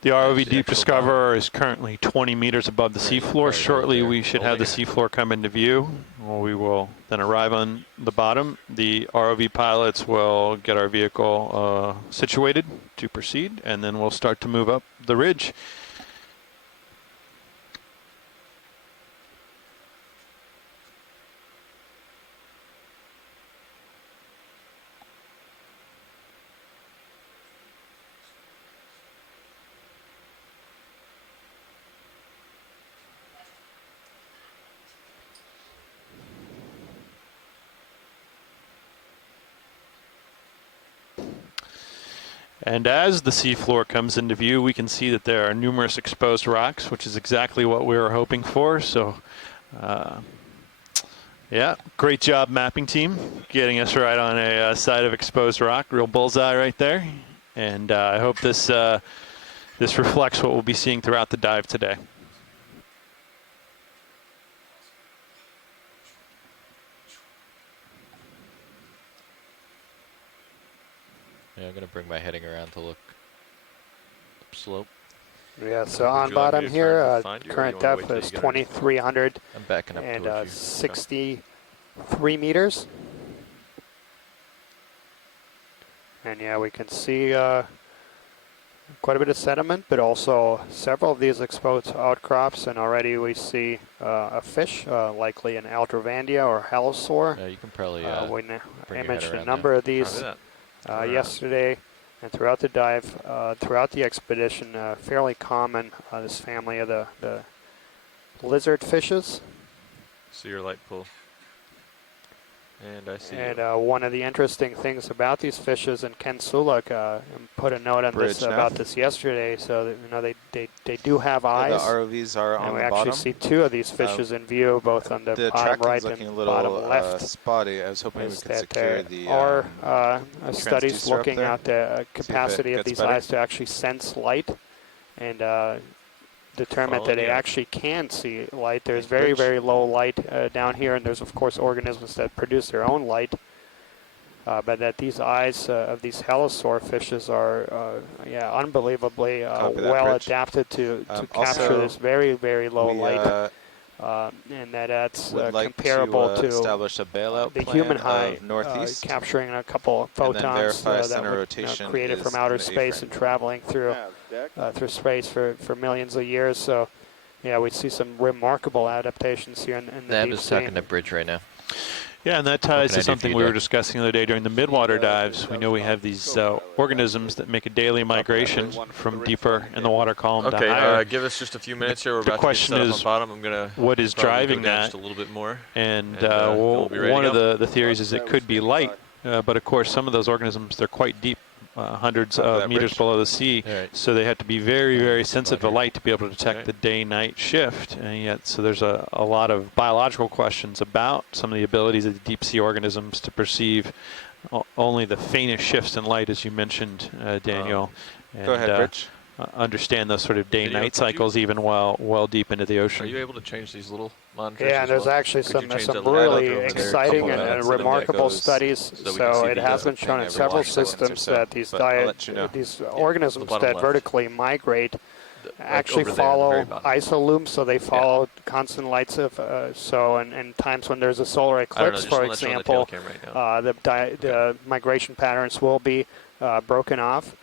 The ROV Deep Discoverer is currently 20 meters above the seafloor. Shortly, we should have the seafloor come into view. We will then arrive on the bottom. The ROV pilots will get our vehicle situated to proceed, and then we'll start to move up the ridge. And as the seafloor comes into view, we can see that there are numerous exposed rocks, which is exactly what we were hoping for. So, yeah, great job mapping team, getting us right on a side of exposed rock. Real bullseye right there. And I hope this, this reflects what we'll be seeing throughout the dive today. Yeah, I'm going to bring my heading around to look upslope. Yeah, so on bottom here, current depth is 2,300 I'm backing up and 63 meters. And yeah, we can see quite a bit of sediment, but also several of these exposed outcrops, and already we see a fish, likely an Aldrovandia or halosaur. Yeah, you can probably I mentioned a number of these yesterday, and throughout the dive, throughout the expedition, fairly common, this family of the lizard fishes. See your light pull. And I see. And one of the interesting things about these fishes, and Ken Sulak put a note on this about this yesterday, so that, you know, they do have eyes. The ROVs are on the bottom. And we actually see two of these fishes in view, both on the bottom right and bottom left. Spotty. I was hoping we could secure the are studies looking at the capacity of these eyes to actually sense light, and determined that they actually can see light. There's very, very low light down here, and there's of course organisms that produce their own light, but that these eyes of these halosaur fishes are yeah, unbelievably well adapted to capture this very, very low light, and that's comparable to establish a bailout the human eye capturing a couple of photons that were created from outer space and traveling through through space for millions of years. So yeah, we see some remarkable adaptations here in the Nab deep is sea. stuck in the bridge right now. Yeah, and that ties to something we were discussing the other day during the midwater dives. We know we have these organisms that make a daily migration from deeper in the water column to higher. Give us just a few minutes here. We're The about question to get set is, up on bottom. I'm gonna what is driving that? Just a little bit more. And we'll be ready one to of the theories is it could be light, but of course some of those organisms, they're quite deep. Hundreds of meters below the sea, so they have to be very, very sensitive to light to be able to detect the day-night shift. And yet, so there's a lot of biological questions about some of the abilities of the deep-sea organisms to perceive only the faintest shifts in light, as you mentioned, Daniel. And, go ahead, Rich. Understand those sort of day-night cycles even well deep into the ocean. Are you able to change these little monitors? Yeah, and there's actually some really exciting and remarkable studies. So it has been shown in several systems that these organisms that vertically migrate actually follow isolooms, so they follow constant lights of and times when there's a solar eclipse, for example, the migration patterns will be broken off.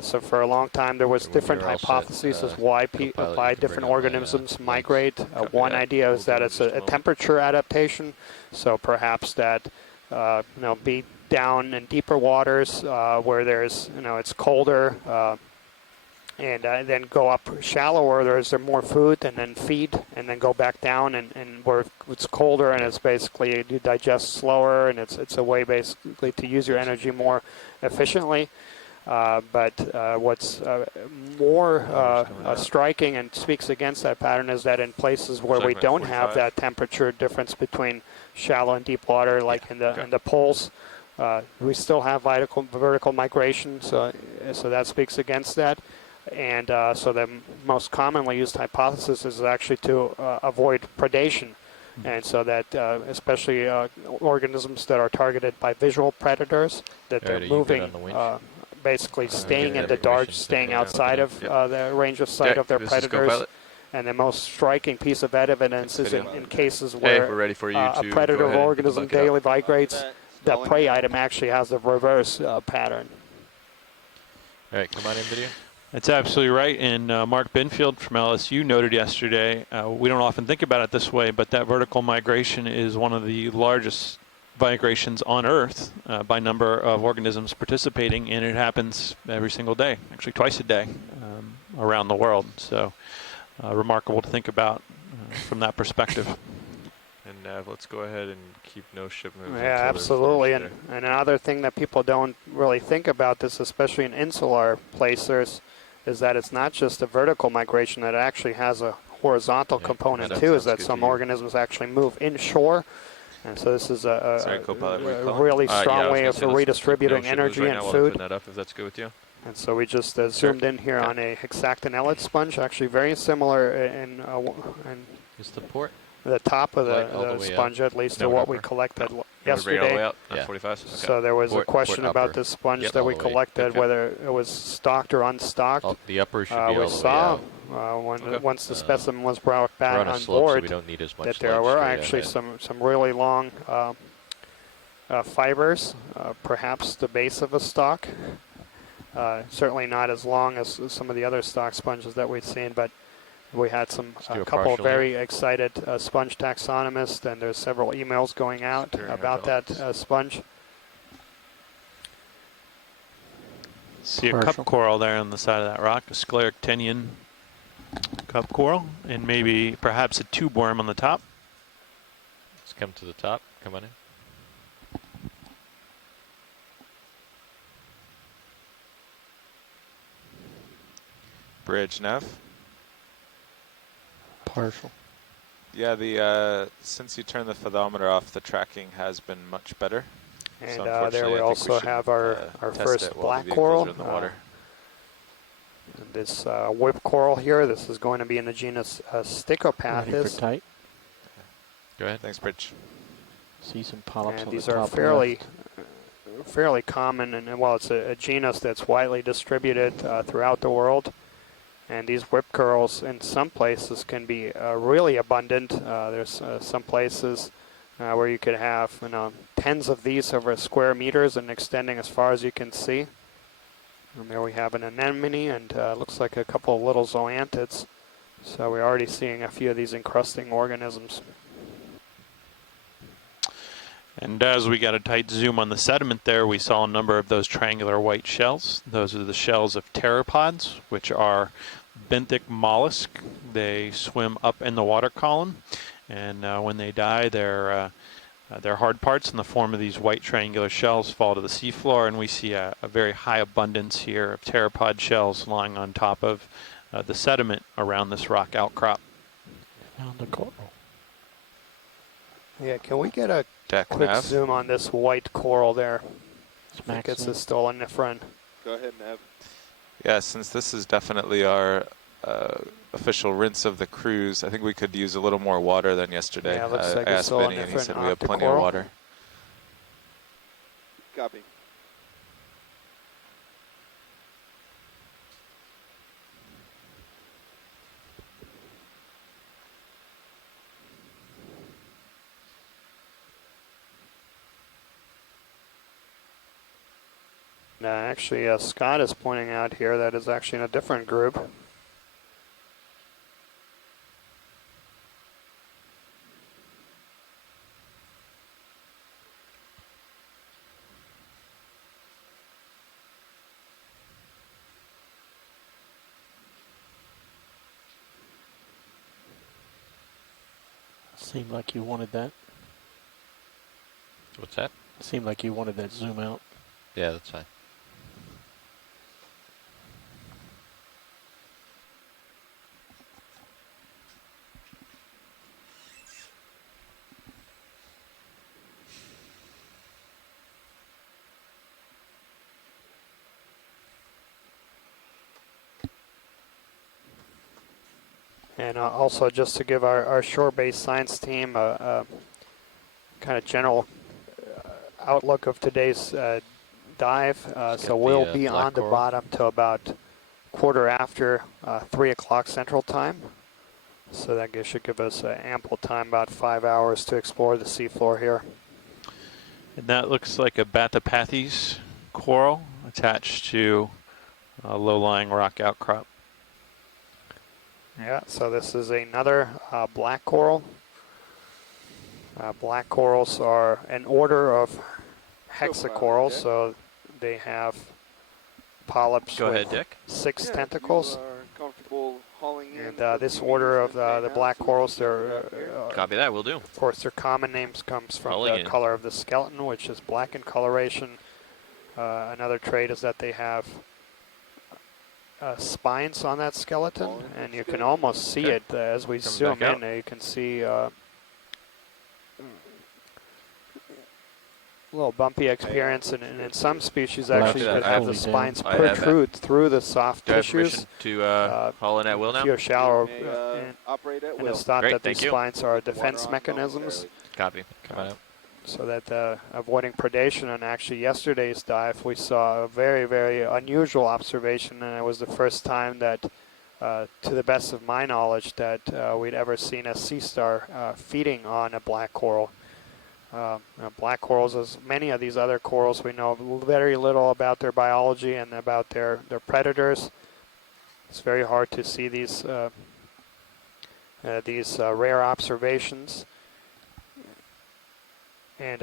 So for a long time there was different hypotheses as why different organisms migrate. One idea is that it's a temperature adaptation, so perhaps that be down in deeper waters where there's it's colder, and then go up shallower, there's more food, and then feed, and then go back down, and where it's colder and it's basically you digest slower, and it's a way basically to use your energy more efficiently. But what's more striking and speaks against that pattern is that in places where we don't have that temperature difference between shallow and deep water, like in the poles, we still have vertical migration. So that speaks against that. And so the most commonly used hypothesis is actually to avoid predation. And so that especially organisms that are targeted by visual predators, that they're moving basically staying in the dark, staying outside of the range of sight of their predators. And the most striking piece of evidence is in cases where we're ready for you a to predator go ahead and put the organism bucket out. daily migrates, the prey item actually has the reverse pattern. All right, come on in, video. That's absolutely right. And Mark Binfield from LSU noted yesterday, we don't often think about it this way, but that vertical migration is one of the largest migrations on Earth by number of organisms participating, and it happens every single day, actually twice a day around the world. So remarkable to think about from that perspective. And Nav, let's go ahead and keep no ship moves. Yeah, absolutely. And another thing that people don't really think about this, especially in insular placers, is that it's not just a vertical migration, that it actually has a horizontal component too, is that some organisms actually move inshore. And so this is a really strong way of redistributing energy and food. That up if that's good with you. And so we just zoomed in here on a hexactinellid sponge, actually very similar in Is the port? the top of the sponge, at least to what we collected yesterday. Yeah. 45. Okay. So there was a question about this sponge that we collected, whether it was stocked or unstocked. The upper should be all we the way saw out. once the specimen was brought back We're on a on slope, board, so we don't need as much that there light were straight actually ahead. some really long fibers, perhaps the base of a stalk. Certainly not as long as some of the other stalk sponges that we've seen, but we had a couple of very excited sponge taxonomists, and there's several emails going out about that sponge. See a cup coral there on the side of that rock, a scleractinian cup coral, and maybe perhaps a tube worm on the top. Let's come to the top. Come on in. Bridge, Nav? Partial. Yeah, since you turned the fathometer off, the tracking has been much better. And So there we also have our first black coral. In the water. This whip coral here, this is going to be in the genus Stichopathis. Tight. Go ahead. Thanks, Bridge. See some polyps And on these the are top fairly common, and well, it's a genus that's widely distributed throughout the world. And these whip corals in some places can be really abundant. There's some places where you could have tens of these over square meters and extending as far as you can see. And there we have an anemone, and looks like a couple of little zoanthids. So we're already seeing a few of these encrusting organisms. And as we got a tight zoom on the sediment there, we saw a number of those triangular white shells. Those are the shells of pteropods, which are benthic mollusk. They swim up in the water column, and when they die, their hard parts in the form of these white triangular shells fall to the seafloor, and we see a very high abundance here of pteropod shells lying on top of the sediment around this rock outcrop. Found the coral. Yeah, can we get a quick zoom on this white coral there? I think it's a stolonifron. Go ahead, Nav. Yeah, since this is definitely our official rinse of the cruise, I think we could use a little more water than yesterday. Yeah, looks like I asked Benny, and he said we have plenty of water. Copy. Actually, Scott is pointing out here that is actually in a different group. Seemed like you wanted that. What's that? Seemed like you wanted that zoom out. Yeah, that's fine. And also, just to give our shore-based science team a kind of general outlook of today's dive. So get we'll the, be black on the coral. bottom till about quarter after 3 o'clock Central Time. So that should give us ample time, about 5 hours, to explore the seafloor here. And that looks like a Bathypathes coral attached to a low-lying rock outcrop. Yeah, so this is another black coral. Black corals are an order of hexacorals, so they have polyps Go ahead, with Dick. 6 tentacles. And this order of the black corals, they're Copy that, we'll do. of course, their common names comes from Hauling the in. color of the skeleton, which is black in coloration. Another trait is that they have spines on that skeleton, and you can almost see it as we zoom in. You can see a little bumpy appearance, and in some species actually you could have the spines protrude through the soft Do I have tissues. permission to haul in at will now? If you're shallow, and it's thought Great, that thank these you. spines are defense mechanisms, Copy. Come on out. so that avoiding predation. And actually yesterday's dive we saw a very, very unusual observation, and it was the first time that, to the best of my knowledge, that we'd ever seen a sea star feeding on a black coral. Black corals, as many of these other corals, we know very little about their biology and about their predators. It's very hard to see these rare observations. And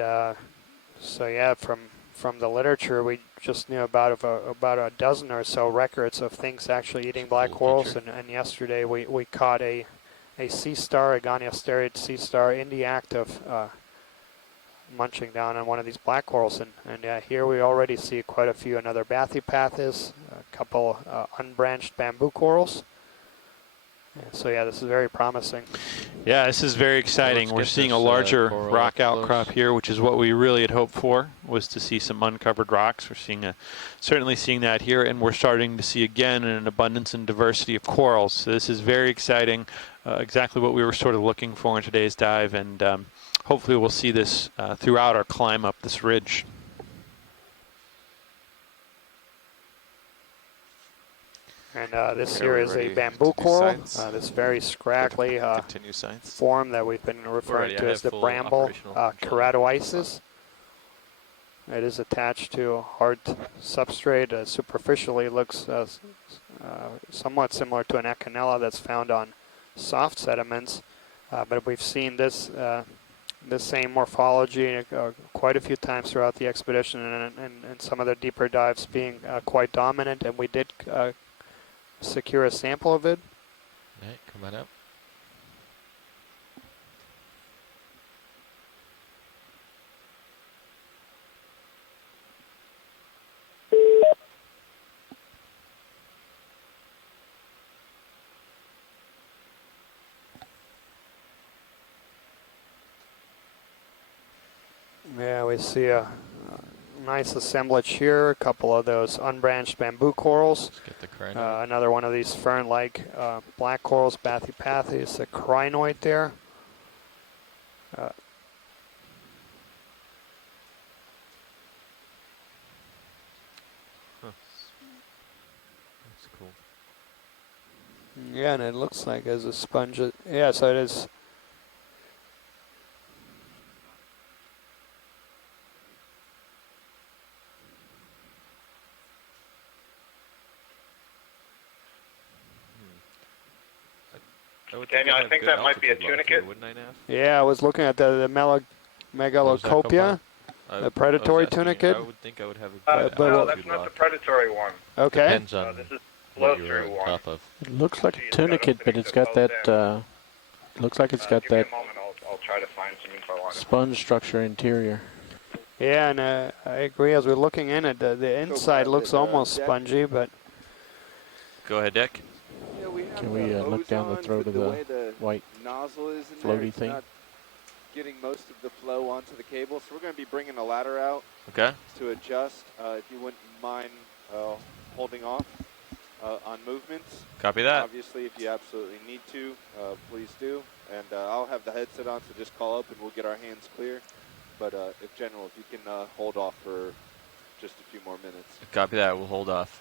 so yeah, from the literature, we just knew about a dozen or so records of things actually eating black corals. And yesterday we caught a sea star, a Goniasterid sea star, in the act of munching down on one of these black corals. And here we already see quite a few another Bathypathes, a couple unbranched bamboo corals. So yeah, this is very promising. Yeah, this is very exciting. We're seeing a larger rock outcrop here, which is what we really had hoped for, was to see some uncovered rocks. We're seeing certainly seeing that here, and we're starting to see again an abundance and diversity of corals. So this is very exciting, exactly what we were sort of looking for in today's dive, and hopefully we'll see this throughout our climb up this ridge. And this here is a bamboo coral, this very scraggly form that we've been referring to as the bramble keratoisis. It is attached to a hard substrate. Superficially looks somewhat similar to an echinella that's found on soft sediments, but we've seen this same morphology quite a few times throughout the expedition, and some of the deeper dives being quite dominant, and we did secure a sample of it. Alright, come on up. Yeah, we see a nice assemblage here, a couple of those unbranched bamboo corals. Let's get the crinoid. Another one of these fern-like black corals, Bathypathes, a crinoid there. That's cool. Yeah, and it looks like as a sponge. Yeah, so it is. Daniel, I think that might be a tunicate. Yeah, I was looking at the Megalocopia, the predatory tunicate. I would think I would have a no, that's not the predatory one. Okay. Depends on This is what flow you're through on one. top of. It looks like a tunicate, but it's got that. Looks like it's got Give me that a moment, I'll try to find some info on it. sponge structure interior. Yeah, and I agree. As we're looking in it, the inside looks almost spongy, but. Go ahead, Dick. Can we look down the throat of the white nozzle is in floaty there, it's thing? not getting most of the flow onto the cable, so we're going to be bringing a ladder out Okay. to adjust. If you wouldn't mind holding off on movements. Copy that. Obviously, if you absolutely need to, please do. And I'll have the headset on, so just call up and we'll get our hands clear. But if General, if you can hold off for just a few more minutes. Copy that. We'll hold off.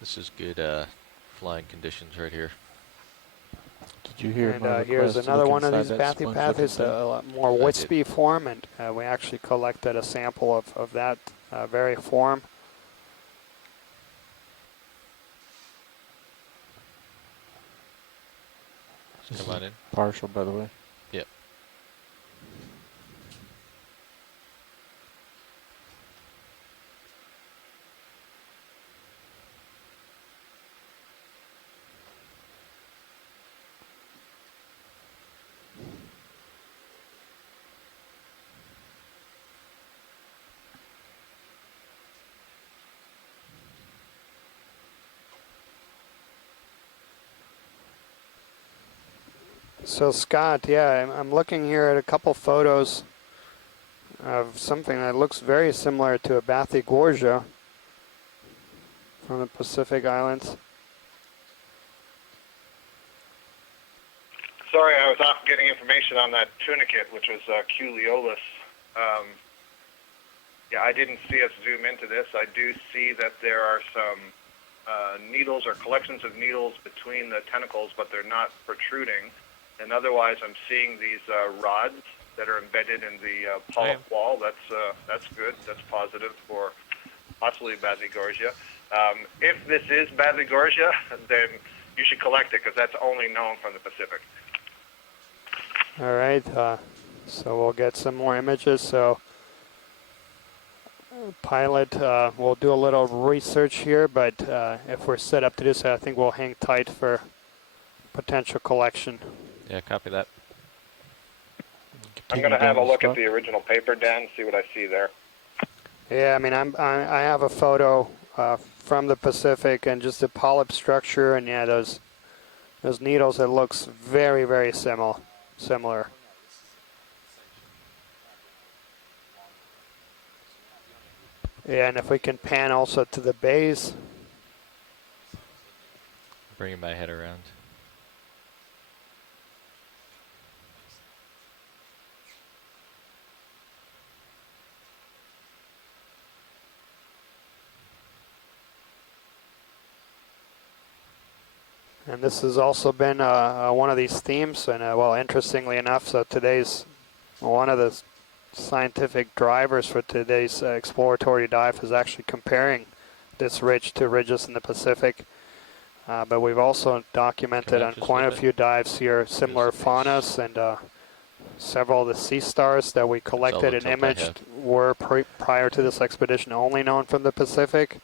This is good flying conditions right here. Did you hear my And here's request to another look one of these inside that sponge looking bathypathies, thing? a lot more wispy form, and we actually collected a sample of that very form. Come on in. Partial, by the way. Yep. So Scott, yeah, I'm looking here at a couple photos of something that looks very similar to a Bathygorgia from the Pacific Islands. Sorry, I was off getting information on that tunicate, which was Culeolus. Yeah, I didn't see us zoom into this. I do see that there are some needles or collections of needles between the tentacles, but they're not protruding. And otherwise, I'm seeing these rods that are embedded in the polyp wall. That's good. That's positive for possibly Bathygorgia. If this is Bathygorgia, then you should collect it because that's only known from the Pacific. All right, so we'll get some more images. So pilot, we'll do a little research here, but if we're set up to do so, I think we'll hang tight for potential collection. Yeah, copy that. I'm going to have a look at the original paper, Dan, see what I see there. Yeah, I mean, I have a photo from the Pacific and just the polyp structure, and yeah, those needles. It looks very, very similar. Yeah, and if we can pan also to the bays. Bringing my head around. And this has also been one of these themes, and well, interestingly enough, so today's one of the scientific drivers for today's exploratory dive is actually comparing this ridge to ridges in the Pacific. But we've also documented on quite a few dives here similar faunas, and several of the sea stars that we collected and imaged were prior to this expedition only known from the Pacific.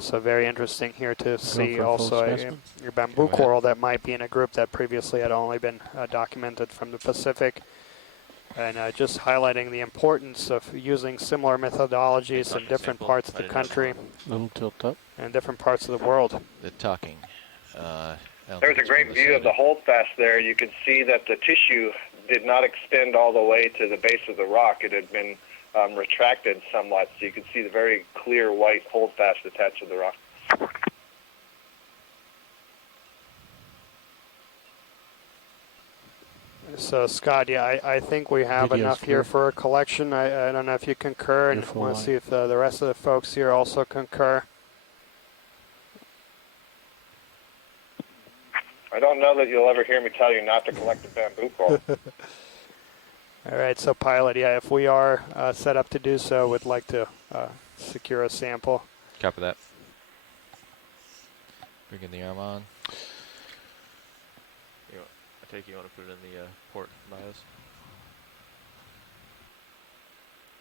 So very interesting here to see also a bamboo coral that might be in a group that previously had only been documented from the Pacific. And just highlighting the importance of using similar methodologies in different parts of the country and different parts of the world. The talking. There's a great view of the holdfast there. You could see that the tissue did not extend all the way to the base of the rock. It had been retracted somewhat, so you can see the very clear white holdfast attached to the rock. So Scott, yeah, I think we have enough here for a collection. I don't know if you concur, and want to see if the rest of the folks here also concur. I don't know that you'll ever hear me tell you not to collect the bamboo coral. All right, so pilot, yeah, if we are set up to do so, would like to secure a sample. Copy that. Bringing the arm on. I take you want to put it in the port bios.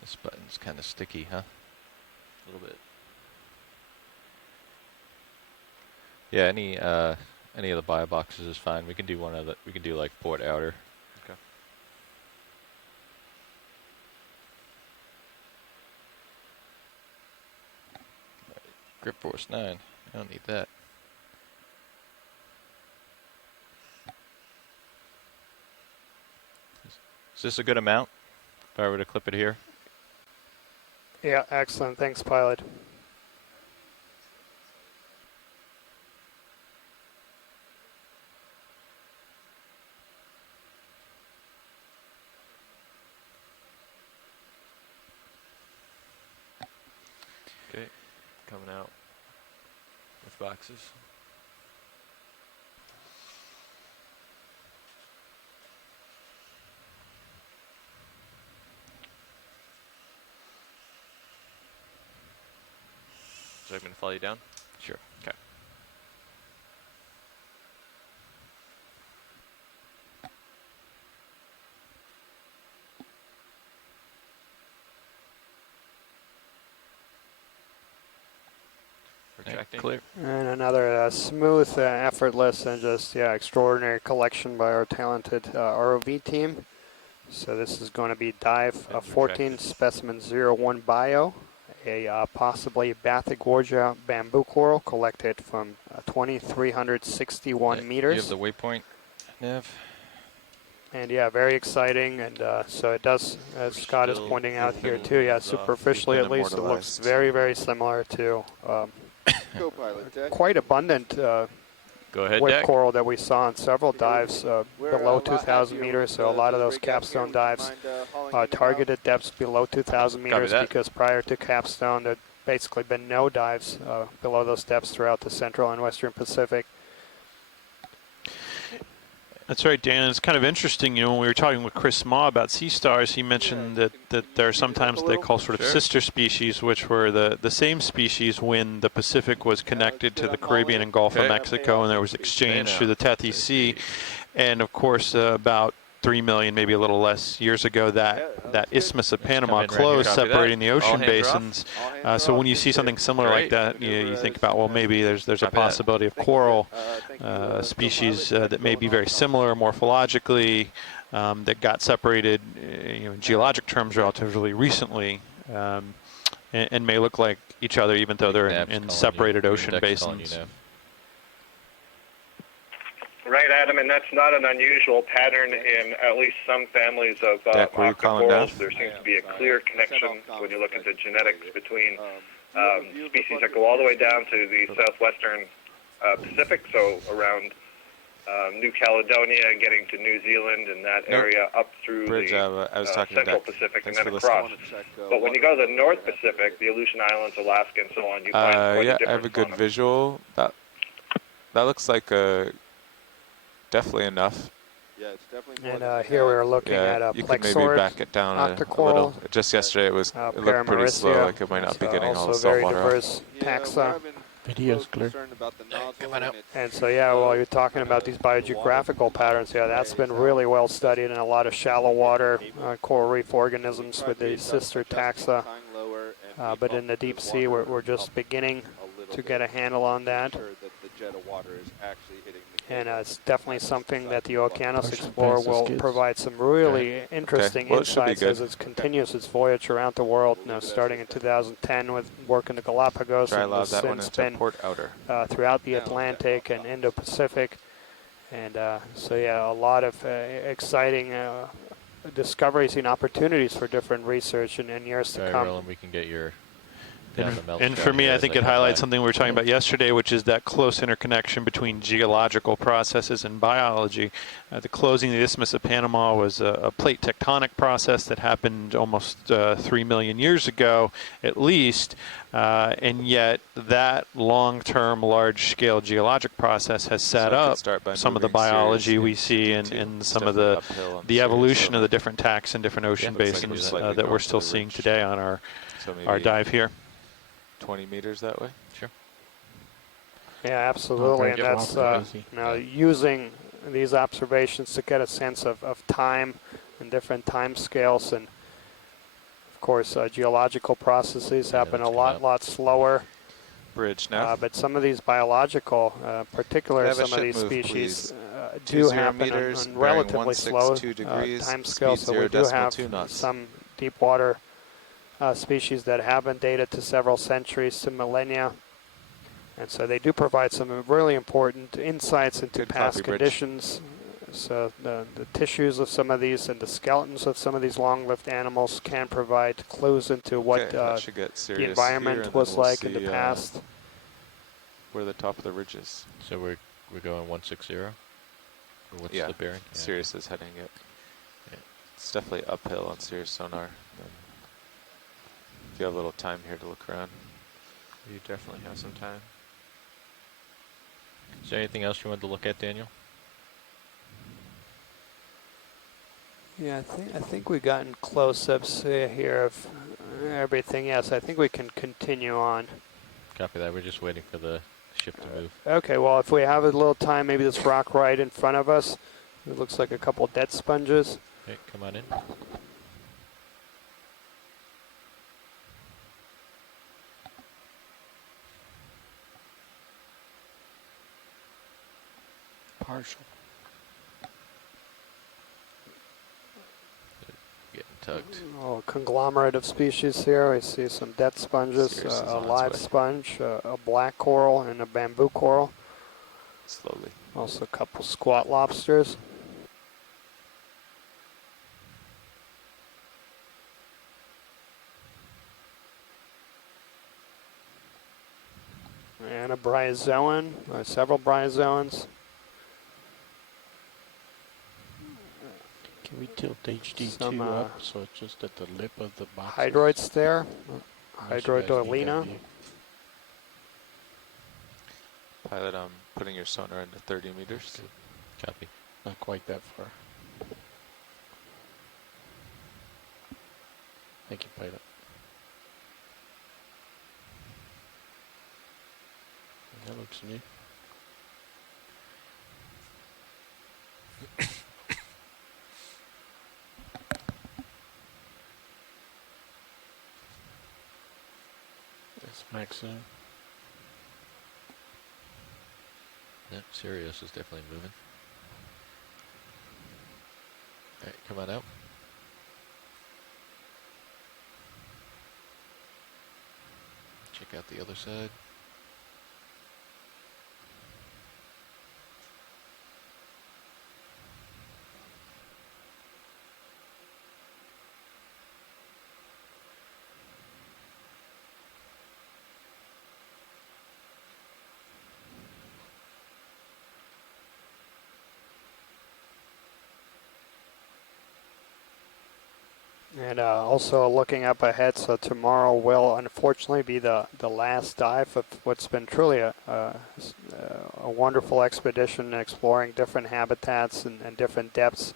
This button's kind of sticky, huh? A little bit. Yeah, any of the bio boxes is fine. We can do one of the. We can do like port outer. Okay. Grip force 9. I don't need that. Is this a good amount if I were to clip it here? Yeah, excellent. Thanks, pilot. Okay, coming out with boxes. So I'm going to follow you down? Sure. Okay. Retracting. Clear. And another smooth, effortless, and just extraordinary collection by our talented ROV team. So this is going to be dive 14, specimen 01 bio, a possibly Bathagorgia bamboo coral collected from 2,361 meters. You have the waypoint, Nev? And yeah, very exciting. And so it does, as Scott is pointing out here too, superficially at least, it looks very, very similar to quite abundant Go ahead, whip Dak. coral that we saw on several dives below 2,000 meters. So a lot of those capstone dives targeted depths below 2,000 meters because prior to capstone there'd basically been no dives below those depths throughout the central and western Pacific. That's right, Dan. It's kind of interesting, you know, when we were talking with Chris Ma about sea stars, he mentioned that there are sometimes they call sort of sister species, which were the same species when the Pacific was connected to the Caribbean and Gulf of Mexico, and there was exchange through the Tethys Sea. And of course, about 3 million, maybe a little less, years ago, that Isthmus of Panama closed, separating the ocean basins. So when you see something similar like that, you think about, well, maybe there's a possibility of coral species that may be very similar morphologically, that got separated, in geologic terms relatively recently, and may look like each other even though they're in separated ocean basins. Right, Adam, and that's not an unusual pattern in at least some families of octocorals. There seems to be a clear connection when you look at the genetics between species that go all the way down to the southwestern Pacific, so around New Caledonia and getting to New Zealand and that area up through the Central Pacific and then across. But when you go to the North Pacific, the Aleutian Islands, Alaska, and so on, you find quite a different I have a good visual. That looks like definitely enough. Yeah, it's definitely. And here we're looking at a you could maybe plexaurid back it down a little. Just yesterday it looked pretty slow, like it might not be getting all the salt water diverse taxa. Video's clear. And so while you're talking about these biogeographical patterns, that's been really well studied in a lot of shallow water coral reef organisms with the sister taxa. But in the deep sea, we're just beginning to get a handle on that. And it's definitely something that the Okeanos Explorer will provide some really interesting insights as it continues its voyage around the world. Starting in 2010 with work in the Galapagos, and has since been throughout the Atlantic and Indo-Pacific. And a lot of exciting discoveries and opportunities for different research in years to come. Roland, we can get your And for me, I think it highlights something we were talking about yesterday, which is that close interconnection between geological processes and biology. The closing of the Isthmus of Panama was a plate tectonic process that happened almost 3 million years ago, at least, and yet that long-term, large-scale geologic process has set up some of the biology we see and some of the evolution of the different taxa and different ocean basins that we're still seeing today on our dive here. 20 meters that way? Sure. Yeah, absolutely. And that's using these observations to get a sense of time and different time scales. And of course, geological processes happen a lot slower. Bridge now. But some of these biological, particularly some of these species, do happen on relatively slow time scales. So we do have some deep water species that have been dated to several centuries to millennia. And so they do provide some really important insights into past conditions So the tissues of some of these and the skeletons of some of these long-lived animals can provide clues into what the environment was like in the past. Where the top of the ridge is. So we're going 160? Or what's the bearing? Yeah. Sirius is heading it. Yeah. It's definitely uphill on Sirius sonar. If you have a little time here to look around. You definitely have some time. Is there anything else you wanted to look at, Daniel? Yeah, I think we've gotten close-ups here of everything. Yes, I think we can continue on. Copy that. We're just waiting for the ship to move. Okay, well, if we have a little time, maybe this rock right in front of us. It looks like a couple dead sponges. Okay, come on in. Partial. Getting tugged. Oh, conglomerate of species here. We see some dead sponges, a live sponge, a black coral, and a bamboo coral. Slowly. Also a couple squat lobsters. And a bryozoan, or several bryozoans. Can we tilt HD2 up so it's just at the lip of the box? Hydroids there. Hydroidolina. Pilot, I'm putting your sonar into 30 meters. Copy. Not quite that far. Thank you, pilot. That looks neat. That's Maxine. Yep, Sirius is definitely moving. Alright, come on out. Check out the other side. And also looking up ahead, so tomorrow will unfortunately be the last dive of what's been truly a wonderful expedition exploring different habitats and different depths.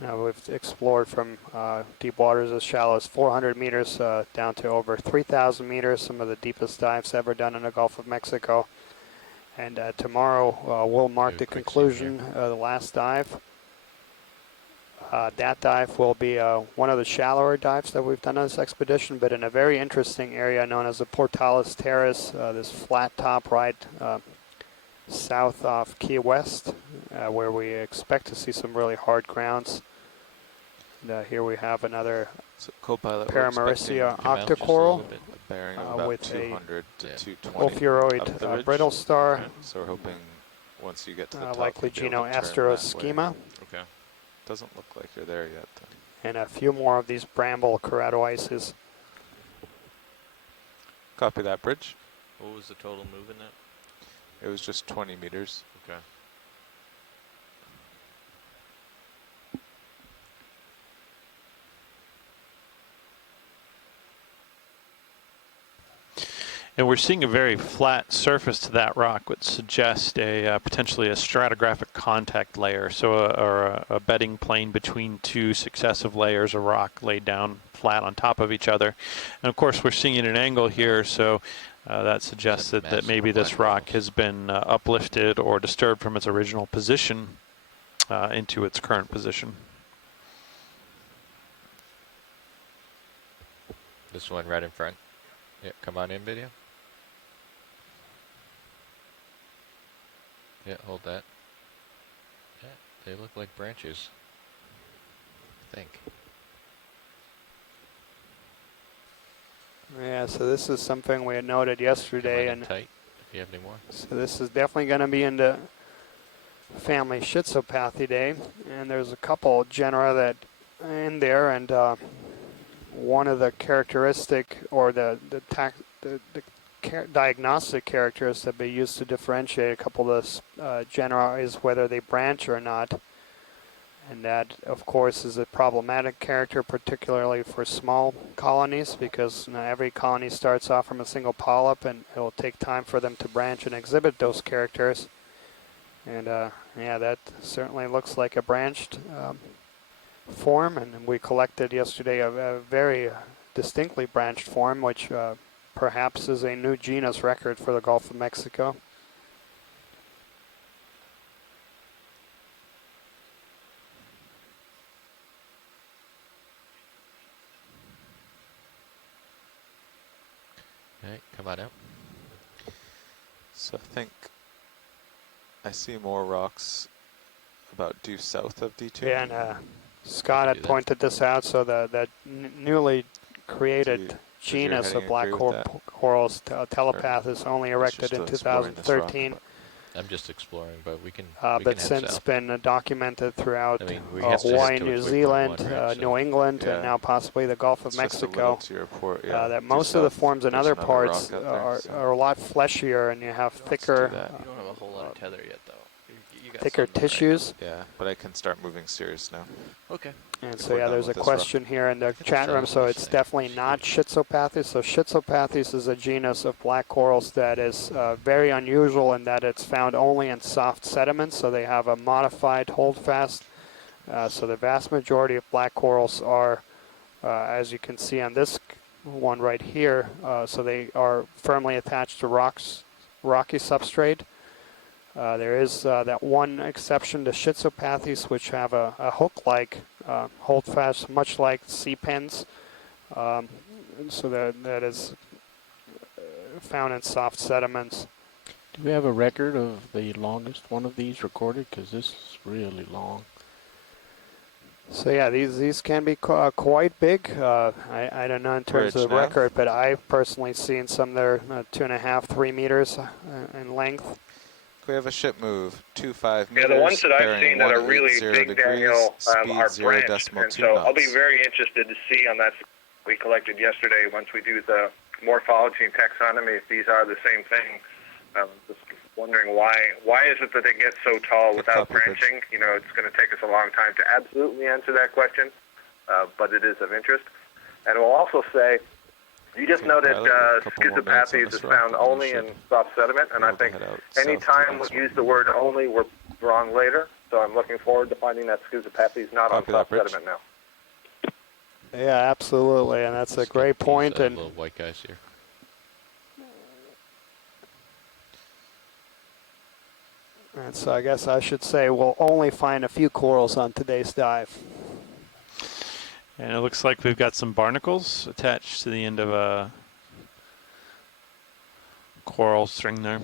We've explored from deep waters as shallow as 400 meters down to over 3,000 meters, some of the deepest dives ever done in the Gulf of Mexico. And tomorrow will mark the conclusion of the last dive. That dive will be one of the shallower dives that we've done on this expedition, but in a very interesting area known as the Portales Terrace, this flat top right south of Key West, where we expect to see some really hard grounds. And, here we have another Paramaricia octocoral with a 200 to 220 Ophiuroid brittle star. Okay. So we're hoping once you get to the top, likely Genoasteroschema. Okay. Doesn't look like you're there yet, though. And a few more of these bramble keratoises. Copy that, bridge. What was the total move in that? It was just 20 meters. Okay. And we're seeing a very flat surface to that rock, which suggests a potentially a stratigraphic contact layer, so a bedding plane between two successive layers of rock laid down flat on top of each other. And of course, we're seeing it at an angle here, so that suggests that maybe this rock has been uplifted or disturbed from its original position into its current position. This one right in front. Yeah, come on in, video. Yeah, hold that. Yeah, they look like branches. I think. Yeah, so this is something we had noted yesterday, and tight if you have any more. So this is definitely going to be in the family Schizopathidae, and there's a couple genera that in there, and one of the characteristic or the diagnostic characteristics that they use to differentiate a couple of the genera is whether they branch or not. And that, of course, is a problematic character, particularly for small colonies, because every colony starts off from a single polyp, and it will take time for them to branch and exhibit those characters. And yeah, that certainly looks like a branched form, and we collected yesterday a very distinctly branched form, which perhaps is a new genus record for the Gulf of Mexico. Alright, come on out. So I think I see more rocks about due south of D2. Yeah, and Scott had pointed this out, so that newly created genus of black corals, Telepath, is only erected in 2013. I'm just exploring, but we can. But since been documented throughout Hawaii, New Zealand, New England, and now possibly the Gulf of Mexico, that most of the forms in other parts are a lot fleshier, and you have thicker, You don't have a whole lot of tether yet, though. You got thicker something, tissues. Yeah, but I can start moving Ceres now. Okay. And so yeah, there's a question here in the chat room, so it's definitely not Schizopathy. So Schizopathy is a genus of black corals that is very unusual in that it's found only in soft sediments, so they have a modified holdfast. So the vast majority of black corals are, as you can see on this one right here, so they are firmly attached to rocky substrate. There is that one exception to Schizopathies, which have a hook-like holdfast, much like sea pens. So that is found in soft sediments. Do we have a record of the longest one of these recorded? Because this is really long. So yeah, these can be quite big. I don't know in terms of the record, but I've personally seen some that are 2.5, 3 meters in length. We have a ship move, 25 meters. Yeah, the ones that I've seen that are really big, Daniel, are branched, and so I'll be very interested to see on that we collected yesterday once we do the morphology and taxonomy if these are the same thing. Just wondering why is it that they get so tall without branching? You know, it's going to take us a long time to absolutely answer that question, but it is of interest. And we'll also say, you just noted Schizopathy is found only in soft sediment, and I think any time we use the word only, we're wrong later. So I'm looking forward to finding that Schizopathy is not on soft sediment now. Yeah, absolutely, and that's a great point. These, and little white guys here. And so I guess I should say we'll only find a few corals on today's dive. And it looks like we've got some barnacles attached to the end of a coral string there.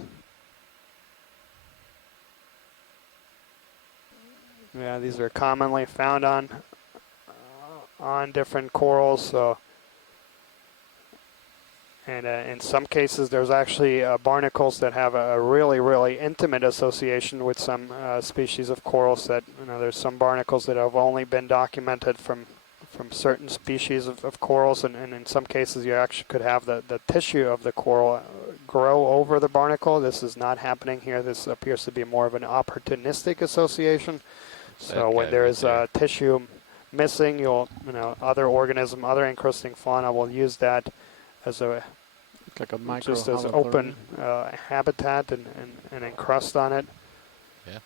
Yeah, these are commonly found on different corals. So, and in some cases, there's actually barnacles that have a really, really intimate association with some species of corals. That there's some barnacles that have only been documented from certain species of corals, and in some cases you actually could have the tissue of the coral grow over the barnacle. This is not happening here. This appears to be more of an opportunistic association. So when there is tissue missing, other organism, other encrusting fauna will use that as like a just as open habitat and encrust on it. Yeah.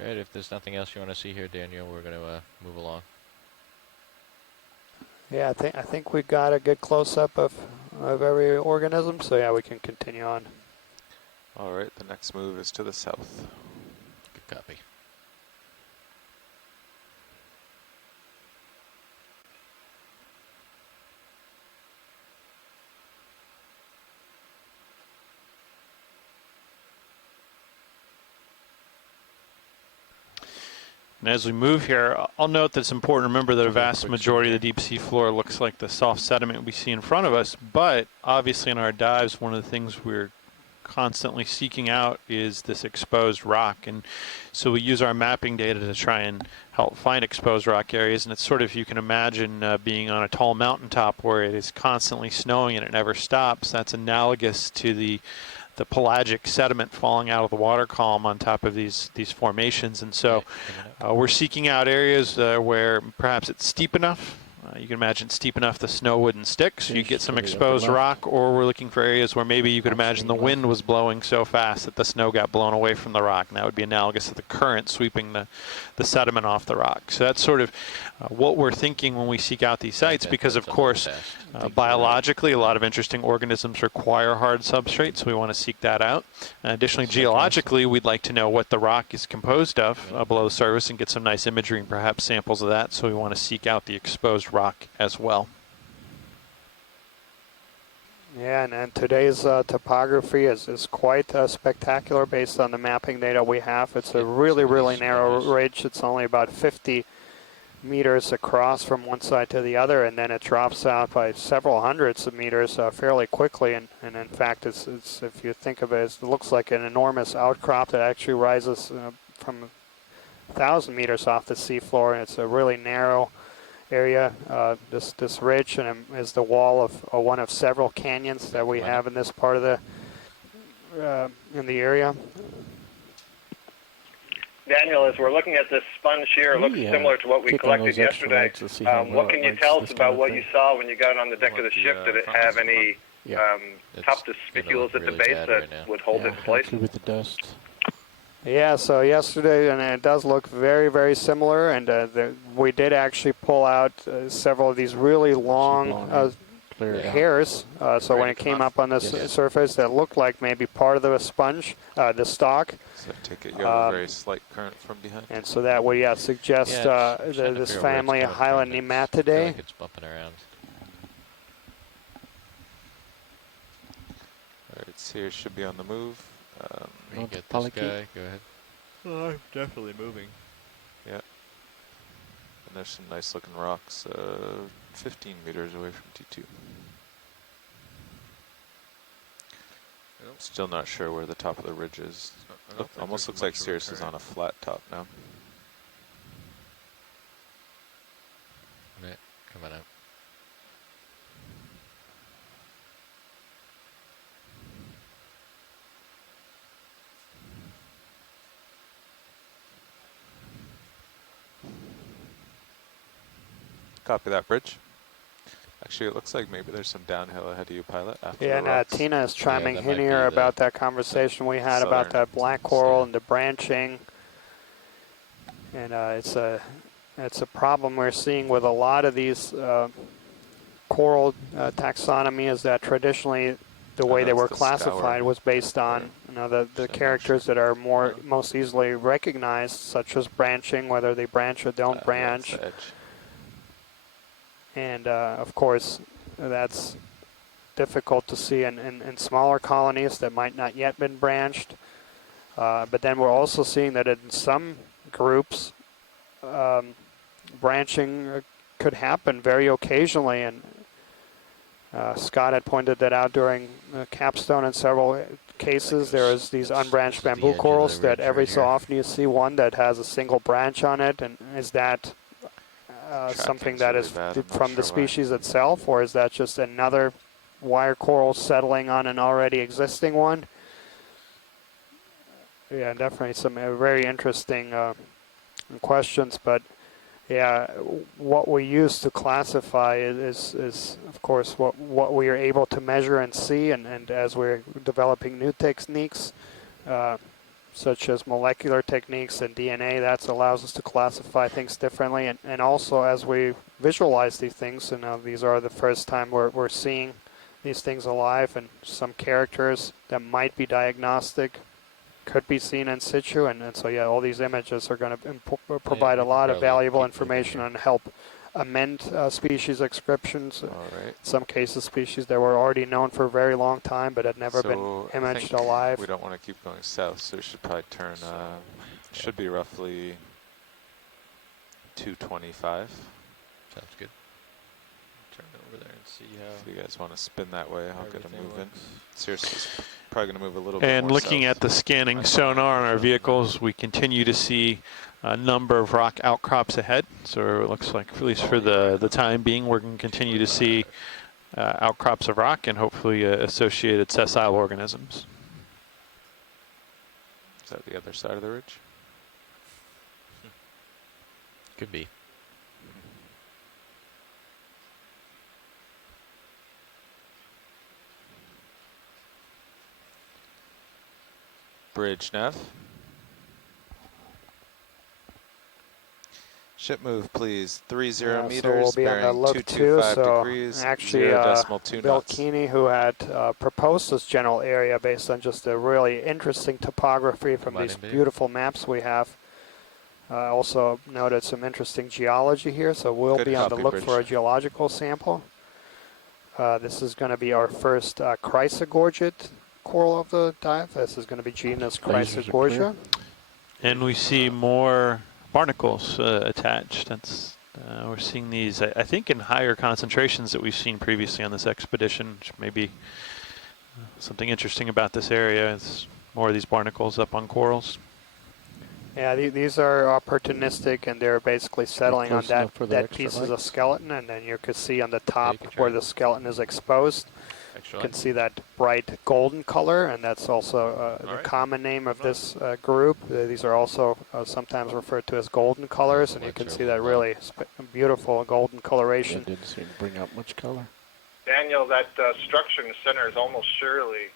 All right, if there's nothing else you want to see here, Daniel, we're going to move along. Yeah, I think we got a good close-up of every organism, so yeah, we can continue on. All right, the next move is to the south. Good copy. And as we move here, I'll note that it's important to remember that a vast majority of the deep sea floor looks like the soft sediment we see in front of us, but obviously in our dives, one of the things we're constantly seeking out is this exposed rock. And so we use our mapping data to try and help find exposed rock areas. And it's sort of, you can imagine being on a tall mountaintop where it is constantly snowing and it never stops. That's analogous to the pelagic sediment falling out of the water column on top of these formations. And so we're seeking out areas where perhaps it's steep enough. You can imagine steep enough the snow wouldn't stick, so you get some exposed rock, or we're looking for areas where maybe you could imagine the wind was blowing so fast that the snow got blown away from the rock, and that would be analogous to the current sweeping the sediment off the rock. So that's sort of what we're thinking when we seek out these sites, because of course biologically a lot of interesting organisms require hard substrates, so we want to seek that out. Additionally, geologically, we'd like to know what the rock is composed of below the surface and get some nice imagery and perhaps samples of that, so we want to seek out the exposed rock as well. Yeah, and today's topography is quite spectacular based on the mapping data we have. It's a really, really narrow ridge. It's only about 50 meters across from one side to the other, and then it drops out by several hundreds of meters fairly quickly. And in fact, it's if you think of it, it looks like an enormous outcrop that actually rises from 1,000 meters off the seafloor, and it's a really narrow area. This ridge and is the wall of one of several canyons that we have in this part of the in the area. Daniel, as we're looking at this sponge here, it looks similar to what we collected yesterday. What can you tell us about what you saw when you got on the deck of the ship? Did it have any top spicules at the base that would hold it in place? With the dust. Yeah, so yesterday, and it does look very, very similar, and we did actually pull out several of these really long hairs. So when it came up on the surface, that looked like maybe part of the sponge, the stalk. So I take it you have a very slight current from behind. And so that would suggest this family of Highland Nematidae. Like it's bumping around. All right, so here should be on the move. You get this guy, go ahead. Oh, I'm definitely moving. Yeah. And there's some nice looking rocks 15 meters away from T2. Still not sure where the top of the ridge is. Almost looks like Sirius is on a flat top now. Right, coming up. Copy that, bridge. Actually, it looks like maybe there's some downhill ahead of you, pilot. After yeah, and Tina is chiming in here about that conversation we had about that black coral and the branching. And it's a problem we're seeing with a lot of these coral taxonomy, is that traditionally the way they were classified was based on the characters that are most easily recognized, such as branching, whether they branch or don't branch. And of course, that's difficult to see in smaller colonies that might not yet been branched. But then we're also seeing that in some groups, branching could happen very occasionally. And Scott had pointed that out during Capstone in several cases. There is these unbranched bamboo corals that every so often you see one that has a single branch on it. And is that something that is from the species itself, or is that just another wire coral settling on an already existing one? Yeah, definitely some very interesting questions, but yeah, what we use to classify is of course what we are able to measure and see, and as we're developing new techniques such as molecular techniques and DNA, that allows us to classify things differently. And also as we visualize these things, these are the first time we're seeing these things alive, and some characters that might be diagnostic could be seen in situ, and so yeah, all these images are going to provide a lot of valuable information and help amend species descriptions. All right. Some cases, species that were already known for a very long time but had never been imaged alive. We don't want to keep going south, so we should probably turn. Should be roughly 225. Sounds good. Turn it over there and see how. If you guys want to spin that way, I'll get a move in. Seriously, it's probably going to move a little bit And more looking south. at the scanning sonar on our vehicles, we continue to see a number of rock outcrops ahead. So it looks like, at least for the time being, we're going to continue to see outcrops of rock and hopefully associated sessile organisms. Is that the other side of the ridge? Could be. Bridge nav. Ship move, please. 30 meters, so we'll be bearing on the look too. 225 So degrees, actually, 0.2 Bill knots. Keeney, who had proposed this general area based on just a really interesting topography from these beautiful maps we have, also noted some interesting geology here. So we'll be on the look for a geological sample. This is going to be our first chrysogorgid coral of the dive. This is going to be genus Chrysogorgia. And we see more barnacles attached. That's we're seeing these, I think, in higher concentrations that we've seen previously on this expedition, which may be something interesting about this area. It's more of these barnacles up on corals. Yeah, these are opportunistic, and they're basically settling on that piece of the skeleton, and then you could see on the top where the skeleton is exposed. You can see that bright golden color, and that's also the common name of this group. These are also sometimes referred to as golden colors, and you can see that really beautiful golden coloration. It didn't seem to bring out much color. Daniel, that structure in the center is almost surely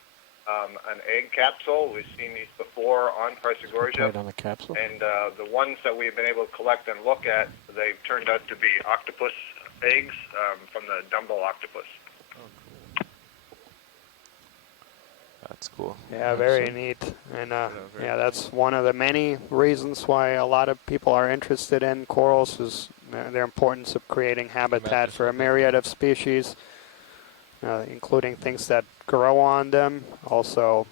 an egg capsule. We've seen these before on Chrysogorgia. Right on the capsule. And the ones that we've been able to collect and look at, they've turned out to be octopus eggs from the Dumbo octopus. That's cool. Yeah, very neat. And yeah, that's one of the many reasons why a lot of people are interested in corals, is their importance of creating habitat for a myriad of species, including things that grow on them, also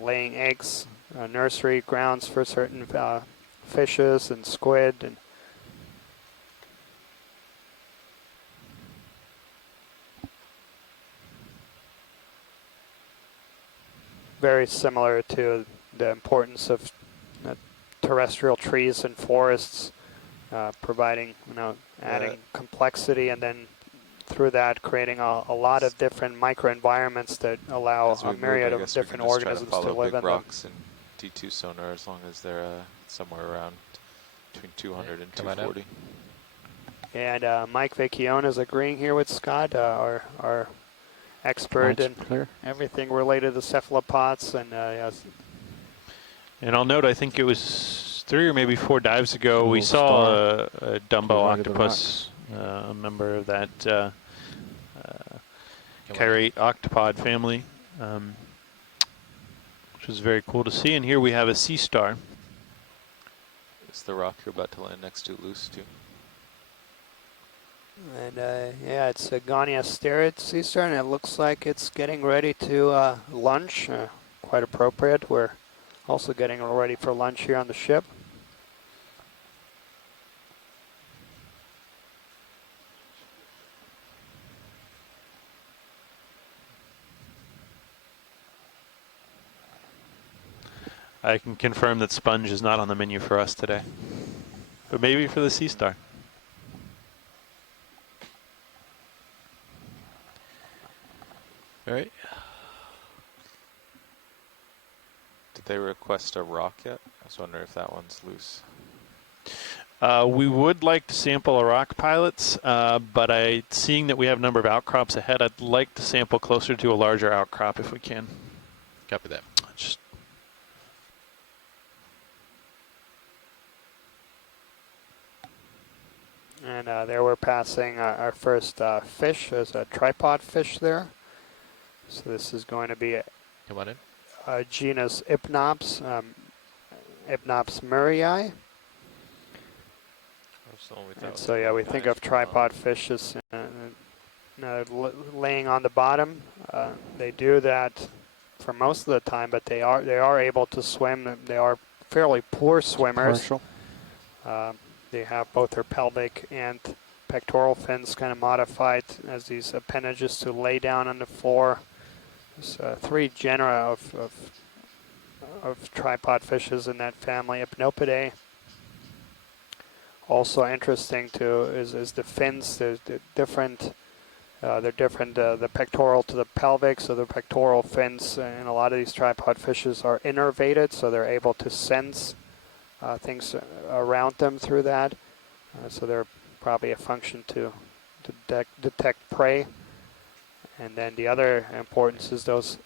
laying eggs, nursery grounds for certain fishes and squid. And very similar to the importance of terrestrial trees and forests, providing, adding complexity, and then through that creating a lot of different microenvironments that allow a myriad of different organisms to live in them. Rocks and D2 sonar, as long as they're somewhere around between 200 and 240. And Mike Vecchione is agreeing here with Scott, our expert in everything related to cephalopods. And yes. And I'll note, I think it was 3 or maybe 4 dives ago, we saw a Dumbo octopus, a member of that chirate octopod family, which was very cool to see. And here we have a sea star. Is the rock you're about to land next to loose too? And yeah, it's a Goniasterid sea star, and it looks like it's getting ready to lunch. Quite appropriate. We're also getting ready for lunch here on the ship. I can confirm that sponge is not on the menu for us today, but maybe for the sea star. All right. Did they request a rock yet? I was wondering if that one's loose. We would like to sample a rock, pilots, but seeing that we have a number of outcrops ahead, I'd like to sample closer to a larger outcrop if we can. Copy that. And there we're passing our first fish. There's a tripod fish there. So this is going to be Come on in. genus Hypnops, Hypnops murray. And so yeah, we think of tripod fishes laying on the bottom. They do that for most of the time, but they are able to swim. They are fairly poor swimmers. They have both their pelvic and pectoral fins kind of modified as these appendages to lay down on the floor. There's 3 genera of tripod fishes in that family, Hypnopidae. Also interesting too is the fins. There's different. They're different. The pectoral to the pelvic, so the pectoral fins in a lot of these tripod fishes are innervated, so they're able to sense things around them through that. So they're probably a function to detect prey. And then the other importance is those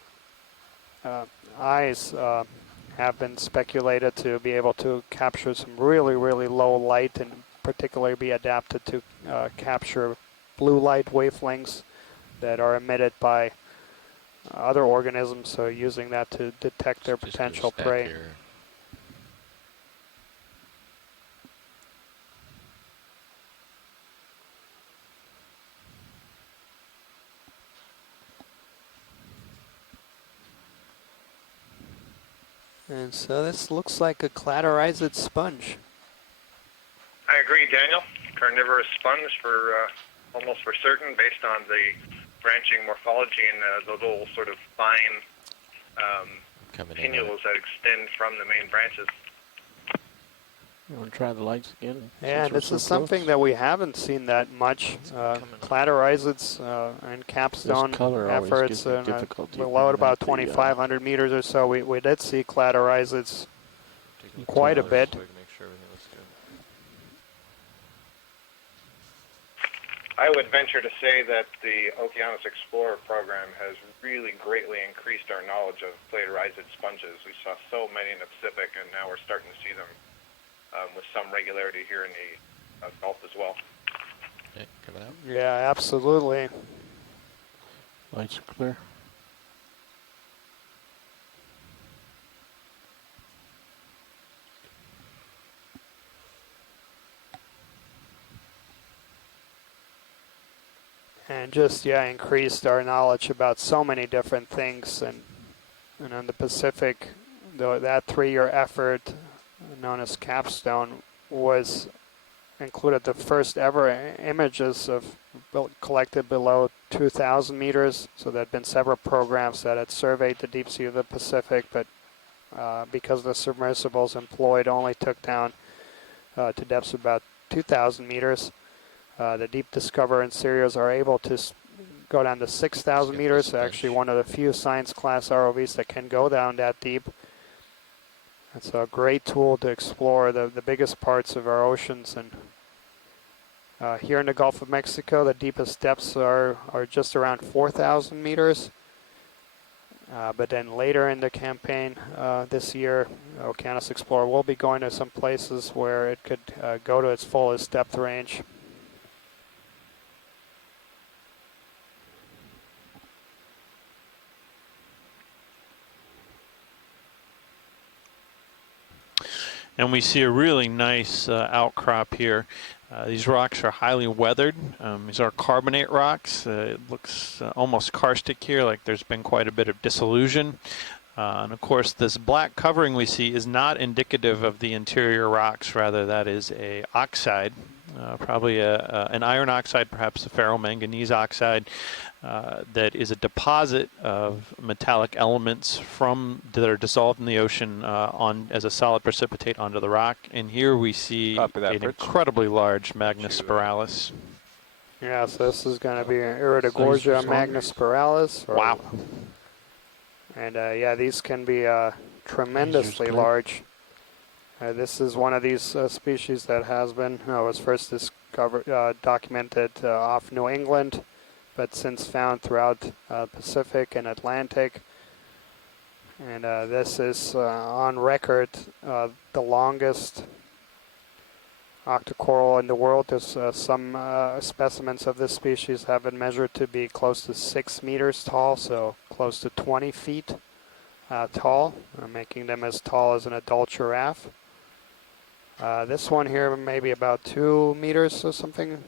eyes have been speculated to be able to capture some really, really low light and particularly be adapted to capture blue light wavelengths that are emitted by other organisms, so using that to detect their potential prey. Here. And so this looks like a cladorized sponge. I agree, Daniel. Carnivorous sponge for almost for certain, based on the branching morphology and the little sort of fine pinnules that extend from the main branches. You want to try the lights again? Yeah, this is something that we haven't seen that much. Cladorizeds and capstone efforts below about 2,500 meters or so. We did see cladorizeds quite a bit. I would venture to say that the Okeanos Explorer program has really greatly increased our knowledge of cladorized sponges. We saw so many in the Pacific, and now we're starting to see them with some regularity here in the Gulf as well. Okay, coming out. Yeah, absolutely. Lights are clear. And just, increased our knowledge about so many different things. And in the Pacific, that 3-year effort known as Capstone included the first ever images collected below 2,000 meters. So there had been several programs that had surveyed the deep sea of the Pacific, but because the submersibles employed only took down to depths of about 2,000 meters. The Deep Discoverer and Sirius are able to go down to 6,000 meters. They're actually one of the few science class ROVs that can go down that deep. It's a great tool to explore the biggest parts of our oceans. And here in the Gulf of Mexico, the deepest depths are just around 4,000 meters. But then later in the campaign this year, Okeanos Explorer will be going to some places where it could go to its fullest depth range. And we see a really nice outcrop here. These rocks are highly weathered. These are carbonate rocks. It looks almost karstic here, like there's been quite a bit of dissolution. And of course, this black covering we see is not indicative of the interior rocks. Rather, that is a oxide, probably an iron oxide, perhaps a ferromanganese oxide. That is a deposit of metallic elements that are dissolved in the ocean as a solid precipitate onto the rock. And here we see an incredibly large magnospiralis. Yeah, so this is going to be an Iridogorgia magnospiralis. Wow. And these can be tremendously large. This is one of these species that was first documented off New England, but since found throughout Pacific and Atlantic. And this is on record the longest octocoral in the world. There's some specimens of this species have been measured to be close to 6 meters tall, so close to 20 feet tall, making them as tall as an adult giraffe. This one here maybe about 2 meters or something.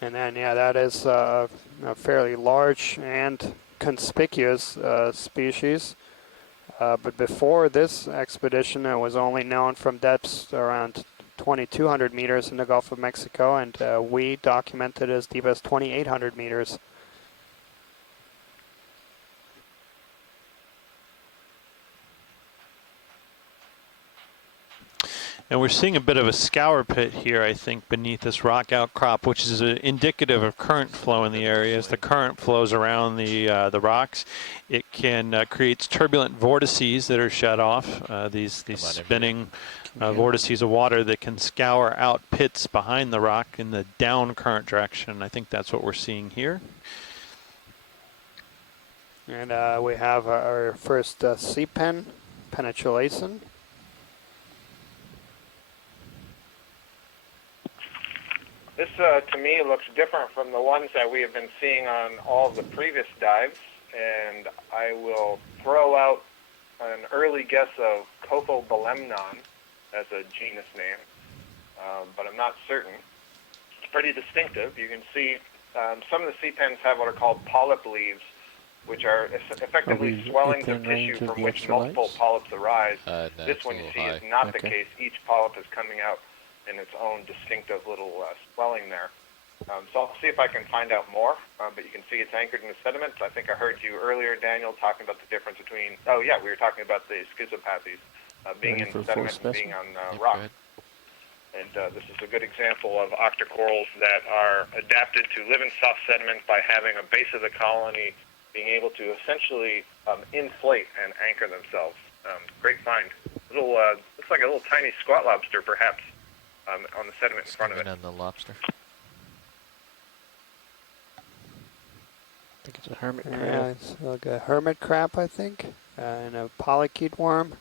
And then, yeah, that is a fairly large and conspicuous species. But before this expedition, it was only known from depths around 2,200 meters in the Gulf of Mexico, and we documented as deep as 2,800 meters. And we're seeing a bit of a scour pit here, I think, beneath this rock outcrop, which is indicative of current flow in the area. As the current flows around the rocks, it can creates turbulent vortices that are shut off. These spinning vortices of water that can scour out pits behind the rock in the down current direction. I think that's what we're seeing here. And we have our first sea pen, Penetrulacin. This, to me, looks different from the ones that we have been seeing on all of the previous dives, and I will throw out an early guess of Cophobelemnon as a genus name, but I'm not certain. It's pretty distinctive. You can see some of the sea pens have what are called polyp leaves, which are effectively swellings of tissue from which multiple polyps arise. This one you see is not the case. Each polyp is coming out in its own distinctive little swelling there. So I'll see if I can find out more, but you can see it's anchored in the sediment. I think I heard you earlier, Daniel, talking about the difference between, oh yeah, we were talking about the schizopathies being in sediment and being on rock. And this is a good example of octocorals that are adapted to live in soft sediment by having a base of the colony being able to essentially inflate and anchor themselves. Great find. Little, looks like a little tiny squat lobster, perhaps. On the sediment in front of it. On the lobster. I think it's a hermit crab. Yeah, it's like a hermit crab, I think, and a polychaete worm.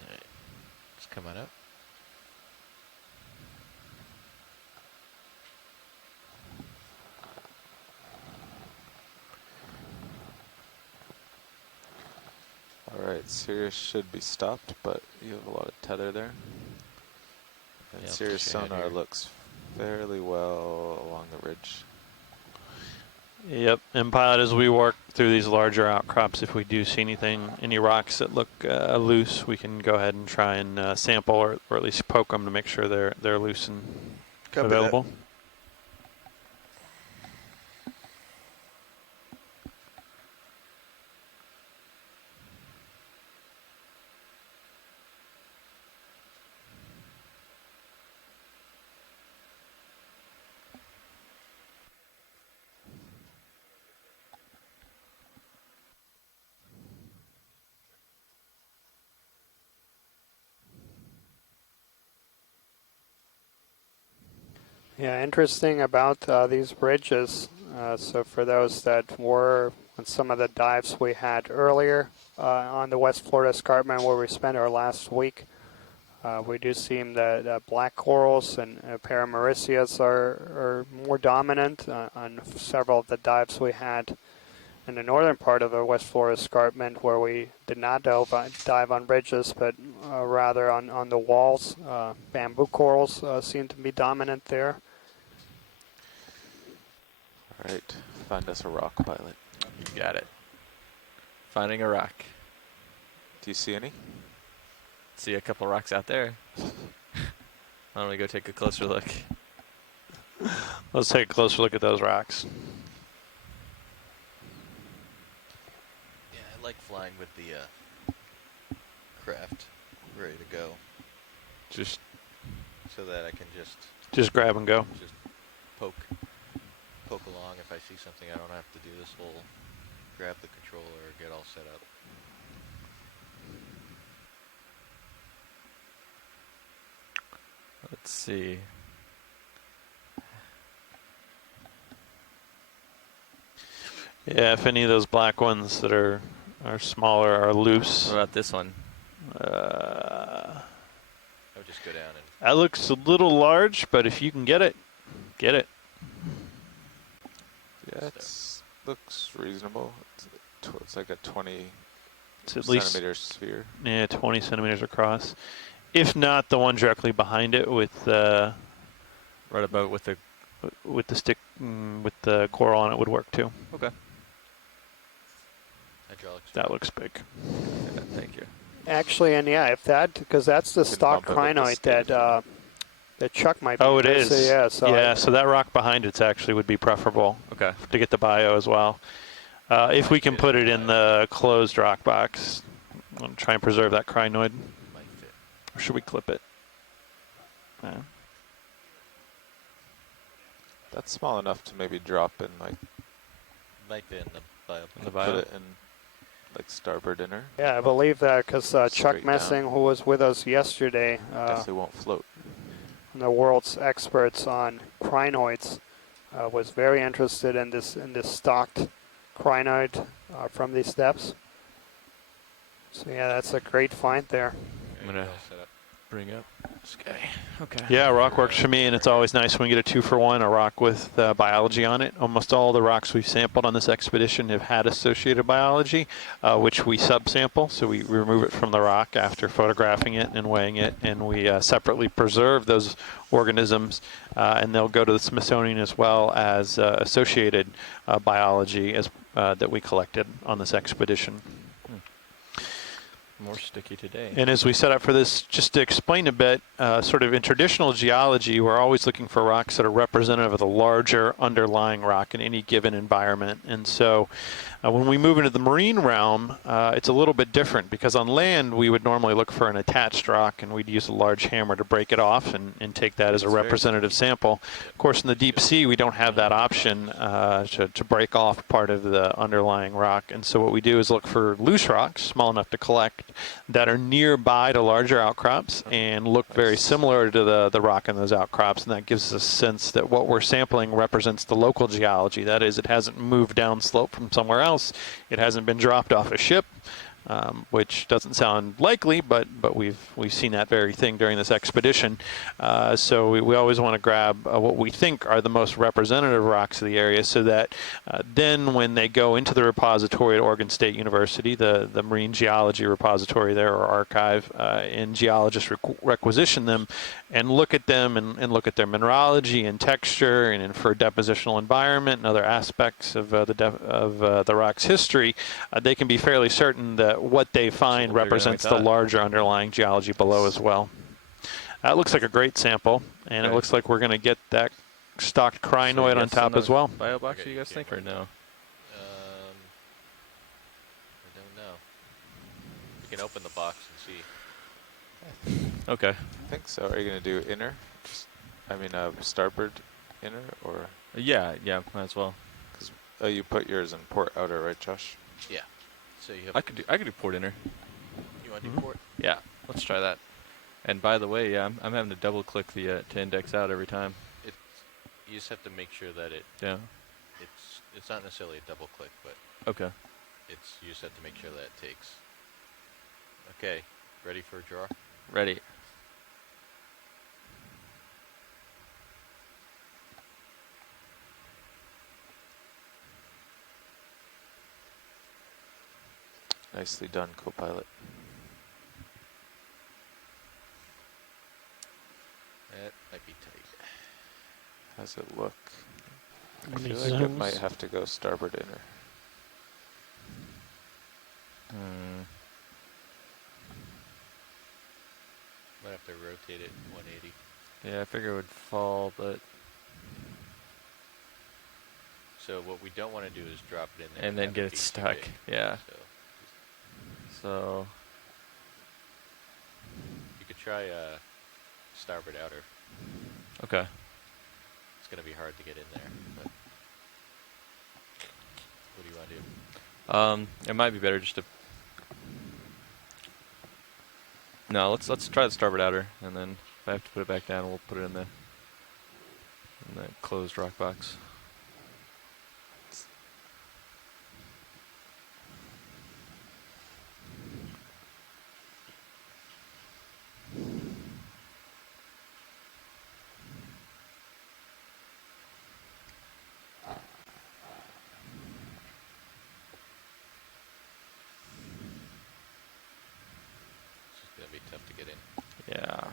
Alright, it's coming up. Alright, Sirius should be stopped, but you have a lot of tether there. And Yeah, Sirius sonar looks fairly well along the ridge. Yep, and pilot, as we work through these larger outcrops, if we do see any rocks that look loose, we can go ahead and try and sample or at least poke them to make sure they're loose and available. Yeah, interesting about these ridges. So for those that were on some of the dives we had earlier on the West Florida Escarpment where we spent our last week, we do seem that black corals and Paramericias are more dominant on several of the dives we had in the northern part of the West Florida Escarpment, where we did not dive on ridges, but rather on the walls. Bamboo corals seem to be dominant there. All right, find us a rock, pilot. You got it. Finding a rock. Do you see any? See a couple rocks out there. Why don't we go take a closer look? Let's take a closer look at those rocks. Yeah, I like flying with the craft ready to go, Just so that I can just grab and go. just poke along. If I see something, I don't have to do this whole grab the controller or get all set up. Let's see. Yeah, if any of those black ones that are smaller are loose. What about this one? I would just go down and. That looks a little large, but if you can get it, get it. Yeah, it looks reasonable. It's like a 20 It's at centimeter least sphere. Yeah, 20 centimeters across. If not, the one directly behind it with right about with the stick with the coral on it would work too. Okay. Hydraulics. That looks big. Yeah, thank you. Actually, and yeah, if that, because that's the stock bump it with the crinoid stick. that Chuck might be. Oh, it is. So, yeah, so so that rock behind it actually would be preferable. Okay. To get the bio as well. If we can put it in the closed rock box, I'm going to try and preserve that crinoid. Might fit. Or should we clip it? That's small enough to maybe drop in, like, Might fit in the bio. put it in, like, starboard inner. yeah, I believe that because Chuck Straight Messing, down. who was with us yesterday, Definitely won't float. the world's experts on crinoids, was very interested in this stocked crinoid from these depths. So yeah, that's a great find there. I'm gonna bring up this guy. Okay. Yeah, rock works for me, and it's always nice when we get a 2-for-1, a rock with biology on it. Almost all the rocks we've sampled on this expedition have had associated biology, which we subsample. So we remove it from the rock after photographing it and weighing it, and we separately preserve those organisms, and they'll go to the Smithsonian as well as associated biology that we collected on this expedition. More sticky today. And as we set up for this, just to explain a bit, sort of in traditional geology, we're always looking for rocks that are representative of the larger underlying rock in any given environment. And so when we move into the marine realm, it's a little bit different because on land, we would normally look for an attached rock and we'd use a large hammer to break it off and take that as a representative sample. Of course, in the deep sea, we don't have that option to break off part of the underlying rock. And so what we do is look for loose rocks, small enough to collect, that are nearby to larger outcrops and look very similar to the rock in those outcrops, and that gives us a sense that what we're sampling represents the local geology. That is, it hasn't moved downslope from somewhere else. It hasn't been dropped off a ship, which doesn't sound likely, but we've seen that very thing during this expedition. So we always want to grab what we think are the most representative rocks of the area, so that then when they go into the repository at Oregon State University, the marine geology repository there, or archive, and geologists requisition them and look at them and look at their mineralogy and texture and infer depositional environment and other aspects of the rock's history, they can be fairly certain that what they find represents the larger underlying geology below as well. That looks like a great sample, and it looks like we're going to get that stocked crinoid on top as well. Bio box, you guys think, or no? I don't know. We can open the box and see. Okay. I think so. Are you going to do inner? Starboard inner, or? Yeah, might as well. Because you put yours in port outer, right, Josh? Yeah. So you have. I could do port inner. You want to do port? Yeah, let's try that. And by the way, I'm having to double click the to index out every time. You just have to make sure that it's not necessarily a double click, but okay. you just have to make sure that it takes. Okay, ready for a draw? Ready. Nicely done, co-pilot. That might be tight. How's it look? I Any feel like it zooms? might have to go starboard inner. Might have to rotate it 180. Yeah, I figure it would fall, but So what we don't want to do is drop it in there and then have get it it be too stuck. big. Yeah. So So you could try starboard outer. okay. It's going to be hard to get in there, but what do you want to do? It might be better just to. No, let's try the starboard outer and then If I have to put it back down, we'll put it in the closed rock box. It's gonna be tough to get in. Yeah.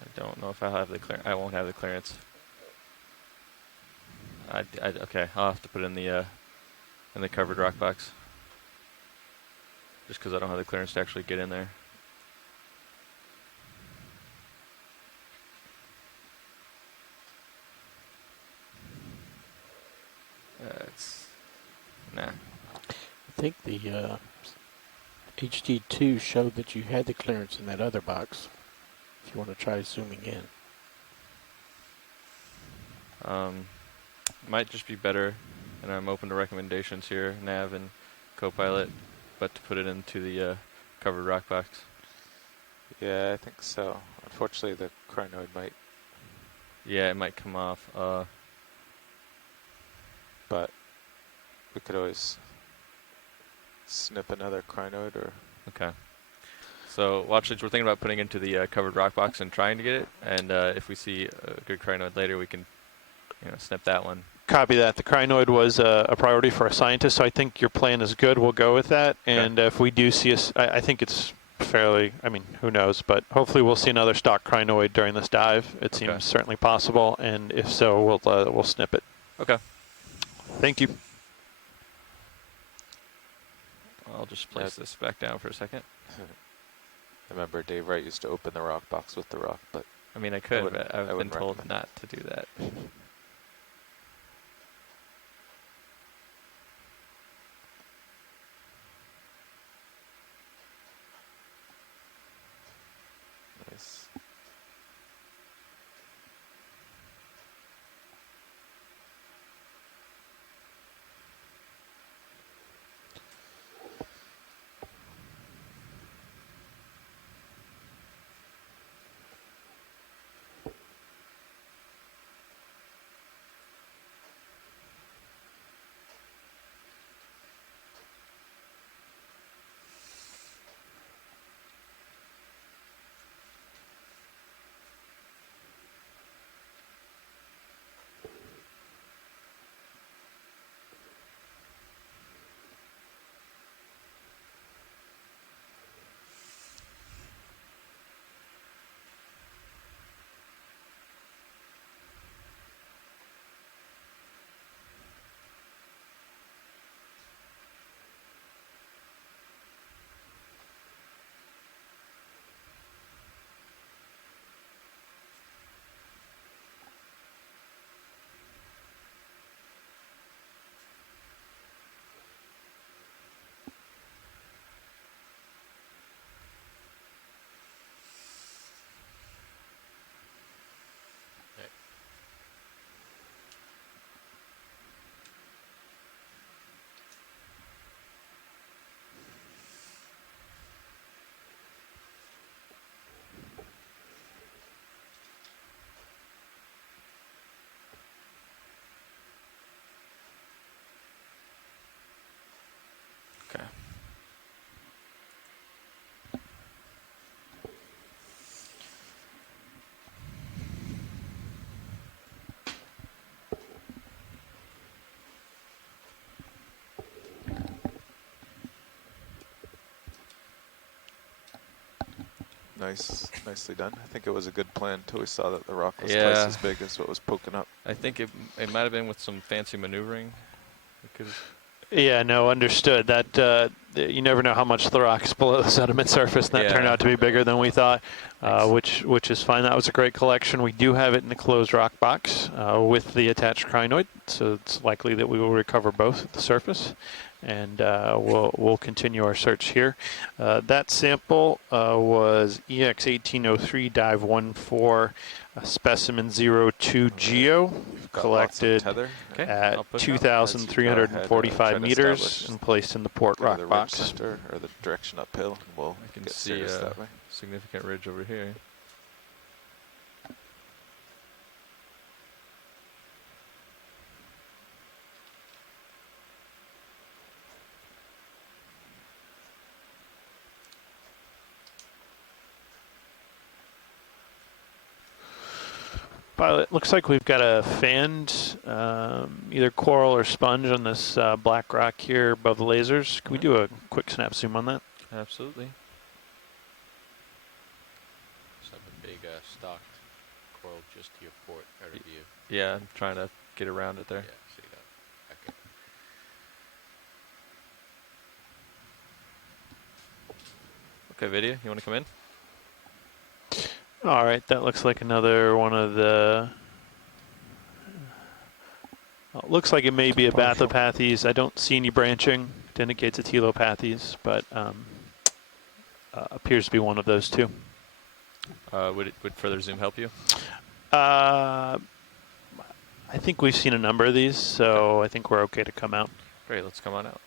I don't know if I'll have the clearance. I won't have the clearance. Okay, I'll have to put it in the covered rock box. Just because I don't have the clearance to actually get in there. Nah. I think the HD2 showed that you had the clearance in that other box. If you want to try zooming in. Might just be better, and I'm open to recommendations here, Nav and Copilot, but to put it into the covered rock box. Yeah, I think so. Unfortunately, the crinoid might. Yeah, it might come off. But we could always snip another crinoid or. Okay. So watch this. We're thinking about putting it into the covered rock box and trying to get it. And if we see a good crinoid later, we can, snip that one. Copy that. The crinoid was a priority for a scientist, so I think your plan is good. We'll go with that. And if we do see I think it's fairly, who knows, but hopefully we'll see another stock crinoid during this dive. It seems certainly possible, and if so, we'll snip it. Okay. Thank you. I'll just place this back down for a second. I remember Dave Wright used to open the rock box with the rock, but I could, but I've been told not to do that. Nice. Okay. Nicely done. I think it was a good plan until we saw that the rock was twice as big as what was poking up. I think it might have been with some fancy maneuvering. Yeah, no, understood. That you never know how much the rock's below the sediment surface, and that turned out to be bigger than we thought, which is fine. That was a great collection. We do have it in the closed rock box with the attached crinoid, so it's likely that we will recover both at the surface, and we'll continue our search here. That sample was EX1803 dive 14, specimen 02 Geo. collected Okay. at 2,345 meters and placed in the port rock the ridge box. center or the direction uphill. And we'll I can get see serious a that way. significant ridge over here. Pilot, looks like we've got a fanned either coral or sponge on this black rock here above the lasers. Can we do a quick snap zoom on that? Absolutely. Just have a big stocked coral just to your port out of view. Yeah, I'm trying to get around it there. Yeah, see that. Okay. Okay, video, you want to come in? All right, that looks like another one of the... looks like it may be a Bathopathes. I don't see any branching. It indicates a Telopathes, but appears to be one of those two. Would further zoom help you? I think we've seen a number of these, so I think we're okay to come out. Great, let's come on out.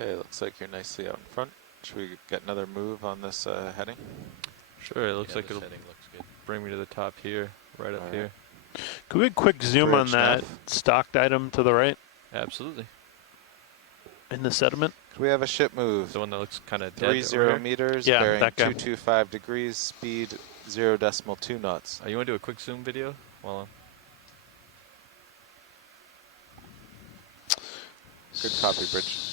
Okay, looks like you're nicely out in front. Should we get another move on this heading? Sure, it looks like this it'll heading looks good. bring me to the top here, right up here. Could we quick zoom on Bridge that nav. stocked item to the right Absolutely. in the sediment? We have a ship move. The one that looks kind of dead 30 meters, Yeah, bearing that guy. 225 degrees, speed 0.2 knots. You want to do a quick zoom video? While Good copy, Bridge.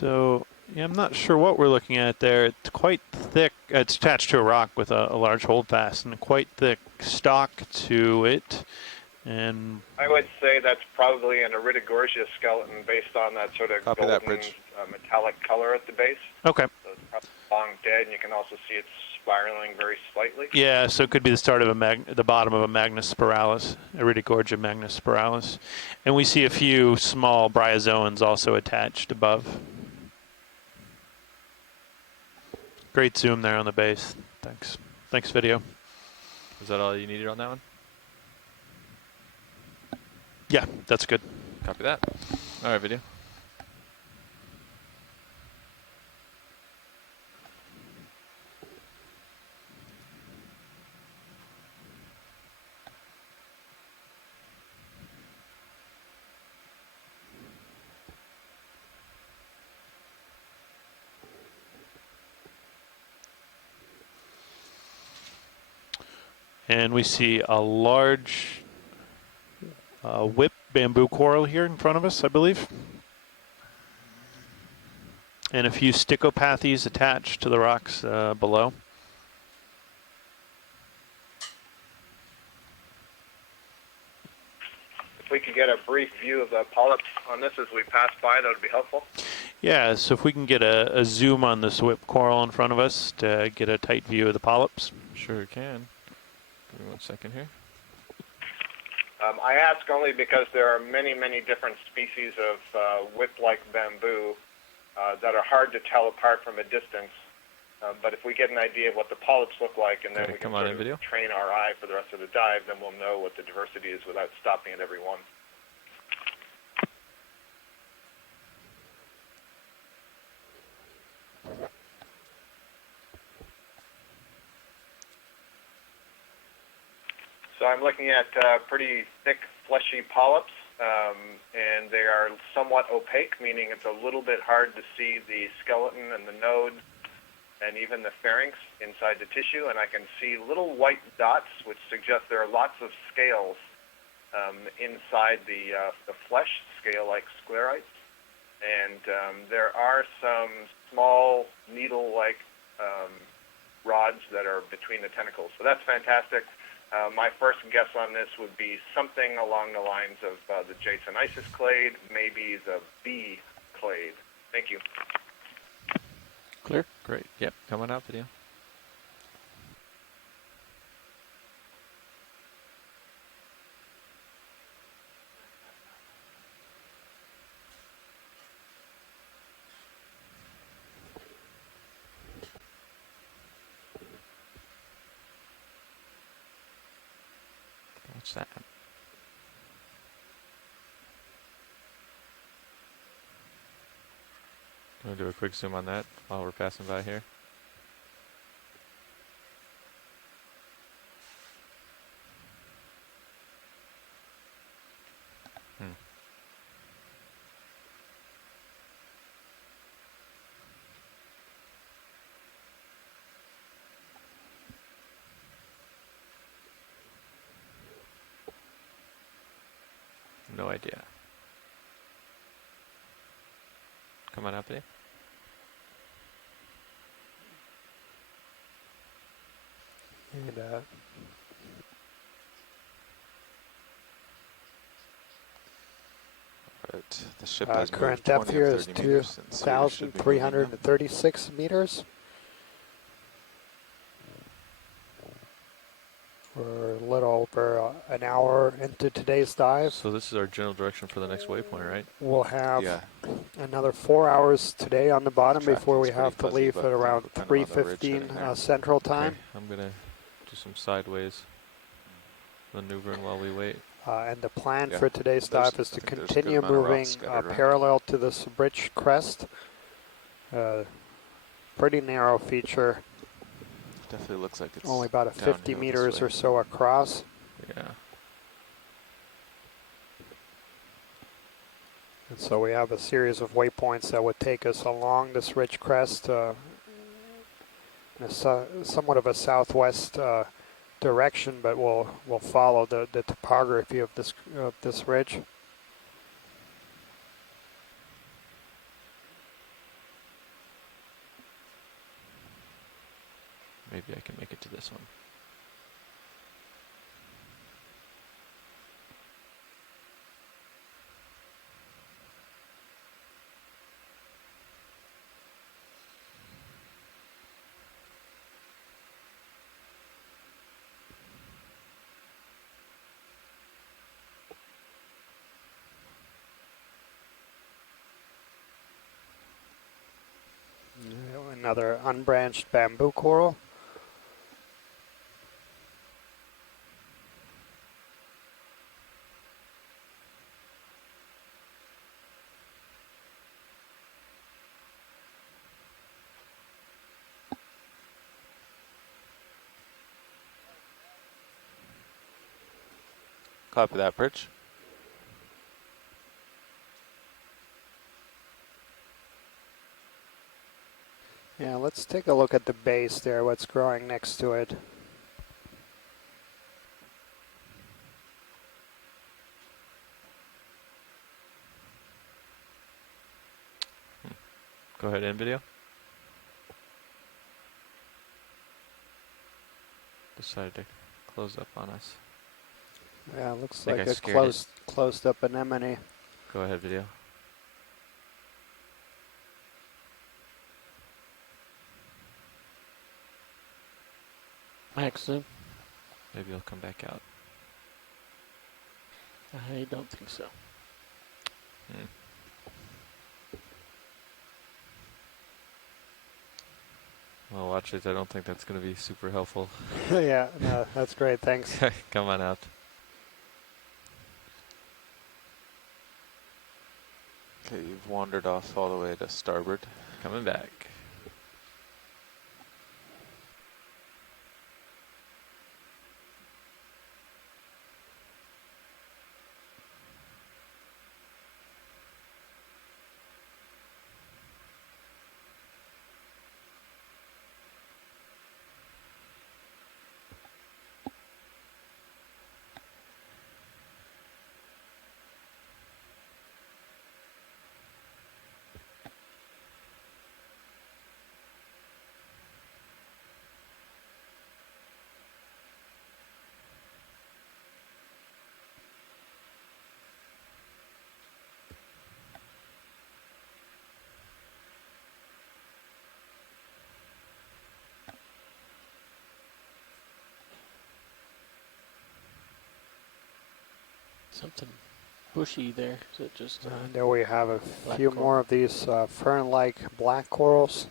So, yeah, I'm not sure what we're looking at there. It's quite thick. It's attached to a rock with a large holdfast and a quite thick stock to it. And I would say that's probably an Iridogorgia skeleton based on that sort of Copy golden that, Bridge. Metallic color at the base. okay. So it's probably long dead, and you can also see it's spiraling very slightly. Yeah, so it could be the start of the bottom of a Magnus spiralis, Iridogorgia Magnus spiralis. And we see a few small bryozoans also attached above. Great zoom there on the base. Thanks. Thanks, video. is that all you needed on that one? Yeah, that's good. Copy that. All right, video. And we see a large whip bamboo coral here in front of us, I believe. And a few Schizopathies attached to the rocks below. If we could get a brief view of the polyps on this as we pass by, that would be helpful. Yeah, so if we can get a zoom on this whip coral in front of us to get a tight view of the polyps. Sure can. Give me 1 second here. I ask only because there are many, many different species of whip-like bamboo that are hard to tell apart from a distance. But if we get an idea of what the polyps look like, and then Okay, we can come on sort in, video. of train our eye for the rest of the dive, then we'll know what the diversity is without stopping at every one. So I'm looking at pretty thick, fleshy polyps, and they are somewhat opaque, meaning it's a little bit hard to see the skeleton and the node and even the pharynx inside the tissue, and I can see little white dots, which suggest there are lots of scales inside the flesh, scale-like sclerites. And there are some small needle-like that are between the tentacles. So that's fantastic. My first guess on this would be something along the lines of the J. Sinus clade, maybe the B clade. Thank you. Clear? Great. Yep, coming out video. What's that? I'm going to do a quick zoom on that while we're passing by here. No idea. Come on up there. And Right. The ship has current moved depth 20 here of is 30 meters, and so we should be moving now. 2,336 meters. We're a little over an hour into today's dive. So this is our general direction for the next waypoint, right? We'll have another 4 hours today on the bottom before we have to leave at around 3:15 Central Time. Okay. I'm going to do some sideways maneuvering while we wait. And the plan for today's dive is to continue moving parallel to this bridge crest. Pretty narrow feature. Definitely looks like it's only about 50 meters or so across. Yeah. And so we have a series of waypoints that would take us along this ridge crest in somewhat of a southwest direction, but we'll follow the topography of this ridge. Maybe I can make it to this one. Another unbranched bamboo coral. Copy that, Bridge. Yeah, let's take a look at the base there, what's growing next to it. Go ahead, end video. Decided to close up on us. Yeah, looks like a closed up anemone. Go ahead, video. Max zoom? Maybe you'll come back out. I don't think so. Well, watch it. I don't think that's going to be super helpful. Yeah, no, that's great. Thanks. Come on out. Okay, you've wandered off all the way to starboard. Coming back. Something bushy there. Is it just? And there we have a few coral. more of these fern-like black corals.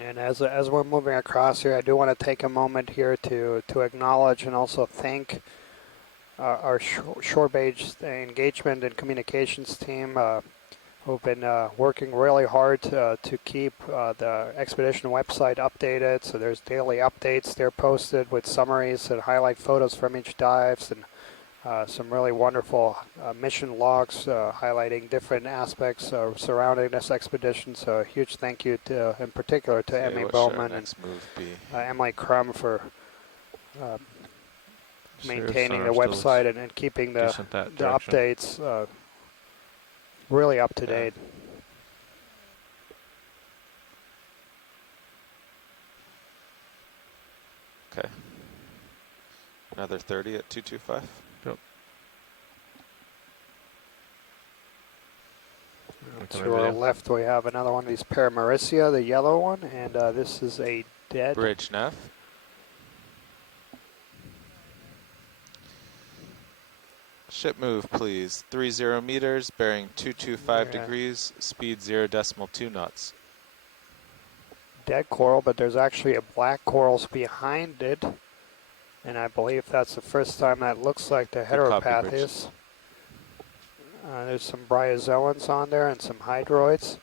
And as we're moving across here, I do want to take a moment here to acknowledge and also thank our shore-based engagement and communications team who've been working really hard to keep the expedition website updated. So there's daily updates there posted with summaries that highlight photos from each dives and some really wonderful mission logs highlighting different aspects surrounding this expedition. So a huge thank you to, in particular, to Emmy Bowman and Emily Crum for maintaining the website and keeping the updates really up to date. Okay. Another 30 at 225. Yep. To our left, we have another one of these Paramaricia, the yellow one, and this is a dead bridge nav. Ship move, please. 30 meters, bearing 225 degrees, speed 0.2 knots. Dead coral, but there's actually a black corals behind it, and I believe that's the first time that looks like the Heteropathis. There's some bryozoans on there and some hydroids,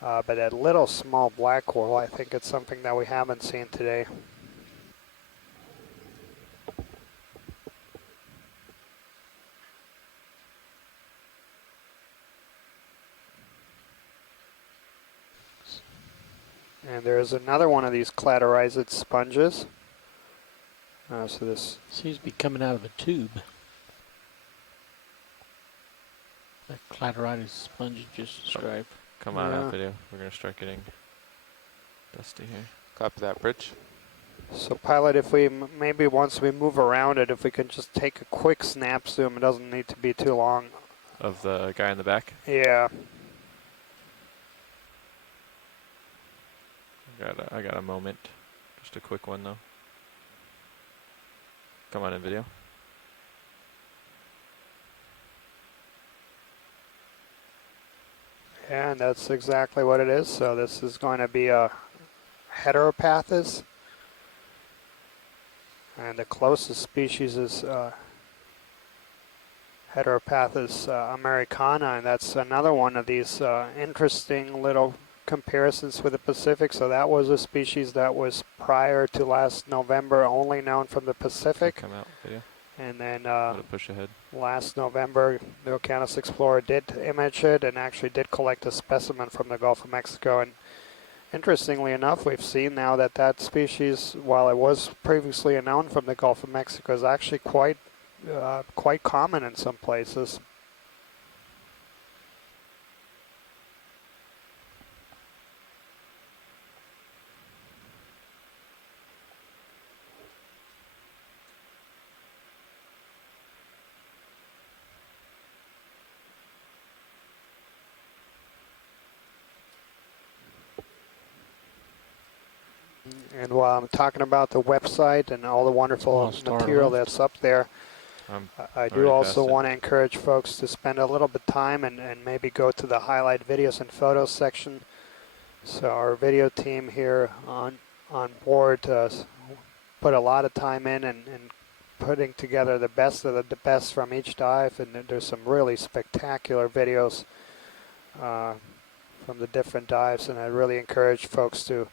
but that little small black coral, I think it's something that we haven't seen today. And there's another one of these cladorized sponges. So this seems to be coming out of a tube. That cladorized sponge you just described. Come on out video. We're going to start getting dusty here. Copy that, bridge. So pilot, if we maybe once we move around it, if we can just take a quick snap zoom, it doesn't need to be too long. Of the guy in the back? Yeah. I got a moment. Just a quick one though. Come on in video. Yeah, and that's exactly what it is. So this is going to be a Heteropathis. And the closest species is Heteropathis americana, and that's another one of these interesting little comparisons with the Pacific. So that was a species that was prior to last November only known from the Pacific. Come out video. And then push ahead. Last November, the Oceanus Explorer did image it and actually did collect a specimen from the Gulf of Mexico. And interestingly enough, we've seen now that that species, while it was previously known from the Gulf of Mexico, is actually quite common in some places. And while I'm talking about the website and all the wonderful material that's up there, I do also want to encourage folks to spend a little bit of time and maybe go to the highlight videos and photos section. So our video team here on board put a lot of time in and putting together the best of the best from each dive, and there's some really spectacular videos from the different dives, and I really encourage folks to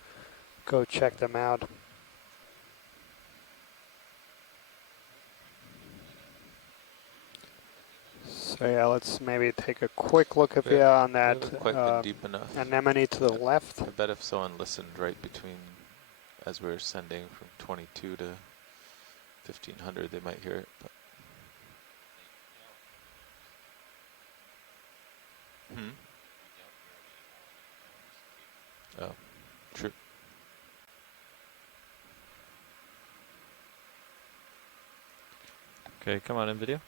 go check them out. So yeah, let's maybe take a quick look on that deep enough. anemone to the left. I bet if someone listened right between, as we were sending from 22 to 1500, they might hear it. But Mm-hmm. Oh, true. Okay, come on in video.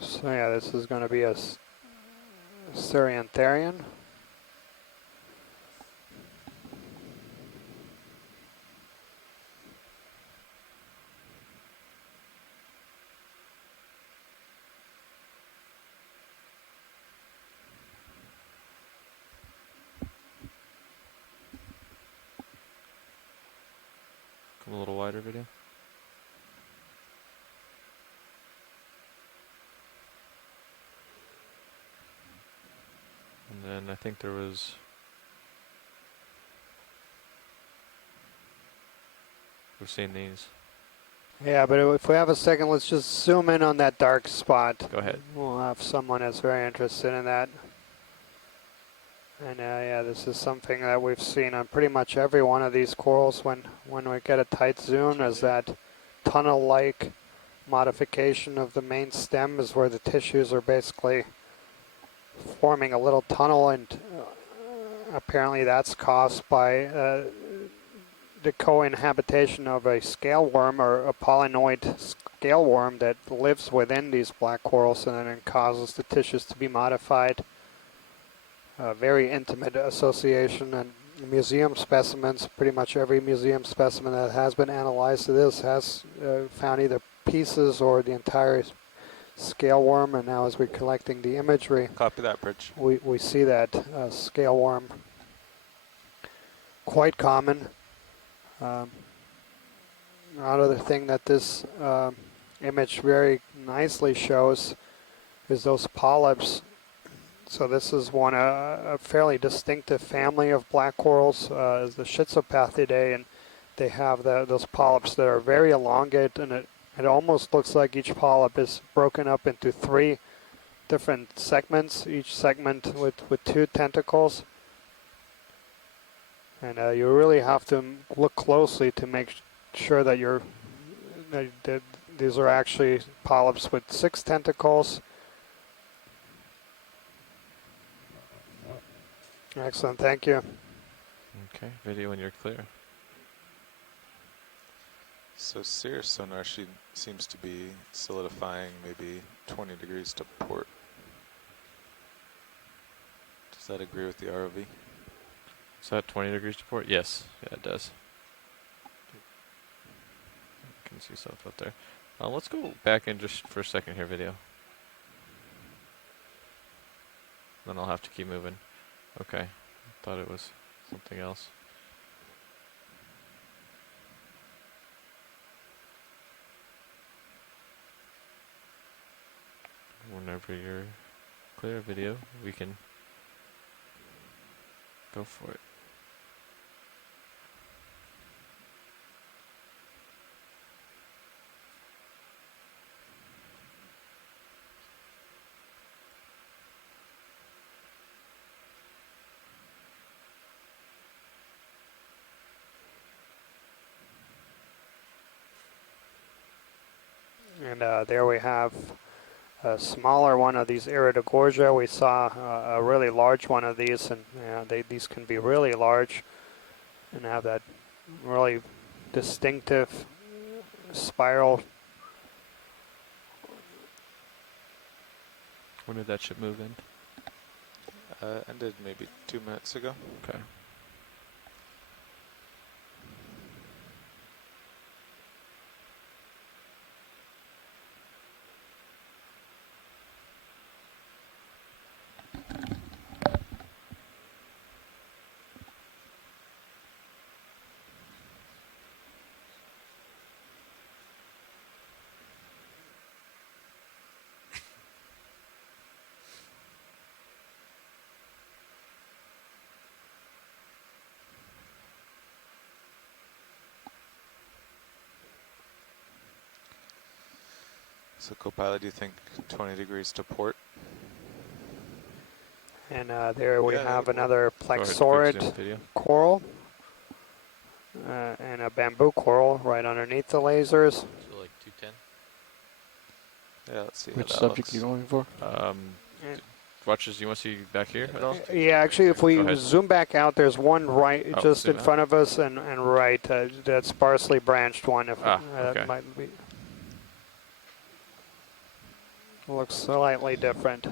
So yeah, this is going to be a Syrian Therian. Come a little wider video. And then I think there was... We've seen these. Yeah, but if we have a second, let's just zoom in on that dark spot. Go ahead. We'll have someone that's very interested in that. And yeah, this is something that we've seen on pretty much every one of these corals when we get a tight zoom, is that tunnel-like modification of the main stem is where the tissues are basically forming a little tunnel, and apparently that's caused by the co-inhabitation of a scale worm, or a polynoid scale worm that lives within these black corals, and then it causes the tissues to be modified. Very intimate association, and museum specimens, pretty much every museum specimen that has been analyzed to this has found either pieces or the entire scale worm, and now as we're collecting the imagery, Copy that, Bridge. we see that scale worm quite common. Another thing that this image very nicely shows is those polyps. So this is one a fairly distinctive family of black corals, is the Schizopathy, and they have those polyps that are very elongate, and it almost looks like each polyp is broken up into 3 different segments, each segment with 2 tentacles. And you really have to look closely to make sure that that these are actually polyps with 6 tentacles. Excellent, thank you. Okay, video when you're clear. So Cirrus sonar seems to be solidifying maybe 20 degrees to port. Does that agree with the ROV? Is that 20 degrees to port? Yes, yeah, it does. You can see stuff out there. Let's go back in just for a second here, video. Then I'll have to keep moving. Okay, thought it was something else. Whenever you're clear, video, we can go for it. And there we have a smaller one of these Iridogorgia. We saw a really large one of these, and these can be really large and have that really distinctive spiral. When did that ship move in? Ended maybe 2 minutes ago. Okay. So Copilot, do you think 20 degrees to port? And there we have another Go ahead, quick plexaurid zoom video. coral and a bamboo coral right underneath the lasers. So like 210. Yeah, let's see Which how that subject looks. you going for? Watches, you want to see back here at all? Yeah, actually, if we Go ahead. zoom back out, there's one right just zoom in out. front of us and right, that sparsely branched one. If okay. that might be. Looks slightly different.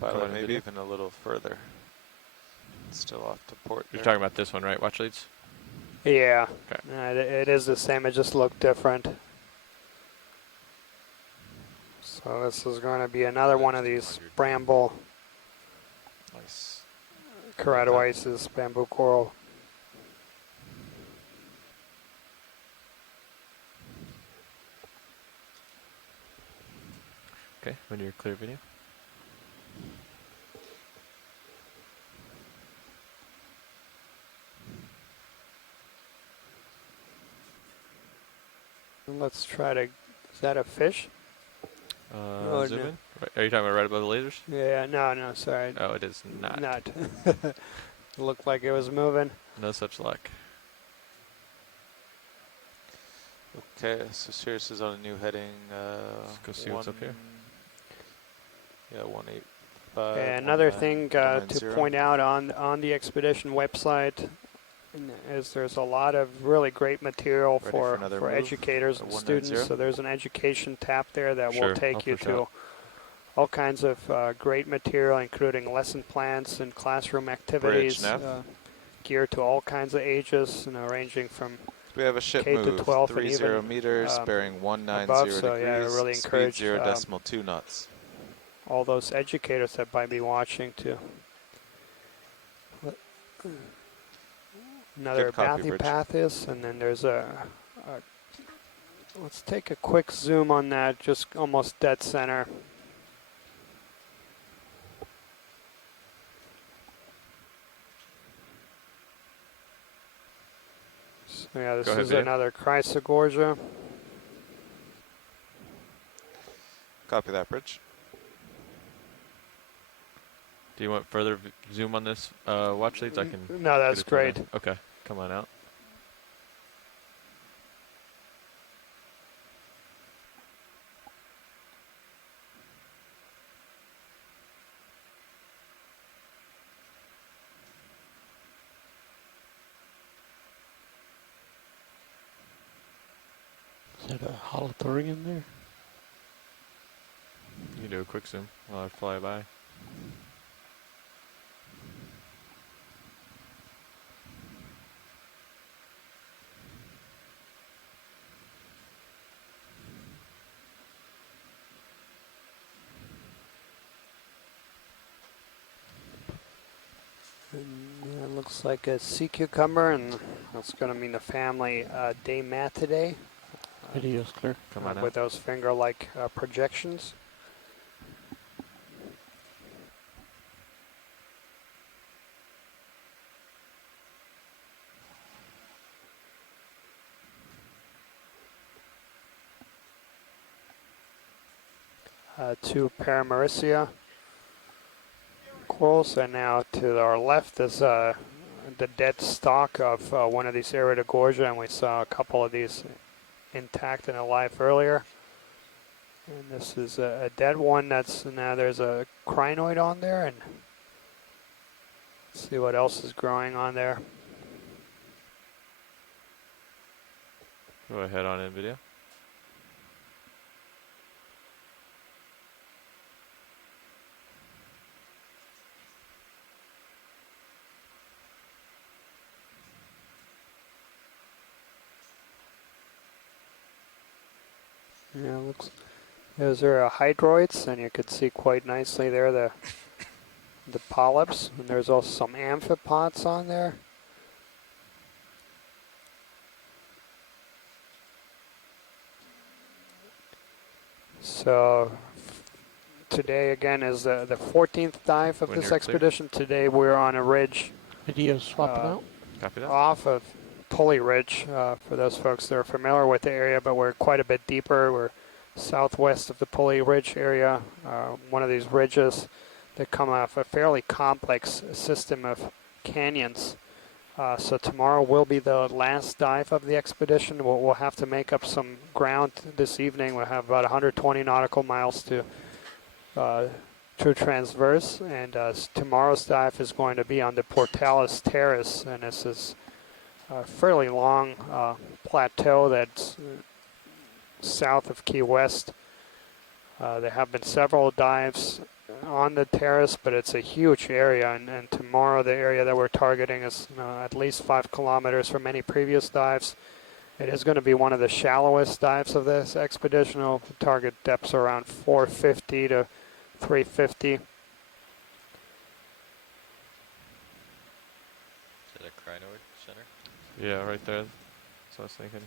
By the way, Go ahead, maybe video. even a little further. It's still off to port. You're there. talking about this one, right? Watch leads? Yeah, Okay. it is the same. It just looked different. So this is going to be another one of these bramble Nice. keratoisis bamboo coral. Okay, when you're clear video. Let's try to. Is that a fish? Zoom no. in. Right, are you talking about right above the lasers? Yeah, no, sorry. Oh, it is not. Not. It looked like it was moving. No such luck. Okay, so Sirius is on a new heading. Let's go see what's up here. Yeah, 185. And another thing to 190. point out on the expedition website is there's a lot of really great material Ready for for another move? educators and 190. students. So there's an education tab there that Sure, will take I'll you push to out. all kinds of great material, including lesson plans and classroom activities, Nav. geared to all kinds of ages, ranging from We have a ship K to move, 12 and 30 even, meters, bearing 190 above, so degrees, yeah, I really speed encourage 0.2 knots. all those educators that might be watching to. Another Good copy, Bridge. bathypathis, and then there's let's take a quick zoom on that, just almost dead center. So yeah, this Go ahead, is video. another Chrysogorgia. Copy that, Bridge. Do you want further zoom on this watch leads? I can. No, that's get it to you great. now. Okay, come on out. Is that a holothurian there? You can do a quick zoom while I fly by. And it looks like a sea cucumber, and that's going to mean the family Deimatidae. Video's clear. Come on With out. those finger-like projections. Two Paramaricia corals, and now to our left is the dead stalk of one of these Iridogorgia, and we saw a couple of these intact and alive earlier. And this is a dead one. That's now there's a crinoid on there, and let's see what else is growing on there. Go ahead on in video. Yeah, looks. Those are hydroids, and you could see quite nicely there the polyps, and there's also some amphipods on there. So today again is the 14th dive of When this you're clear. expedition. Today we're on a ridge Video swapping out. Copy that. Off of Pulley Ridge, for those folks that are familiar with the area, but we're quite a bit deeper. We're southwest of the Pulley Ridge area, one of these ridges that come off a fairly complex system of canyons. So tomorrow will be the last dive of the expedition. We'll have to make up some ground this evening. We'll have about 120 nautical miles to transverse, and tomorrow's dive is going to be on the Portales Terrace, and this is a fairly long plateau that's south of Key West. There have been several dives on the terrace, but it's a huge area, and tomorrow the area that we're targeting is at least 5 kilometers from any previous dives. It is going to be one of the shallowest dives of this expedition. It'll target depths around 450 to 350. Is that a crinoid center? Yeah, right there. So I was thinking.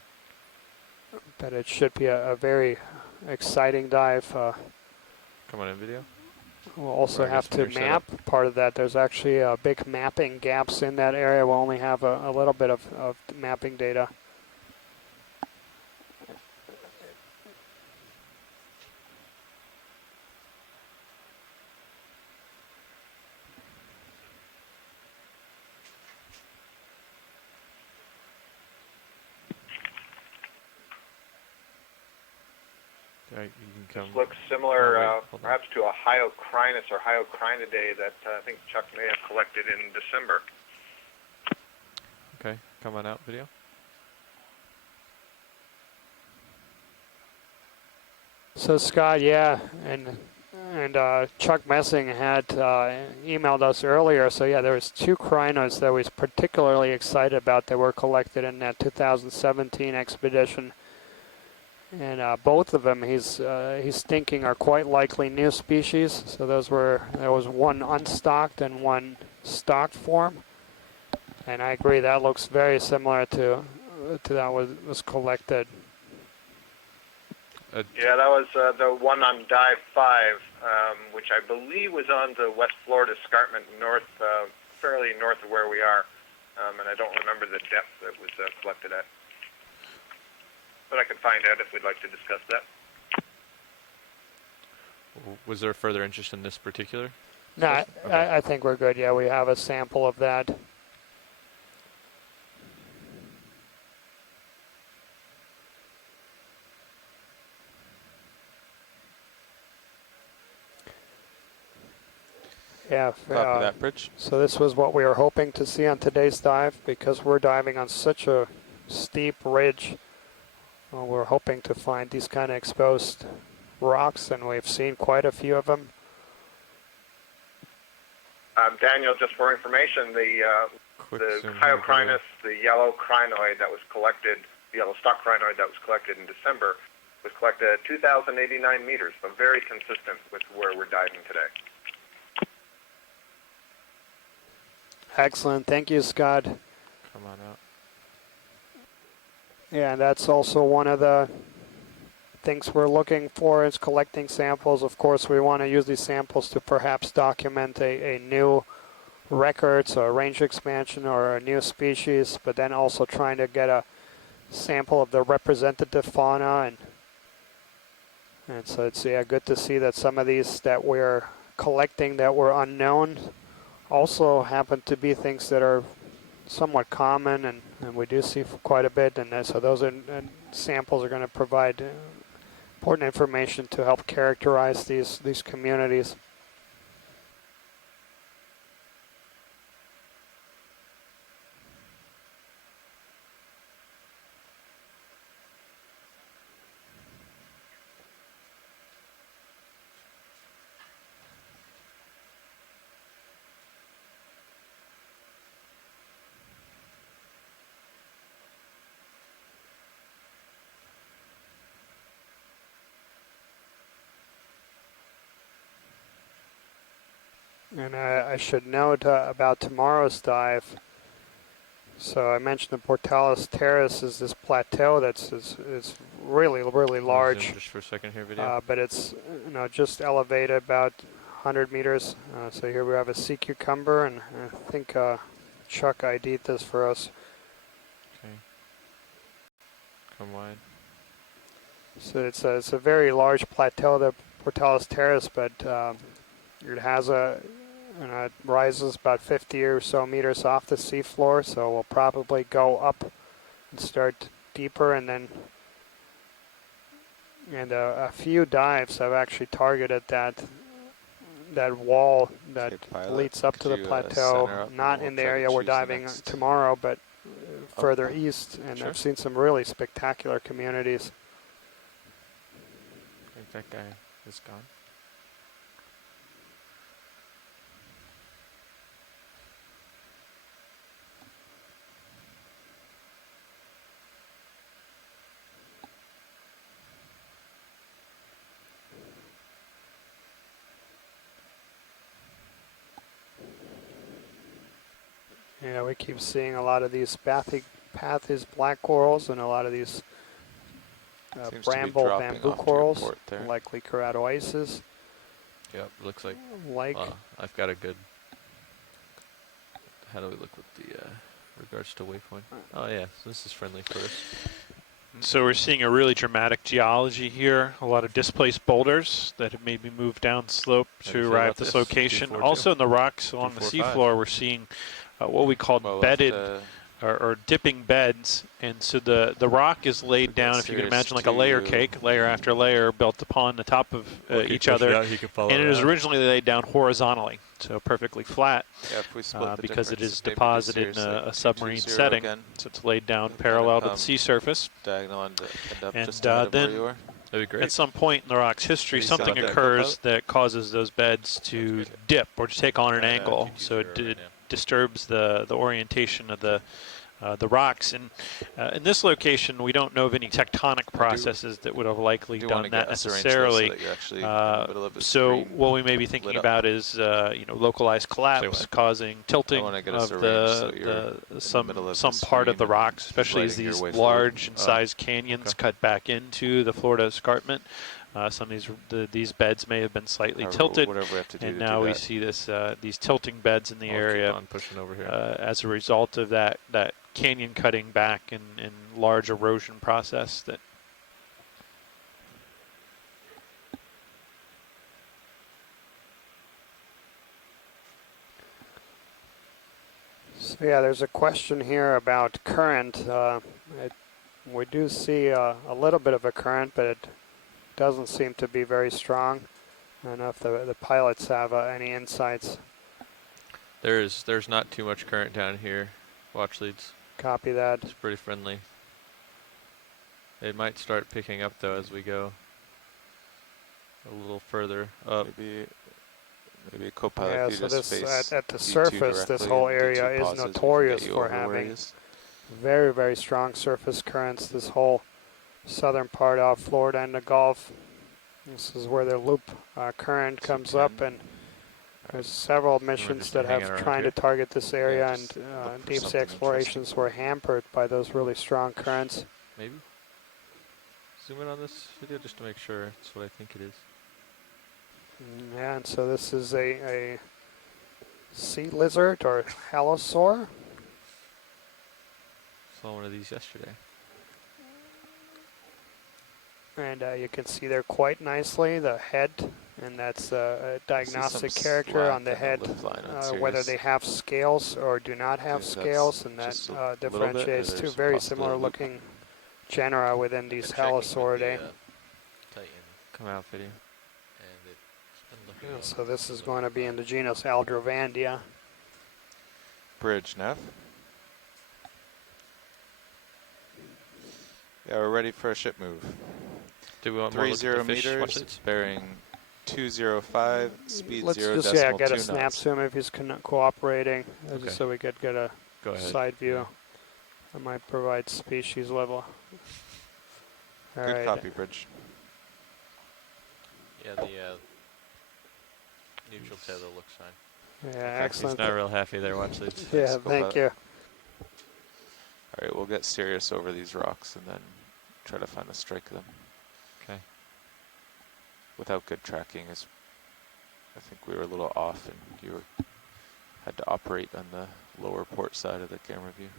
But it should be a very exciting dive. Come on in video. We'll also Right, have to map part of that. There's actually big mapping gaps in that area. We'll only have a little bit of mapping data. Right, you can come. Looks similar, hold on. perhaps to a Hyocrinus or Hyocrinidae that I think Chuck may have collected in December. Okay, come on out video. So Scott, yeah, and Chuck Messing had emailed us earlier. So yeah, there was 2 crinoids that we was particularly excited about that were collected in that 2017 expedition. And both of them, he's thinking, are quite likely new species. So there was one unstocked and one stocked form. And I agree, that looks very similar to that was collected. Yeah, that was the one on dive 5, which I believe was on the West Florida Escarpment north, fairly north of where we are. And I don't remember the depth that was collected at. But I can find out if we'd like to discuss that. Was there further interest in this particular? No, Okay. I think we're good. Yeah, we have a sample of that. Yeah. Copy that, Bridge. So this was what we were hoping to see on today's dive, because we're diving on such a steep ridge. We're hoping to find these kind of exposed rocks, and we've seen quite a few of them. Daniel, just for information, the Hyocrinus, the yellow crinoid that was collected, the yellow stock crinoid that was collected in December, was collected at 2,089 meters, so very consistent with where we're diving today. Excellent. Thank you, Scott. Come on out. Yeah, that's also one of the things we're looking for, is collecting samples. Of course, we want to use these samples to perhaps document a new record, so a range expansion or a new species, but then also trying to get a sample of the representative fauna. And so it's good to see that some of these that we're collecting that were unknown also happen to be things that are somewhat common, and we do see quite a bit, and so those samples are going to provide important information to help characterize these communities. And I should note about tomorrow's dive. So I mentioned the Portales Terrace is this plateau that's is really large. Zoom just for a second here, video. But it's just elevated about 100 meters. So here we have a sea cucumber, and I think Chuck ID'd this for us. Okay. Come wide. So it's a very large plateau, the Portales Terrace, but it has it rises about 50 or so meters off the seafloor, so we'll probably go up and start deeper, and then a few dives have actually targeted that wall that leads up to the plateau, not in the area we're diving tomorrow, but further east, and I've seen some really spectacular communities. I think that guy is gone. Yeah, we keep seeing a lot of these Pathies black corals and a lot of these bramble bamboo corals, likely keratoises. Yep, looks like. Like I've got a good. How do we look with the regards to waypoint? Oh yeah, so this is friendly for us. So we're seeing a really dramatic geology here. A lot of displaced boulders that have maybe moved down slope to arrive at this location. Also in the rocks along the seafloor, we're seeing what we call bedded or dipping beds, and so the rock is laid down, if you can imagine, like a layer cake, layer after layer built upon the top of each other, and it is originally laid down horizontally, so perfectly flat, because it is deposited in a submarine setting, so it's laid down parallel to the sea surface. And then at some point in the rock's history, something occurs that causes those beds to dip or to take on an angle, so it disturbs the orientation of the rocks. And in this location, we don't know of any tectonic processes that would have likely done that necessarily. So what we may be thinking about is localized collapse causing tilting of some part of the rocks, especially as these large in size canyons cut back into the Florida Escarpment. Some of these beds may have been slightly tilted, and now we see these tilting beds in the area pushing over here. as a result of that canyon cutting back and large erosion process. So yeah, there's a question here about current. We do see a little bit of a current, but it doesn't seem to be very strong. I don't know if the pilots have any insights. There's not too much current down here. Watch leads. Copy that. It's pretty friendly. It might start picking up though as we go a little further up. Maybe a co-pilot so this at the surface, this whole area is notorious for having very, very strong surface currents. This whole southern part of Florida and the Gulf. This is where the loop current comes up, and there's several missions that have trying to target this area, and deep sea explorations were hampered by those really strong currents. Maybe zoom in on this video just to make sure it's what I think it is. Yeah, and so this is a sea lizard or halosaur. Saw one of these yesterday. And you can see there quite nicely the head, and that's a diagnostic character on the head, whether they have scales or do not have scales, and that differentiates two very similar looking genera within these Halosauridae. Come out video. Yeah, so this is going to be in the genus Aldrovandia. Bridge, Nev. Yeah, we're ready for a ship move. Do we want more 30 meters, bearing 205, speed Let's 0 just decimal get 2 a snap knots. zoom if he's cooperating, just so we could get a side view. I might provide species level. All Good right. copy, Bridge. Yeah, the neutral tether looks fine. Yeah, excellent. He's not real happy there, watch leads. Yeah, thank you. All right, we'll get Sirius over these rocks and then try to find a strike them. Okay. Without good tracking, I think we were a little off, and you were had to operate on the lower port side of the camera view.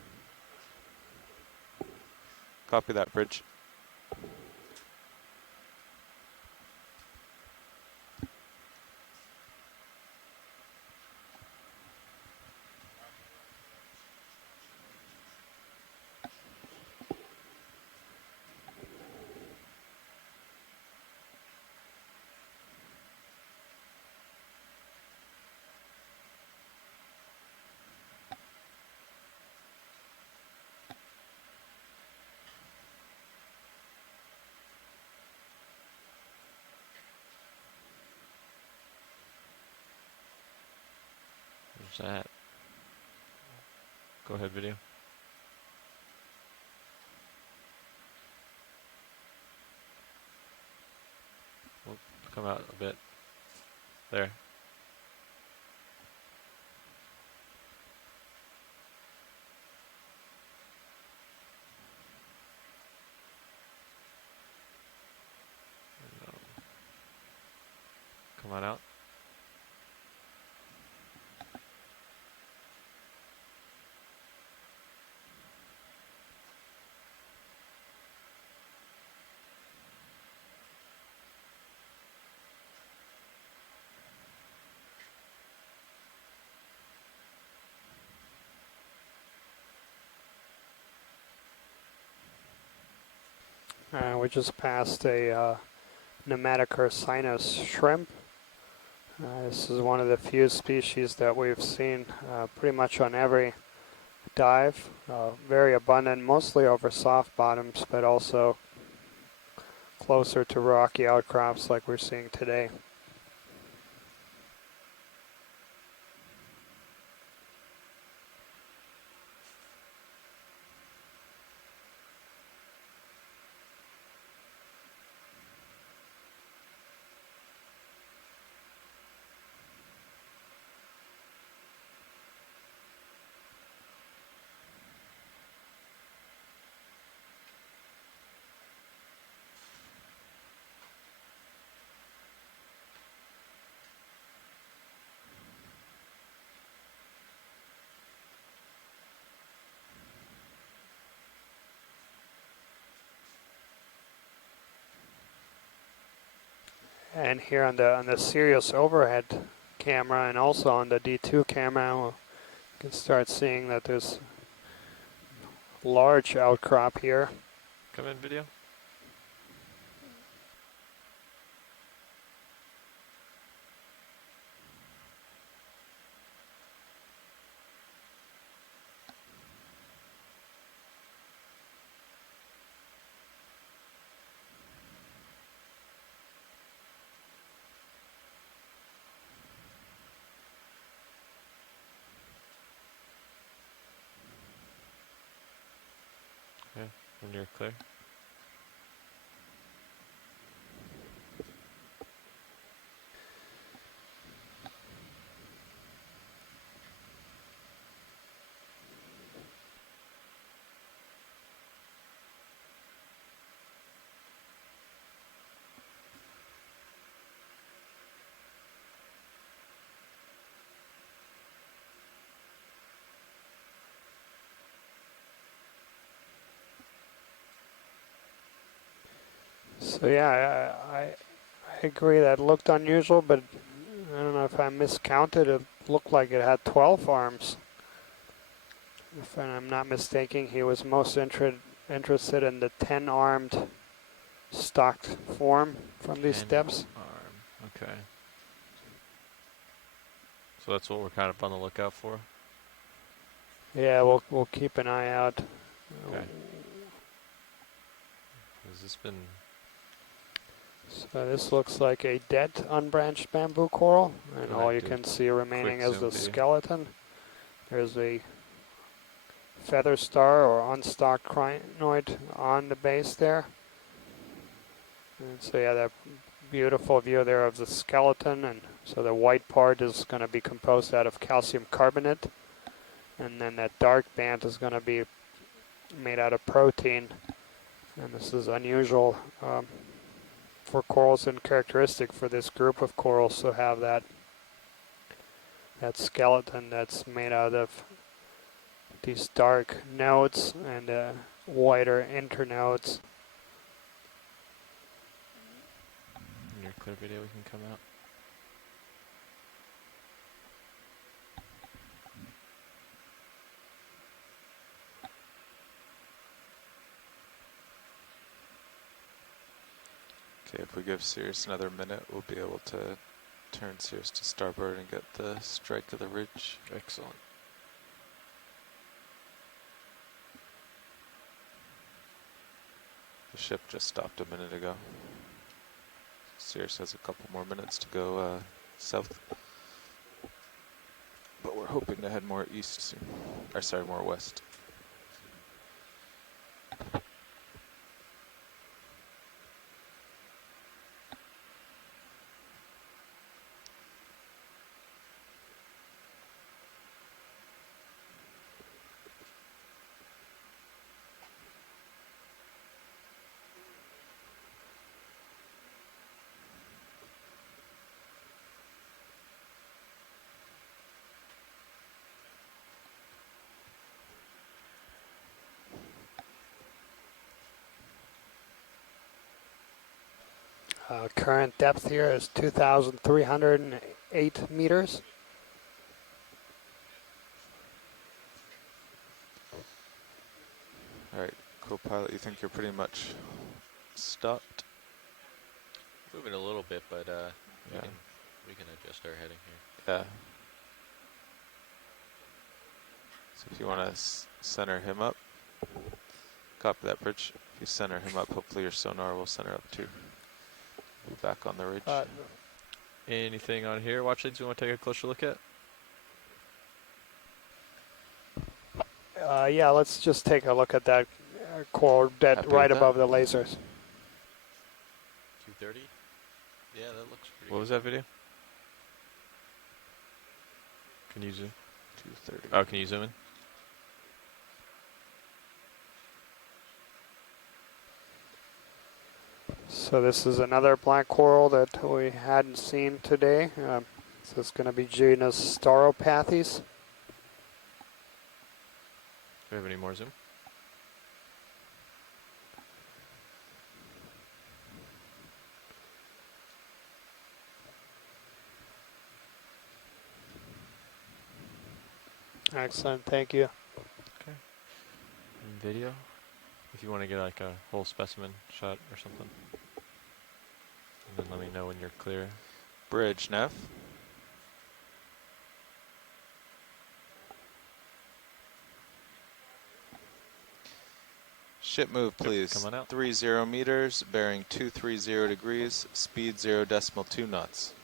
Copy that, Bridge. Where's that? Go ahead, video. We'll come out a bit. There. Come on out. We just passed a Pneumatic or Sinus shrimp. This is one of the few species that we've seen pretty much on every dive. Very abundant, mostly over soft bottoms, but also closer to rocky outcrops like we're seeing today. And here on the Sirius overhead camera and also on the D2 camera, you can start seeing that there's large outcrop here. Come in, video. Okay, when you're clear. So yeah, I agree that looked unusual, but I don't know if I miscounted. It looked like it had 12 arms. If I'm not mistaken, he was most interested in the 10-armed stocked form from these steps. Arm. Okay. So that's what we're kind of on the lookout for. Yeah, we'll keep an eye out. Okay. Has this been? So this looks like a dead unbranched bamboo coral, and all you do can see remaining is the zoom view. skeleton. There's a feather star or unstocked crinoid on the base there. And so yeah, that beautiful view there of the skeleton, and so the white part is going to be composed out of calcium carbonate, and then that dark band is going to be made out of protein. And this is unusual for corals and characteristic for this group of corals to have that that skeleton that's made out of these dark nodes and whiter internodes. In your clear video, we can come out. Okay, if we give Sirius another minute, we'll be able to turn Sirius to starboard and get the strike of the ridge. Excellent. The ship just stopped a minute ago. Sirius has a couple more minutes to go south. But we're hoping to head more east soon. Or sorry, more west. Current depth here is 2,308 meters. Alright, co-pilot, you think you're pretty much stopped? Moving a little bit, but Yeah. we can adjust our heading here. Yeah. So if you want to center him up, copy that, Bridge. If you center him up, hopefully your sonar will center up too. Be back on the ridge. Anything on here, watch leads, we want to take a closer look at? Yeah, let's just take a look at that coral dead Happy right with above the lasers. 230? Yeah, that looks pretty What was that video? Can you zoom? 230. Oh, can you zoom in? So this is another black coral that we hadn't seen today. So it's going to be genus Stauropathes. Do we have any more zoom? Excellent, thank you. Okay. And video, if you want to get like a whole specimen shot or something. And then let me know when you're clear. Bridge, Neff. Ship move, please. Come on out. 30 meters, bearing 230 degrees, speed 0.2 knots.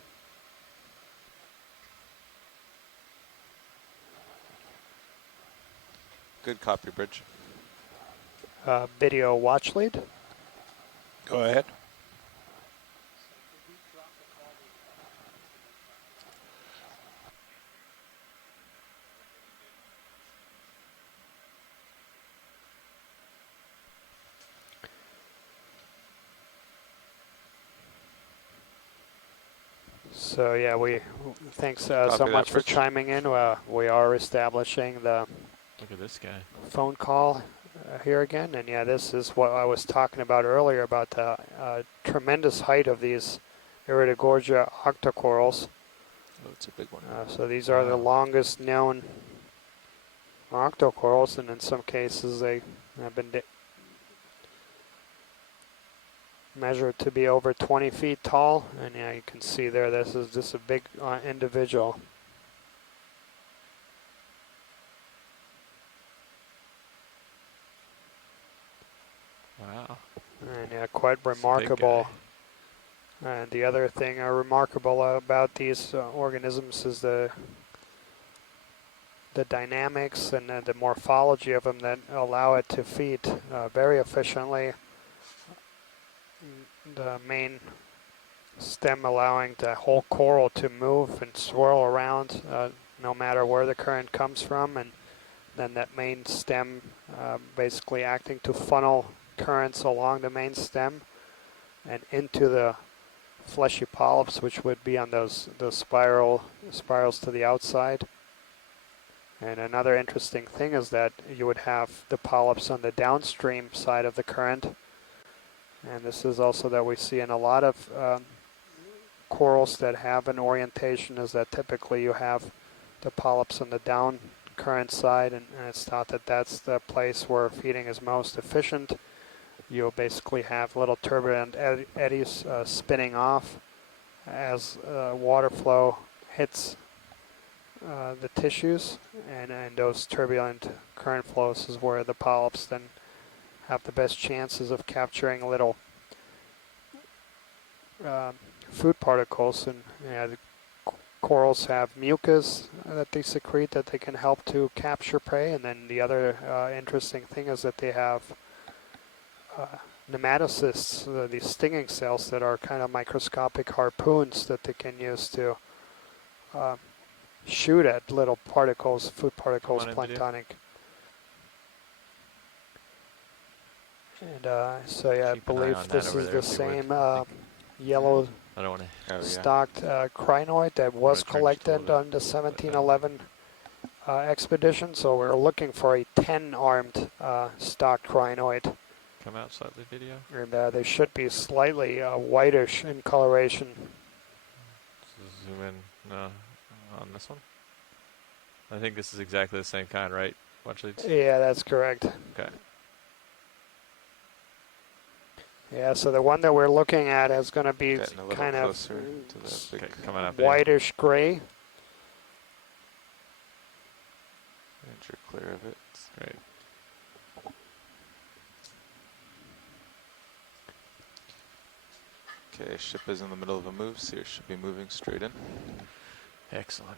Good copy, Bridge. Video watch lead. Go ahead. So yeah, thanks so Copy much that, for Rich. chiming in. We are establishing the Look at this guy. phone call here again, and yeah, this is what I was talking about earlier about the tremendous height of these Iridogorgia octocorals. Oh, it's a big one. So these are the longest known octocorals, and in some cases they have been measured to be over 20 feet tall. And yeah, you can see there, this is just a big individual. Wow. And yeah, quite remarkable. And the other thing remarkable about these organisms is the dynamics and the morphology of them that allow it to feed very efficiently. The main stem allowing the whole coral to move and swirl around no matter where the current comes from, and then that main stem basically acting to funnel currents along the main stem and into the fleshy polyps, which would be on those spirals to the outside. And another interesting thing is that you would have the polyps on the downstream side of the current. And this is also that we see in a lot of corals that have an orientation, is that typically you have the polyps on the down current side, and it's thought that that's the place where feeding is most efficient. You'll basically have little turbulent eddies spinning off as water flow hits the tissues, and those turbulent current flows is where the polyps then have the best chances of capturing little food particles. And the corals have mucus that they secrete that they can help to capture prey. And then the other interesting thing is that they have nematocysts, these stinging cells that are kind of microscopic harpoons that they can use to shoot at little particles, food particles, planktonic. And so yeah, I believe this is the same yellow stocked crinoid that was collected on the 1711 expedition. So we're looking for a 10-armed stocked crinoid. Come out slightly, video. And they should be slightly whitish in coloration. Zoom in on this one. I think this is exactly the same kind, right? Watch leads. Yeah, that's correct. Okay. Yeah, so the one that we're looking at is going to be kind of whitish gray. And you're clear of it. Great. Okay, ship is in the middle of a move, so it should be moving straight in. Excellent.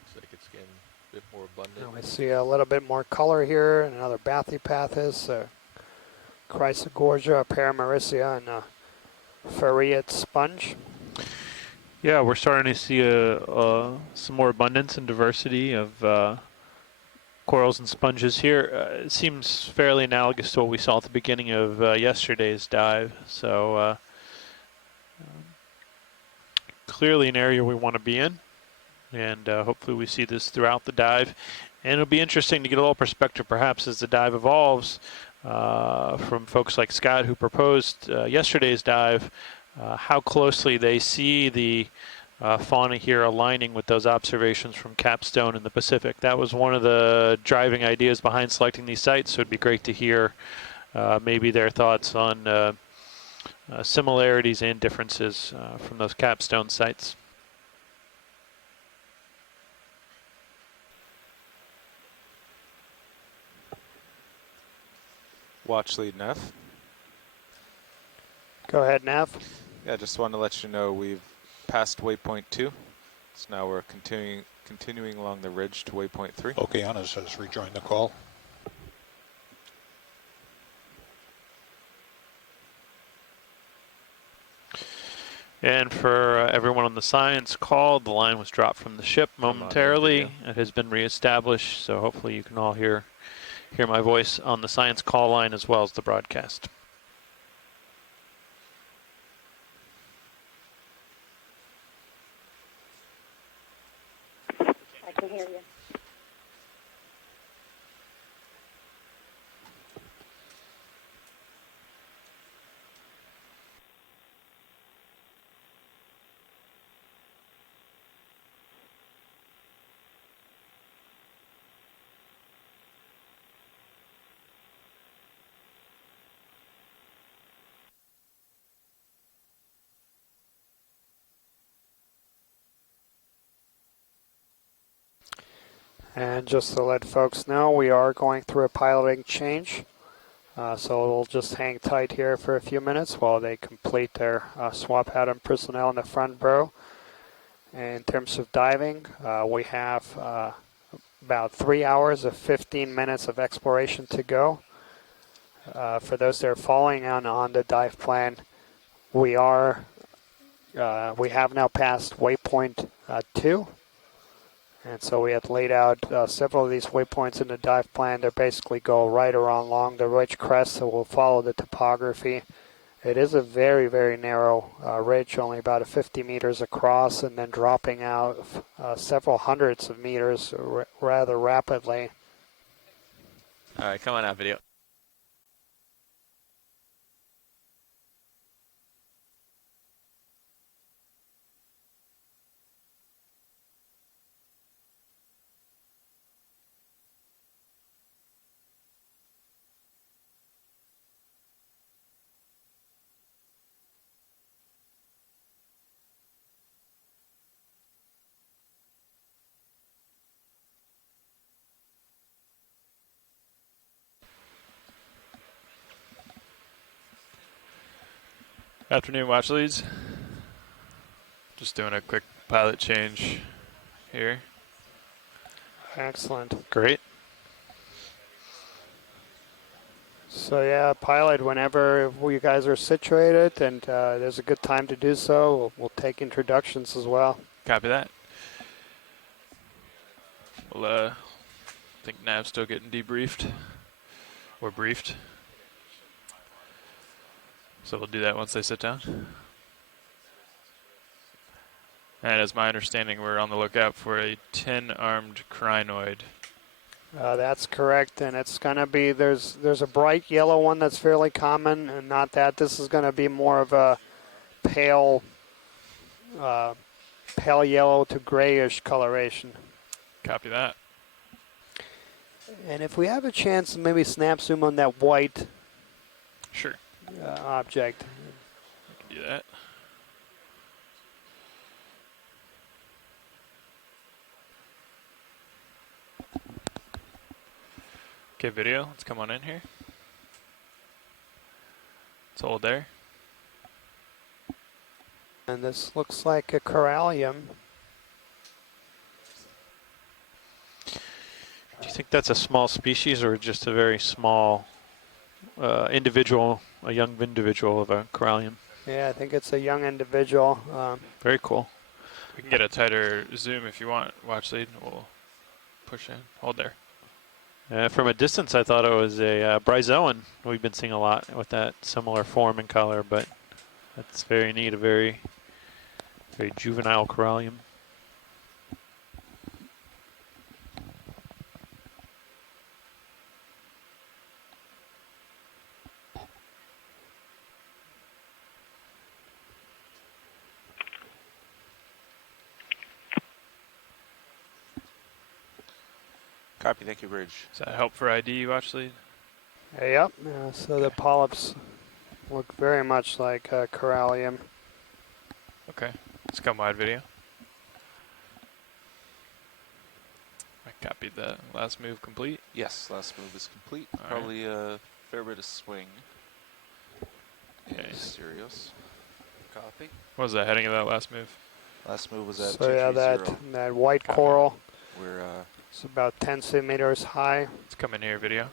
Looks like it's getting a bit more abundant. Now we see a little bit more color here, and another Bathypathis, Chrysogorgia, Paramaricia, and a Farreid sponge. Yeah, we're starting to see some more abundance and diversity of corals and sponges here. It seems fairly analogous to what we saw at the beginning of yesterday's dive. So clearly an area we want to be in, and hopefully we see this throughout the dive. And it'll be interesting to get a little perspective perhaps as the dive evolves from folks like Scott, who proposed yesterday's dive, how closely they see the fauna here aligning with those observations from Capstone in the Pacific. That was one of the driving ideas behind selecting these sites, so it'd be great to hear maybe their thoughts on similarities and differences from those Capstone sites. Watch lead Neff. Go ahead, Neff. Yeah, just wanted to let you know we've passed waypoint 2. So now we're continuing along the ridge to waypoint 3. Okeanos has rejoined the call. And for everyone on the science call, the line was dropped from the ship momentarily. It has been reestablished, so hopefully you can all hear my voice on the science call line as well as the broadcast. I can hear you. And just to let folks know, we are going through a piloting change. So we'll just hang tight here for a few minutes while they complete their swap out and personnel in the front row. And in terms of diving, we have about 3 hours of 15 minutes of exploration to go. For those that are following on the dive plan, we have now passed waypoint 2. And so we had laid out several of these waypoints in the dive plan. They basically go right along the ridge crest, so we'll follow the topography It is a very, very narrow ridge, only about 50 meters across, and then dropping out several hundreds of meters rather rapidly. All right, come on out, video. Afternoon, watch leads. Just doing a quick pilot change here. Excellent. Great. So yeah, pilot, whenever you guys are situated and there's a good time to do so, we'll take introductions as well. Copy that. Well, I think Nav's still getting debriefed or briefed. So we'll do that once they sit down. And as my understanding, we're on the lookout for a 10-armed crinoid. That's correct, and it's going to be, there's a bright yellow one that's fairly common, and not that. This is going to be more of a pale yellow to grayish coloration. Copy that. And if we have a chance, maybe snap zoom on that white Sure. Object. I can do that. Okay, video, let's come on in here. Let's hold there. And this looks like a corallium. Do you think that's a small species or just a very small individual, a young individual of a corallium? Yeah, I think it's a young individual. Very cool. We can get a tighter zoom if you want. Watch lead, we'll push in. Hold there. From a distance, I thought it was a bryozoan. We've been seeing a lot with that similar form and color, but that's very neat, a very, very juvenile corallium. Copy, thank you, Bridge. Does that help for ID, watch lead? Yep, so the polyps look very much like a corallium. Okay, let's come wide video. I copied that. Last move complete. Yes, last move is complete. All Probably a fair bit of swing. Okay. Mysterious. Copy. What was the heading of that last move? Last move was at So yeah, 230. that white Copy. coral, We're it's about 10 centimeters high. Let's come in here, video.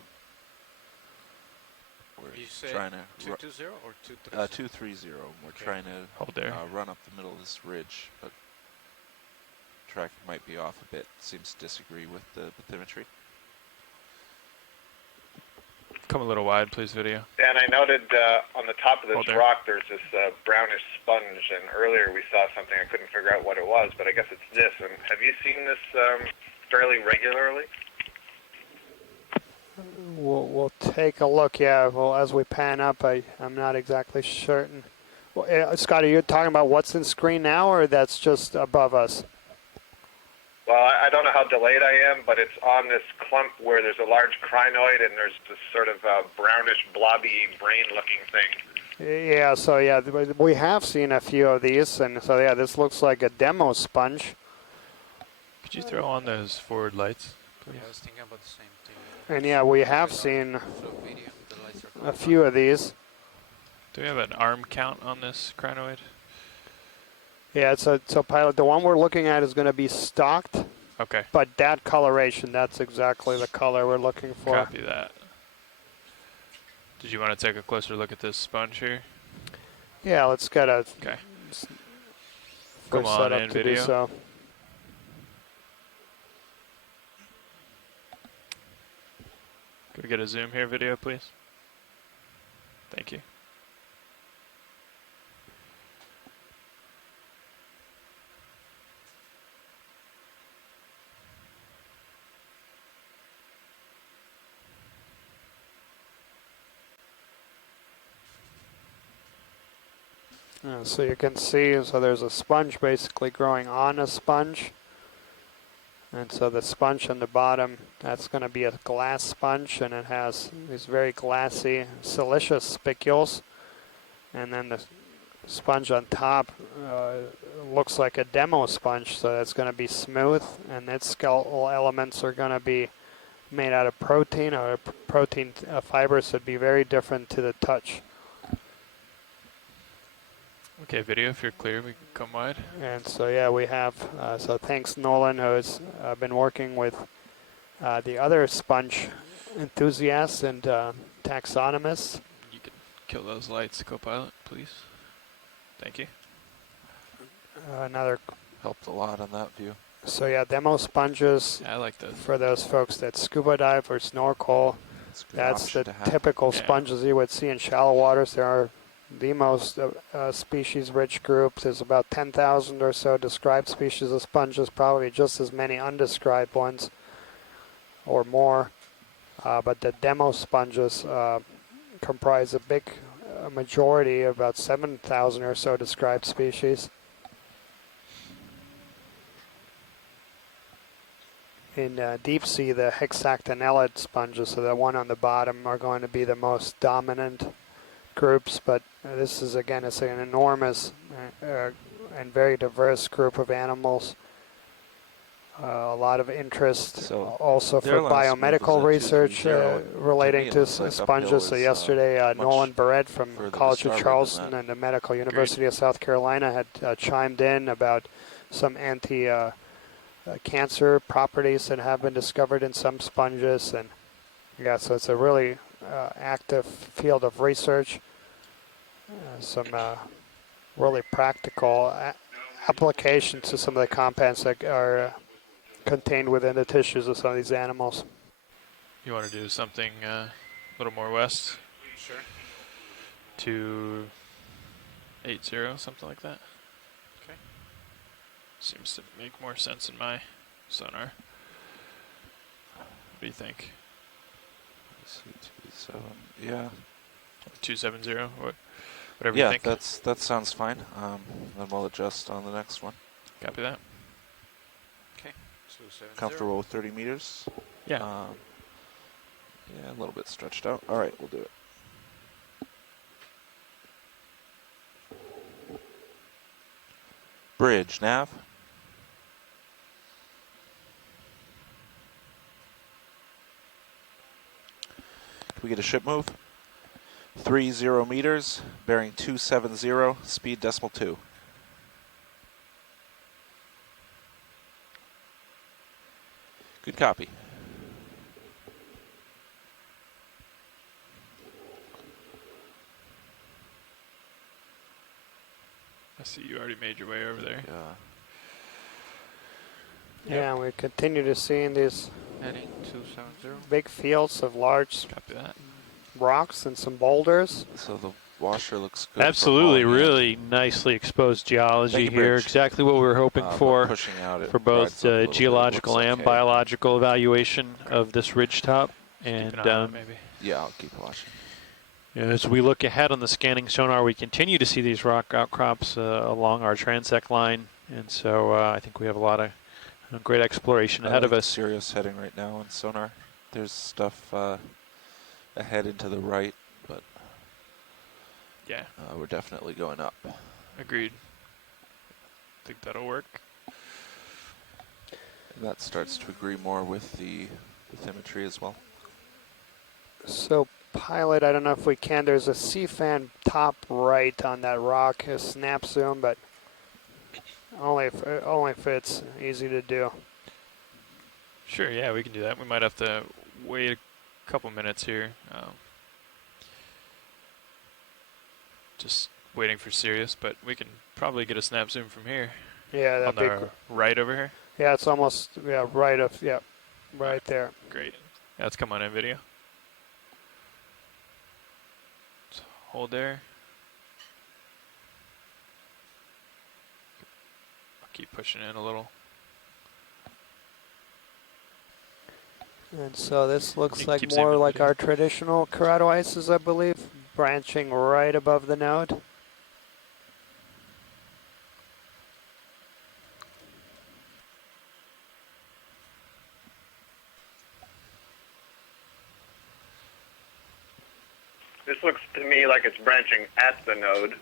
You say trying to 220 or 230? 230. We're Okay. trying to Hold there. run up the middle of this ridge, but track might be off a bit. Seems to disagree with the bathymetry. Come a little wide, please, video. Dan, I noted on the top of this Hold there. rock there's this brownish sponge, and earlier we saw something, I couldn't figure out what it was, but I guess it's this. And have you seen this fairly regularly? We'll take a look, yeah. Well, as we pan up, I'm not exactly certain. Well, Scott, are you talking about what's in screen now, or that's just above us? Well, I don't know how delayed I am, but it's on this clump where there's a large crinoid and there's this sort of brownish, blobby, brain-looking thing. Yeah, so yeah, we have seen a few of these, and so yeah, this looks like a demo sponge. Could you throw on those forward lights, please? Yeah, I was thinking about the same thing. And yeah, we have seen Flow video, the lights are a going few of these. Do we have an arm count on this crinoid? Yeah, so pilot, the one we're looking at is going to be stocked, Okay, but that coloration, that's exactly the color we're looking for. copy that. Did you want to take a closer look at this sponge here? Yeah, let's get a Okay. first Come on setup in, to do video. so. Could we get a zoom here, video, please? Thank you. So you can see, so there's a sponge basically growing on a sponge. And so the sponge on the bottom, that's going to be a glass sponge, and it has these very glassy siliceous spicules. And then the sponge on top looks like a demo sponge, so that's going to be smooth, and its skeletal elements are going to be made out of protein, or protein fibers would be very different to the touch. Okay, video, if you're clear, we can come wide. And so yeah, we have, so thanks Nolan, who's been working with the other sponge enthusiasts and taxonomists. You can kill those lights, co-pilot, please. Thank you. Another Helped a lot on that view. So yeah, demo sponges, Yeah, I like those. for those folks that scuba dive or snorkel. That's the typical sponges you would see in shallow waters. There are the most species-rich groups. There's about 10,000 or so described species of sponges, probably just as many undescribed ones or more. But the demo sponges comprise a big majority, about 7,000 or so described species. In deep sea, the hexactinellid sponges, so the one on the bottom, are going to be the most dominant groups, but this is, again, it's an enormous and very diverse group of animals. A lot of interest also for biomedical research relating to sponges. So yesterday, Nolan Barrett from College of Charleston and the Medical University of South Carolina had chimed in about some anti-cancer properties that have been discovered in some sponges. And yeah, so it's a really active field of research. Some really practical applications to some of the compounds that are contained within the tissues of some of these animals. You want to do something a little more west? Sure. 280, something like that. Okay. Seems to make more sense in my sonar. What do you think? Yeah. 270, whatever you think. Yeah, that sounds fine. Then we'll adjust on the next one. Copy that. Okay. Comfortable with 30 meters? Yeah. Yeah, a little bit stretched out. All right, we'll do it. Bridge, nav. Can we get a ship move? 30 meters, bearing 270, speed decimal 2. Good copy. I see you already made your way over there. Yeah, we continue to see in these Heading 270. big fields of large Copy that. rocks and some boulders. So the washer looks good. Absolutely, really nicely exposed geology here. Bridge. Exactly what we were hoping for both geological and biological evaluation of this ridge top. And maybe. Yeah, I'll keep watching. As we look ahead on the scanning sonar, we continue to see these rock outcrops along our transect line, and so I think we have a lot of great exploration ahead of us. Serious heading right now on sonar. There's stuff ahead and to the right, but yeah, we're definitely going up. Agreed. Think that'll work. And that starts to agree more with the bathymetry as well. So, pilot, I don't know if we can. There's a CFAN top right on that rock, a snap zoom, but only if it's easy to do. Sure, yeah, we can do that. We might have to wait a couple minutes here. Just waiting for Sirius, but we can probably get a snap zoom from here. Yeah, that'd on be the right over here. Yeah, it's almost right up. Yeah, right there. Great. Yeah, let's come on in video. Just hold there. I'll keep pushing in a little. And so this looks like more like our traditional keratoisis, I believe, branching right above the node. This looks to me like it's branching at the node.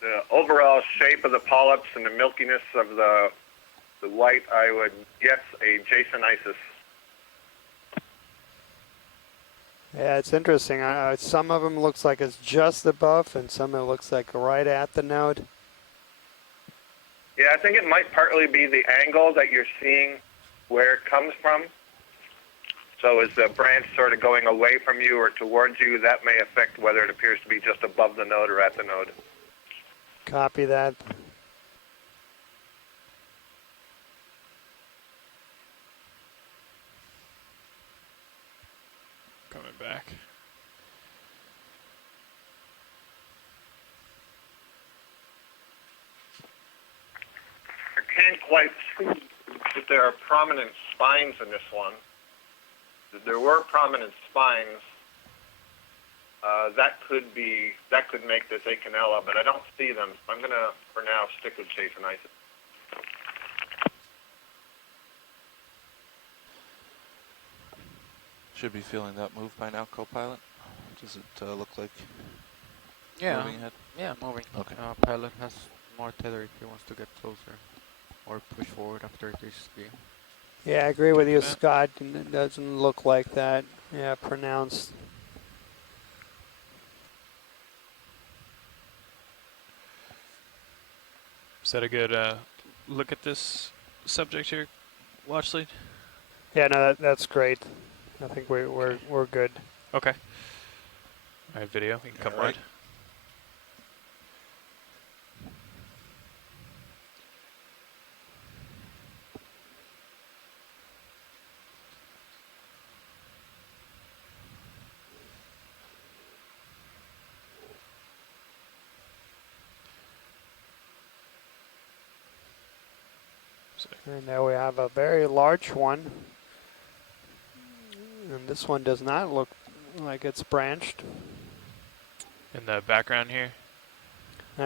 The overall shape of the polyps and the milkiness of the white, I would guess a Jasonisis. Yeah, it's interesting. Some of them looks like it's just above, and some of it looks like right at the node. Yeah, I think it might partly be the angle that you're seeing where it comes from. So is the branch sort of going away from you or towards you? That may affect whether it appears to be just above the node or at the node. Copy that. Coming back. I can't quite see if there are prominent spines in this one. If there were prominent spines, that could make this Acanella, but I don't see them. I'm going to, for now, stick with Jasonisis. Should be feeling that move by now, co-pilot. Does it look like moving ahead? Yeah, moving. Okay. Pilot has more tether if he wants to get closer or push forward after this view. Yeah, I agree with you, Scott. It doesn't look like that. Yeah, pronounced. Is that a good look at this subject here, watch lead? Yeah, no, that's great. I think we're good. Okay. All right, video. You can come right. And now we have a very large one. And this one does not look like it's branched. In the background here?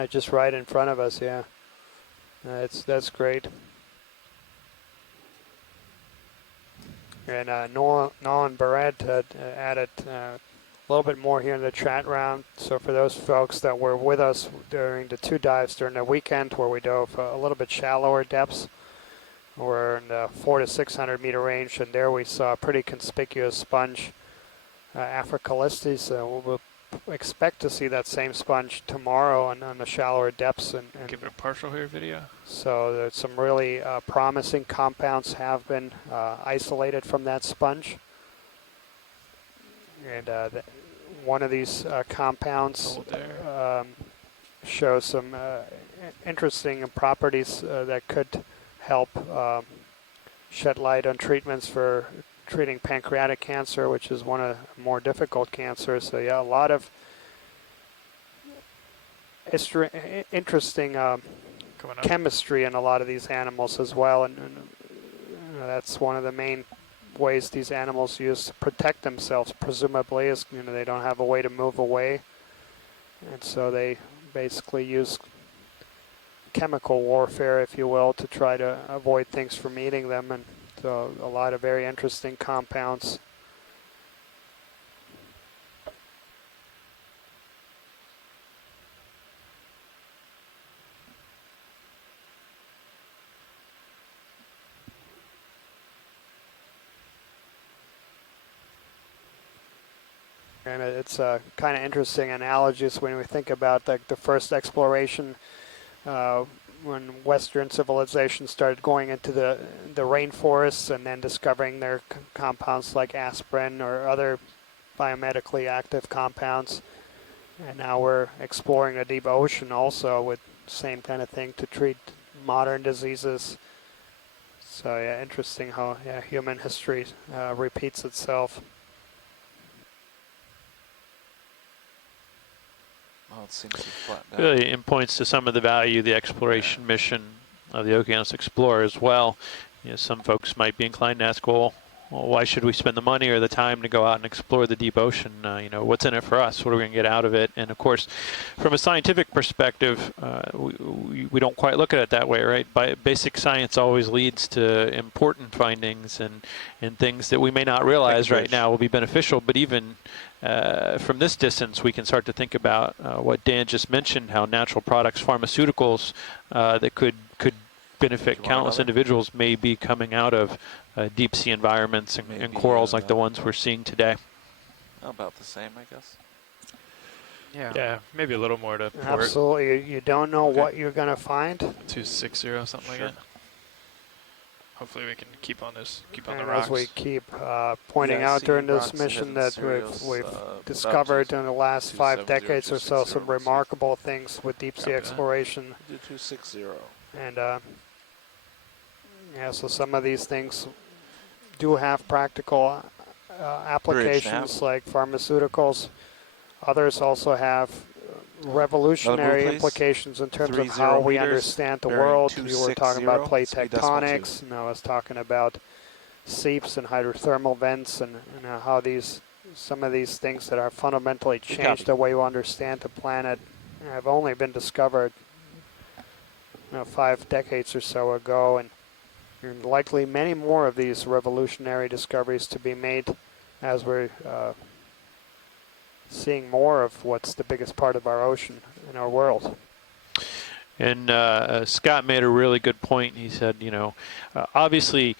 Just right in front of us, yeah. That's great. And Nolan Barrett added a little bit more here in the chat round. So for those folks that were with us during the 2 dives during the weekend where we dove a little bit shallower depths, we're in the 400 to 600 meter range, and there we saw a pretty conspicuous sponge, Africalistes. We'll expect to see that same sponge tomorrow on the shallower depths. And give it a partial here video. So there's some really promising compounds have been isolated from that sponge. And one of these compounds shows some interesting properties that could help shed light on treatments for treating pancreatic cancer, which is one of the more difficult cancers. So yeah, a lot of interesting chemistry in a lot of these animals as well, and that's one of the main ways these animals use to protect themselves, presumably, is they don't have a way to move away, and so they basically use chemical warfare, if you will, to try to avoid things from eating them. And so a lot of very interesting compounds. And it's kind of interesting analogies when we think about the first exploration when Western civilization started going into the rainforests and then discovering their compounds like aspirin or other biomedically active compounds. And now we're exploring the deep ocean also with the same kind of thing to treat modern diseases. So yeah, interesting how human history repeats itself. Well, it seems to flatten out. Really points to some of the value of the exploration mission of the Okeanos Explorer as well. Some folks might be inclined to ask, well, well, why should we spend the money or the time to go out and explore the deep ocean? You know, what's in it for us? What are we going to get out of it? And of course, from a scientific perspective, we don't quite look at it that way, right? Basic science always leads to important findings and things that we may not realize right now will be beneficial. But even from this distance, we can start to think about what Dan just mentioned, how natural products, pharmaceuticals that could benefit countless individuals may be coming out of deep sea environments and corals like the ones we're seeing today. About the same, I guess. Yeah, maybe a little more to port. Absolutely. You don't know what you're going to find. 260, something like that. Hopefully we can keep on this, on the and rocks. as we keep pointing out during this mission that we've discovered in the last 5 decades or so some remarkable things with deep sea exploration. 260. And yeah, so some of these things do have practical applications like pharmaceuticals. Others also have revolutionary implications in terms of how we understand the world. You were talking about plate tectonics, and I was talking about seeps and hydrothermal vents, and how some of these things that are fundamentally changed the way we understand the planet have only been discovered 5 decades or so ago, and likely many more of these revolutionary discoveries to be made as we're seeing more of what's the biggest part of our ocean in our world. And Scott made a really good point. He said, obviously,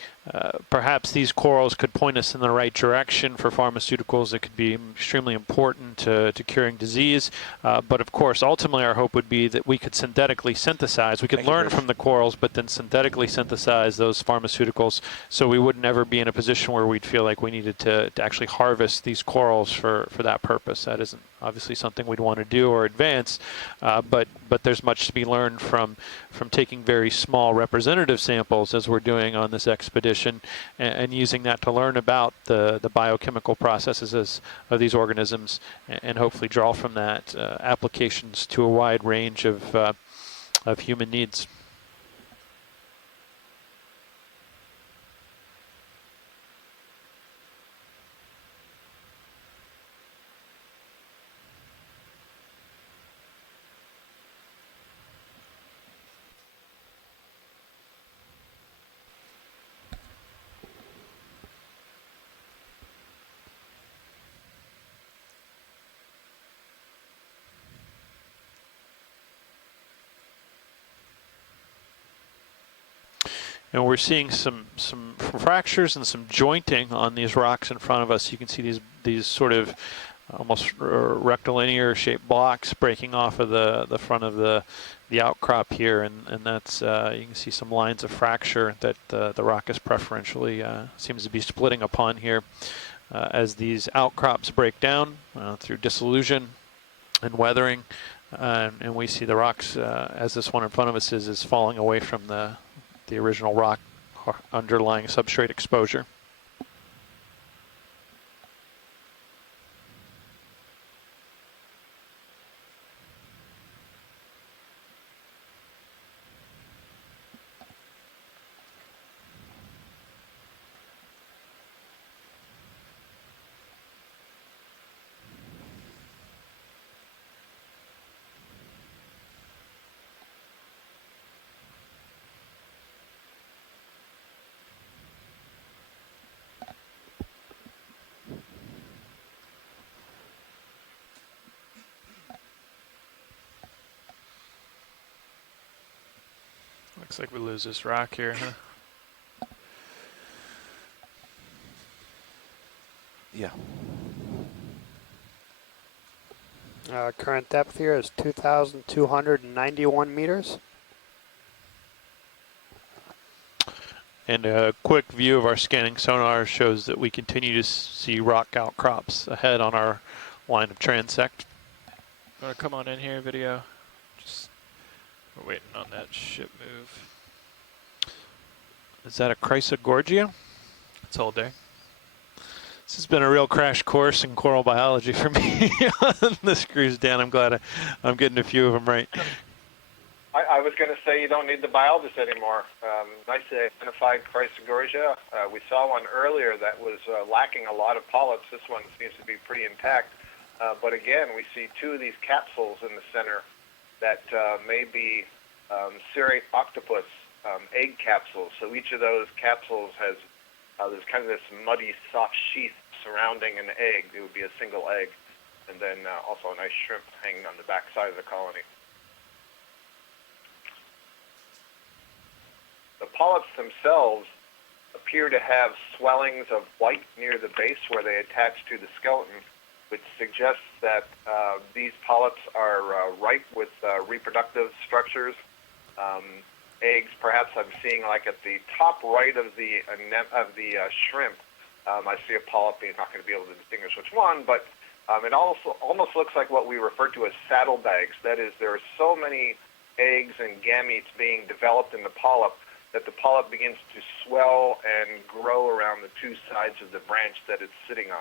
perhaps these corals could point us in the right direction for pharmaceuticals that could be extremely important to curing disease. But of course, ultimately, our hope would be that we could synthetically synthesize. We could learn from the corals, but then synthetically synthesize those pharmaceuticals so we would never be in a position where we'd feel like we needed to actually harvest these corals for that purpose. That isn't obviously something we'd want to do or advance, but there's much to be learned from taking very small representative samples as we're doing on this expedition and using that to learn about the biochemical processes of these organisms and hopefully draw from that applications to a wide range of human needs. And we're seeing some fractures and some jointing on these rocks in front of us. You can see these sort of almost rectilinear shaped blocks breaking off of the front of the outcrop here, and that's you can see some lines of fracture that the rock is preferentially seems to be splitting upon here as these outcrops break down through dissolution and weathering, and we see the rocks as this one in front of us is falling away from the original rock underlying substrate exposure. Looks like we lose this rock here, huh? Yeah. Current depth here is 2,291 meters. And a quick view of our scanning sonar shows that we continue to see rock outcrops ahead on our line of transect. Want to come on in here, video? We're waiting on that ship move. Is that a Chrysogorgia? It's all day. This has been a real crash course in coral biology for me on this cruise, Dan. I'm glad I'm getting a few of them right. I was going to say you don't need the biologist anymore. Nicely identified Chrysogorgia. We saw one earlier that was lacking a lot of polyps. This one seems to be pretty intact. But again, we see two of these capsules in the center that may be serrate octopus egg capsules. So each of those capsules has there's kind of this muddy, soft sheath surrounding an egg. It would be a single egg. And then also a nice shrimp hanging on the back side of the colony. The polyps themselves appear to have swellings of white near the base where they attach to the skeleton, which suggests that these polyps are ripe with reproductive structures. Eggs, perhaps I'm seeing like at the top right of the shrimp, I see a polyp. You're not going to be able to distinguish which one, but it also almost looks like what we refer to as saddlebags. That is, there are so many eggs and gametes being developed in the polyp that the polyp begins to swell and grow around the two sides of the branch that it's sitting on.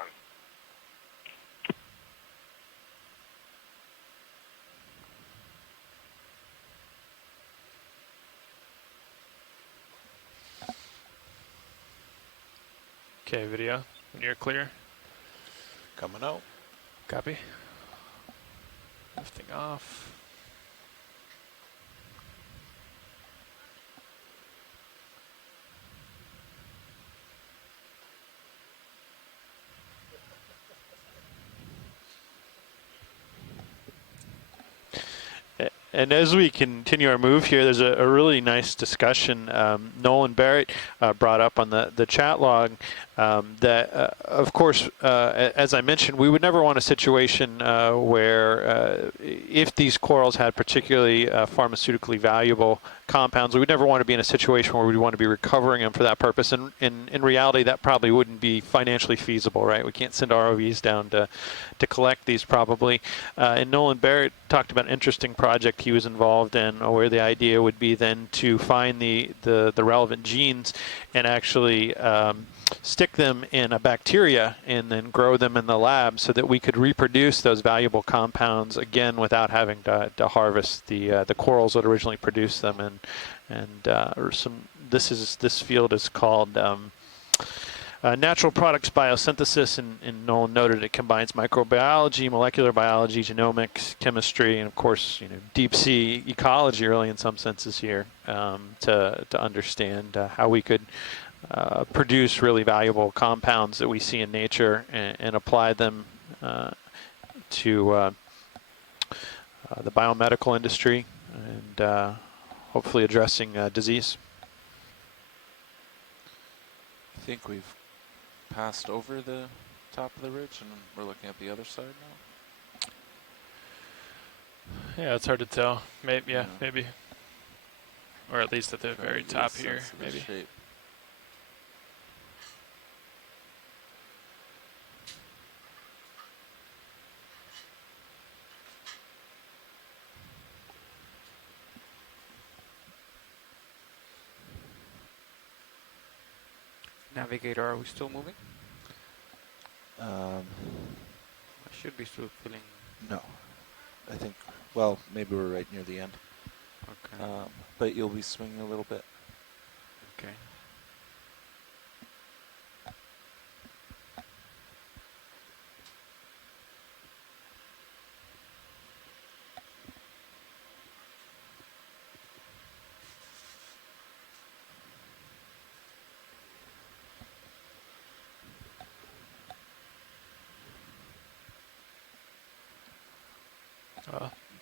Okay, video. When you're clear. Coming out. Copy. Lifting off. And as we continue our move here, there's a really nice discussion Nolan Barrett brought up on the chat log that, of course, as I mentioned, we would never want a situation where if these corals had particularly pharmaceutically valuable compounds, we would never want to be in a situation where we want to be recovering them for that purpose. And in reality, that probably wouldn't be financially feasible, right? We can't send ROVs down to collect these probably. And Nolan Barrett talked about an interesting project he was involved in where the idea would be then to find the relevant genes and actually stick them in a bacteria and then grow them in the lab so that we could reproduce those valuable compounds again without having to harvest the corals that originally produced them. This field is called natural products biosynthesis, and Nolan noted it combines microbiology, molecular biology, genomics, chemistry, and of course, deep sea ecology, really in some senses here, to understand how we could produce really valuable compounds that we see in nature and apply them to the biomedical industry and hopefully addressing disease. I think we've passed over the top of the ridge and we're looking at the other side now. Yeah, it's hard to tell. Maybe, yeah, maybe. Or at least at the very top here, maybe. Shape. Navigator, are we still moving? I should be still feeling. No, I think. Well, maybe we're right near the end. Okay. But you'll be swinging a little bit. Okay.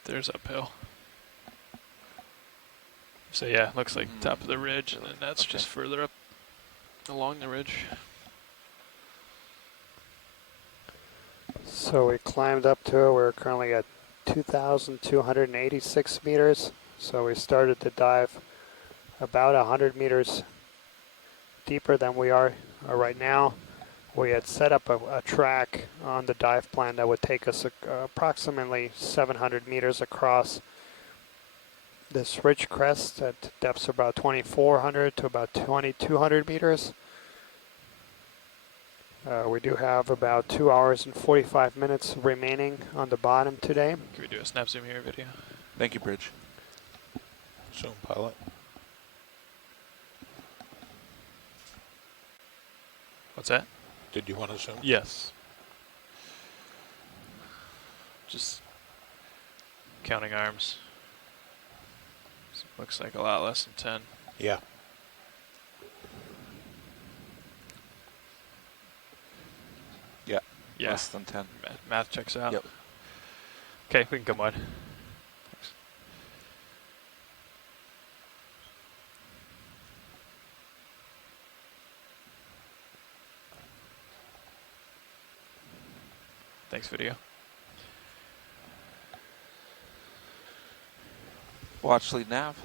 There's uphill. So yeah, looks like top of the ridge, and then that's just further up along the ridge. So we climbed up to it. We're currently at 2,286 meters. So we started to dive about 100 meters deeper than we are right now. We had set up a track on the dive plan that would take us approximately 700 meters across this ridge crest at depths of about 2,400 to about 2,200 meters. We do have about 2 hours and 45 minutes remaining on the bottom today. Can we do a snap zoom here video? Thank you, Bridge. Zoom, pilot. What's that? Did you want to zoom? Yes. Just counting arms. Looks like a lot less than 10. Yeah. Yeah. Yeah. Less than 10. Math checks out. Yep. Okay, we can come wide. Thanks. Thanks, video. Watch lead nav.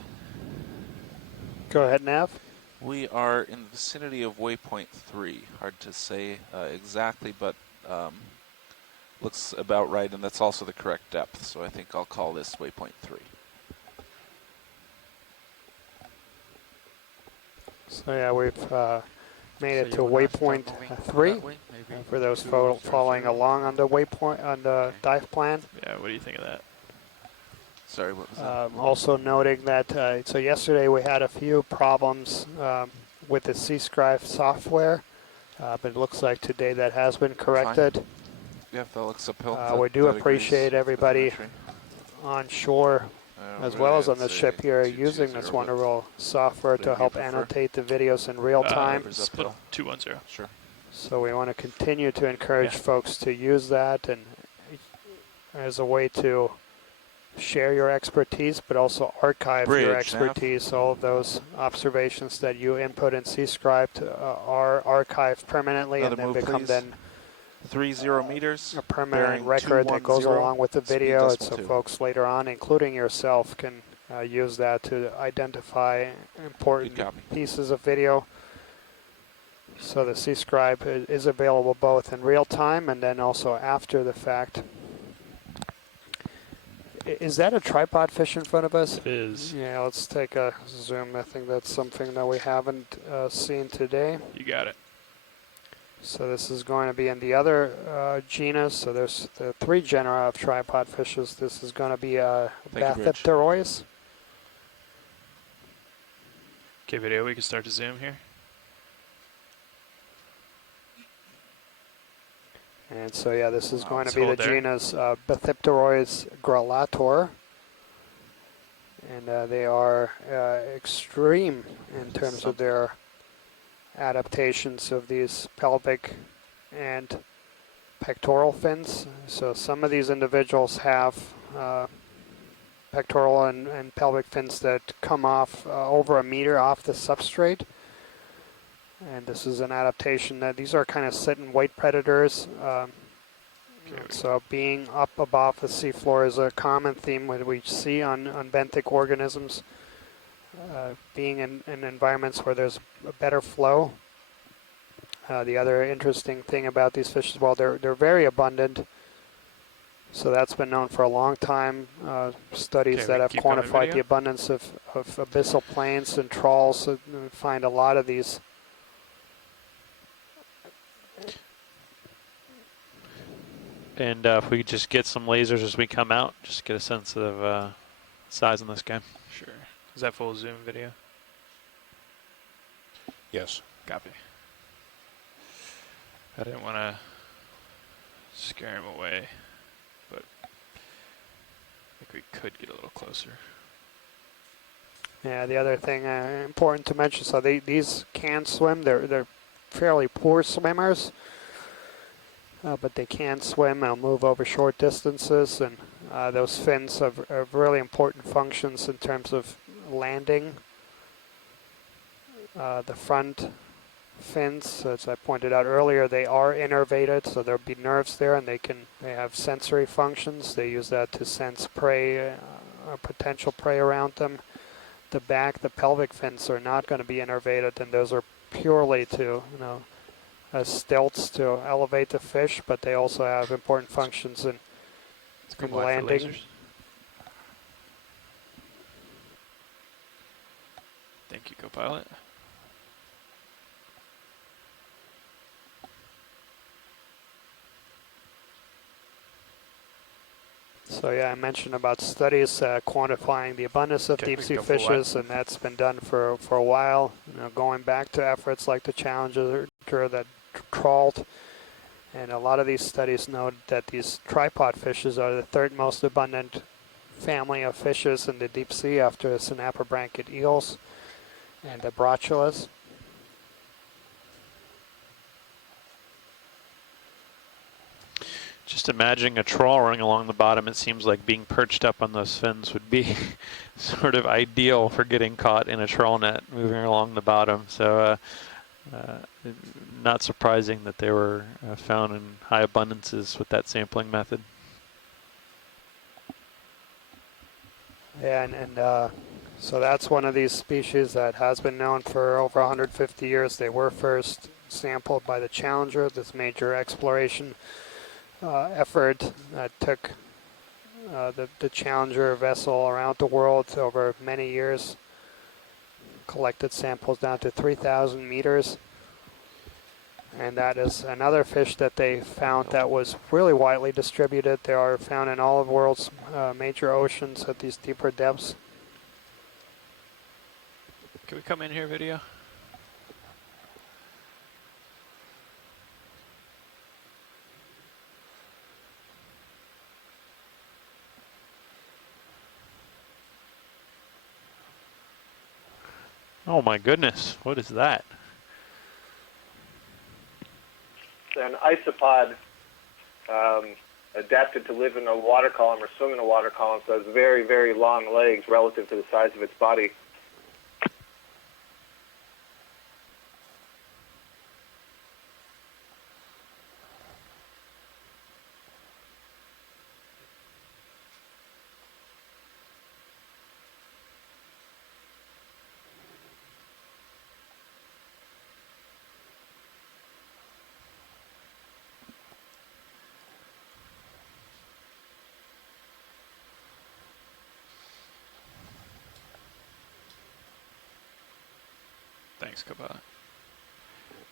Go ahead, Nav. We are in the vicinity of waypoint 3. Hard to say exactly, but looks about right, and that's also the correct depth, so I think I'll call this waypoint 3. So yeah, we've made it to waypoint 3. For those following along on the waypoint on the dive plan. Yeah, what do you think of that? Sorry, what was that? Also noting that, so yesterday we had a few problems with the C-Scribe software, but it looks like today that has been corrected. Yeah, that looks uphill. We do appreciate everybody on shore as well as on the ship here using this wonderful software to help annotate the videos in real time. Split 210. Sure. So we want to continue to encourage folks to use that and as a way to share your expertise, but also archive your expertise. All of those observations that you input in C-Scribe are archived permanently and then become then 30 meters, a permanent record that goes along with the video. So folks later on, including yourself, can use that to identify important pieces of video. So the C-Scribe is available both in real time and then also after the fact. Is that a tripod fish in front of us? It is. Yeah, let's take a zoom. I think that's something that we haven't seen today. You got it. So this is going to be in the other genus. So there's the 3 genera of tripod fishes. This is going to be Bathopterois. Okay, video, we can start to zoom here. And so, yeah, this is going to be the genus Bathopterois grallator. And they are extreme in terms of their adaptations of these pelvic and pectoral fins. So some of these individuals have pectoral and pelvic fins that come off over a meter off the substrate. And this is an adaptation that these are kind of sit and wait predators. So being up above the seafloor is a common theme that we see on benthic organisms. Being in environments where there's a better flow. The other interesting thing about these fish as well, they're very abundant. So that's been known for a long time. Studies that have quantified the abundance of abyssal plains and trawls. So we find a lot of these. And if we could just get some lasers as we come out, just get a sense of size on this guy. Sure. Is that full zoom video? Yes. Copy. I didn't want to scare him away, but I think we could get a little closer. Yeah, the other thing important to mention, so these can swim. They're fairly poor swimmers. But they can swim and move over short distances, and those fins have really important functions in terms of landing. The front fins, as I pointed out earlier, they are innervated, so there'll be nerves there, and they have sensory functions. They use that to sense prey, potential prey around them. The back, the pelvic fins are not going to be innervated, and those are purely to, as stilts to elevate the fish, but they also have important functions in landing. Thank you, co-pilot. So yeah, I mentioned about studies quantifying the abundance of deep sea fishes, and that's been done for a while. Going back to efforts like the Challenger that trawled, and a lot of these studies note that these tripod fishes are the third most abundant family of fishes in the deep sea after synapobranchid eels and the brochulas. Just imagining a trawl running along the bottom, it seems like being perched up on those fins would be sort of ideal for getting caught in a trawl net moving along the bottom. So not surprising that they were found in high abundances with that sampling method. Yeah, and so that's one of these species that has been known for over 150 years. They were first sampled by the Challenger, this major exploration effort that took the Challenger vessel around the world over many years, collected samples down to 3,000 meters. And that is another fish that they found that was really widely distributed. They are found in all of the world's major oceans at these deeper depths. Can we come in here, video? Oh my goodness, what is that? An isopod adapted to live in a water column or swim in a water column, so it has very, very long legs relative to the size of its body. Thanks, Kabata.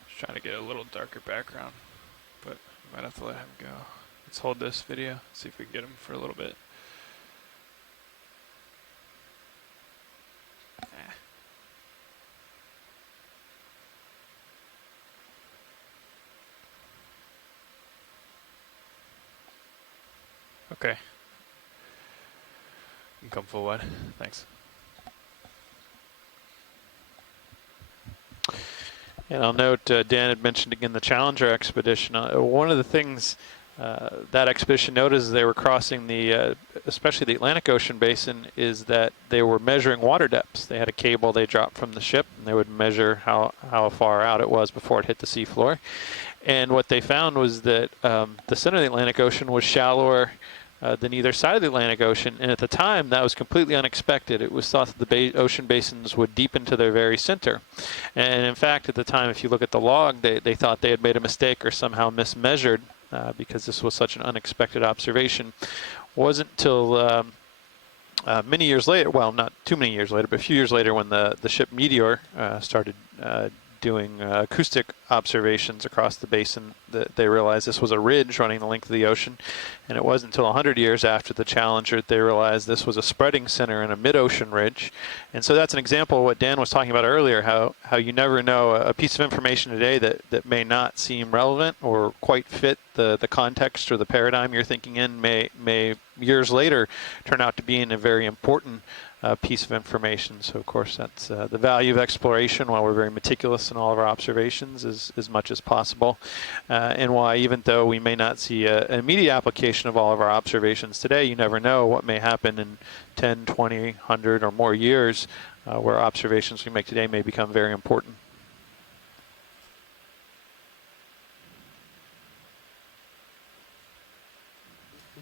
Just trying to get a little darker background, but we might have to let him go. Let's hold this video, see if we can get him for a little bit. Okay. You can come full wide. Thanks. And I'll note Dan had mentioned again the Challenger expedition. One of the things that expedition noted as they were crossing the, especially the Atlantic Ocean basin, is that they were measuring water depths. They had a cable they dropped from the ship, and they would measure how far out it was before it hit the seafloor. And what they found was that the center of the Atlantic Ocean was shallower than either side of the Atlantic Ocean, and at the time that was completely unexpected. It was thought that the ocean basins would deepen to their very center, and in fact at the time, if you look at the log, they thought they had made a mistake or somehow mismeasured because this was such an unexpected observation. Wasn't until many years later, well, not too many years later, but a few years later, when the ship Meteor started doing acoustic observations across the basin, that they realized this was a ridge running the length of the ocean. And it wasn't until 100 years after the Challenger that they realized this was a spreading center in a mid-ocean ridge. And so that's an example of what Dan was talking about earlier, how you never know, a piece of information today that may not seem relevant or quite fit the context or the paradigm you're thinking in may years later turn out to be in a very important piece of information. So of course that's the value of exploration, while we're very meticulous in all of our observations as much as possible, and why even though we may not see an immediate application of all of our observations today, you never know what may happen in 10, 20, 100 or more years where observations we make today may become very important.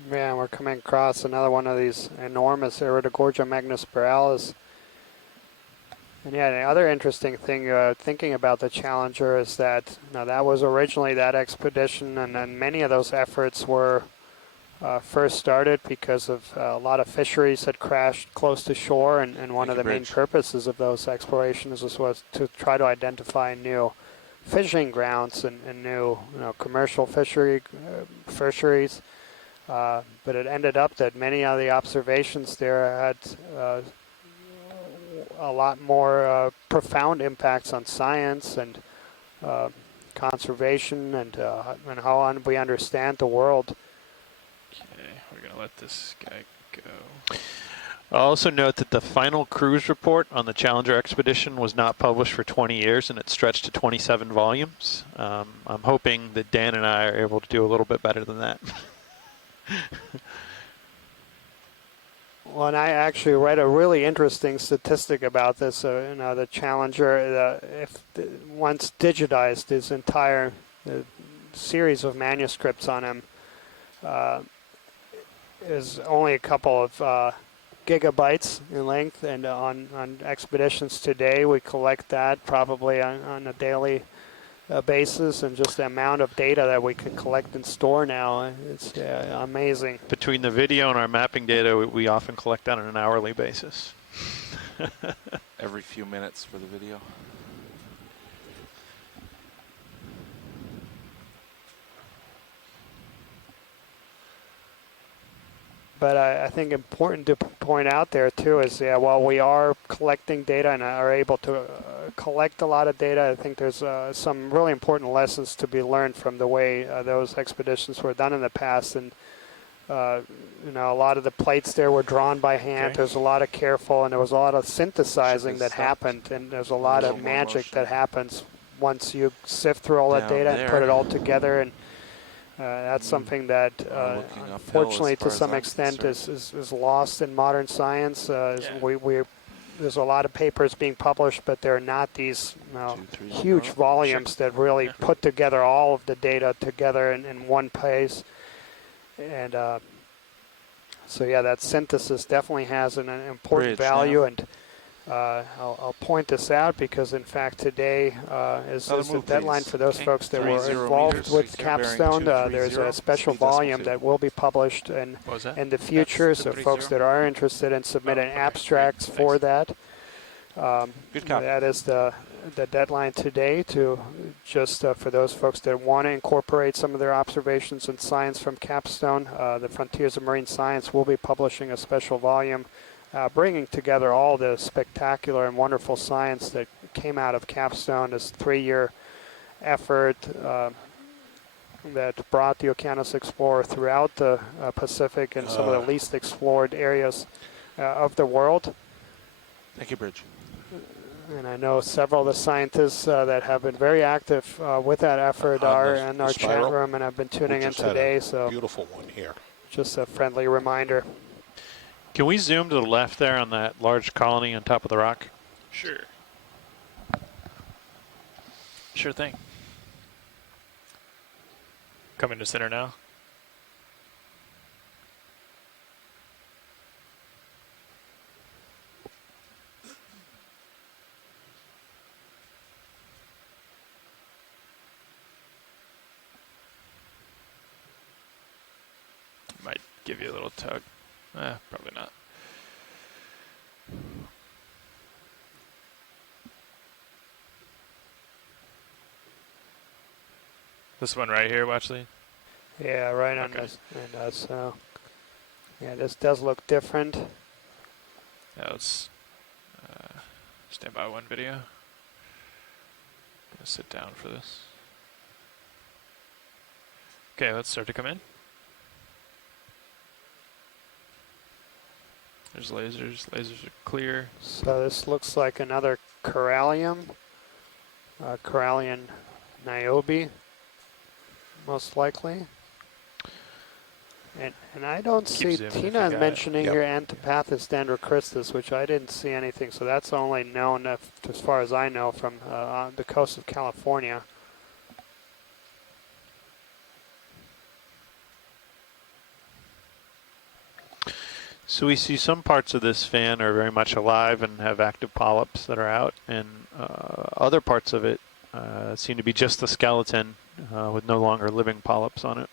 Yeah, we're coming across another one of these enormous Iridogorgia magnispiralis. And yeah, the other interesting thing, thinking about the Challenger, is that that was originally that expedition, and then many of those efforts were first started because of a lot of fisheries had crashed close to shore, and one of the main purposes of those explorations was to try to identify new fishing grounds and new commercial fisheries. but it ended up that many of the observations there had a lot more profound impacts on science and conservation and how we understand the world. Okay, we're going to let this guy go. I'll also note that the final cruise report on the Challenger expedition was not published for 20 years, and it stretched to 27 volumes. I'm hoping that Dan and I are able to do a little bit better than that. Well, and I actually read a really interesting statistic about this. The Challenger, once digitized, his entire series of manuscripts on him is only a couple of gigabytes in length, and on expeditions today we collect that probably on a daily basis, and just the amount of data that we can collect and store now, it's amazing. Between the video and our mapping data, we often collect that on an hourly basis. Every few minutes for the video. But I think important to point out there too is, while we are collecting data and are able to collect a lot of data, I think there's some really important lessons to be learned from the way those expeditions were done in the past. And a lot of the plates there were drawn by hand. Okay. There's a lot of careful, and there was a lot of synthesizing that happened, and there's a lot of magic that happens once you sift through all that data and put it all together. And that's something that, unfortunately, to some extent, is lost in modern science. There's a lot of papers being published, but they're not these huge volumes that really put together all of the data together in one place. And so, that synthesis definitely has an important value. And I'll point this out because, in fact, today is the deadline for those folks that were involved with Capstone. There's a special volume that will be published in the future, so folks that are interested in submitting abstracts for that. That is the deadline today to just for those folks that want to incorporate some of their observations and science from Capstone. The Frontiers of Marine Science will be publishing a special volume bringing together all the spectacular and wonderful science that came out of Capstone, this 3-year effort that brought the Okeanos Explorer throughout the Pacific and some of the least explored areas of the world. Thank you, Bridge. And I know several of the scientists that have been very active with that effort are in our chat room and have been tuning in today. So beautiful one here. Just a friendly reminder. Can we zoom to the left there on that large colony on top of the rock? Sure. Sure thing. Coming to center now. Might give you a little tug. Probably not. This one right here, Watchley? Yeah, right on this. And so, this does look different. Yeah, let's stand by one video. Gonna sit down for this. Okay, let's start to come in. There's lasers. Lasers are clear. So this looks like another corallium, corallian niobe, most likely. And I don't see Tina mentioning here Antipathis dendrocristus, which I didn't see anything. So that's only known, as far as I know, from on the coast of California. So we see some parts of this fan are very much alive and have active polyps that are out, and other parts of it seem to be just the skeleton with no longer living polyps on it.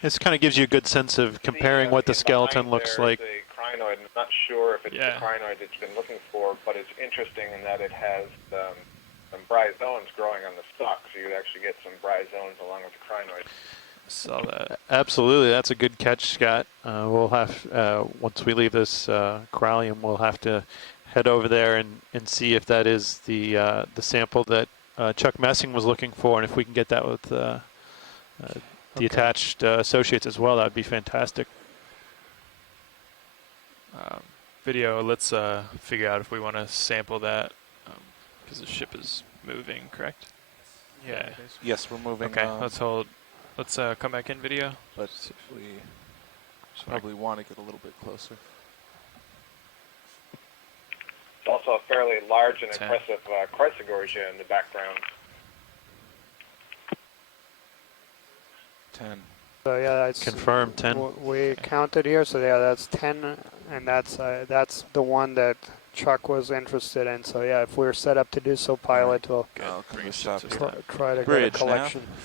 This kind of gives you a good sense of comparing what the skeleton looks like. There's a crinoid. I'm not sure if it's the crinoid it's been looking for, but it's interesting in that it has some bryozoans growing on the stalks. so you'd actually get some bryozoans along with the crinoids. Saw that. Absolutely, that's a good catch, Scott. We'll have, once we leave this corallium, we'll have to head over there and see if that is the sample that Chuck Messing was looking for, and if we can get that with the attached associates as well, that would be fantastic. Video, let's figure out if we want to sample that, because the ship is moving, correct? Yeah. Yes, we're moving. Okay, let's hold. Let's come back in video. But we probably want to get a little bit closer. It's also a fairly large and impressive Chrysogorgia in the background. 10. So yeah, that's confirmed 10. We counted here, so yeah, that's 10, and that's the one that Chuck was interested in. So yeah, if we're set up to do so, pilot, we'll try to get a collection. Now.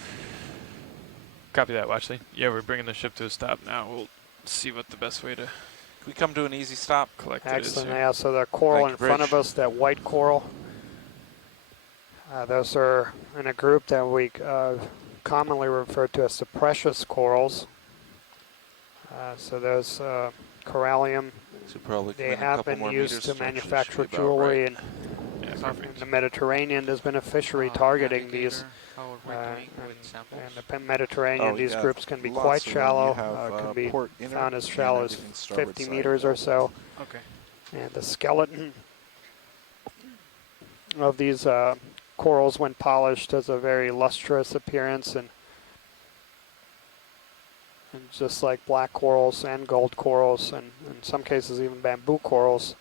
Copy that, Watchley. Yeah, we're bringing the ship to a stop now. We'll see what the best way to. Can we come to an easy stop? Collect Excellent. Yeah. So the coral in front of us, that white coral. Those are in a group that we commonly refer to as the precious corals. So those corallium, they have been used to manufacture jewelry, and in the Mediterranean there's been a fishery targeting these. In the Mediterranean, these groups can be quite shallow, can be found as shallow as 50 meters or so. Okay. And the skeleton of these corals, when polished, has a very lustrous appearance, and just like black corals and gold corals, and in some cases even bamboo corals,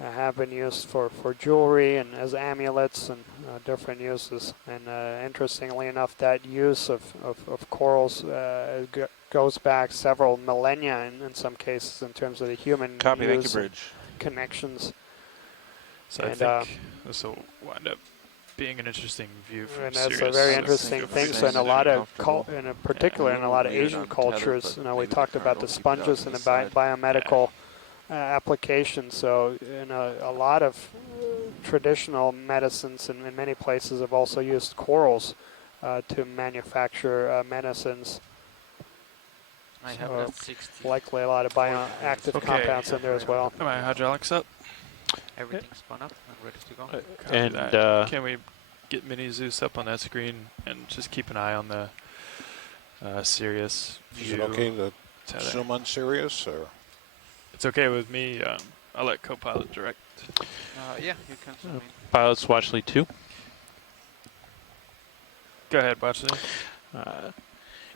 have been used for jewelry and as amulets and different uses. And interestingly enough, that use of corals goes back several millennia in some cases in terms of the human use connections. So I think this will wind up being an interesting view from and that's a very interesting thing. So in a lot of, in particular in a lot of Asian cultures, you know, we talked about the sponges and the biomedical applications. So in a lot of traditional medicines in many places have also used corals to manufacture medicines. I have that 60. Likely a lot of bioactive compounds in there as well. Are my hydraulics up? Everything's spun up and ready to go. And can we get Mini Zeus up on that screen and just keep an eye on the Sirius view? Is it okay to zoom on Sirius, or? It's okay with me. I'll let co-pilot direct. Yeah, you can zoom in. Pilots Watchley 2. Go ahead, Watchley.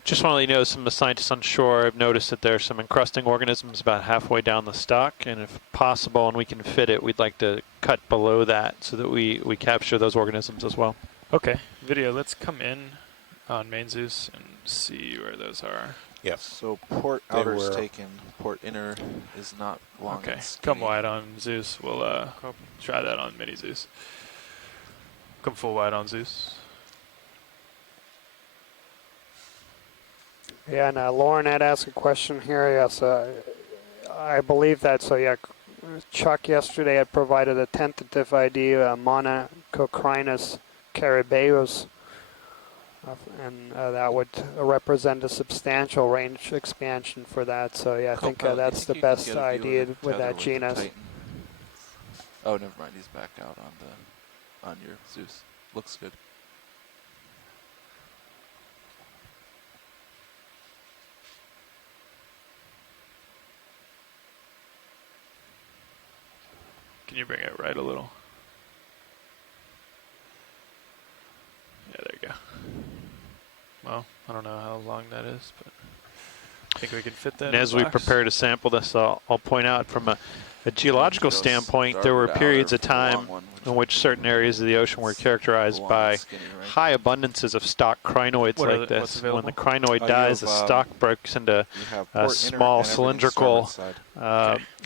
Just want to let you know, some of the scientists on shore have noticed that there are some encrusting organisms about halfway down the stock, and if possible and we can fit it, we'd like to cut below that so that we capture those organisms as well. Okay, video, let's come in on main Zeus and see where those are. Yes. So port outer is taken, port inner is not long. Okay, come wide on Zeus. We'll try that on Mini Zeus. Come full wide on Zeus. Yeah, and Lauren had asked a question here. Yes, I believe that. So yeah, Chuck yesterday had provided a tentative ID, Monococrinus caribeus, and that would represent a substantial range expansion for that. So yeah, I think that's the best idea with that genus. Oh, never mind. He's back out on your Zeus. Looks good. Can you bring it right a little? Yeah, there you go. Well, I don't know how long that is, but I think we can fit that And in as the we box. prepare to sample this, I'll point out from a geological standpoint, there were periods of time in which certain areas of the ocean were characterized by high abundances of stock crinoids like this. When the crinoid dies, the stock breaks into small cylindrical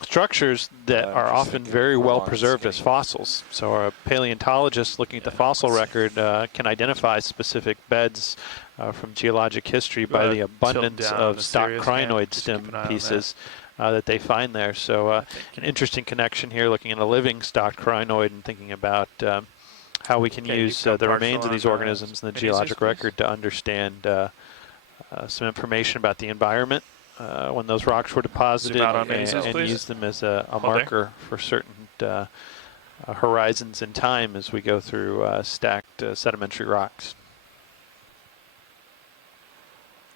structures that are often very well preserved as fossils. So a paleontologist looking at the fossil record can identify specific beds from geologic history by the abundance of stock crinoid stem pieces that they find there. So an interesting connection here, looking at a living stock crinoid and thinking about how we can use the remains of these organisms in the geologic record to understand some information about the environment when those rocks were deposited and use them as a marker for certain horizons in time as we go through stacked sedimentary rocks.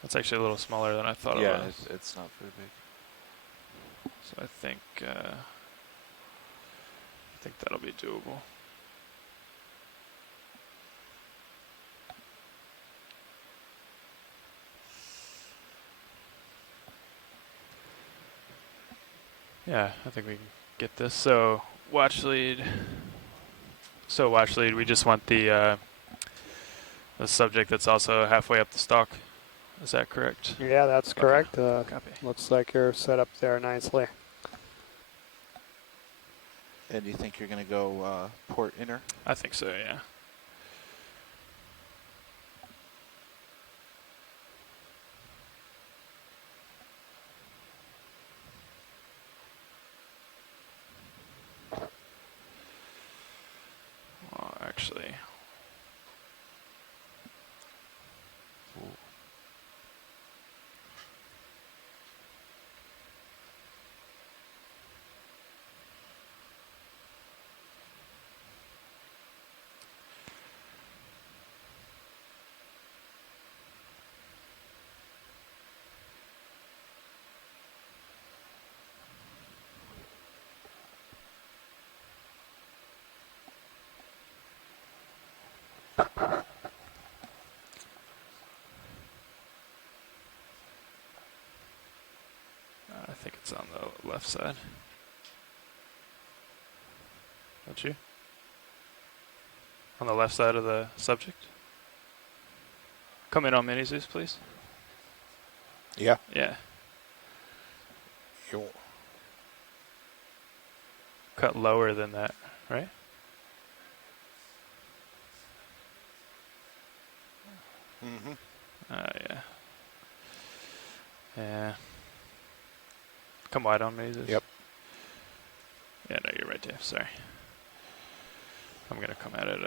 That's actually a little smaller than I thought it was. Yeah, it's not very big. So I think that'll be doable. Yeah, I think we can get this. So watch lead. We just want the subject that's also halfway up the stalk. Is that correct? Yeah, that's correct. Copy. Looks like you're set up there nicely. And you think you're going to go port inner? I think so, yeah. Well, actually. I think it's on the left side. Don't you? On the left side of the subject? Come in on mini Zeus, please. Yeah. Yeah. You cut lower than that, right? Mm-hmm. Yeah. Yeah. Come wide on me, Zeus. Yep. Yeah, no, you're right, Dave. Sorry. I'm going to come at it.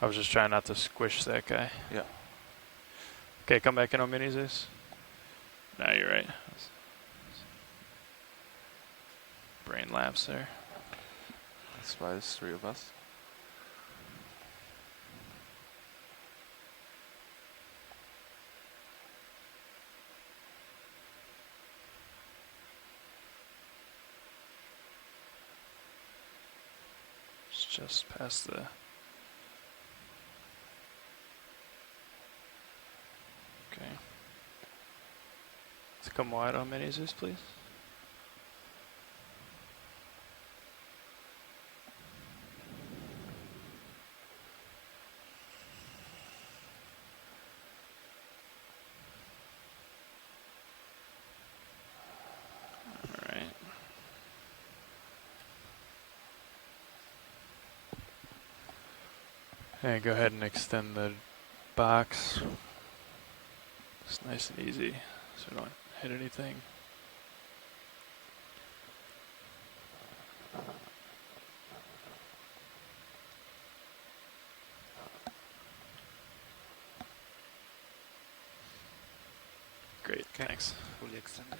I was just trying not to squish that guy. Yeah. Okay, come back in on mini Zeus. No, you're right. Brain lapse there. That's why there's 3 of us. It's just past the... Okay. Let's come wide on mini Zeus, please. And go ahead and extend the box. It's nice and easy, so we don't hit anything. Great, thanks. Fully extended.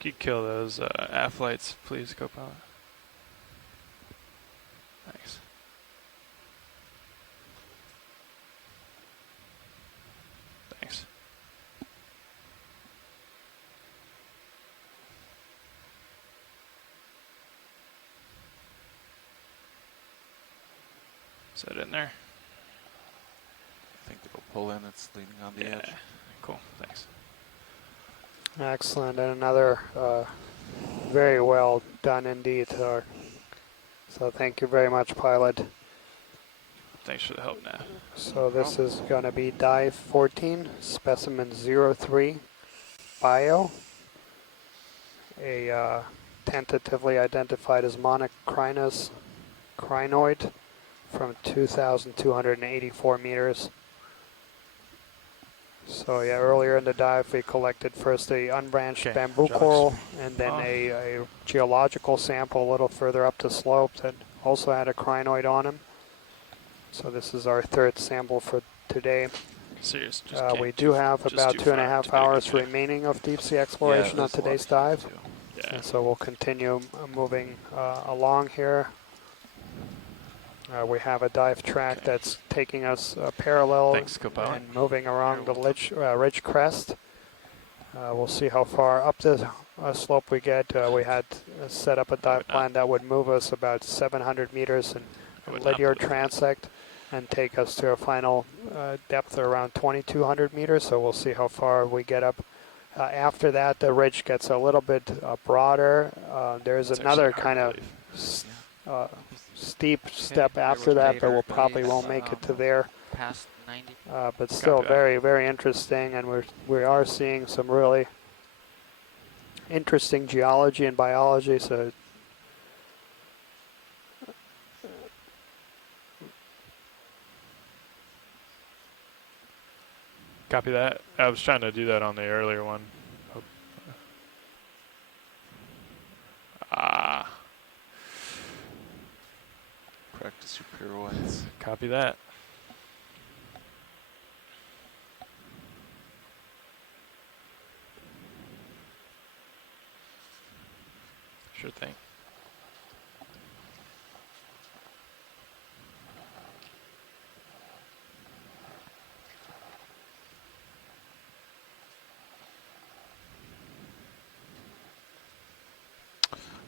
Can you kill those aft lights, please, Copilot? Thanks. Thanks. Is that in there? I think it'll pull in. It's leaning on the edge. Cool, thanks. Excellent, and another very well done indeed. So thank you very much, pilot. Thanks for the help, Nat. So this is going to be dive 14, specimen 03, bio, a tentatively identified as monocrinus crinoid from 2,284 meters. So yeah, earlier in the dive we collected first a unbranched bamboo coral and then a geological sample a little further up the slope that also had a crinoid on him. So this is our third sample for today. Serious. We do have about 2.5 hours remaining of deep sea exploration on today's dive. Yeah. And so we'll continue moving along here. We have a dive track that's taking us parallel and moving around the ridge crest. We'll see how far up the slope we get. We had set up a dive plan that would move us about 700 meters in linear transect and take us to a final depth of around 2,200 meters. So we'll see how far we get up. After that, the ridge gets a little bit broader. There's another kind of steep step after that, but we'll probably won't make it to there. Past 90. But still very, very interesting, and we are seeing some really interesting geology and biology. So copy that. I was trying to do that on the earlier one. Practice your pirouettes. Copy that. Sure thing.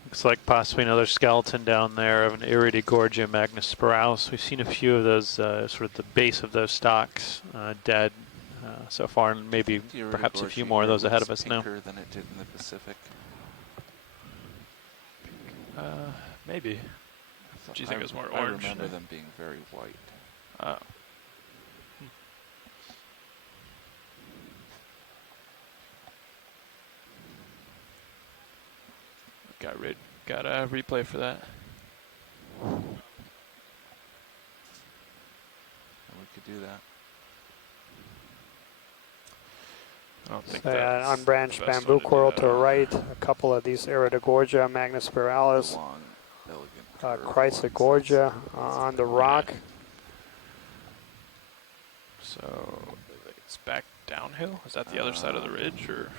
Looks like possibly another skeleton down there of an Iridogorgia magnispiralis. We've seen a few of those, sort of the base of those stalks dead so far, and maybe perhaps a few more of those ahead of us now. Pinker than it did in the Pacific. Maybe. Do you think it was more orange? I remember them being very white. Oh. Got a replay for that. And we could do that. I don't think so an unbranched bamboo coral to the right, a couple of these Iridogorgia magnispiralis, Chrysogorgia on the rock. So it's back downhill? Is that the other side of the ridge, or?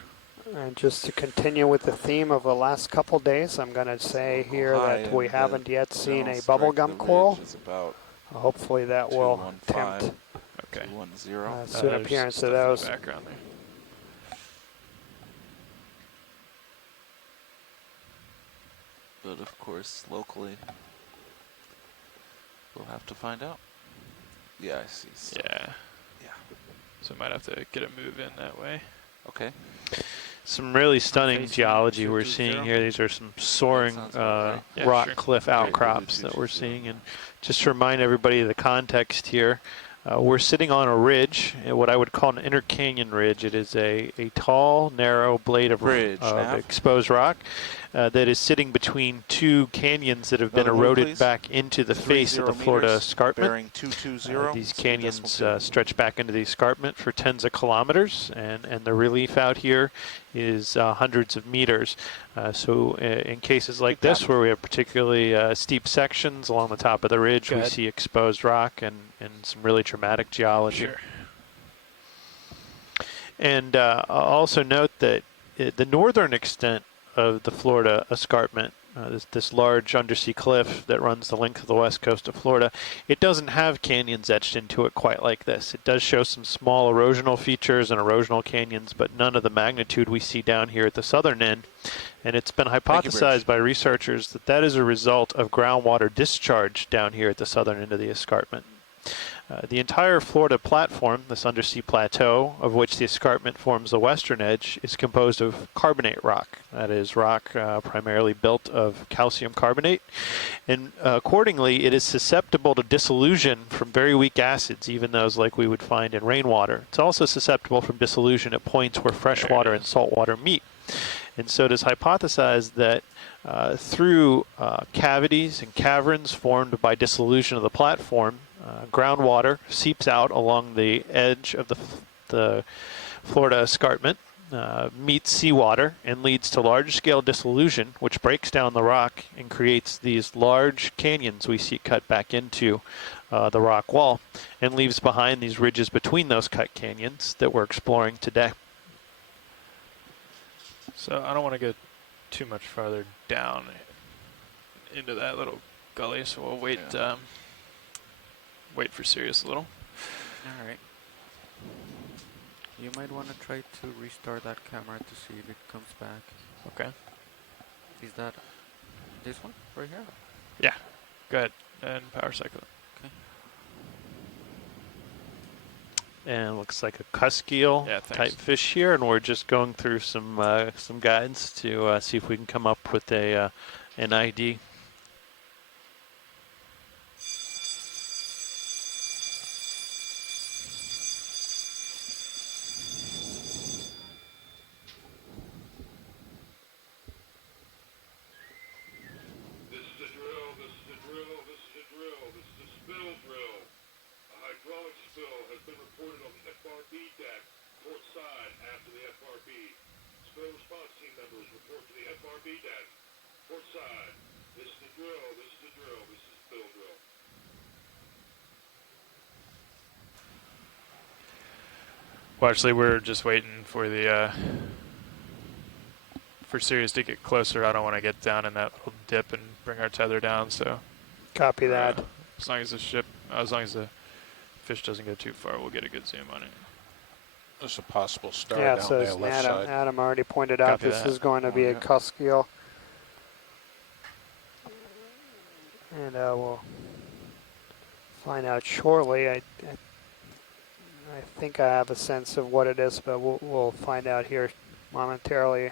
And just to continue with the theme of the last couple days, I'm going to say here that we haven't yet seen a bubblegum coral. Hopefully that will tempt soon appearance of those. Background there. But of course, locally, we'll have to find out. Yeah, I see. So. Yeah. So might have to get a move in that way. Okay. Some really stunning geology we're seeing here. These are some soaring rock cliff outcrops that we're seeing. And just to remind everybody of the context here, we're sitting on a ridge, what I would call an intercanyon ridge. It is a tall, narrow blade of exposed rock that is sitting between two canyons that have been eroded back into the face of the Florida Escarpment. These canyons stretch back into the escarpment for tens of kilometers, and the relief out here is hundreds of meters. So in cases like this, where we have particularly steep sections along the top of the ridge, we see exposed rock and some really traumatic geology. Sure. And I'll also note that the northern extent of the Florida Escarpment, this large undersea cliff that runs the length of the west coast of Florida, it doesn't have canyons etched into it quite like this. It does show some small erosional features and erosional canyons, but none of the magnitude we see down here at the southern end. And it's been hypothesized by researchers that that is a result of groundwater discharge down here at the southern end of the escarpment. The entire Florida platform, this undersea plateau, of which the escarpment forms the western edge, is composed of carbonate rock. That is rock primarily built of calcium carbonate. And accordingly, it is susceptible to dissolution from very weak acids, even those like we would find in rainwater. It's also susceptible from dissolution at points where fresh water and salt water meet. And so it is hypothesized that through cavities and caverns formed by dissolution of the platform, groundwater seeps out along the edge of the Florida escarpment, meets seawater, and leads to large-scale dissolution, which breaks down the rock and creates these large canyons we see cut back into the rock wall, and leaves behind these ridges between those cut canyons that we're exploring today. So I don't want to go too much farther down into that little gully, so we'll wait. Wait for Sirius a little. All right. You might want to try to restart that camera to see if it comes back. Okay. Is that this one right here? Yeah. Go ahead and power cycle it. Okay. And it looks like a cusk eel type fish here, and we're just going through some guides to see if we can come up with a an ID. Well, actually, we're just waiting for the for Sirius to get closer. I don't want to get down in that little dip and bring our tether down. So, copy that. As long as the fish doesn't go too far, we'll get a good zoom on it. There's a possible star down there so left side. Adam already pointed out this is going to be a cusk eel. And we'll find out shortly. I think I have a sense of what it is, but we'll find out here momentarily.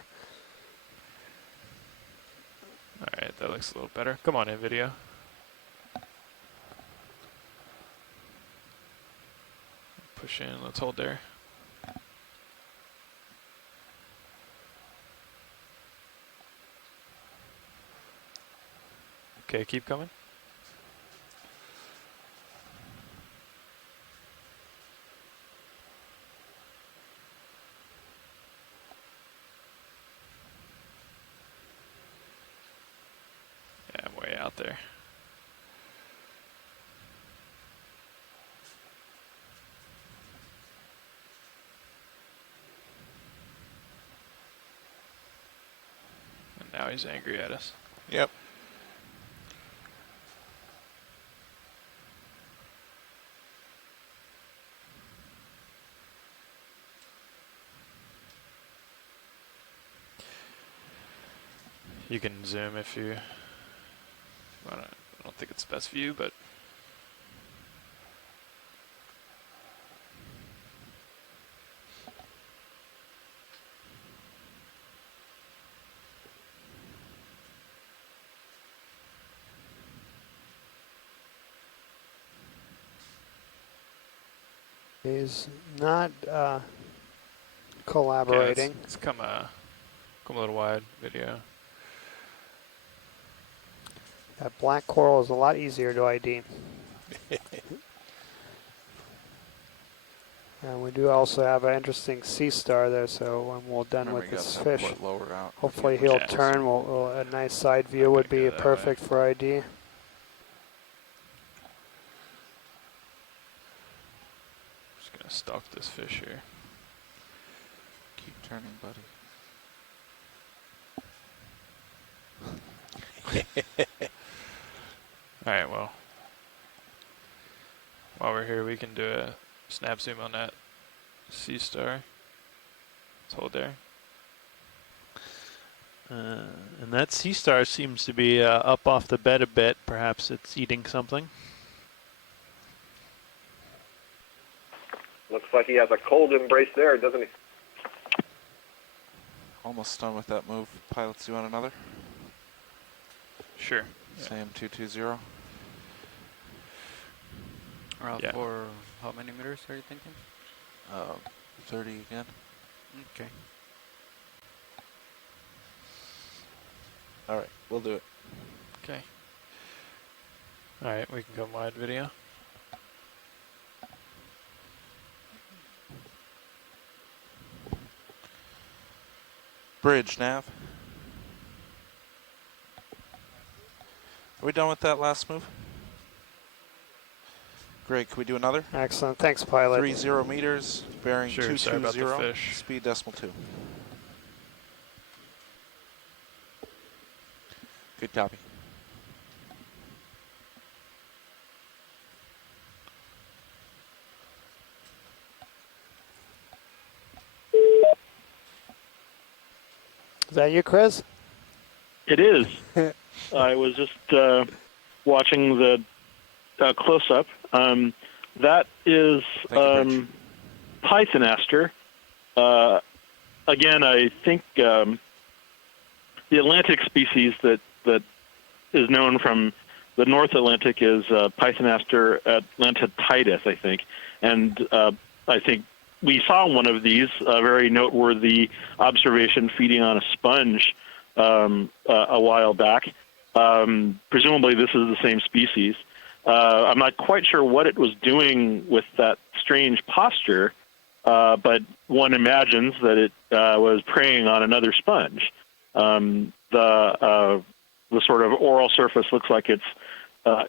All right, that looks a little better. Come on in, video. Push in, let's hold there. Okay, keep coming. Yeah, I'm way out there. And now he's angry at us. Yep. You can zoom if you want to. I don't think it's the best view, but He's not collaborating. Yeah, it's come a little wide, video. That black coral is a lot easier to ID. And we do also have an interesting sea star there, so when we're done with this fish, hopefully he'll turn. A nice side view would be perfect for ID. Just gonna stalk this fish here. Keep turning, buddy. Alright, well, while we're here, we can do a snap zoom on that sea star. Let's hold there. And that sea star seems to be up off the bed a bit. Perhaps it's eating something. like he has a cold embrace there, doesn't he? Almost done with that move. Pilots, you want another? Sure. Same 220. Yeah. For how many meters are you thinking? 30 again. Okay. All right, we'll do it. Okay. All right, we can go wide video. Bridge, nav. Are we done with that last move? Great, can we do another? Excellent, thanks, pilot. 30 meters, bearing Sure, 220, speed decimal 2. Good copy. Is that you, Chris? It is. I was just watching the close-up. That is Pythonaster. Again, I think the Atlantic species that is known from the North Atlantic is Pythonaster atlantitis, I think. And I think we saw one of these, a very noteworthy observation feeding on a sponge a while back. Presumably this is the same species. I'm not quite sure what it was doing with that strange posture, but one imagines that it was preying on another sponge. The sort of oral surface looks like it's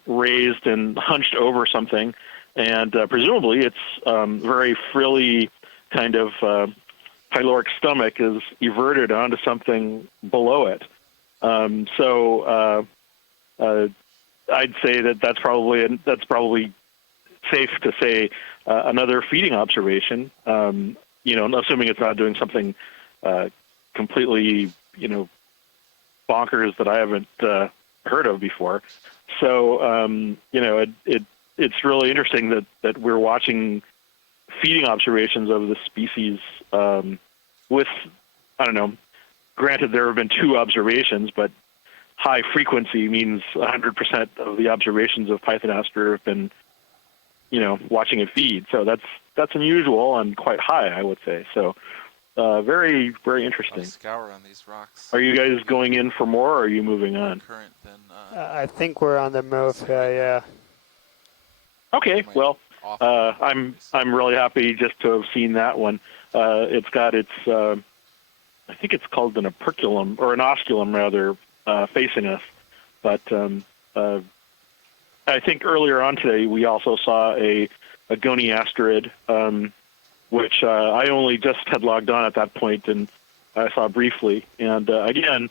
raised and hunched over something, and presumably its very frilly kind of pyloric stomach is everted onto something below it. So I'd say that's probably safe to say another feeding observation. Assuming it's not doing something completely bonkers that I haven't heard of before. So it's really interesting that we're watching feeding observations of the species with, I don't know, granted there have been 2 observations, but high frequency means 100% of the observations of Pythonaster have been, watching it feed. So that's unusual and quite high, I would say. So very, very interesting. Scour on these rocks. Are you guys going in for more, or are you moving on? Current than, I think we're on the move. Yeah. Okay. Well, I'm really happy just to have seen that one. It's got its, I think it's called an operculum or an osculum rather, facing us. But I think earlier on today we also saw a goniasterid, which I only just had logged on at that point, and I saw briefly. And again,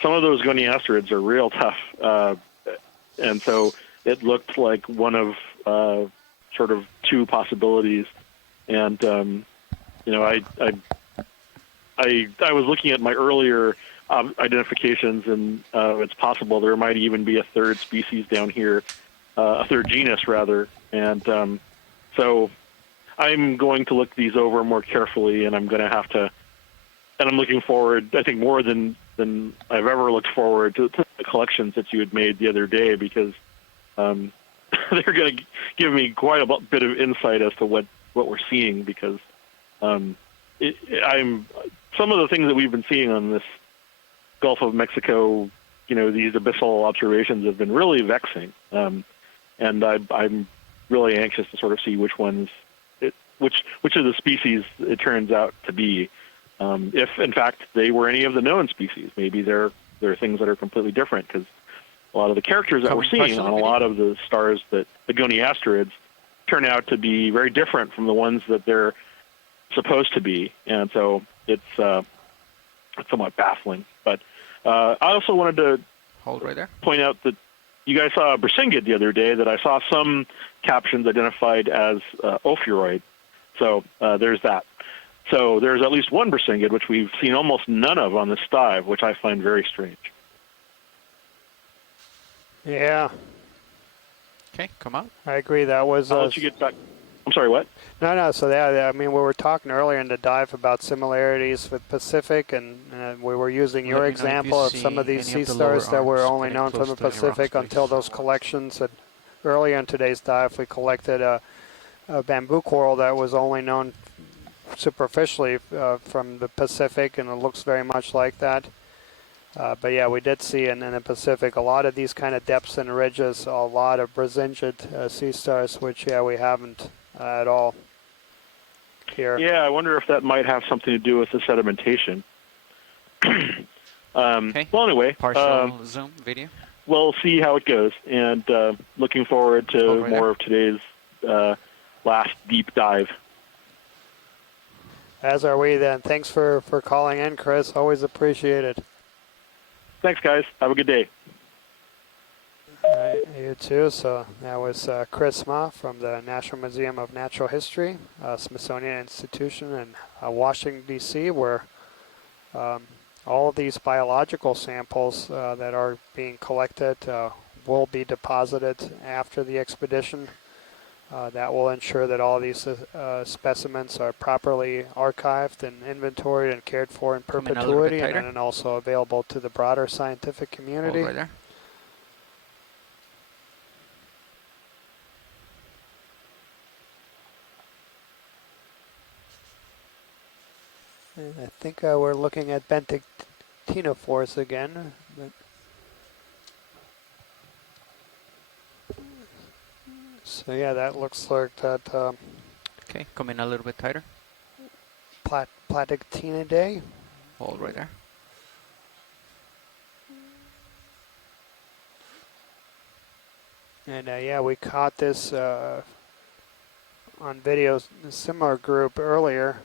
some of those goniasterids are real tough, and so it looked like one of sort of 2 possibilities. And I was looking at my earlier identifications, and it's possible there might even be a 3rd species down here, a 3rd genus rather. And so I'm going to look these over more carefully, and I'm going to have to, and I'm looking forward, I think, more than I've ever looked forward to the collections that you had made the other day, because they're going to give me quite a bit of insight as to what we're seeing, because some of the things that we've been seeing on this Gulf of Mexico, these abyssal observations have been really vexing, and I'm really anxious to sort of see which ones, which of the species it turns out to be. If in fact they were any of the known species, maybe they're things that are completely different, because a lot of the characters that we're seeing on a lot of the stars, that the goniasterids, turn out to be very different from the ones that they're supposed to be, and so it's somewhat baffling. But I also wanted to hold right there. Point out that you guys saw a Brisingid the other day that I saw some captions identified as ophiuroid. So there's that. So there's at least one Brisingid, which we've seen almost none of on this dive, which I find very strange. Yeah. Okay, come on. I agree. That was. I'll let you get back. I'm I'm sorry, what? No. So I mean, we were talking earlier in the dive about similarities with Pacific, and we were using your example of some of these sea stars that were only known from the Pacific until those collections. That earlier in today's dive, we collected a bamboo coral that was only known superficially from the Pacific, and it looks very much like that. But yeah, we did see in the Pacific a lot of these kind of depths and ridges, a lot of Brazingid sea stars, which we haven't at all here. Yeah, I wonder if that might have something to do with the sedimentation. Okay. Well, anyway, partial zoom video. We'll see how it goes, and looking forward to more of today's last deep dive. As are we then. Thanks for calling in, Chris. Always appreciate it. Thanks, guys. Have a good day. All right, you too. So that was Chris Ma from the National Museum of Natural History, Smithsonian Institution in Washington, D.C., where all of these biological samples that are being collected will be deposited after the expedition. That will ensure that all these specimens are properly archived and inventoried and cared for in perpetuity, and then also available to the broader scientific community. Hold right there. And I think we're looking at bentictinophores again. So yeah, that looks like that. Okay, come in a little bit tighter. Platictinidae. Hold right there. And yeah, we caught this on videos in a similar group earlier.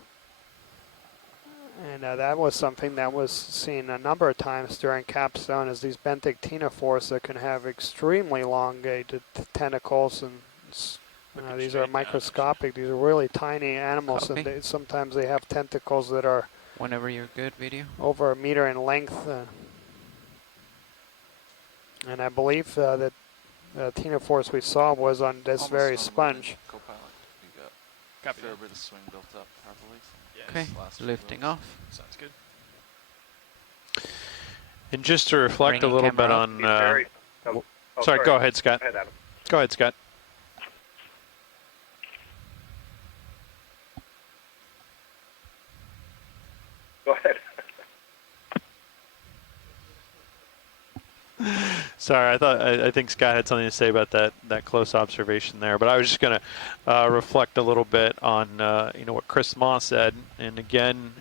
And that was something that was seen a number of times during capstone, is these bentictinophores that can have extremely elongated tentacles, and these are microscopic. These are really tiny animals, and sometimes they have tentacles that are whenever you're good, video over 1 meter in length. And I believe that the ctenophores we saw was on this very sponge. Co-pilot, we got a fair bit of swing built up, probably. Okay, lifting off. Sounds good. And just to reflect a little bit on... sorry, go ahead, Scott. Go ahead, Adam. Go ahead, Scott. Go ahead. Sorry, I think Scott had something to say about that close observation there, but I was just going to reflect a little bit on what Chris Moss said, and again,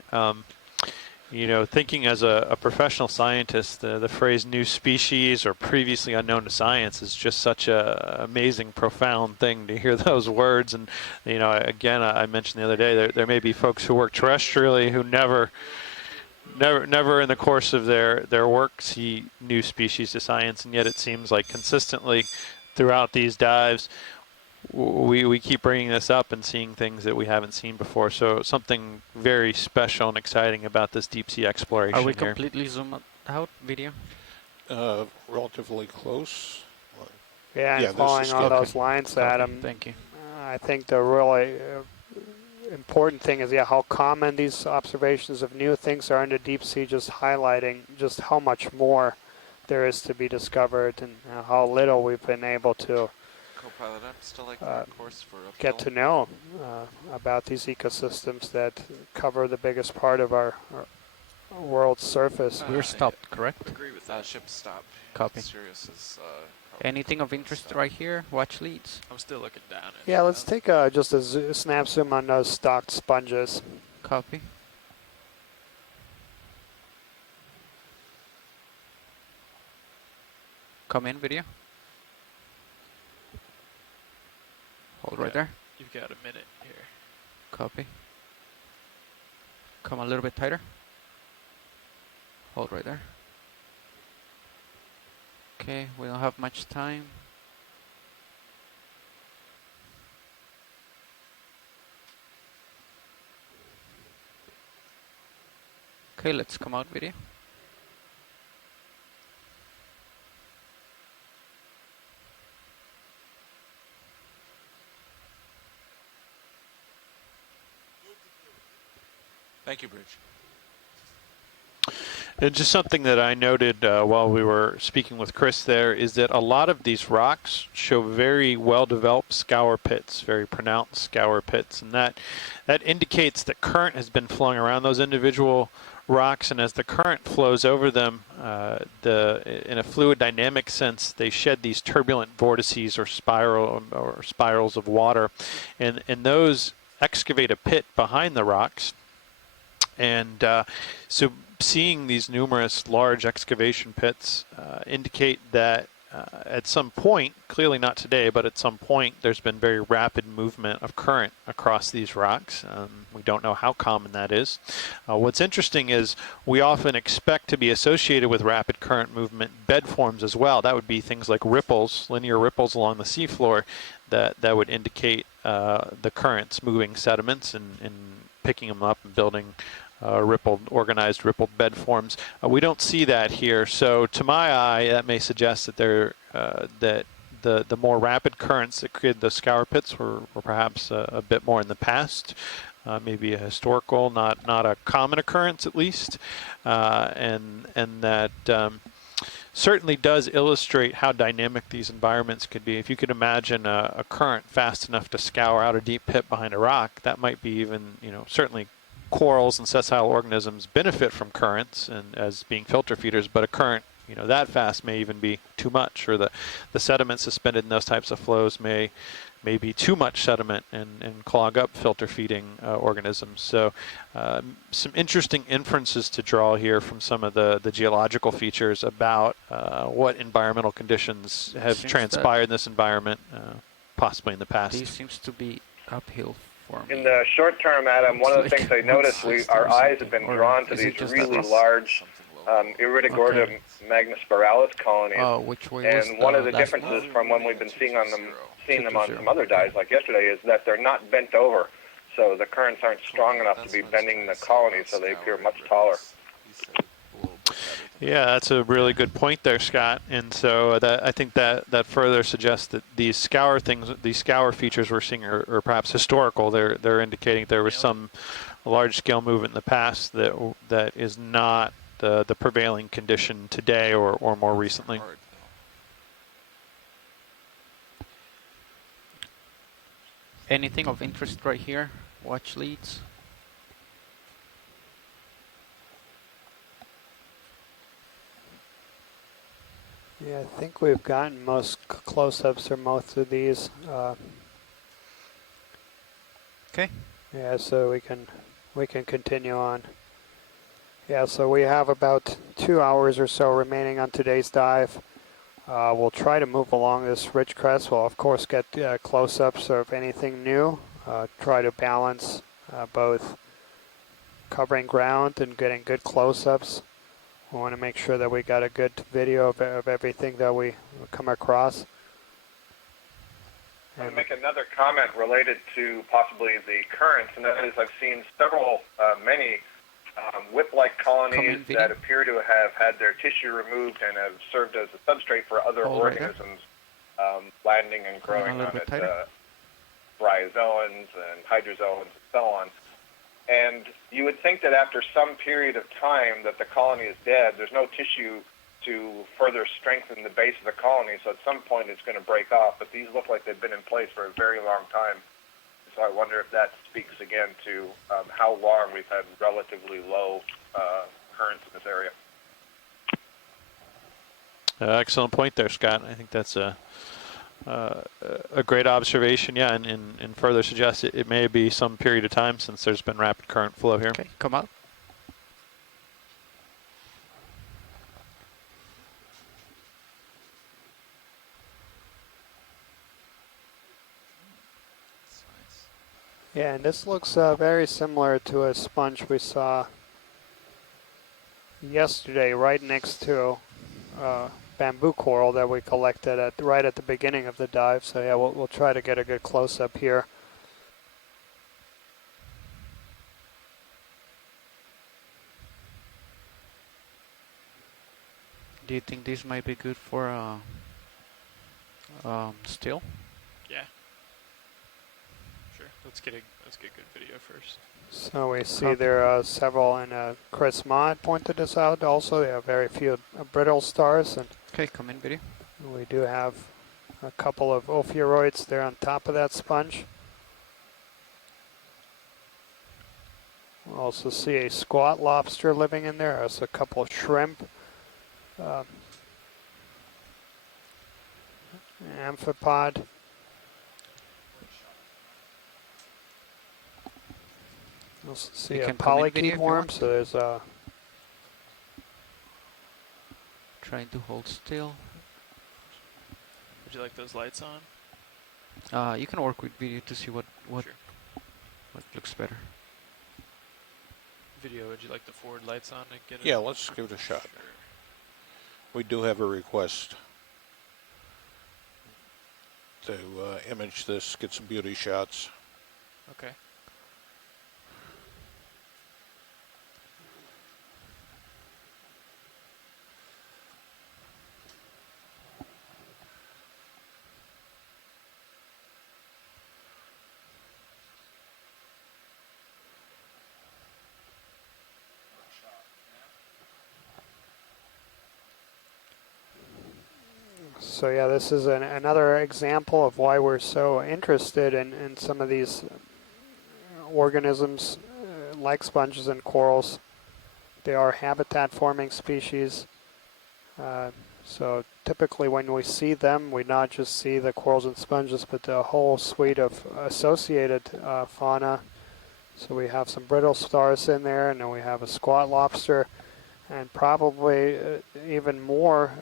thinking as a professional scientist, the phrase "new species" or "previously unknown to science" is just such a amazing, profound thing to hear those words. And again, I mentioned the other day there may be folks who work terrestrially who never in the course of their work see new species to science, and yet it seems like consistently throughout these dives we keep bringing this up and seeing things that we haven't seen before. So something very special and exciting about this deep sea exploration. Are we here. completely zoomed out video? Relatively close. Yeah, following on those lines, Adam. Thank you. I think the really important thing is how common these observations of new things are in the deep sea, just highlighting just how much more there is to be discovered, and how little we've been able to Co-pilot, I'm still like course for get to know about these ecosystems that cover the biggest part of our world's surface. We're stopped, correct? Agree with that. Ship stopped. Copy. Sirius is, anything of interest right here? Watch leads. I'm still looking down. Yeah, let's take just a snap zoom on those stocked sponges. Copy. Come in, video. Hold right there. You've got a minute here. Copy. Come a little bit tighter. Hold right there. Okay, we don't have much time. Okay, let's come out video. Thank you, Bridge. And just something that I noted while we were speaking with Chris there is that a lot of these rocks show very well-developed scour pits, very pronounced scour pits, and that indicates that current has been flowing around those individual rocks, and as the current flows over them, in a fluid dynamic sense, they shed these turbulent vortices or spirals of water, and those excavate a pit behind the rocks, and so seeing these numerous large excavation pits indicate that at some point, clearly not today, but at some point, there's been very rapid movement of current across these rocks. We don't know how common that is. What's interesting is we often expect to be associated with rapid current movement bed forms as well. That would be things like ripples, linear ripples along the seafloor that would indicate the currents moving sediments and picking them up and building organized rippled bed forms. We don't see that here, so to my eye, that may suggest that the more rapid currents that created the scour pits were perhaps a bit more in the past, maybe a historical, not a common occurrence at least, and that certainly does illustrate how dynamic these environments could be. If you could imagine a current fast enough to scour out a deep pit behind a rock, that might be even, certainly corals and sessile organisms benefit from currents and as being filter feeders, but a current that fast may even be too much, or the sediment suspended in those types of flows may be too much sediment and clog up filter feeding organisms. So some interesting inferences to draw here from some of the geological features about what environmental conditions have transpired in this environment, possibly in the past. This seems to be uphill. In the short term, Adam, one of the things I noticed, our eyes have been drawn to these really large Iridogorda magnispiralis colonies. Oh, which way and one of the differences from when we've been seeing them on some other dives like yesterday is that they're not bent over. So the currents aren't strong enough to be bending the colonies, so they appear much taller. Yeah, that's a really good point there, Scott. And so I think that further suggests that these scour features we're seeing are perhaps historical. They're indicating there was some large-scale movement in the past that is not the prevailing condition today or more recently. Anything of interest right here? Watch leads. Yeah, I think we've gotten most close-ups or most of these. Okay. Yeah, so we can continue on. Yeah, so we have about 2 hours or so remaining on today's dive. We'll try to move along this ridge crest. We'll of course get close-ups of anything new. Try to balance both covering ground and getting good close-ups. We want to make sure that we got a good video of everything that we come across. I'm going to make another comment related to possibly the currents, and that is I've seen many whip-like colonies that appear to have had their tissue removed and have served as a substrate for other organisms landing and growing on it, bryozoans and hydrozoans and so on. And you would think that after some period of time that the colony is dead, there's no tissue to further strengthen the base of the colony, so at some point it's going to break off. But these look like they've been in place for a very long time. So I wonder if that speaks again to how long we've had relatively low currents in this area. Excellent point there, Scott. I think that's a great observation, yeah, and further suggests it may be some period of time since there's been rapid current flow here. Okay, come up. Yeah, and this looks very similar to a sponge we saw yesterday right next to bamboo coral that we collected right at the beginning of the dive. So yeah, we'll try to get a good close-up here. Do you think this might be good for still? Yeah. Sure. Let's get good video first. So we see there are several, and Chris Mott pointed this out also. There are very few brittle stars, and okay, come in, video. we do have a couple of ophiuroids there on top of that sponge. We also see a squat lobster living in there. There's a couple of shrimp. Amphipod. We also see a polychaete worm, so there's a... Trying to hold still. Would you like those lights on? You can work with video to see what Sure. what looks better. Video, would you like the forward lights on to get it? Yeah, let's give it a shot. Sure. We do have a request to image this, get some beauty shots. Okay. So yeah, this is another example of why we're so interested in some of these organisms like sponges and corals. They are habitat-forming species. So typically when we see them, we not just see the corals and sponges, but the whole suite of associated fauna. So we have some brittle stars in there, and then we have a squat lobster, and probably even more,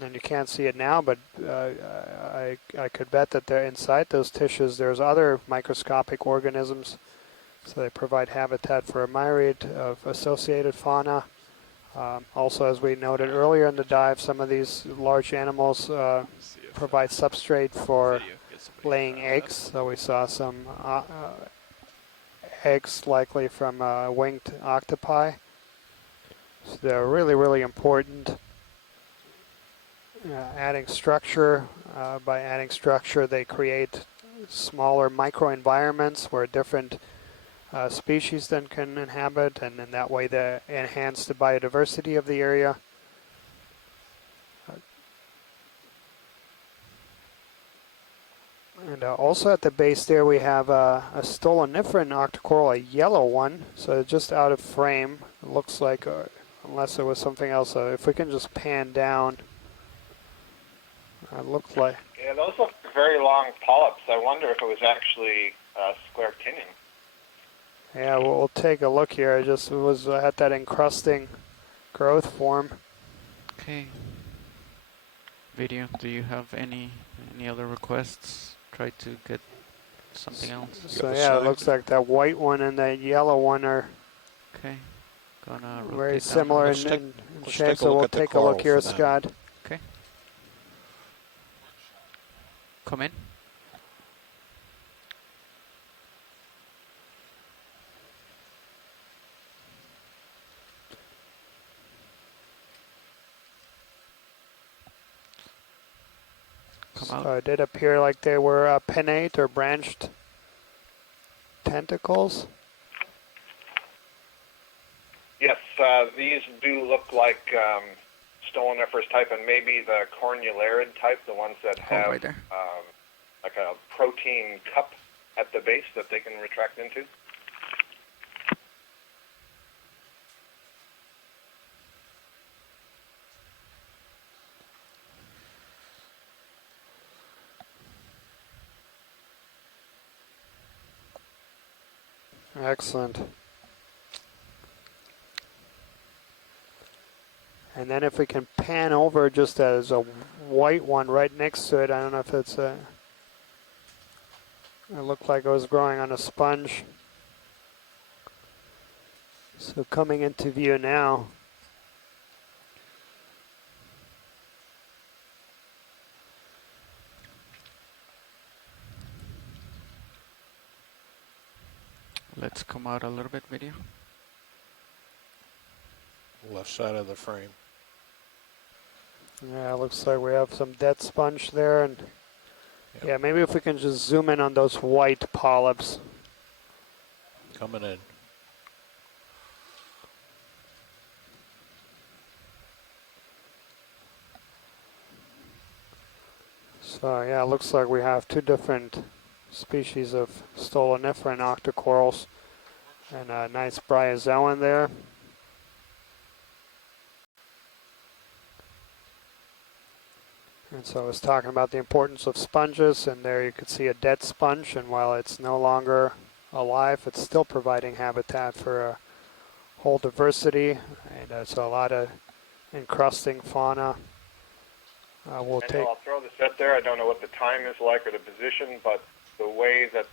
and you can't see it now, but I could bet that they're inside those tissues there's other microscopic organisms. So they provide habitat for a myriad of associated fauna. Also, as we noted earlier in the dive, some of these large animals provide substrate for laying eggs. So we saw some eggs likely from winged octopi. So they're really, really important. Adding structure, by adding structure they create smaller microenvironments where different species then can inhabit, and in that way they enhance the biodiversity of the area. And also at the base there we have a stoloniferan octocoral, a yellow one, so just out of frame. It looks like, unless it was something else, if we can just pan down, it looked like... Yeah, those look very long polyps. I wonder if it was actually scleractinium. Yeah, we'll take a look here. It just was at that encrusting growth form. Okay. Video, do you have any other requests? Try to get something else. So yeah, it looks like that white one and that yellow one are okay. Gonna very similar in shape, so we'll take a look here, Scott. Okay. Come in. So it did appear like they were pinnate or branched tentacles. Yes, these do look like stoloniferous type, and maybe the cornularid type, the ones that have right there. Like a protein cup at the base that they can retract into. Excellent. And then if we can pan over just as a white one right next to it, I don't know if it's a... It looked like it was growing on a sponge. So coming into view now. Let's come out a little bit, video. Left side of the frame. Yeah, it looks like we have some dead sponge there, and yeah, maybe if we can just zoom in on those white polyps. Coming in. So yeah, it looks like we have two different species of stoloniferan octocorals and a nice bryozoan there. And so I was talking about the importance of sponges, and there you could see a dead sponge, and while it's no longer alive, it's still providing habitat for a whole diversity, and so a lot of encrusting fauna. We'll take. I'll throw this up there. I don't know what the time is like or the position, but the way that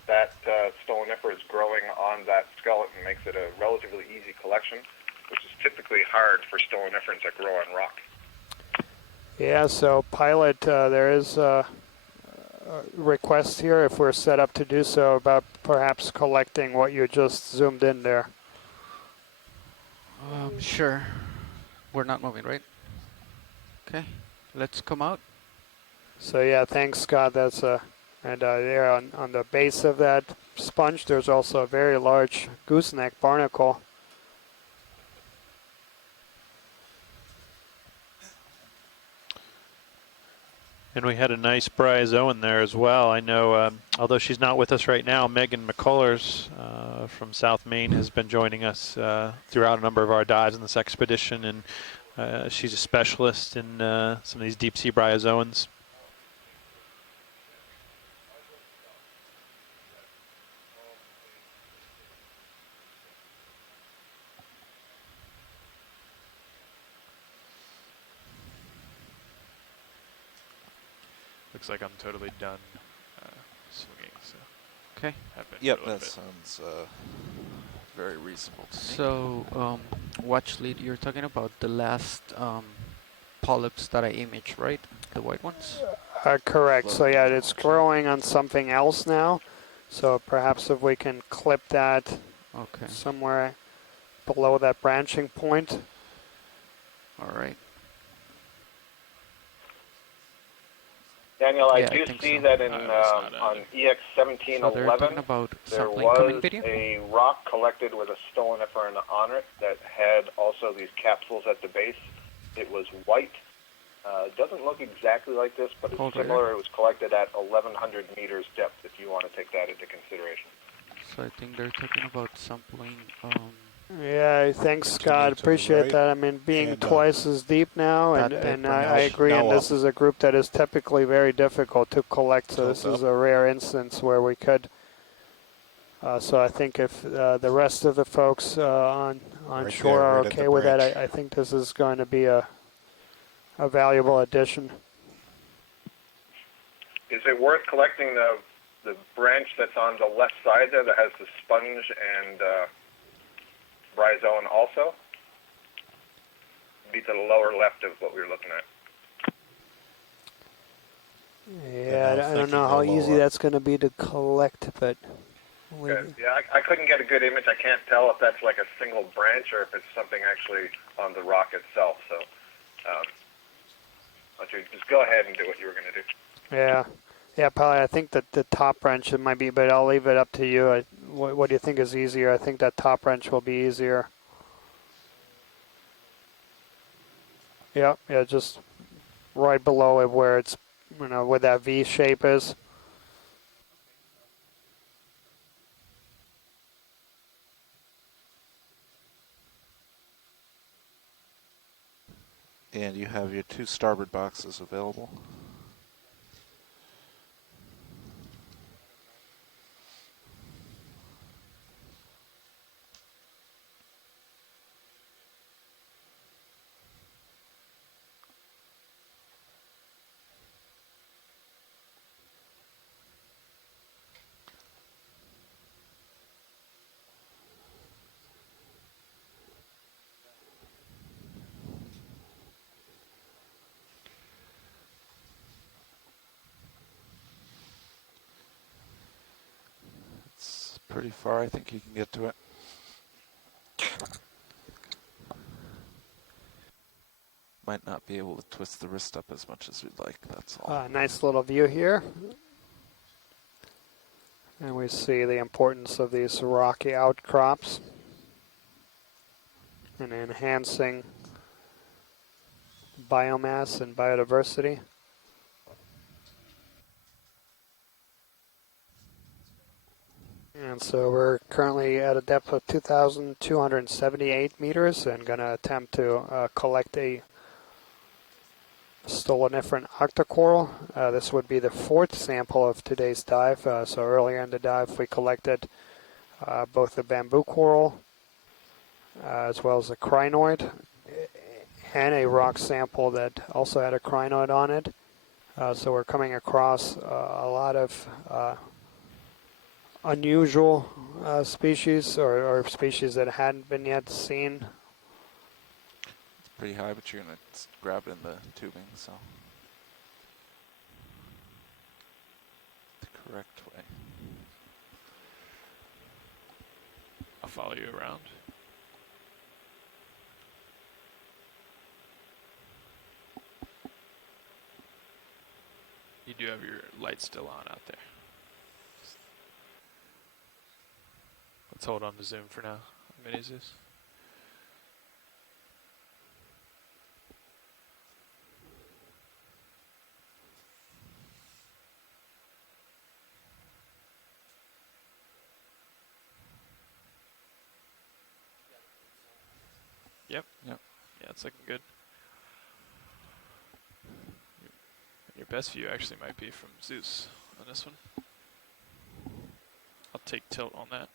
stolonifera is growing on that skeleton makes it a relatively easy collection, which is typically hard for stoloniferans that grow on rock. Yeah, so pilot, there is a request here, if we're set up to do so, about perhaps collecting what you just zoomed in there. Sure. We're not moving, right? Okay, let's come out. So yeah, thanks, Scott. That's and there on the base of that sponge, there's also a very large gooseneck barnacle. And we had a nice bryozoan there as well. I know, although she's not with us right now, Megan McCullers from South Maine has been joining us throughout a number of our dives in this expedition, and she's a specialist in some of these deep sea bryozoans. Looks like I'm totally done swinging. So. Okay. Yep, that sounds very reasonable to me. So, watch lead, you're talking about the last polyps that I imaged, right? The white ones? Correct. So yeah, it's growing on something else now. So perhaps if we can clip that somewhere below that branching point. All right. Daniel, I do see that in on EX1811, there was a rock collected with a stoloniferan on it that had also these capsules at the base. It was white. It doesn't look exactly like this, but it's similar. It was collected at 1,100 meters depth, if you want to take that into consideration. So I think they're talking about sampling. Yeah, thanks, Scott. Appreciate that. I mean, being twice as deep now, and I agree, and this is a group that is typically very difficult to collect, so this is a rare instance where we could. So I think if the rest of the folks on shore are okay with that, I think this is going to be a valuable addition. Is it worth collecting the branch that's on the left side there that has the sponge and bryozoan also? Be to the lower left of what we were looking at. Yeah, I don't know how easy that's going to be to collect, but... Okay. Yeah, I couldn't get a good image. I can't tell if that's like a single branch or if it's something actually on the rock itself. So, just go ahead and do what you were going to do. Yeah, probably. I think that the top branch it might be, but I'll leave it up to you. What do you think is easier? I think that top branch will be easier. Yeah, just right below it where it's, where that V shape is. And you have your 2 starboard boxes available. Pretty far, I think you can get to it. Might not be able to twist the wrist up as much as we'd like, that's all. Nice little view here. And we see the importance of these rocky outcrops in enhancing biomass and biodiversity. And so we're currently at a depth of 2,278 meters and going to attempt to collect a stoloniferan octocoral. This would be the fourth sample of today's dive. So earlier in the dive we collected both the bamboo coral as well as a crinoid and a rock sample that also had a crinoid on it. So we're coming across a lot of unusual species or species that hadn't been yet seen. It's pretty high, but you're going to grab it in the tubing, so the correct way. I'll follow you around. You do have your light still on out there. Let's hold on to zoom for now. How many is this? Yep. Yep. Yeah, it's looking good. Your best view actually might be from Zeus on this one. I'll take tilt on that.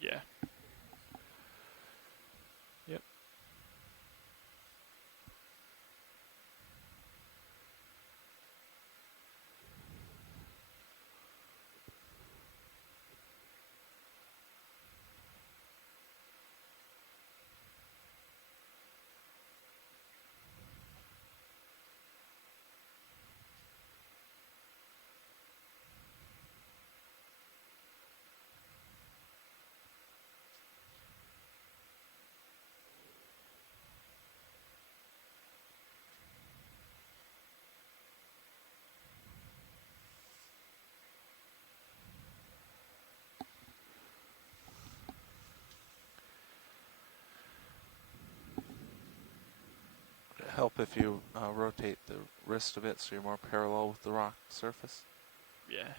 Yeah. Yep. Would it help if you rotate the wrist a bit so you're more parallel with the rock surface? Yeah.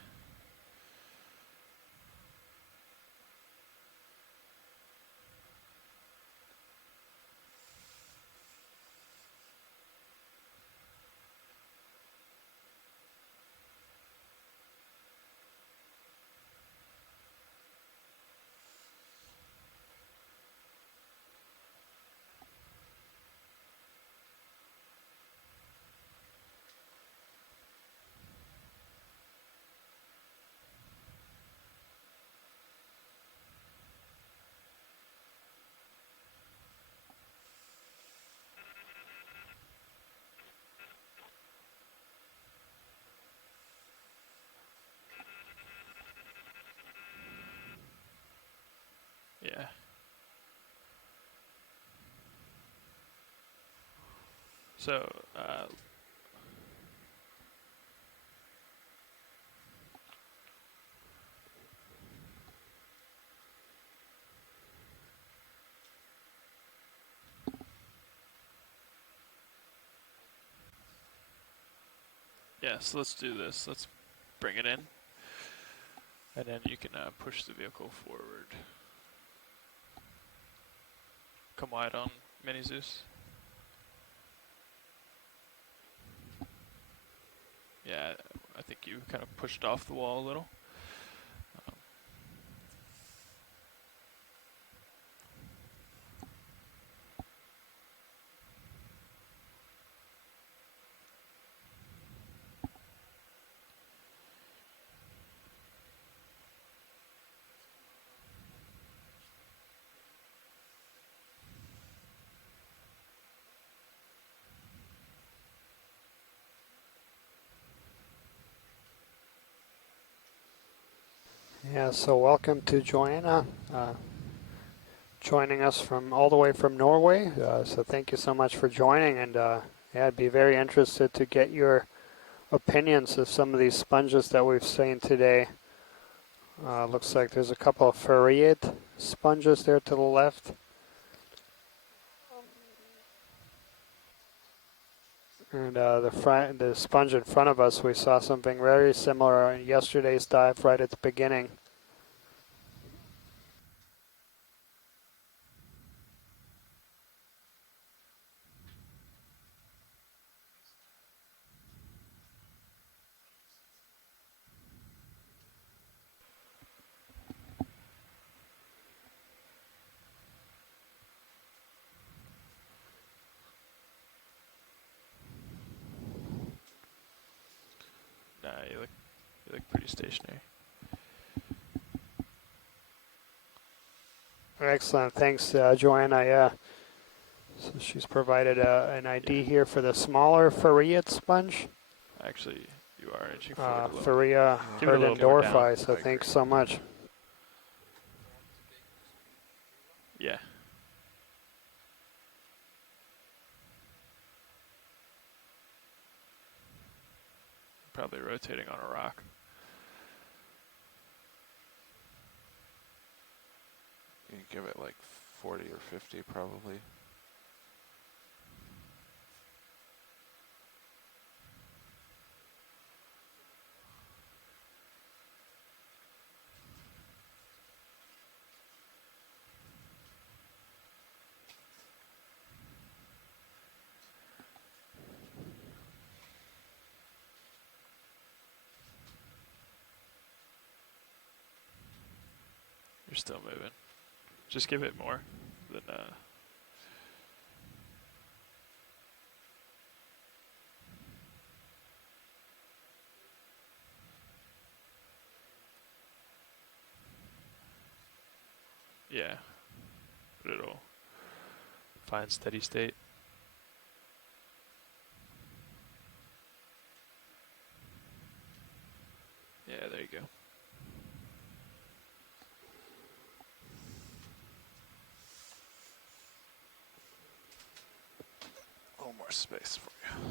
So, yeah, so let's do this. Let's bring it in. And then you can push the vehicle forward. Come wide on Mini Zeus. Yeah, I think you kind of pushed off the wall a little. Yeah, so welcome to Joanna, joining us from all the way from Norway. So thank you so much for joining, and yeah, I'd be very interested to get your opinions of some of these sponges that we've seen today. Looks like there's a couple of Ferriate sponges there to the left. And the sponge in front of us, we saw something very similar in yesterday's dive right at the beginning. Nah, you look pretty stationary. Excellent, thanks, Joanna. Yeah, so she's provided an ID here for the smaller Ferriate sponge. Actually, you are inching forward a little. Ferria Herdendorfi, so thanks so much. Yeah. Probably rotating on a rock. You give it like 40 or 50 probably. You're still moving. Just give it more than yeah. But it'll find steady state. Yeah, there you go. A little more space for you.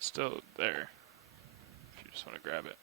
It's still there if you just want to grab it.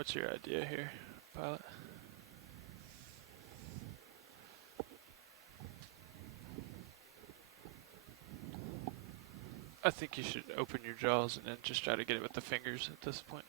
What's your idea here, pilot? I think you should open your jaws and then just try to get it with the fingers at this point.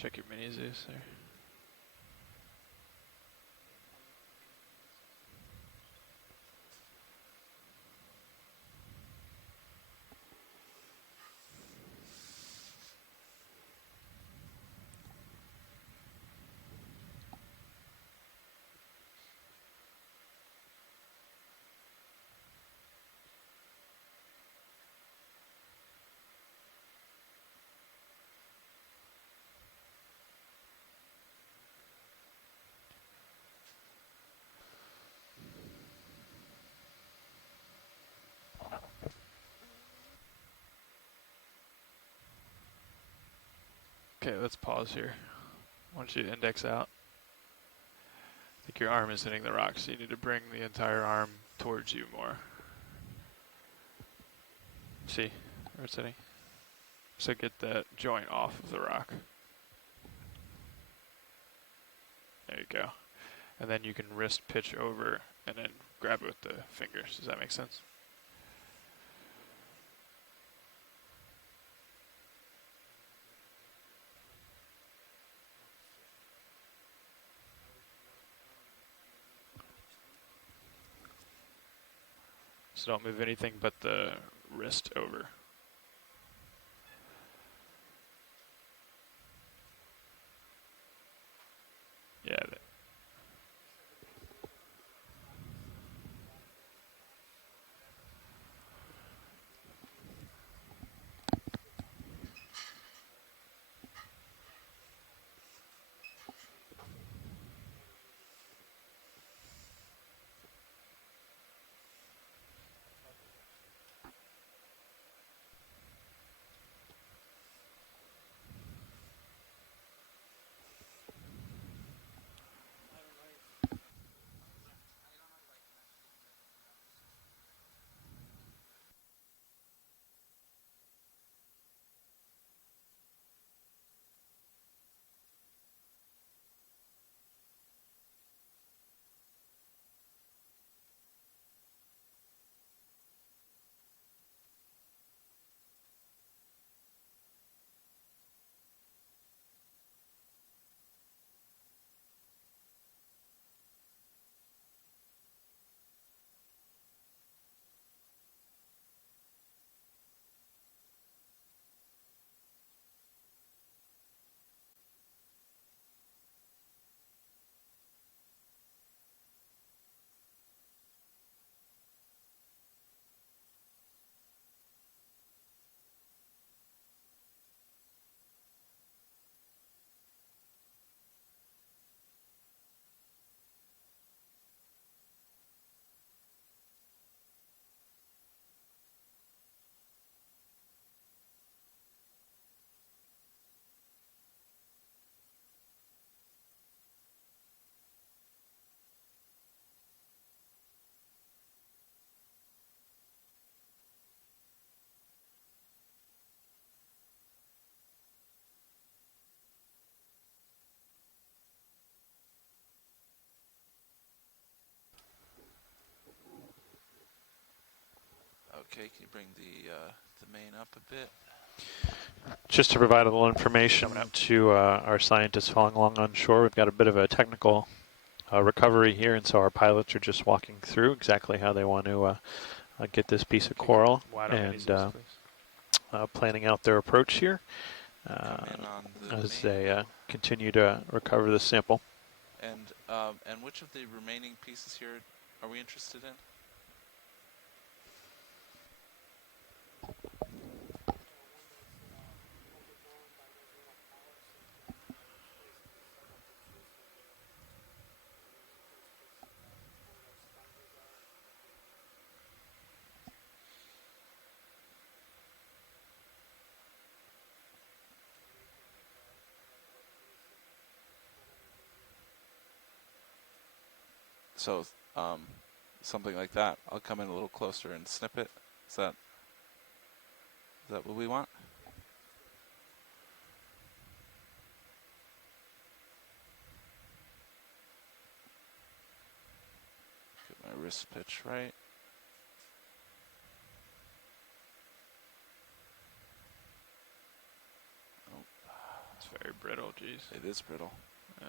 Check your mini Zeus there. Okay, let's pause here. I want you to index out. I think your arm is hitting the rock, so you need to bring the entire arm towards you more. See where it's hitting? So get that joint off of the rock. There you go. And then you can wrist pitch over and then grab it with the fingers. Does that make sense? So don't move anything but the wrist over. Yeah. Okay, can you bring the main up a bit? Just to provide a little information to our scientists following along on shore, we've got a bit of a technical recovery here, and so our pilots are just walking through exactly how they want to get this piece of coral and planning out their approach here as they continue to recover the sample. And which of the remaining pieces here are we interested in? So, something like that. I'll come in a little closer and snip it. Is that what we want? Get my wrist pitch right. Oh. It's very brittle, geez. It is brittle. Yeah.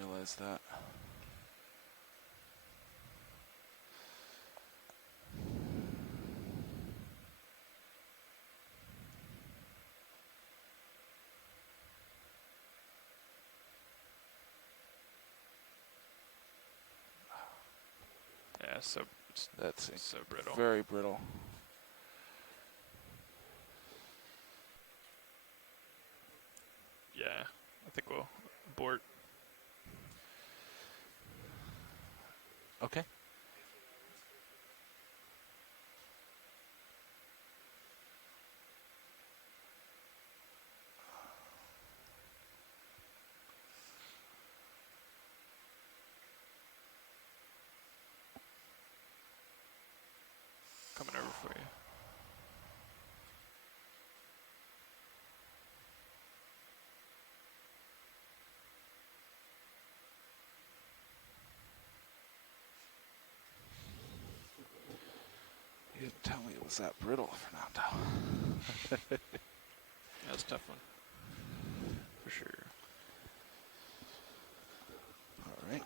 Realize that. Yeah, so that's so brittle. Very brittle. Yeah, I think we'll abort. Okay. Coming over for you. You didn't tell me it was that brittle, Fernando. Yeah, that's a tough one. For sure. All right.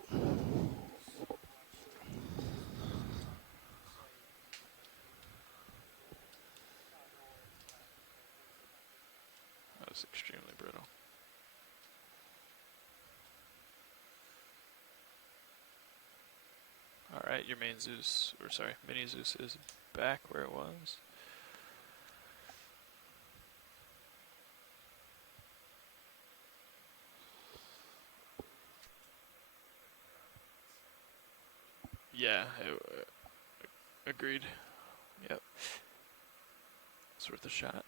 That was extremely brittle. All right, your main Zeus, or sorry, mini Zeus is back where it was. Yeah, agreed. Yep. It's worth a shot.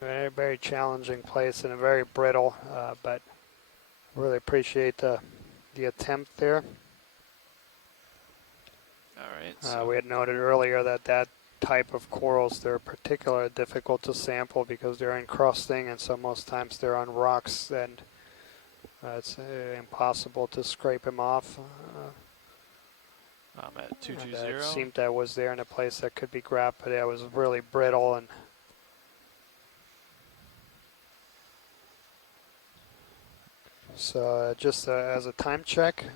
Very, very challenging place and a very brittle, but really appreciate the attempt there. All right. We had noted earlier that type of corals, they're particularly difficult to sample because they're encrusting, and so most times they're on rocks, and it's impossible to scrape them off. I'm at 220. It seemed that was there in a place that could be grabbed, but it was really brittle. And so just as a time check,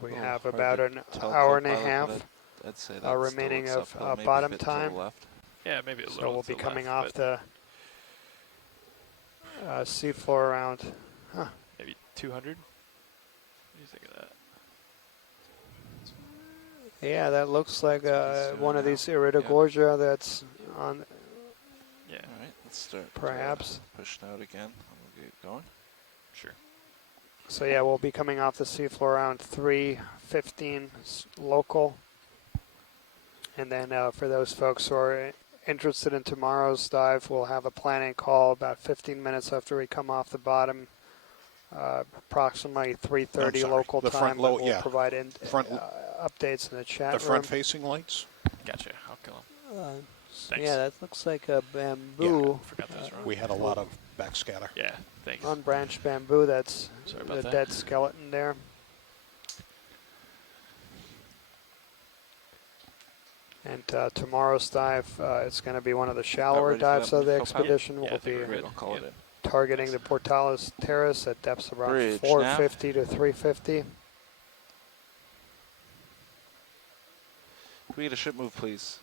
we have about an hour and a half I'd say that remaining of bottom time. Yeah, maybe a little. So we'll be coming off the seafloor around maybe 200. What do you think of that? Yeah, that looks like one of these Iridogorgia that's on. Yeah. All right, let's start. Perhaps. Pushing out again. We'll get going. Sure. So yeah, we'll be coming off the seafloor around 3:15 local. And then for those folks who are interested in tomorrow's dive, we'll have a planning call about 15 minutes after we come off the bottom. Approximately 3:30 local time. We'll provide updates in the chat room. The front-facing lights? Gotcha. I'll kill them. Thanks. Yeah, that looks like a bamboo. Yeah, forgot that was wrong. We had a lot of backscatter. Yeah, thanks. Unbranched bamboo. That's Sorry about the that. dead skeleton there. And tomorrow's dive, it's going to be one of the shallower dives of the expedition. We'll be targeting the Portales Terrace at depths around 450 to 350. Can we get a ship move, please?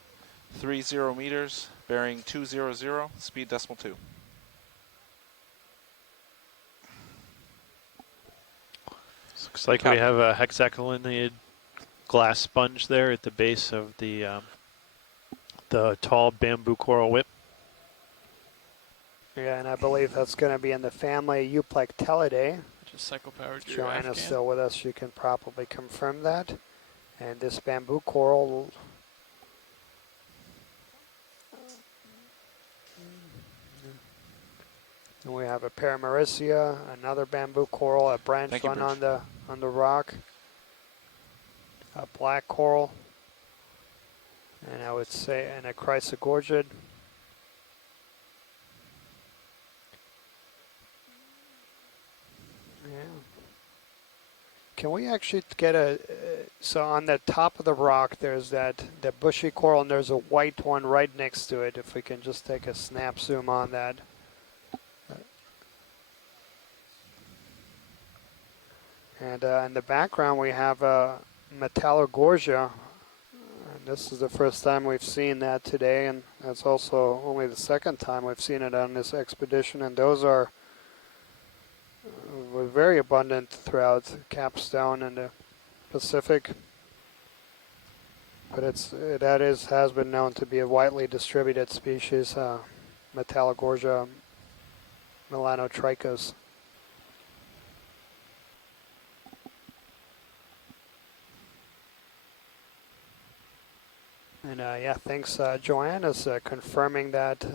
30 meters, bearing 200, speed decimal 2. Looks like we have a hexacolinated glass sponge there at the base of the tall bamboo coral whip. Yeah, and I believe that's going to be in the family Euplectellidae. Which is cycle-powered. Joanna's still with us. She can probably confirm that. And this bamboo coral... And we have a Paramaricia, another bamboo coral, a branched one on the rock, a black coral, and I would say, and a Chrysogorgid. Yeah. Can we actually get so on the top of the rock there's that bushy coral and there's a white one right next to it. If we can just take a snap zoom on that. And in the background we have a Metallogorgia. And this is the first time we've seen that today, and that's also only the second time we've seen it on this expedition. And those are were very abundant throughout Capstone and the Pacific. But has been known to be a widely distributed species, Metallogorgia melanotrichos. And yeah, thanks, Joanne, is confirming that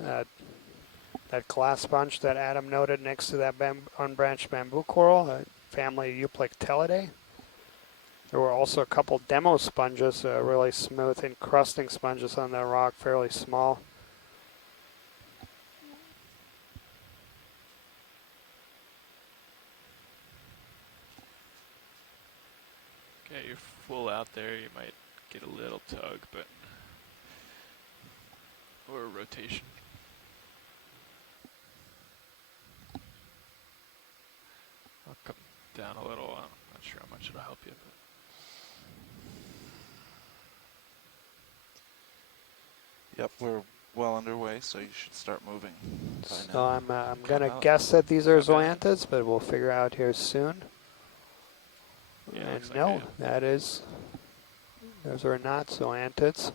that glass sponge that Adam noted next to that unbranched bamboo coral, family Euplectellidae. There were also a couple demo sponges, really smooth encrusting sponges on that rock, fairly small. Okay, you're full out there. You might get a little tug, but or a rotation. I'll come down a little. I'm not sure how much it'll help you, but Yep, we're well underway, so you should start moving. So I'm gonna guess that these are zoanthids, but we'll figure out here soon. Yeah, and no, those are not zoanthids.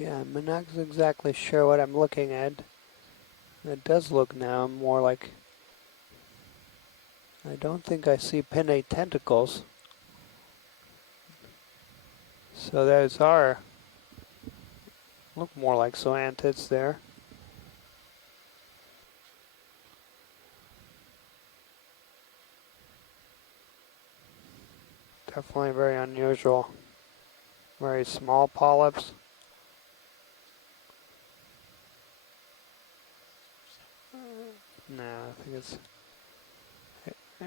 Yeah, I'm not exactly sure what I'm looking at. It does look now more like... I don't think I see pinnate tentacles. So those are... look more like zoantids there. Definitely very unusual. Very small polyps. No, I think it's...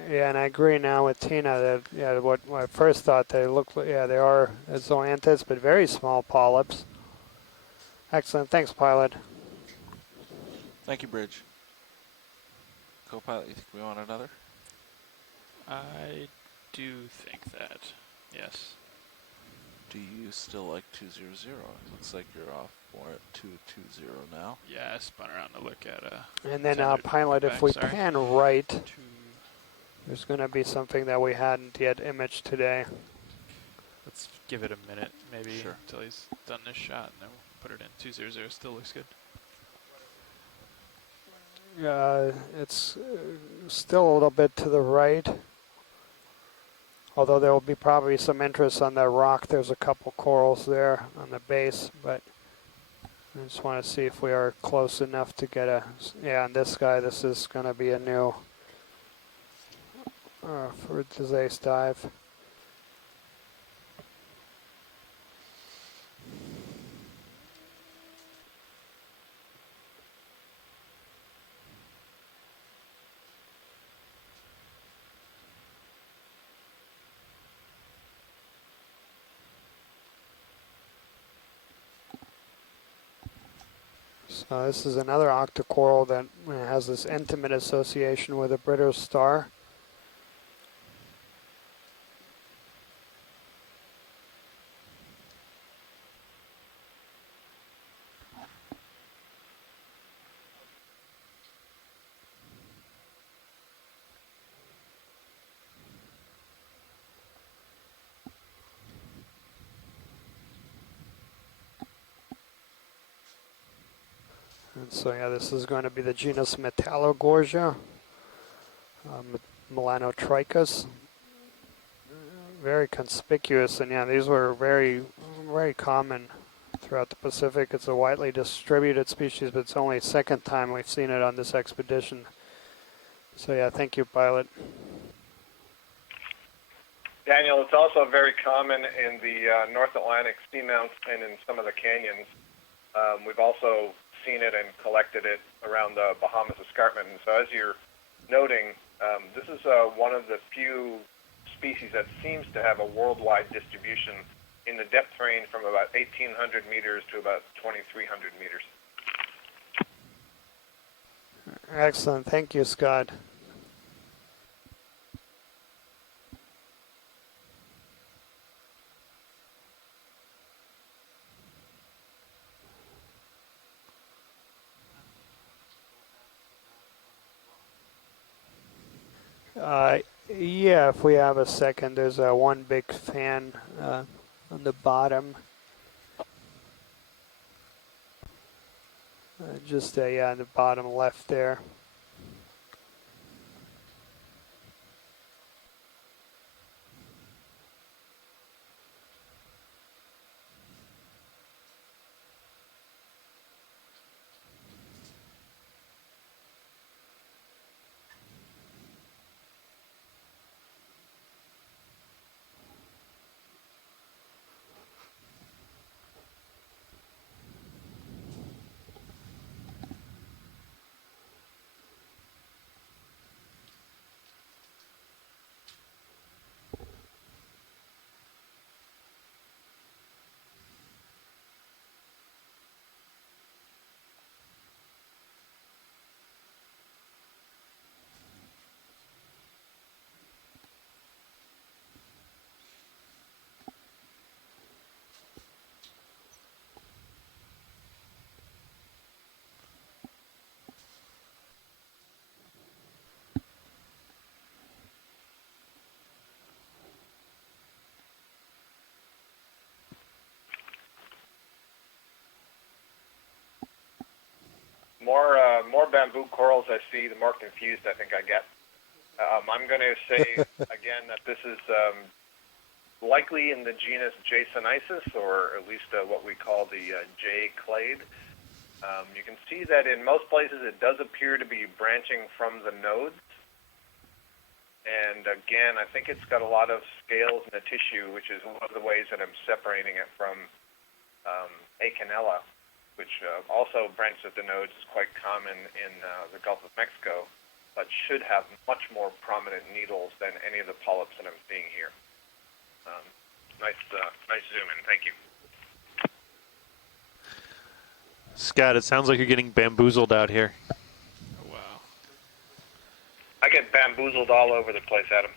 Yeah, and I agree now with Tina that, yeah, what I first thought they looked like, yeah, they are zoantids, but very small polyps. Excellent. Thanks, pilot. Thank you, Bridge. Co-pilot, you think we want another? I do think that, yes. Do you still like 200? It looks like you're off more at 220 now. Yeah, I spun around to look at and then pilot, if we pan right, there's going to be something that we hadn't yet imaged today. Let's give it a minute, maybe, sure, until he's done this shot, and then we'll put it in. 200 still looks good. It's still a little bit to the right. Although there will be probably some interest on that rock. There's a couple corals there on the base, but I just want to see if we are close enough to get a... Yeah, on this guy, this is going to be a new for today's dive. So this is another octocoral that has this intimate association with a British star. And so yeah, this is going to be the genus Metallogorgia, Melanotrichus. Very conspicuous, and yeah, these were very, very common throughout the Pacific. It's a widely distributed species, but it's only the second time we've seen it on this expedition. So yeah, thank you, pilot. Daniel, it's also very common in the North Atlantic seamounts and in some of the canyons. We've also seen it and collected it around the Bahamas Escarpment. And so as you're noting, this is one of the few species that seems to have a worldwide distribution in the depth range from about 1,800 meters to about 2,300 meters. Excellent. Thank you, Scott. Yeah, if we have a second, there's one big fan on the bottom. Just yeah, on the bottom left there. more bamboo corals I see, the more confused I think I get. I'm going to say again that this is likely in the genus Sinus, or at least what we call the J. clade. You can see that in most places it does appear to be branching from the nodes. And again, I think it's got a lot of scales in the tissue, which is one of the ways that I'm separating it from Acanella, which also branches at the nodes, is quite common in the Gulf of Mexico, but should have much more prominent needles than any of the polyps that I'm seeing here. Nice zoom in. Thank you. Scott, it sounds like you're getting bamboozled out here. Oh, wow. I get bamboozled all over the place, Adam.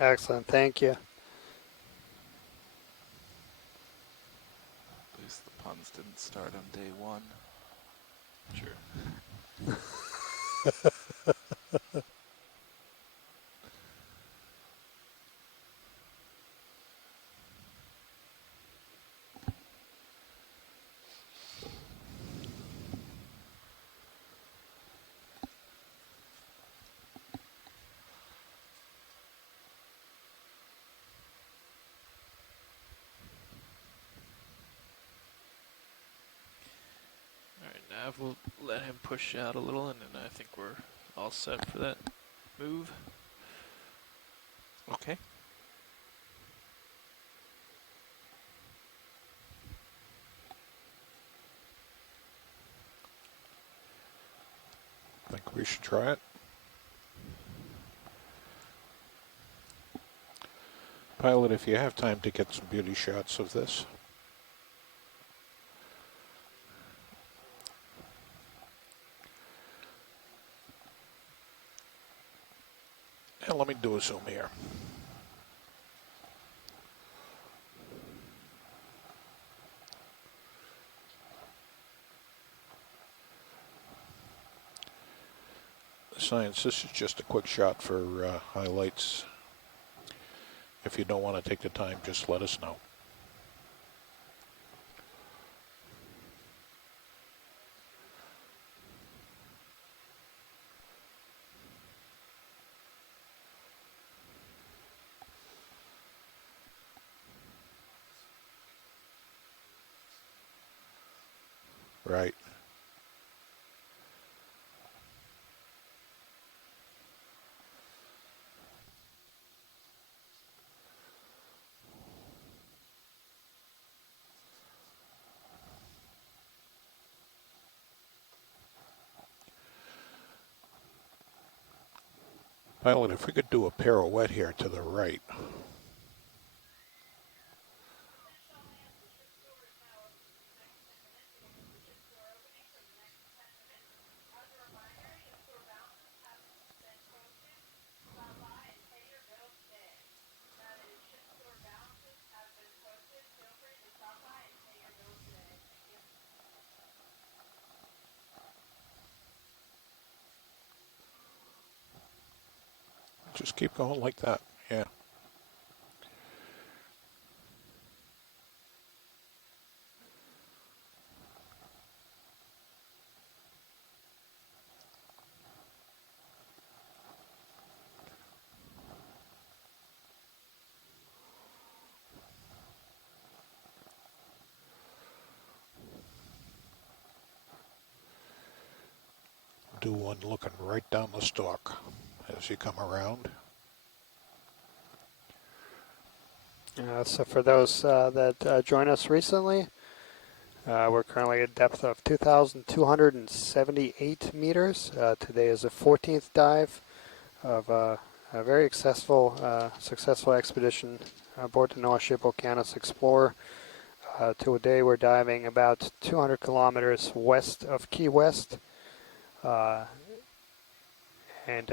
Excellent, thank you. At least the puns didn't start on day one. Sure. Nav will let him push out a little, and then I think we're all set for that move. Okay. Think we should try it? Pilot, if you have time to get some beauty shots of this. And let me do a zoom here. Science, this is just a quick shot for highlights. If you don't want to take the time, just let us know. Right. Pilot, if we could do a pirouette here to the right. Just keep going like that, yeah. Do one looking right down the stalk as you come around. So for those that join us recently, we're currently at a depth of 2,278 meters. Today is the 14th dive of a very successful expedition aboard the NOAA ship Okeanos Explorer. Today we're diving about 200 kilometers west of Key West. And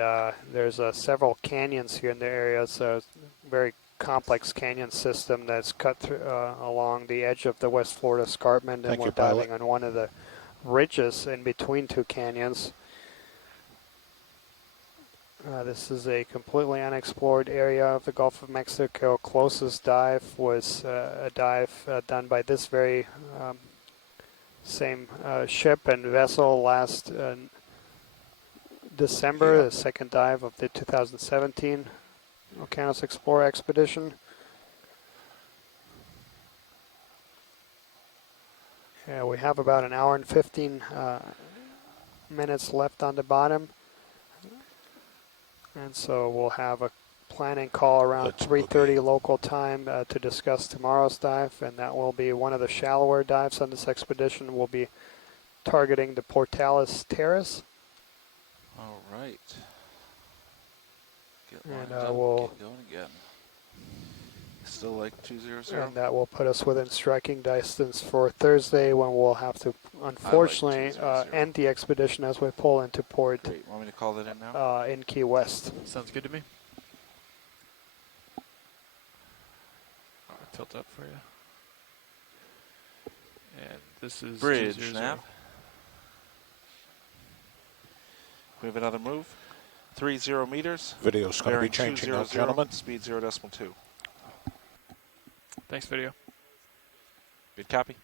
there's several canyons here in the area, so it's very complex canyon system that's cut through, along the edge of the West Florida Escarpment, and we're diving on one of the ridges in between two canyons. This is a completely unexplored area of the Gulf of Mexico. Closest dive was a dive done by this very same ship and vessel last December, the second dive of the 2017 Okeanos Explorer expedition. Yeah, we have about an hour and 15 minutes left on the bottom. And so we'll have a planning call around 3:30 local time to discuss tomorrow's dive, and that will be one of the shallower dives on this expedition. We'll be targeting the Portales Terrace. All right. And we'll get going again. Still like 200. And that will put us within striking distance for Thursday, when we'll have to, unfortunately, end the expedition as we pull into port. Great. Want me to call that in now? In Key West. Sounds good to me. I'll tilt up for you. And this is bridge 200. nav. We have another move. 30 meters. Video's going to be changing now, gentlemen. Speed 0.2. Thanks, video. Good copy.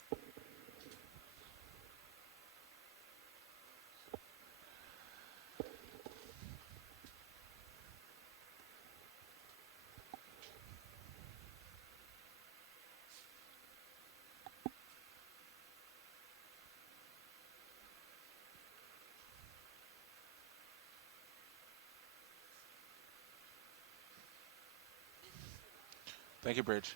Thank you, Bridge.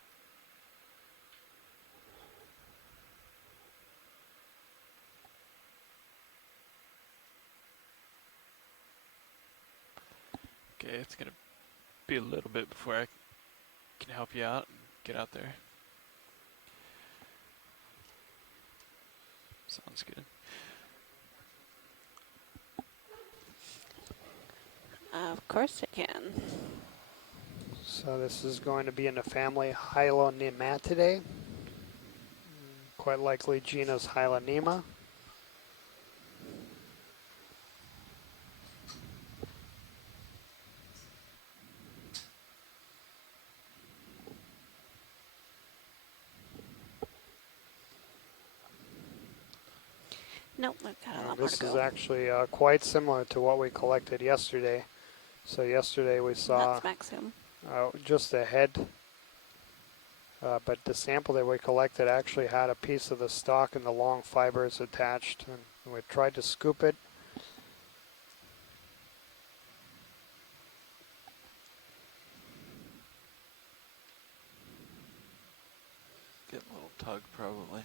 Okay, it's going to be a little bit before I can help you out and get out there. Sounds good. Of course I can. So this is going to be in the family Hylonematidae. Quite likely genus Hylonema. Nope, we've got a lot more to go. This is actually quite similar to what we collected yesterday. So yesterday we saw just a head, but the sample that we collected actually had a piece of the stalk and the long fibers attached, and we tried to scoop it. Getting a little tug probably.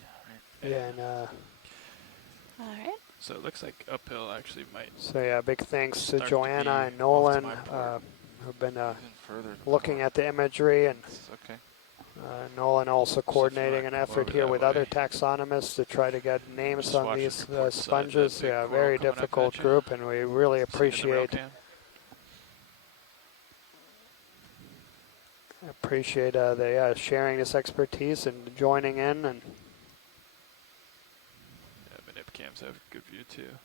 And all right. So it looks like uphill actually might. So yeah, big thanks to start Joanna and Nolan who've been looking at the imagery, and Nolan also coordinating an effort here with other taxonomists to try to get names on these sponges. Yeah, very difficult group, and we really appreciate the sharing this expertise and joining in. And cams have a good view too.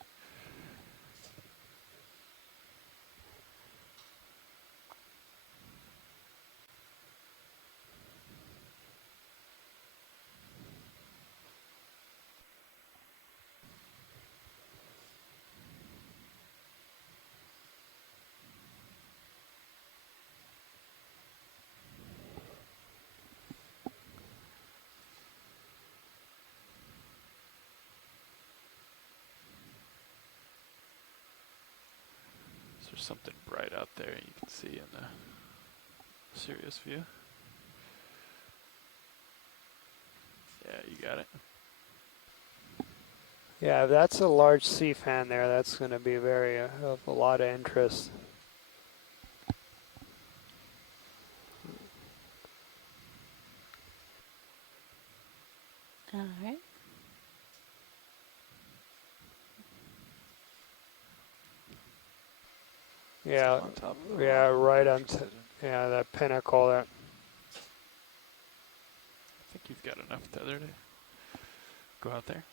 There's something bright out there you can see in the serious view. Yeah, you got it. yeah, that's a large sea fan there. That's going to be of a lot of interest. All right. Yeah, yeah, right on. Yeah, that pinnacle there. I think you've got enough tether to go out there.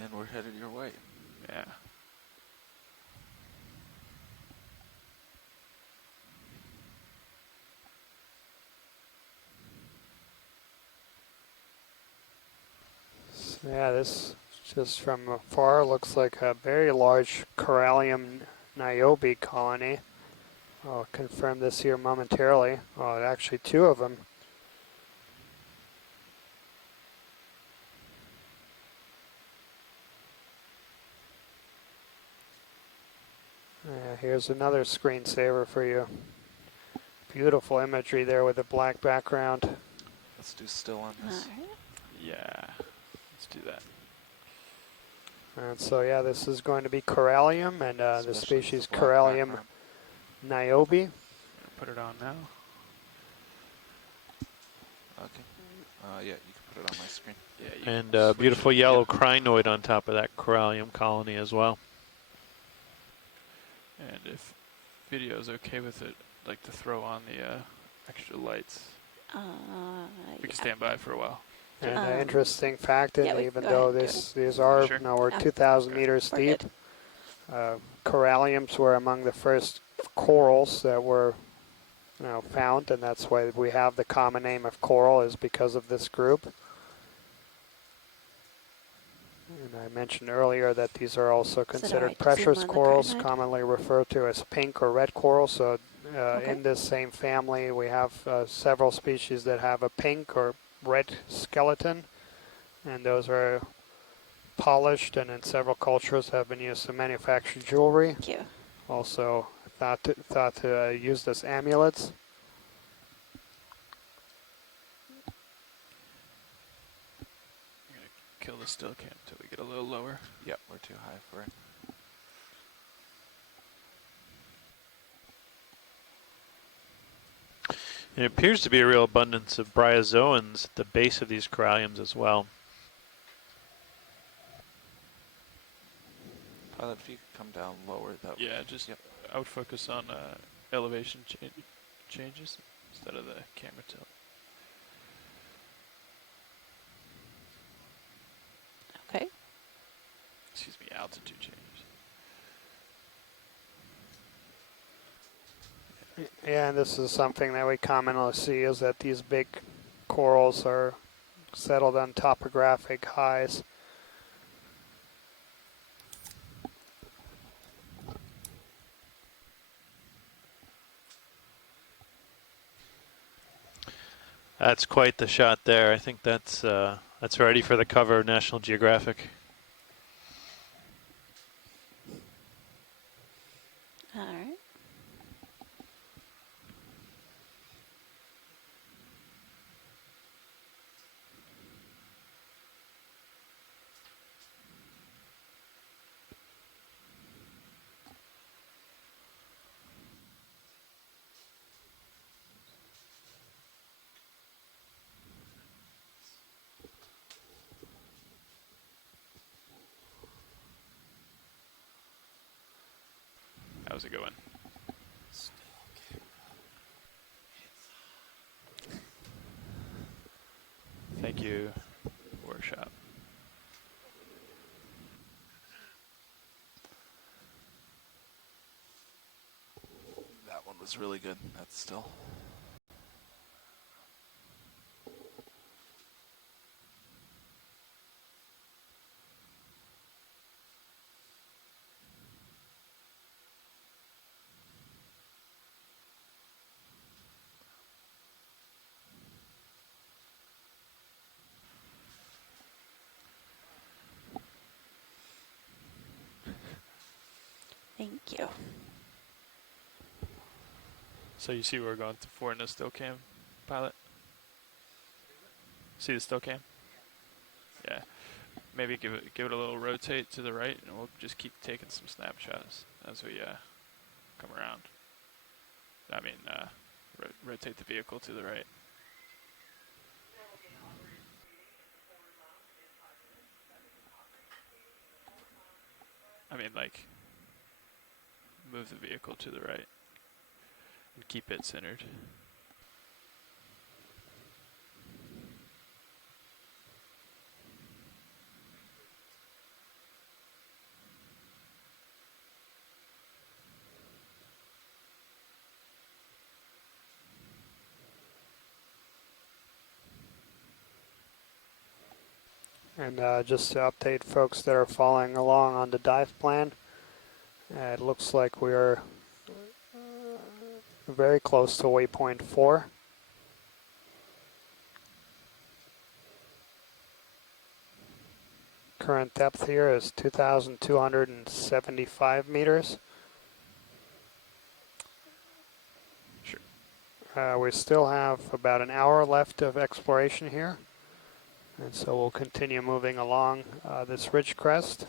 And we're headed your way. Yeah. Yeah, this just from afar looks like a very large Corallium niobe colony. I'll confirm this here momentarily. Oh, actually 2 of them. Here's another screensaver for you. Beautiful imagery there with a black background. Let's do still on this. Yeah, let's do that. And so yeah, this is going to be Corallium, and the species Corallium niobe. Put it on now. Okay. Yeah, you can put it on my screen. Yeah, and beautiful yellow crinoid on top of that Corallium colony as well. And if video is okay with it, I'd like to throw on the extra lights. We can stand by for a while. And an interesting fact, and even though these are we're 2,000 meters deep, coralliums were among the first corals that were found, and that's why we have the common name of coral, is because of this group. And I mentioned earlier that these are also considered precious corals, commonly referred to as pink or red coral. So in this same family, we have several species that have a pink or red skeleton, and those are polished and in several cultures have been used to manufacture jewelry. Thank you. Also thought to used as amulets. I'm going to kill the still cam until we get a little lower. Yep, we're too high for it. It appears to be a real abundance of bryozoans at the base of these coralliums as well. Pilot, if you could come down lower, that would... Yeah, just I would focus on elevation changes instead of the camera tilt. Okay. Excuse me, altitude change. Yeah, and this is something that we commonly see, is that these big corals are settled on topographic highs. That's quite the shot there. I think that's ready for the cover of National Geographic. All right. How's it going? Thank you, workshop. That one was really good. That's still... Thank you. So you see where we're going for in the still cam, pilot? See the still cam? Yeah. Maybe give it a little rotate to the right, and we'll just keep taking some snapshots as we come around. I mean, rotate the vehicle to the right. I mean, like, move the vehicle to the right and keep it centered. And just to update folks that are following along on the dive plan, it looks like we are very close to waypoint 4. Current depth here is 2,275 meters. We still have about an hour left of exploration here. And so we'll continue moving along this ridge crest,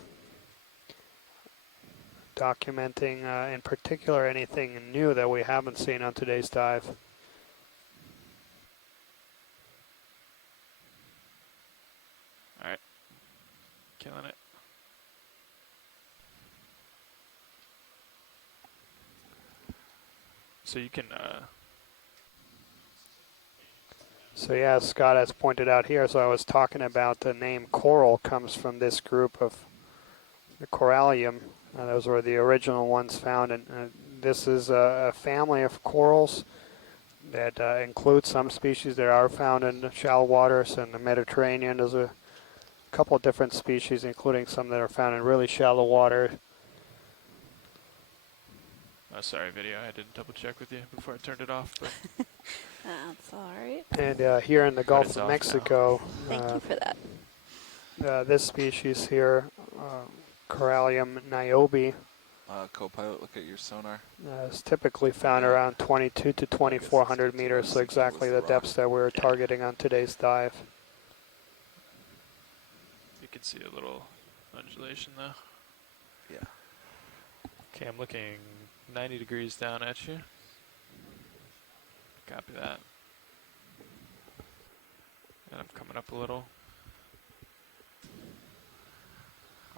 documenting in particular anything new that we haven't seen on today's dive. All right, killing it. So you can. So yeah, Scott has pointed out here, so I was talking about the name coral comes from this group of the corallium. Those were the original ones found, and this is a family of corals that includes some species that are found in the shallow waters in the Mediterranean. There's a couple of different species, including some that are found in really shallow water. Oh, sorry, video. I didn't double check with you before I turned it off. But that's all right. And here in the Gulf of Mexico, thank you for that. This species here, Corallium niobe, co-pilot, look at your sonar. Is typically found around 22 to 2,400 meters, so exactly the depths that we were targeting on today's dive. You can see a little undulation though. Yeah. Okay, I'm looking 90 degrees down at you. Copy that. And I'm coming up a little.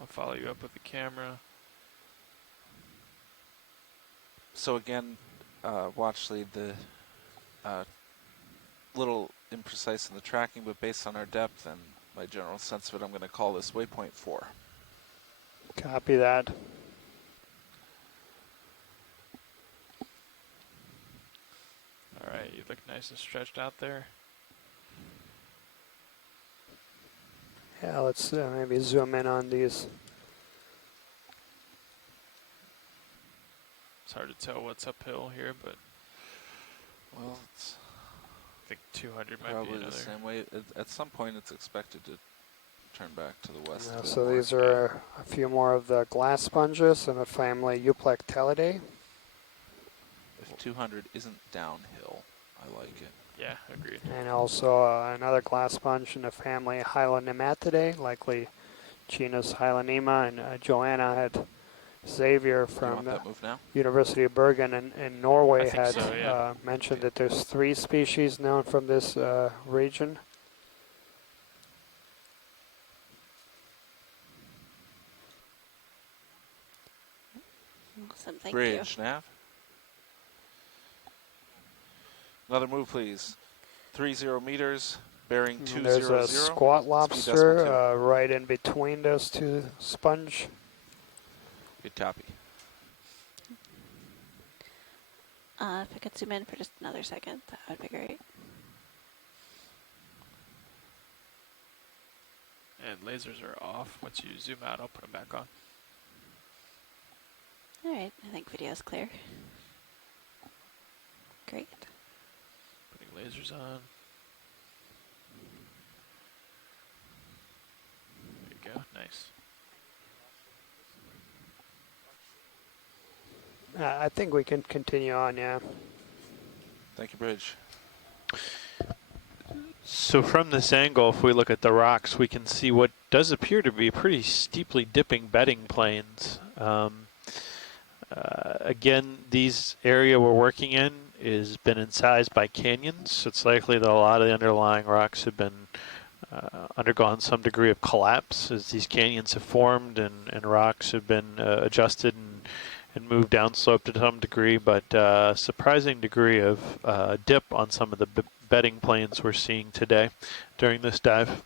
I'll follow you up with the camera. So again, watch lead, the little imprecise in the tracking, but based on our depth and my general sense of it, I'm going to call this waypoint 4. Copy that. All right, you look nice and stretched out there. Yeah, let's maybe zoom in on these. It's hard to tell what's uphill here, but well, it's I think 200 might be probably another. the same way. At some point, it's expected to turn back to the west. So these are a few more of the glass sponges in the family Euplectellidae. If 200 isn't downhill, I like it. Yeah, agreed. And also another glass sponge in the family Hylonematidae, likely genus Hylanema, and Joanna had Xavier from the University of Bergen in Norway had mentioned that there's 3 species known from this region. Awesome, thank Bridge, you. nav. Another move, please. 30 meters, bearing 200. There's a squat lobster right in between those 2 sponge. Good copy. If I could zoom in for just another second, that would be great. And lasers are off. Once you zoom out, I'll put them back on. All right, I think video's clear. Great. Putting lasers on. There you go, nice. I think we can continue on, yeah. Thank you, Bridge. So from this angle, if we look at the rocks, we can see what does appear to be pretty steeply dipping bedding planes. Again, these area we're working in has been incised by canyons, so it's likely that a lot of the underlying rocks have been undergone some degree of collapse as these canyons have formed and rocks have been adjusted and moved downslope to some degree, but surprising degree of dip on some of the bedding planes we're seeing today during this dive.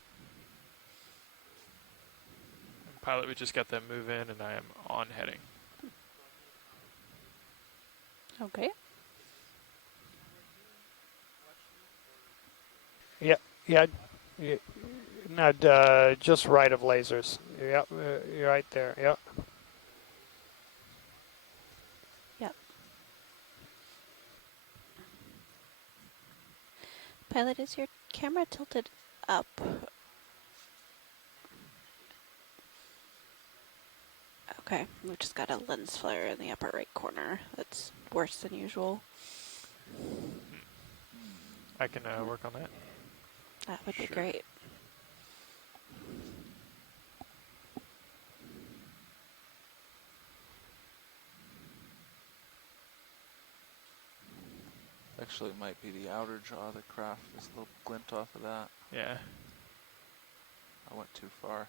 Pilot, we just got them move in and I am on heading. Okay. Yeah. Just right of lasers. Yep, you're right there. Yep. Yep. Pilot, is your camera tilted up? Okay, we've just got a lens flare in the upper right corner. That's worse than usual. I can work on that. That would be great. Actually, it might be the outer jaw of the craft. There's a little glint off of that. Yeah. I went too far.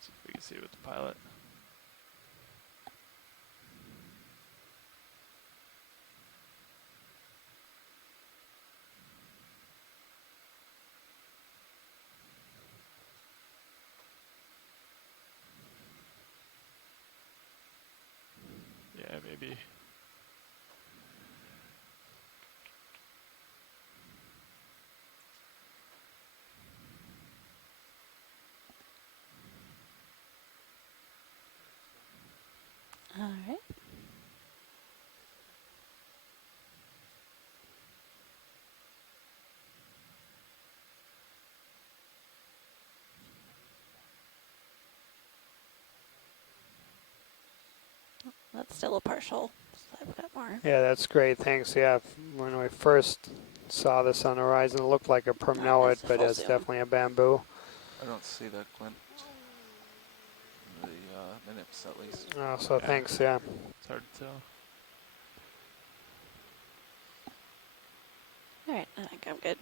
See if we can see it with the pilot. Yeah, maybe. All right. That's still a partial. So I've got more. Yeah, that's great. Thanks. Yeah, when we first saw this on the horizon, it looked like a permnoid, but it's definitely a bamboo. I don't see that glint. The MINIPS, at least. Oh, so thanks. Yeah. It's hard to tell. All right, I think I'm good.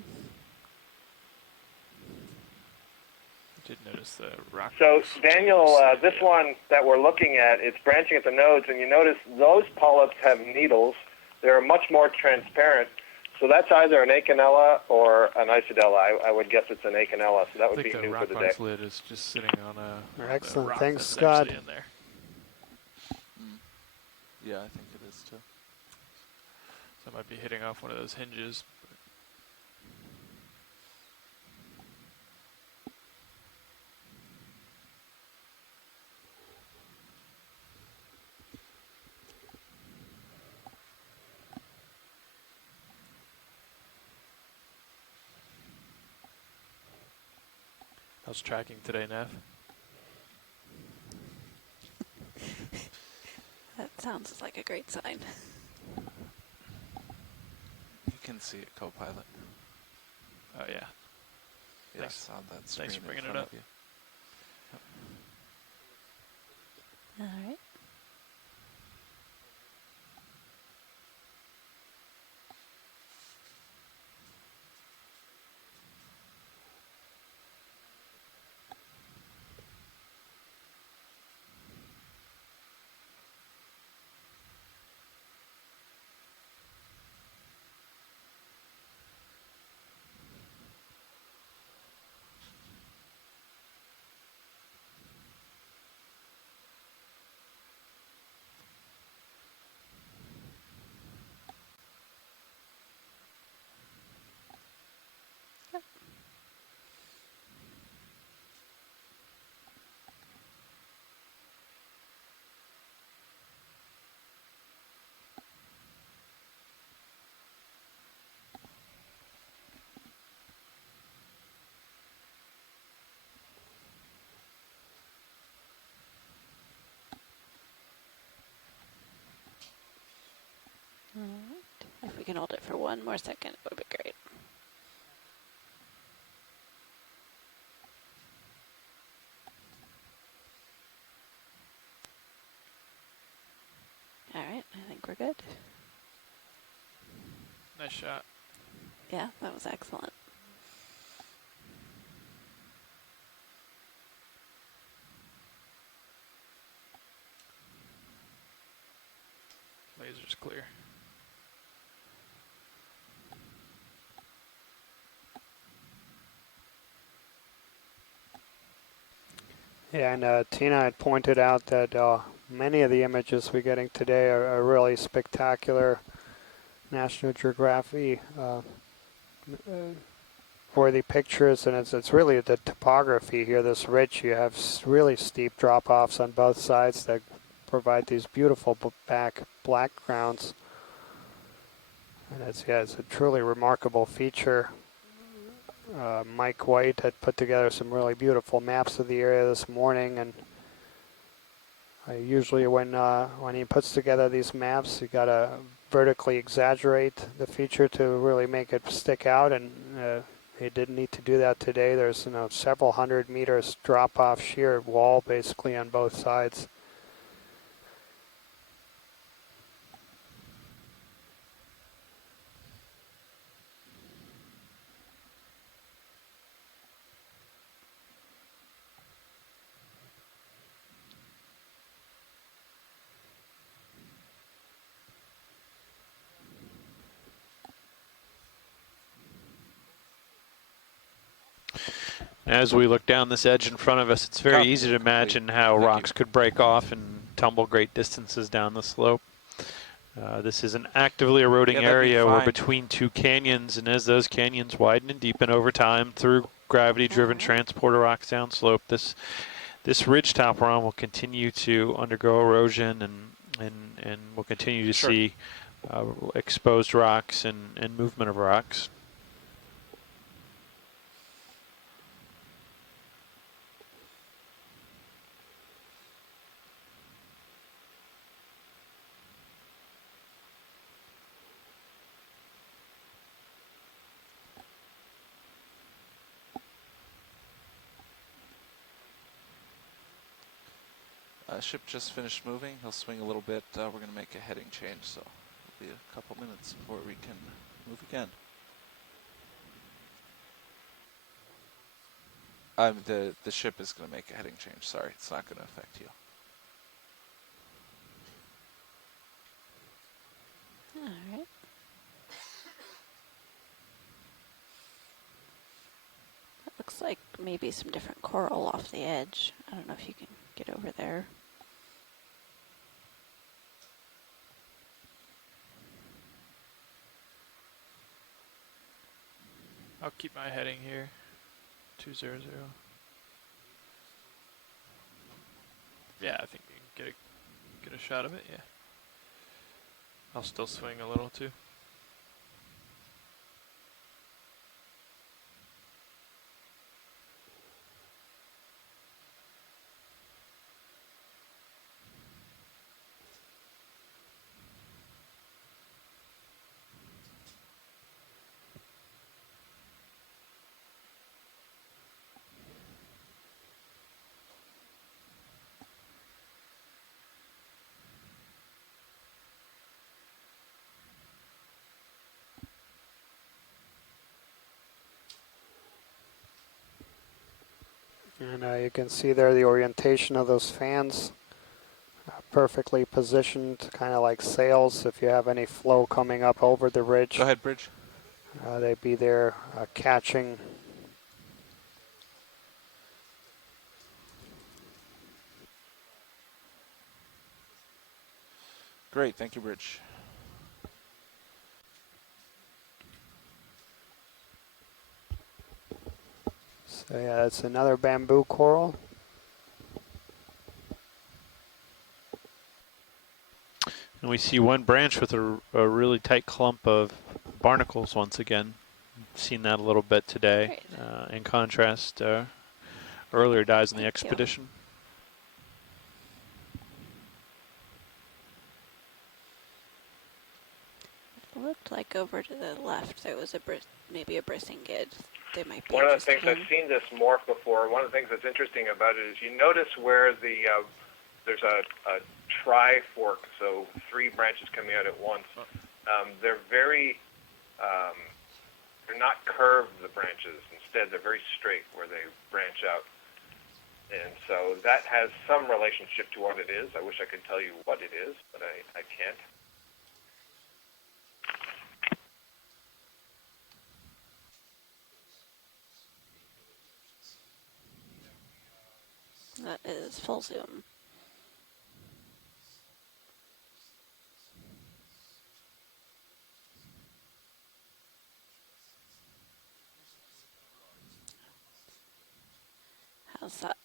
I did notice the rock. So, Daniel, this one that we're looking at, it's branching at the nodes, and you notice those polyps have needles. They're much more transparent. So that's either an Acanella or an Isodella. I would guess it's an Acanella, so that would be new for the day. I think the rock lid is just sitting on a excellent. rock Thanks, that's Scott. actually in there. Yeah, I think it is too. So I might be hitting off one of those hinges. How's tracking today, Nev? That sounds like a great sign. You can see it, co-pilot. Oh, yeah. Yes, on that screen. Thanks for bringing in it front up. of you. All right. All right. If we can hold it for one more second, it would be great. All right, I think we're good. Nice shot. Yeah, that was excellent. Laser's clear. Yeah, and Tina had pointed out that many of the images we're getting today are really spectacular National Geography noteworthy pictures, and it's really the topography here. This ridge, you have really steep drop-offs on both sides that provide these beautiful backgrounds. And it's a truly remarkable feature. Mike White had put together some really beautiful maps of the area this morning, and usually when he puts together these maps, you gotta vertically exaggerate the feature to really make it stick out, and he didn't need to do that today. There's several hundred meters drop-off sheer wall basically on both sides. As we look down this edge in front of us, it's very easy to imagine how rocks could break off and tumble great distances down the slope. This is an actively eroding area. We're between two canyons, and as those canyons widen and deepen over time through gravity-driven transport of rocks downslope, this ridgetop we're on will continue to undergo erosion, and we'll continue to see exposed rocks and movement of rocks. Ship just finished moving. He'll swing a little bit. We're going to make a heading change, so it'll be a couple minutes before we can move again. The ship is going to make a heading change. Sorry, it's not going to affect you. All right. That looks like maybe some different coral off the edge. I don't know if you can get over there. I'll keep my heading here. 200. Yeah, I think you can get a shot of it. Yeah. I'll still swing a little too. And you can see there the orientation of those fans, perfectly positioned, kind of like sails. If you have any flow coming up over the ridge, go ahead, Bridge. They'd be there catching. Great, thank you, Bridge. So yeah, it's another bamboo coral. And we see one branch with a really tight clump of barnacles once again. Seen that a little bit today. In contrast, earlier dives in the expedition. It looked like over to the left there was maybe a brisingid. They might be one of the things I've seen this morph before. One of the things that's interesting about it is you notice where there's a tri-fork, so three branches coming out at once. They're very, they're not curved, the branches. Instead, they're very straight where they branch out. And so that has some relationship to what it is. I wish I could tell you what it is, but I can't. That is full zoom. How's that?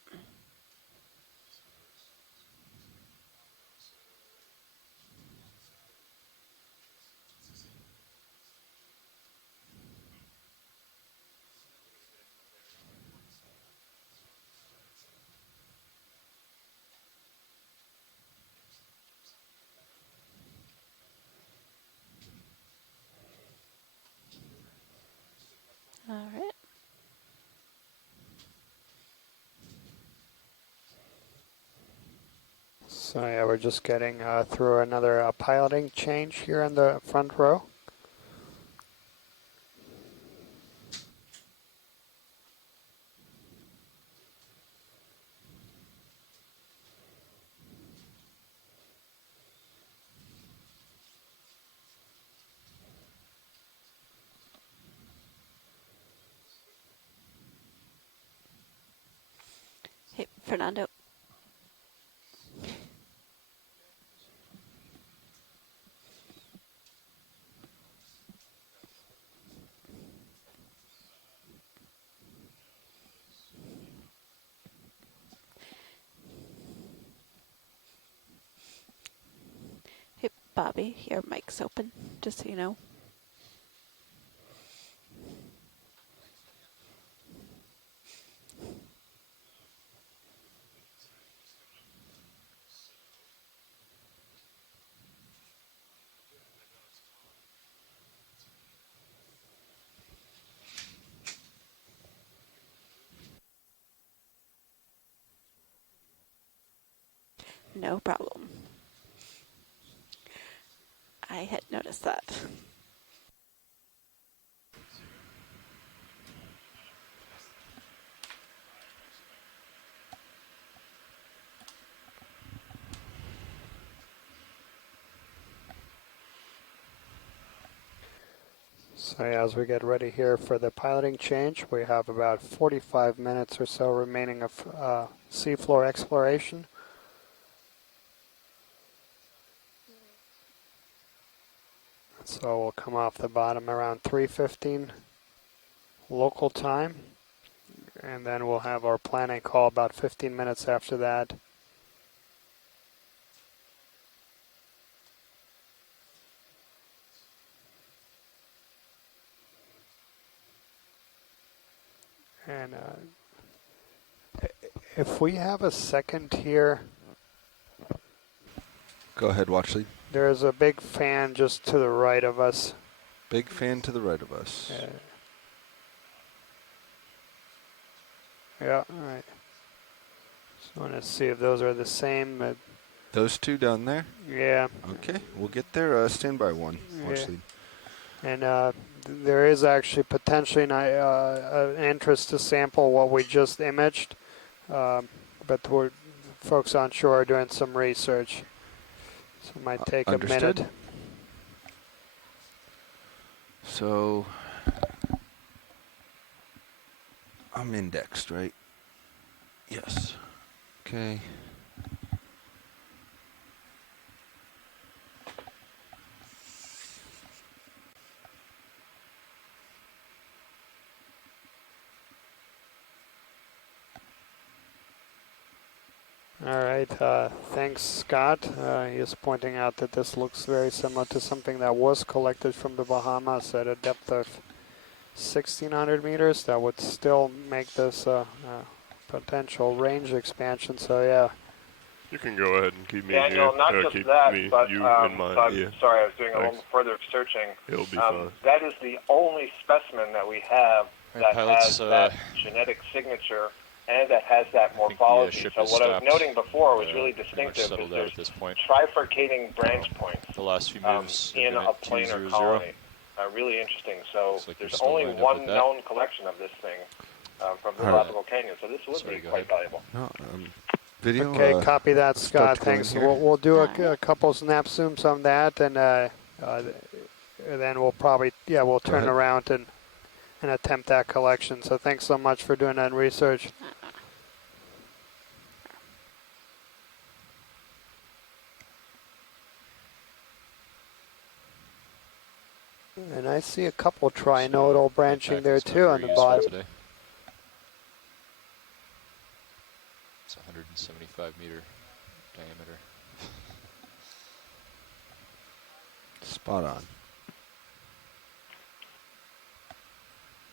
All right. So yeah, we're just getting through another piloting change here in the front row. Hey, Fernando. Hey, Bobby, your mic's open, just so you know. No problem. I had noticed that. So yeah, as we get ready here for the piloting change, we have about 45 minutes or so remaining of seafloor exploration. So we'll come off the bottom around 3:15 local time, and then we'll have our planning call about 15 minutes after that. And if we have a second here. Go ahead, Watchley. There's a big fan just to the right of us. Big fan to the right of us. Yeah, all right. Just want to see if those are the same. Those two down there? Yeah. Okay, we'll get there. Stand by one, Watchley. And there is actually potentially an interest to sample what we just imaged, but folks on shore are doing some research. So it might take a minute. So I'm indexed, right? Yes. Okay. All right, thanks, Scott. He is pointing out that this looks very similar to something that was collected from the Bahamas at a depth of 1,600 meters. That would still make this a potential range expansion, so yeah. You can go ahead and keep me Daniel, here. not just keep that, me, but you in mind. so I'm Yeah. sorry, I was doing a Thanks. little further searching. It'll be fine. That is the only specimen that we have that has that genetic signature and that has that morphology. So what I was noting before was really distinctive is there's trifurcating branch points the last few moves in a planar colony. Really interesting. So there's only one known collection of this thing from the Tropical Canyon. So this would be quite valuable. No, video. Okay, copy that, Scott. start to go in Thanks. here. We'll do a couple snap zooms on that, and then we'll probably we'll turn ahead. around and attempt that collection. So thanks so much for doing that research. And I see a couple trinodal branching there too on the bottom. 25-meter diameter. Spot on.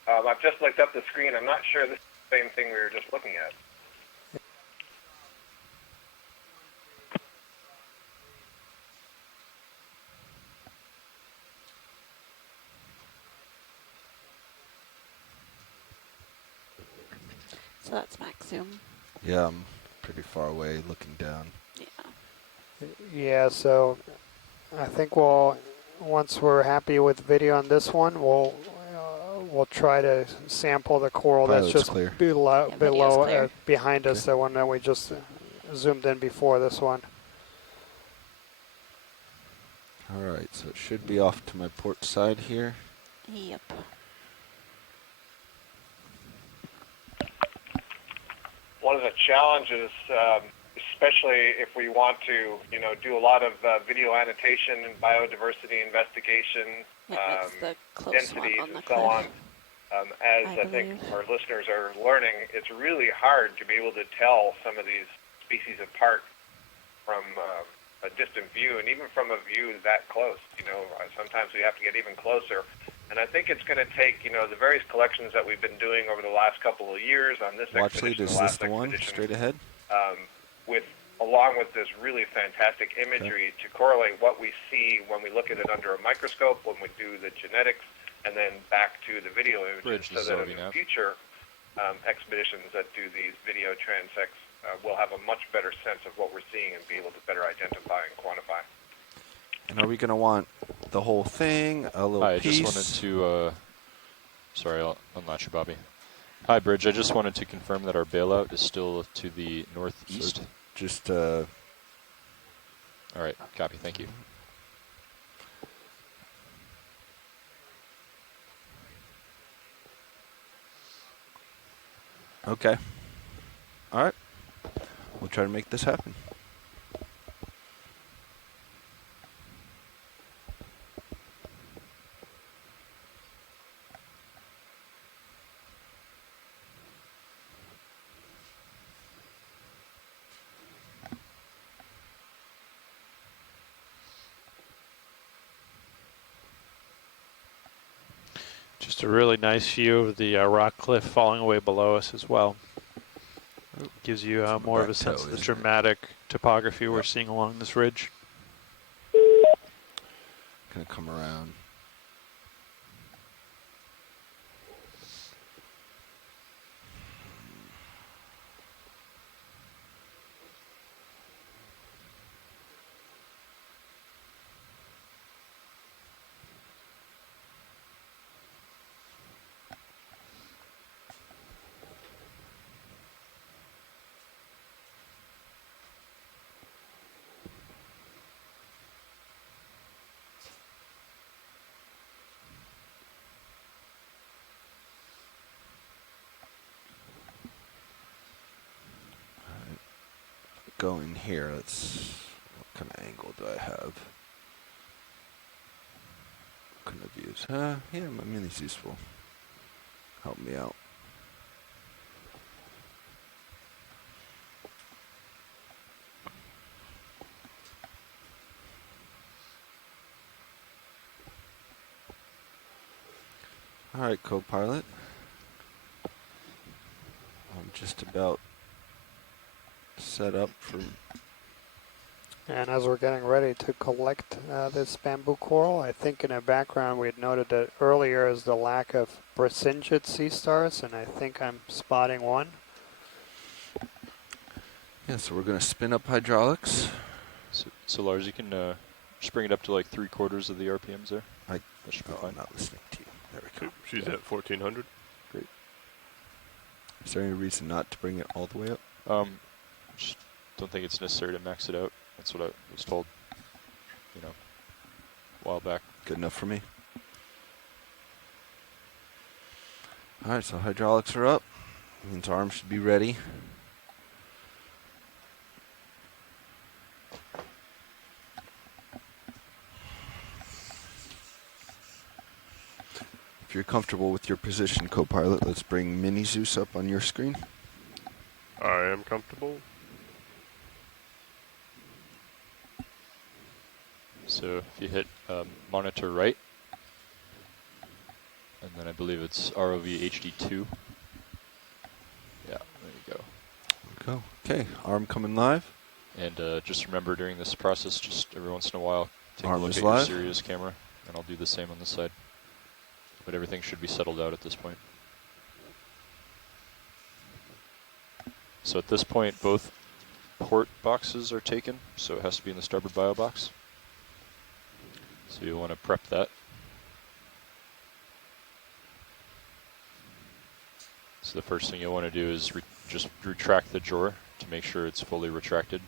I've just looked up the screen. I'm not sure this is the same thing we were just looking at. So that's max zoom. Yeah, I'm pretty far away looking down. Yeah, so I think once we're happy with video on this one, we'll try to sample the coral that's just clear. below behind us, the one that we just zoomed in before this one. All right, so it should be off to my port side here. Yep. One of the challenges, especially if we want to, do a lot of video annotation and biodiversity investigation, densities and so on, as I think our listeners are learning, it's really hard to be able to tell some of these species apart from a distant view, and even from a view that close. Sometimes we have to get even closer. And I think it's going to take, the various collections that we've been doing over the last couple of years on this expedition, is this the one straight ahead? Along with this really fantastic imagery to correlate what we see when we look at it under a microscope, when we do the genetics, and then back to the video images, so that in future expeditions that do these video transects, we'll have a much better sense of what we're seeing and be able to better identify and quantify. And are we going to want the whole thing, a little piece? I just wanted to, sorry, I'll unlatch you, Bobby. Hi, Bridge. I just wanted to confirm that our bailout is still to the northeast. So all right, copy. Thank you. Okay. All right. We'll try to make this happen. Just a really nice view of the rock cliff falling away below us as well. Gives you more of a sense of the dramatic topography we're seeing along this ridge. Gonna come around. Go in here. What kind of angle do I have? What kind of views? Yeah, my mini's useful. Help me out. All right, co-pilot. I'm just about set up for. And as we're getting ready to collect this bamboo coral, I think in the background we had noted that earlier is the lack of Brisingid sea stars, and I think I'm spotting one. Yeah, so we're going to spin up hydraulics. So Lars, you can just bring it up to like 3/4 of the RPMs there. That should be fine. I'm not listening to you. There we go. She's at 1400. Great. Is there any reason not to bring it all the way up? Just don't think it's necessary to max it out. That's what I was told, a while back. Good enough for me. All right, so hydraulics are up. Means arms should be ready. If you're comfortable with your position, co-pilot, let's bring Mini Zeus up on your screen. I am comfortable. So if you hit monitor right, and then I believe it's ROV HD2. Yeah, there you go. Go. Okay, arm coming live. And just remember during this process, just every once in a while, take Arm a look is at live. your Sirius camera, and I'll do the same on the side. But everything should be settled out at this point. So at this point, both port boxes are taken, so it has to be in the starboard bio box. So you want to prep that. So the first thing you'll want to do is just retract the drawer to make sure it's fully retracted.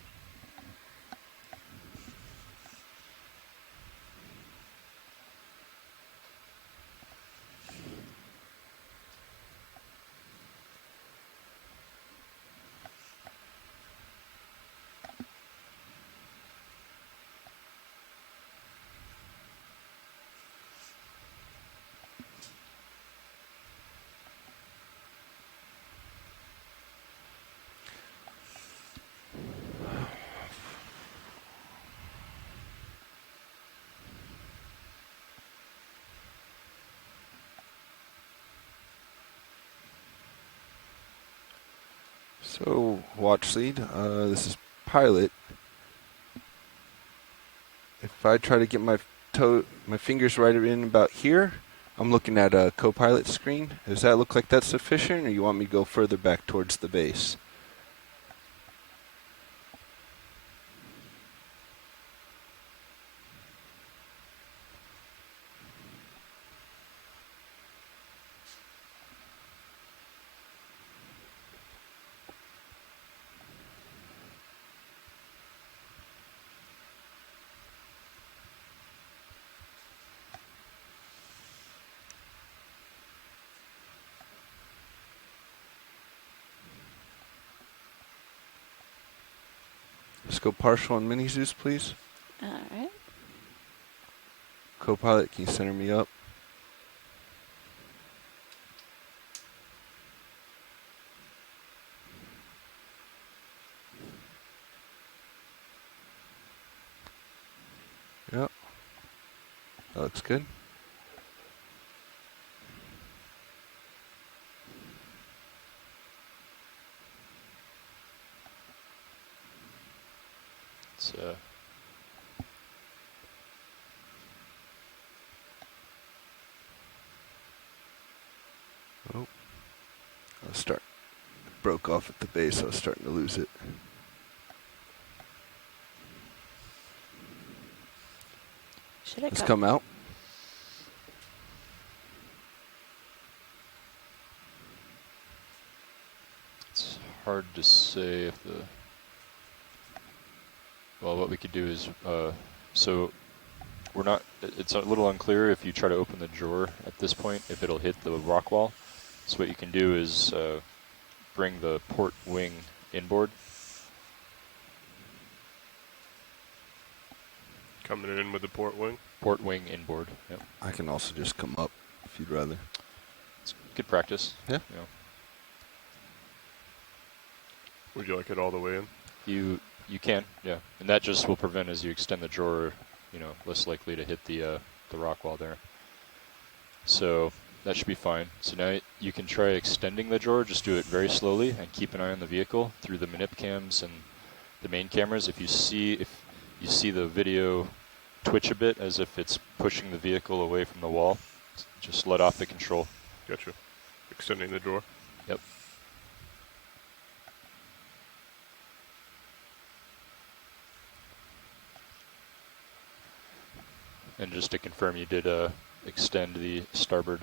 So, watch lead, this is pilot. If I try to get my fingers right in about here, I'm looking at a co-pilot screen. Does that look like that's sufficient, or you want me to go further back towards the base? Let's go partial on Mini Zeus, please. All right. Co-pilot, can you center me up? Yep. That looks good. It's oh, I'll start. It broke off at the base. I was starting to lose it. Should I Let's go? come out. It's hard to say if the... Well, what we could do is, so we're not, it's a little unclear if you try to open the drawer at this point, if it'll hit the rock wall. So what you can do is bring the port wing inboard. Coming in with the port wing? Port wing inboard, yep. I can also just come up if you'd rather. It's good practice. Yeah. You know. Would you like it all the way in? You can, yeah. And that just will prevent, as you extend the drawer, you know, less likely to hit the rock wall there. So that should be fine. So now you can try extending the drawer, just do it very slowly and keep an eye on the vehicle through the manip cams and the main cameras. If you see the video twitch a bit as if it's pushing the vehicle away from the wall, just let off the control. Gotcha. Extending the drawer? Yep. And just to confirm, you did extend the starboard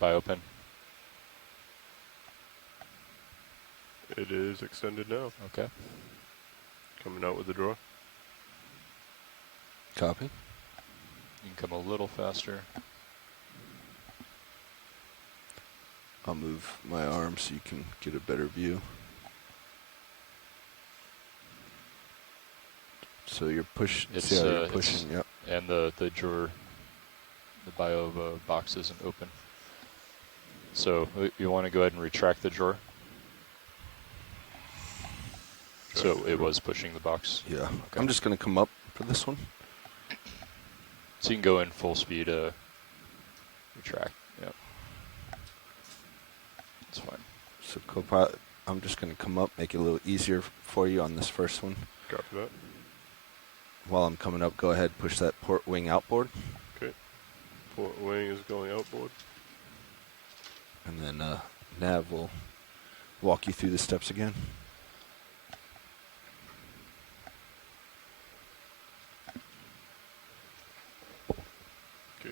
biopin. It is extended now. Okay. Coming out with the drawer. Copy. You can come a little faster. I'll move my arm so you can get a better view. So you're pushing. You're pushing. Yep. And the drawer, the bio box isn't open. So you want to go ahead and retract the drawer. So it was pushing the box. Yeah. Okay. I'm just going to come up for this one. So you can go in full speed, retract. Yep. That's fine. So Copilot, I'm just going to come up, make it a little easier for you on this first one. Copy that. While I'm coming up, go ahead, push that port wing outboard. Okay. Port wing is going outboard. And then Nav will walk you through the steps again.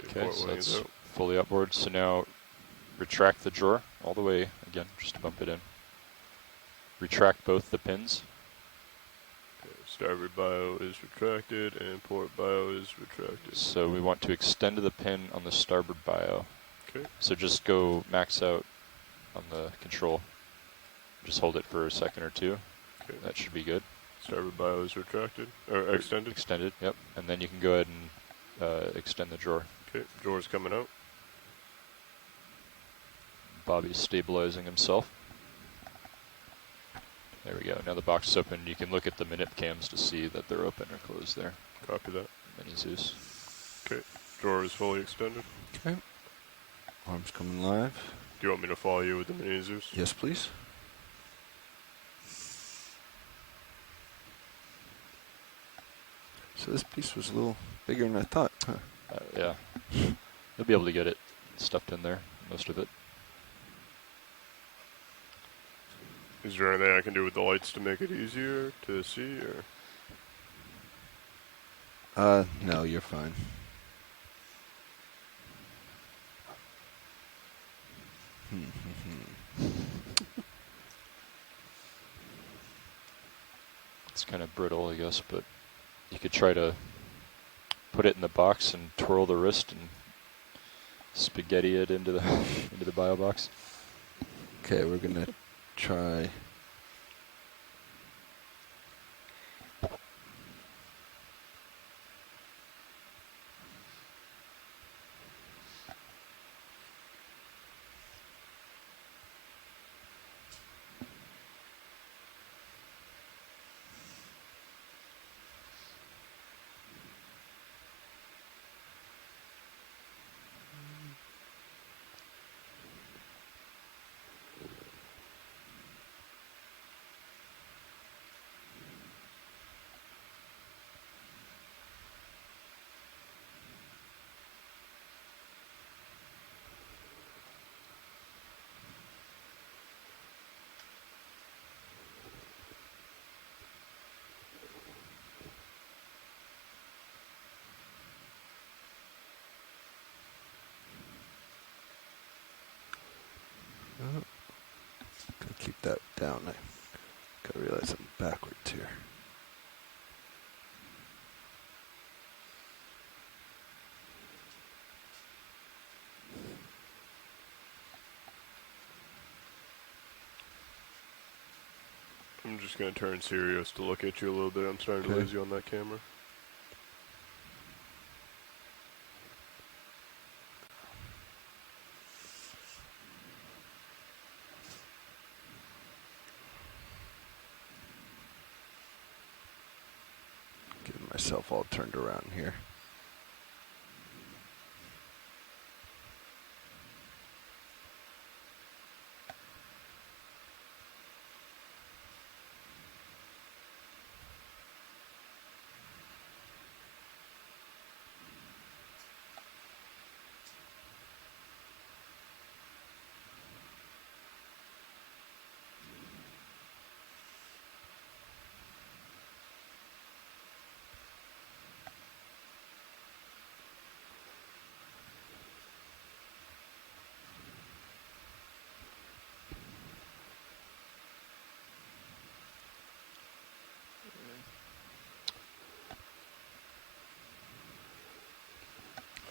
Okay, so that's fully outboard. So now retract the drawer all the way again, just to bump it in. Retract both the pins. Okay, starboard bio is retracted and port bio is retracted. So we want to extend the pin on the starboard bio. Okay. So just go max out on the control. Just hold it for a second or two. Okay. That should be good. Starboard bio is retracted, or extended? Extended, yep. And then you can go ahead and extend the drawer. Okay, drawer's coming out. Bobby's stabilizing himself. There we go. Now the box is open. You can look at the minute cams to see that they're open or closed there. Copy that. Mini Zeus. Okay, drawer is fully extended. Okay. Arms coming live. Do you want me to follow you with the mini Zeus? Yes, please. So this piece was a little bigger than I thought, huh? Yeah. You'll be able to get it stuffed in there, most of it. Is there anything I can do with the lights to make it easier to see, or? No, you're fine. It's kind of brittle, I guess, but you could try to put it in the box and twirl the wrist and spaghetti it into the into the bio box. Okay, we're gonna try. Gotta keep that down. I gotta realize I'm backwards here. I'm just going to turn serious to look at you a little bit. I'm starting to lose you on that camera. Getting myself all turned around here.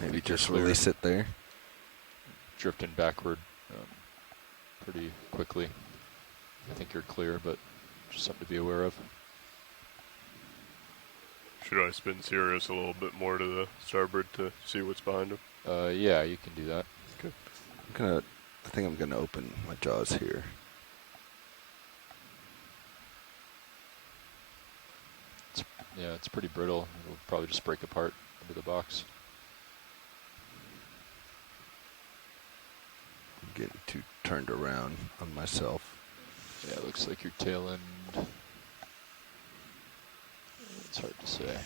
Maybe just release it there. Drifting backward pretty quickly. I think you're clear, but just something to be aware of. Should I spin Sirius a little bit more to the starboard to see what's behind him? Yeah, you can do that. Okay. I think I'm gonna open my jaws here. Yeah, it's pretty brittle. It'll probably just break apart into the box. getting too turned around on myself. Yeah, it looks like your tail end. It's hard to say.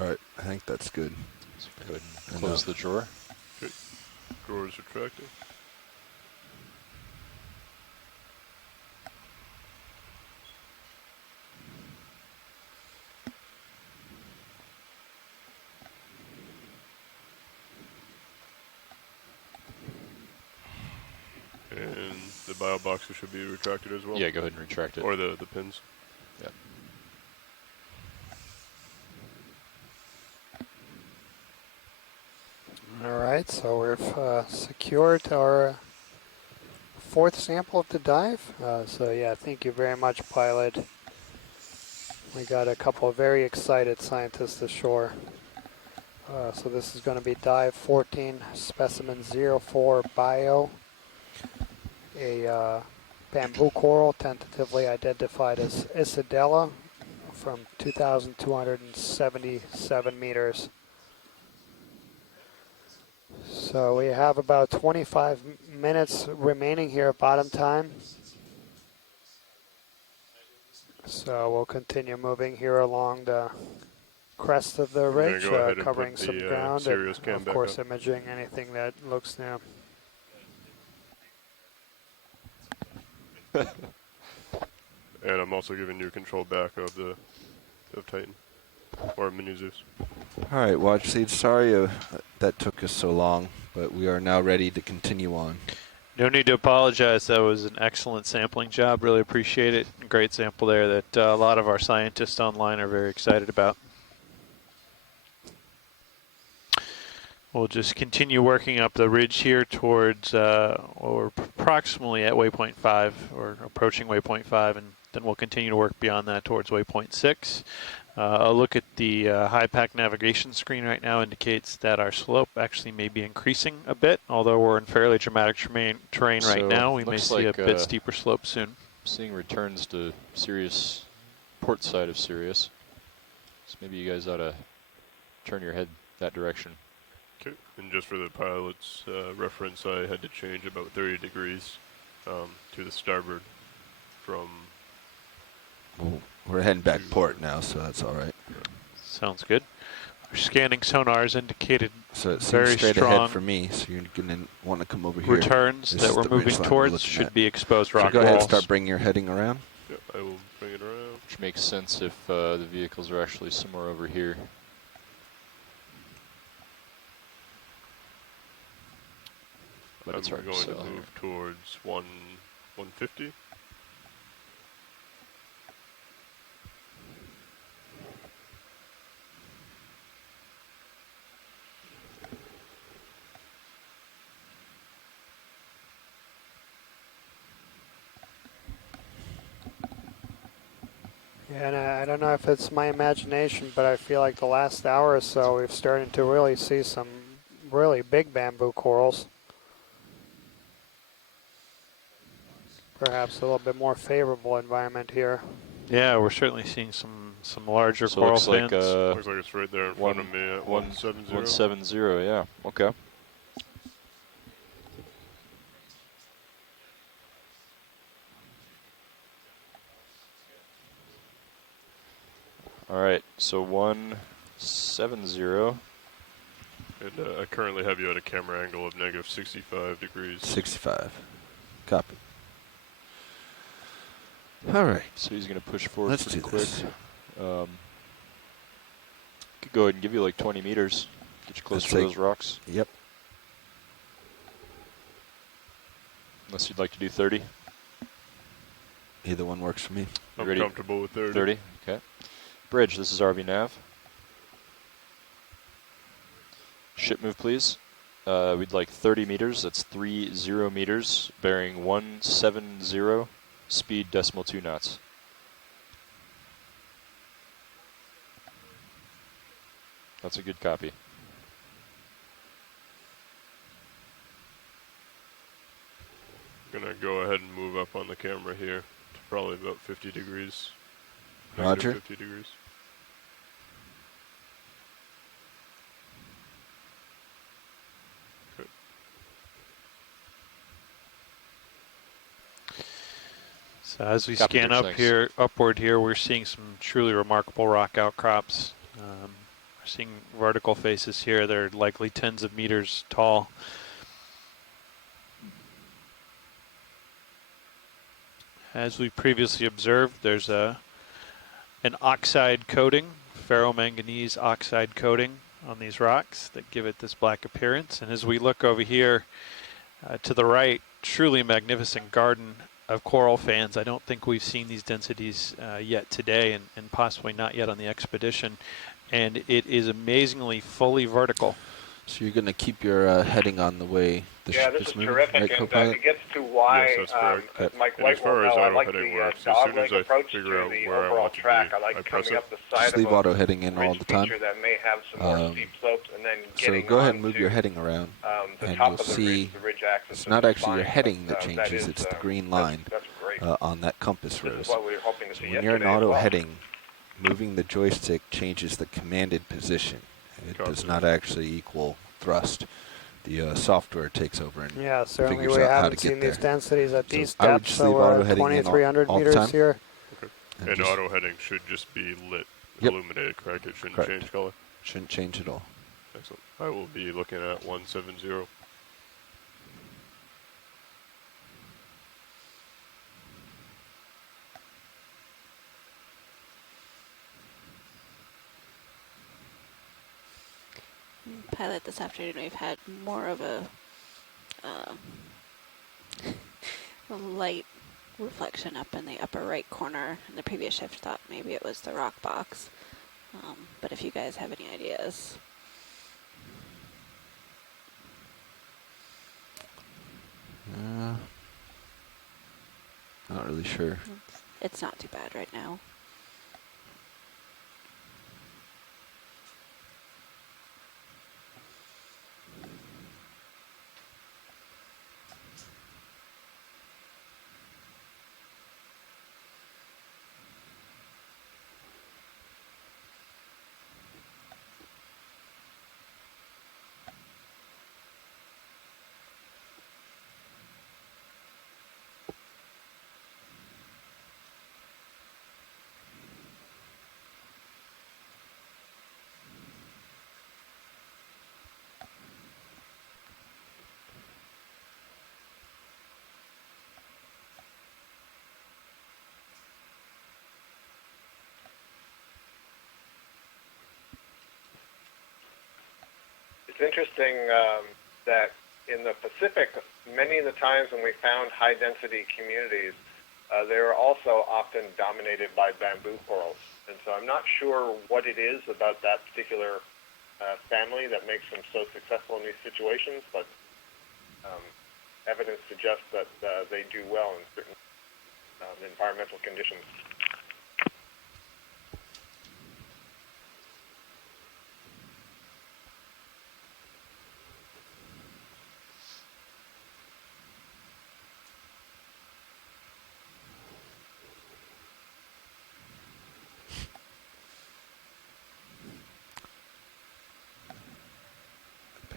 All right, I think that's good. So go ahead and close the drawer. Okay. Drawer is retracting. And the bio boxer should be retracted as well? Yeah, go ahead and retract it. Or the pins? Yeah. All right, so we've secured our fourth sample of the dive. So yeah, thank you very much, pilot. We got a couple of very excited scientists ashore. So this is going to be dive 14, specimen 04 bio, a bamboo coral tentatively identified as Isidella from 2,277 meters. So we have about 25 minutes remaining here at bottom time. So we'll continue moving here along the crest of the ridge, covering some ground, and of course imaging anything that looks new. And I'm also giving you control back of Titan, or Mini Zeus. All right, Watch Lead, sorry that took us so long, but we are now ready to continue on. No need to apologize. That was an excellent sampling job. Really appreciate it. Great sample there that a lot of our scientists online are very excited about. We'll just continue working up the ridge here towards, or approximately at waypoint 5, or approaching waypoint 5, and then we'll continue to work beyond that towards waypoint 6. A look at the high-pack navigation screen right now indicates that our slope actually may be increasing a bit, although we're in fairly dramatic terrain right now. We may see a bit steeper slope soon. Seeing returns to Sirius, port side of Sirius. So maybe you guys ought to turn your head that direction. Okay, and just for the pilot's reference, I had to change about 30 degrees to the starboard from... We're heading back port now, so that's all right. Sounds good. Our scanning sonars indicated so it very seems straight strong ahead for me, so you're going to want to come over here. Returns that we're moving towards should be exposed rock walls. So go ahead and start bringing your heading around. Yep, I will bring it around. Which makes sense if the vehicles are actually somewhere over here. But I'm going to move towards 150. Yeah, and I don't know if it's my imagination, but I feel like the last hour or so we've started to really see some really big bamboo corals. Perhaps a little bit more favorable environment here. Yeah, we're certainly seeing some larger So coral looks like fins. Looks like it's right there in front of me at 170. 170, yeah. Okay. All right, so 170. And I currently have you at a camera angle of negative 65 degrees. 65. Copy. All right. So he's going to push forward Let's pretty do quick. this. Could go ahead and give you like 20 meters. Get you closer to those rocks. Yep. Unless you'd like to do 30. Either one works for me. I'm ready? comfortable with 30. 30, okay. Bridge, this is RV Nav. Ship move, please. We'd like 30 meters. That's 30 meters, bearing 170, speed decimal 2 knots. That's a good copy. Gonna go ahead and move up on the camera here to probably about 50 degrees. Roger. 50 degrees. Good. So as we Copy, scan Rich, up thanks. here, upward here, we're seeing some truly remarkable rock outcrops. We're seeing vertical faces here. They're likely tens of meters tall. As we previously observed, there's an oxide coating, ferromanganese oxide coating on these rocks that give it this black appearance. And as we look over here to the right, truly magnificent garden of coral fans. I don't think we've seen these densities yet today, and possibly not yet on the expedition. And it is amazingly fully vertical. So you're going to keep your heading on the way the ship this is is moving, terrific, right, and co-pilot? it gets to why, Yes, that's correct. as Mike And White as far will as know, I auto like heading the works, as dog soon leg as I approach to figure out the where I overall want to track. be, I like I press coming it. up the side Just leave of a auto heading in all ridge the time. feature that may have some more steep slopes, and then So getting go ahead and on move to, your heading around, the and top you'll of the see ridge axis it's of not the actually your spine, heading but, that that changes, is, it's the green line that's great. on that compass This is rose. what we were hoping to So see when you're in yesterday as auto well. heading, moving the joystick changes the commanded position. It does not actually equal thrust. The software takes over and Yeah, certainly figures we out how to haven't get seen there. these densities at So these I would depths, just so leave we're auto at heading in 2,300 all the meters time. here. Okay. And And just- auto heading should just be lit, Yep. illuminated, correct? It shouldn't Correct. change color. Shouldn't change at all. Excellent. I will be looking at 170. Pilot, this afternoon we've had more of a light reflection up in the upper right corner. In the previous shift thought maybe it was the rock box. But if you guys have any ideas. Not really sure. It's not too bad right now. It's interesting that in the Pacific, many of the times when we found high-density communities, they were also often dominated by bamboo corals. And so I'm not sure what it is about that particular family that makes them so successful in these situations, but evidence suggests that they do well in certain environmental conditions.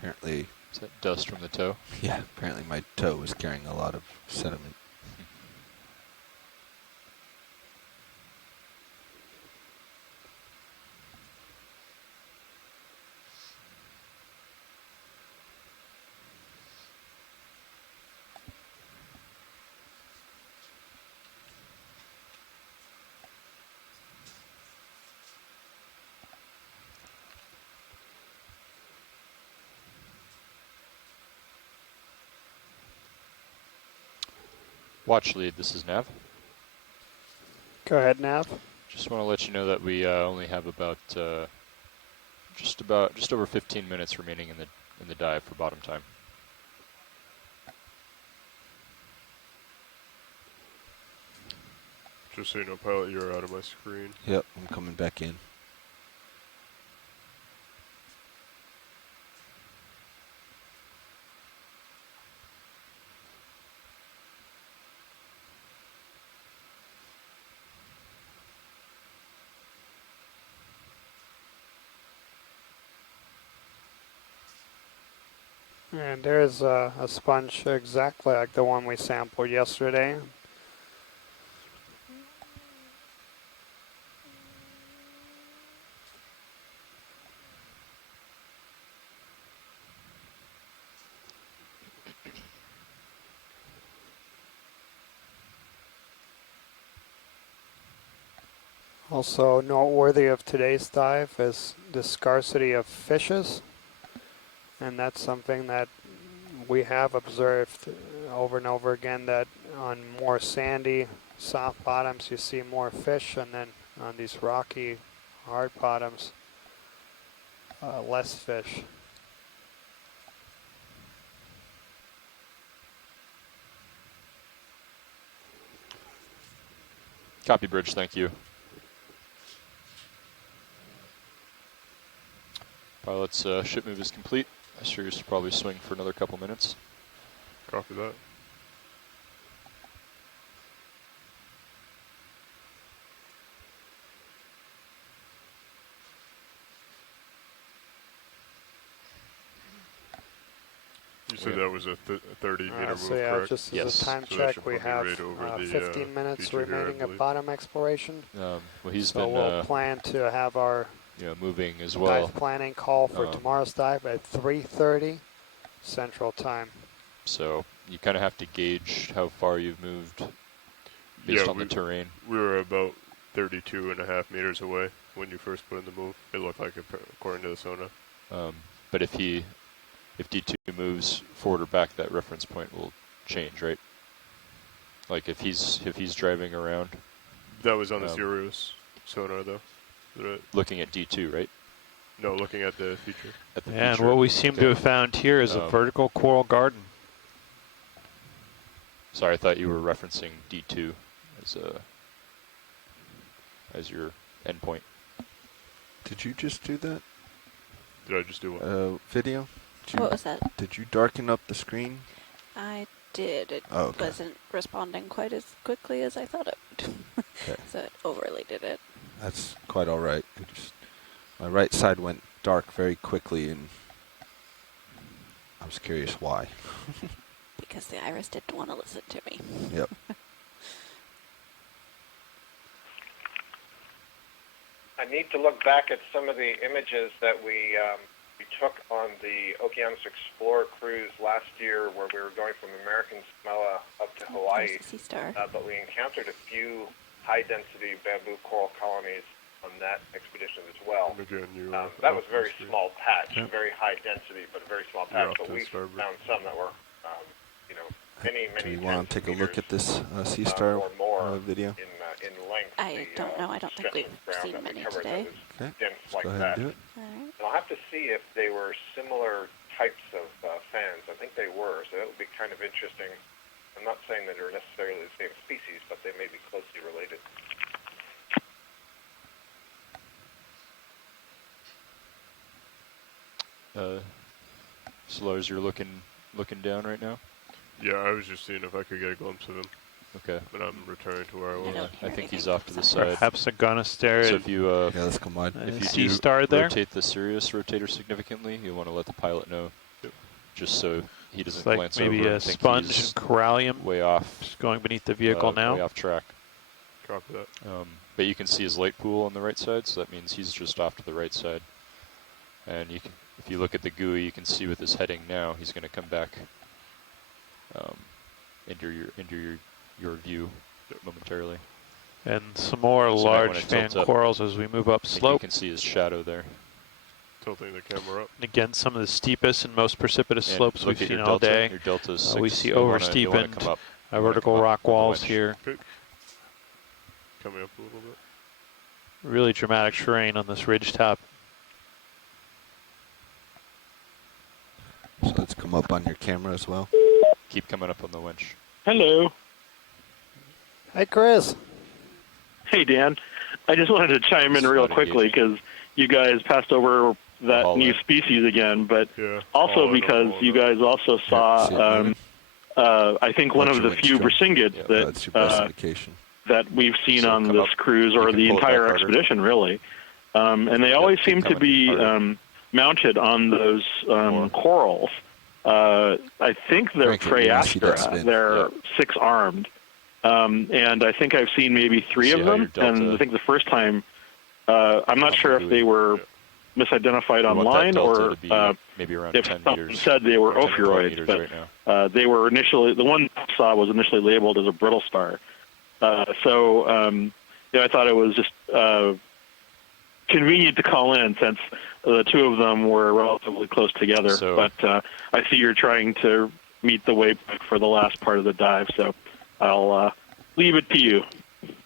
Apparently. Is that dust from the toe? Yeah, apparently my toe was carrying a lot of sediment. Watch lead, this is Nav. Go ahead, Nav. Just want to let you know that we only have about just over 15 minutes remaining in the dive for bottom time. Just so you know, pilot, you're out of my screen. Yep, I'm coming back in. And there's a sponge exactly like the one we sampled yesterday. Also noteworthy of today's dive is the scarcity of fishes. And that's something that we have observed over and over again, that on more sandy, soft bottoms you see more fish, and then on these rocky, hard bottoms, less fish. Copy, Bridge, thank you. Pilot's ship move is complete. Sirius will probably swing for another couple minutes. Copy that. You said that was a 30 meter move, so yeah, correct? just as a time check, we have 15 minutes remaining of bottom exploration. Well, he's so we'll plan to have our moving as well. Dive planning call for tomorrow's dive at 3:30 Central Time. So you kind of have to gauge how far you've moved based on the terrain. We were about 32.5 meters away when you first put in the move. It looked like it, according to the sonar. But if D2 moves forward or back, that reference point will change, right? Like if he's driving around. That was on the Sirius sonar, though. Right. Looking at D2, right? No, looking at the feature. And what we seem to have found here is a vertical coral garden. Sorry, I thought you were referencing D2 as your endpoint. Did you just do that? Did I just do what? Video? What was that? Did you darken up the screen? I did. It wasn't responding quite as quickly as I thought it would. So it overly did it. That's quite all right. My right side went dark very quickly, and I was curious why. Because the iris didn't want to listen to me. Yep. I need to look back at some of the images that we took on the Oceanus Explorer cruise last year, where we were going from American Samoa up to Hawaii. But we encountered a few high-density bamboo coral colonies on that expedition as well. Again, that was a very small patch, very high density, but a very small patch. But we found some that were, many. Do you want to take a look at this Sea Star video? In length. I don't know. I don't think we've seen many today. Okay. Dense like Go ahead that. and do it. Right. And I'll have to see if they were similar types of fans. I think they were, so that would be kind of interesting. I'm not saying that they're necessarily the same species, but they may be closely related. Lars, you're looking down right now? Yeah, I was just seeing if I could get a glimpse of him. Okay. But I'm returning to where I was. I think he's off to the side. Perhaps a gonosterid. So if you let's combine. If you Sea Star there? rotate the Sirius rotator significantly, you want to let the pilot know just so he doesn't It's like glance maybe over a and think sponge he's and corallium way off. Just going beneath the vehicle now. Way off track. Copy that. But you can see his light pool on the right side, so that means he's just off to the right side. And you can, if you look at the GUI, you can see with his heading now, he's going to come back into your view momentarily. And some more So large fan corals as we move up slope. You can see his shadow there. Tilting the camera up. And again, some of the steepest and most precipitous And slopes we've look at seen your all delta. day. Your delta's We 6. see You wanna over-steepened come up. vertical rock walls here. Okay. Coming up a little bit. Really dramatic terrain on this ridge top. So let's come up on your camera as well. Keep coming up on the winch. Hello. Hey, Chris. Hey, Dan. I just wanted to chime in real quickly because you guys passed over that new species again, but also because you guys also saw, I think, one of the few Brisingid that we've seen on this cruise or the entire expedition, really. And they always seem to be mounted on those corals. I think they're Preastra. They're 6-armed. And I think I've seen maybe 3 of them. And I think the first time, I'm not sure if they were misidentified online or maybe around if 10 someone meters. said they were 10 to 12 ophiuroids. meters But right they were initially, the one I saw was initially labeled as a brittle star. So I thought it was just convenient to call in since the 2 of them were relatively close together. But I see you're trying to meet the waypoint for the last part of the dive, so I'll leave it to you.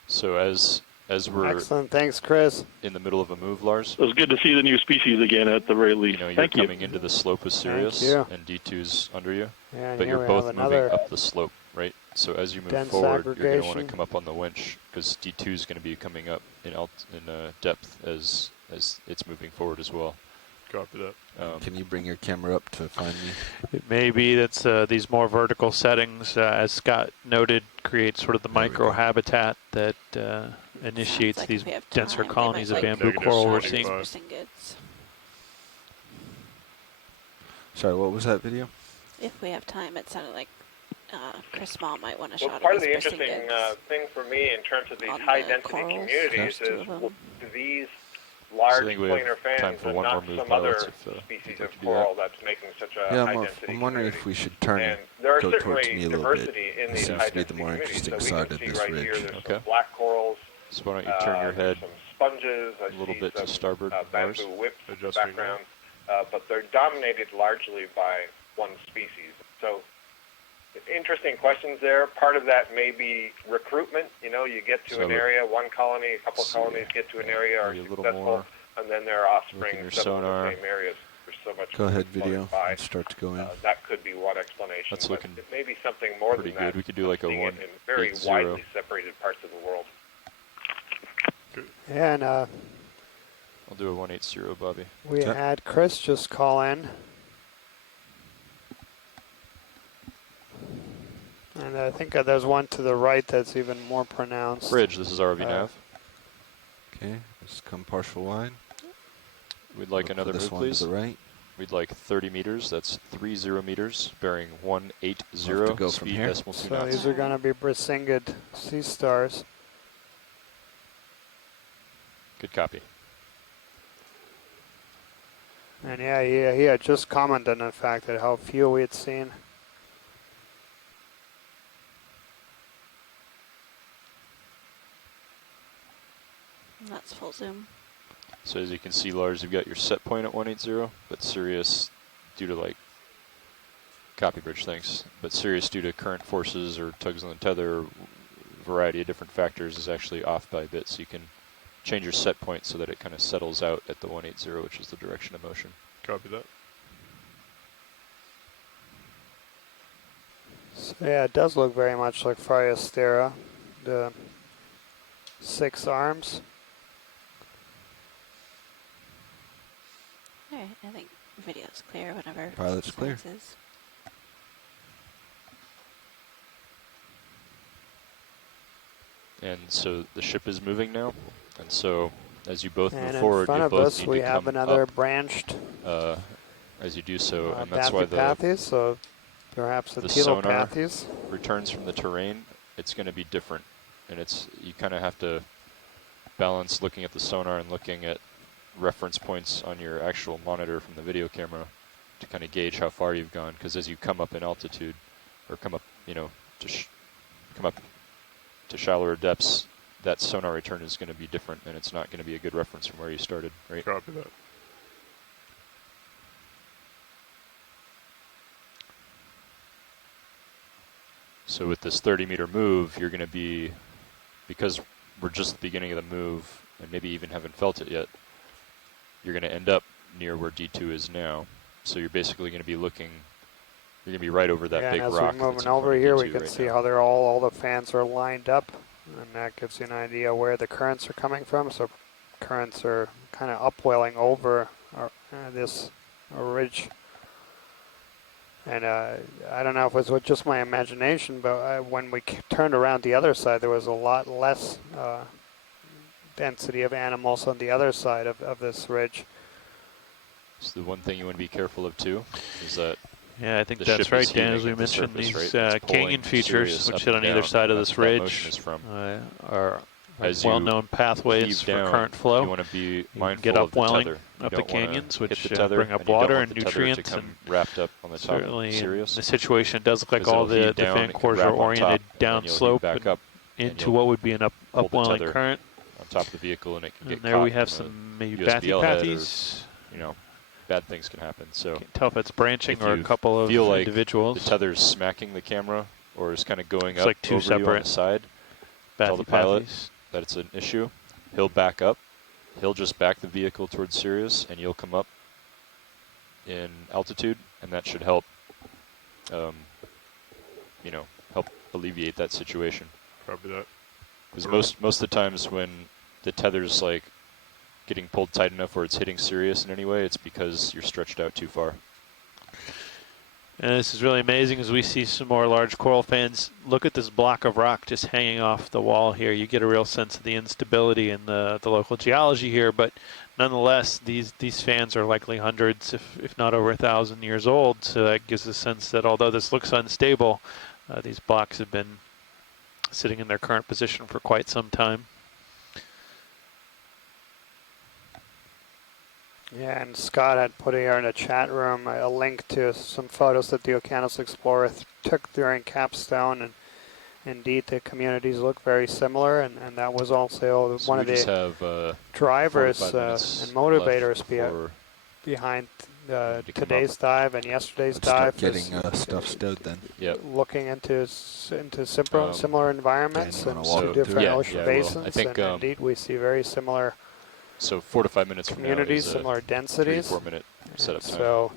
So as we're excellent, thanks, Chris. In the middle of a move, Lars. It was good to see the new species again at the very least. You're Thank you. coming into the slope with Sirius, and D2's under you, Yeah, but here you're we both have moving another up the slope, right? So as you move dense forward, you're going to want to aggregation. come up on the winch because D2 is going to be coming up in depth as it's moving forward as well. Copy that. Can you bring your camera up to find me? It may be that's these more vertical settings, as Scott noted, create sort of the microhabitat that initiates these denser colonies of bamboo coral we're seeing. Sorry, what was that video? If we have time, it sounded like Chris Small might want to Well, shot part of of the these interesting thing for me in terms of these high-density communities is these large planar fans and not some other species of coral that's making such a high-density I'm wondering if we should turn and there are go towards certainly me a little diversity bit. in It these seems to be the high-density more communities. interesting So we side can of see this right ridge. here there's some black corals. So why don't you turn your head some sponges. I a little see bit some, to starboard, bamboo Lars? whips in the background, but they're dominated largely by one species. So interesting questions there. Part of that may be recruitment. You know, you get to an area, one colony, a couple of colonies get to an area, are successful, and then their offspring settle in the same areas. There's so much. Go ahead, video. Let's start to go in. That could be one explanation. That's looking it may be something more pretty than that. good. We could do like a Seeing 1 it in very 8-0. widely separated parts of the world. Yeah, and I'll do a 180, Bobby. we had Chris just call in. And I think there's one to the right that's even more pronounced. Bridge, this is RV nav. Okay, let's come partial wide. We'd like another this move, one please. to the right. We'd like 30 meters. That's 30 meters, bearing 180. We'll have to go from speed here. decimal 2 So knots. these are going to be Brisingid sea stars. Good copy. And yeah, he had just commented on the fact that how few we had seen. That's full zoom. So as you can see, Lars, you've got your set point at 180, but Sirius, due to like copy bridge things, but Sirius due to current forces or tugs on the tether, variety of different factors, is actually off by a bit. So you can change your set point so that it kind of settles out at the 180, which is the direction of motion. Copy that. So yeah, it does look very much like Phrygostera, the 6 arms. All right, I think video's clear whenever. Pilot's clear. Is. And so the ship is moving now, and so as you both And move forward, in front you of both us, need we to have come another up, branched as you do so, and that's why so perhaps the sonar telopathies returns from the terrain. It's going to be different, and you kind of have to balance looking at the sonar and looking at reference points on your actual monitor from the video camera to kind of gauge how far you've gone. Because as you come up in altitude, or come up, come up to shallower depths, that sonar return is going to be different, and it's not going to be a good reference from where you started, right? Copy that. So with this 30-meter move, you're going to be, because we're just at the beginning of the move, and maybe even haven't felt it yet, you're going to end up near where D2 is now. So you're basically going to be looking, you're going to be right over that big and rock. as we're moving over here, we can see how they're all the fans are lined up, and that gives you an idea where the currents are coming from. So currents are kind of upwelling over this ridge. And I don't know if it was just my imagination, but when we turned around the other side, there was a lot less density of animals on the other side of this ridge. So the one thing you want to be careful of too is that I think that's right, Dan. As we mentioned, these canyon features, which sit on either side of this ridge, are well-known pathways for current flow. You want to be mindful get of upwelling the tether. up the canyons, which the tether, bring up water and nutrients. And wrapped up on the top certainly, Sirius. in the situation, it does look like all the fan cores are oriented downslope into what would be an upwelling current. On top of the vehicle, and it can get there caught we have some maybe bathypathies. Bad things can happen. So can't tell if it's branching or a couple of individuals. The tether's smacking the camera, or is kind of going it's up like two over separate you on the side. Tell the pilot that it's an issue. He'll back up. He'll just back the vehicle towards Sirius, and you'll come up in altitude, and that should help, help alleviate that situation. Copy that. Because most of the times when the tether's like getting pulled tight enough where it's hitting Sirius in any way, it's because you're stretched out too far. And this is really amazing as we see some more large coral fans. Look at this block of rock just hanging off the wall here. You get a real sense of the instability in the local geology here, but nonetheless, these fans are likely hundreds, if not over 1,000 years old. So that gives a sense that although this looks unstable, these blocks have been sitting in their current position for quite some time. Yeah, and Scott had put here in the chat room a link to some photos that the Okeanos Explorer took during Capstone, and indeed the communities look very similar, and that was also so one of the drivers and motivators behind today's dive and yesterday's dive. Start getting stuff stowed then. Looking into similar environments and two different ocean basins, and indeed we see very similar. So 4 to 5 minutes from communities, now is similar densities. 3 to 4 minute setup time. So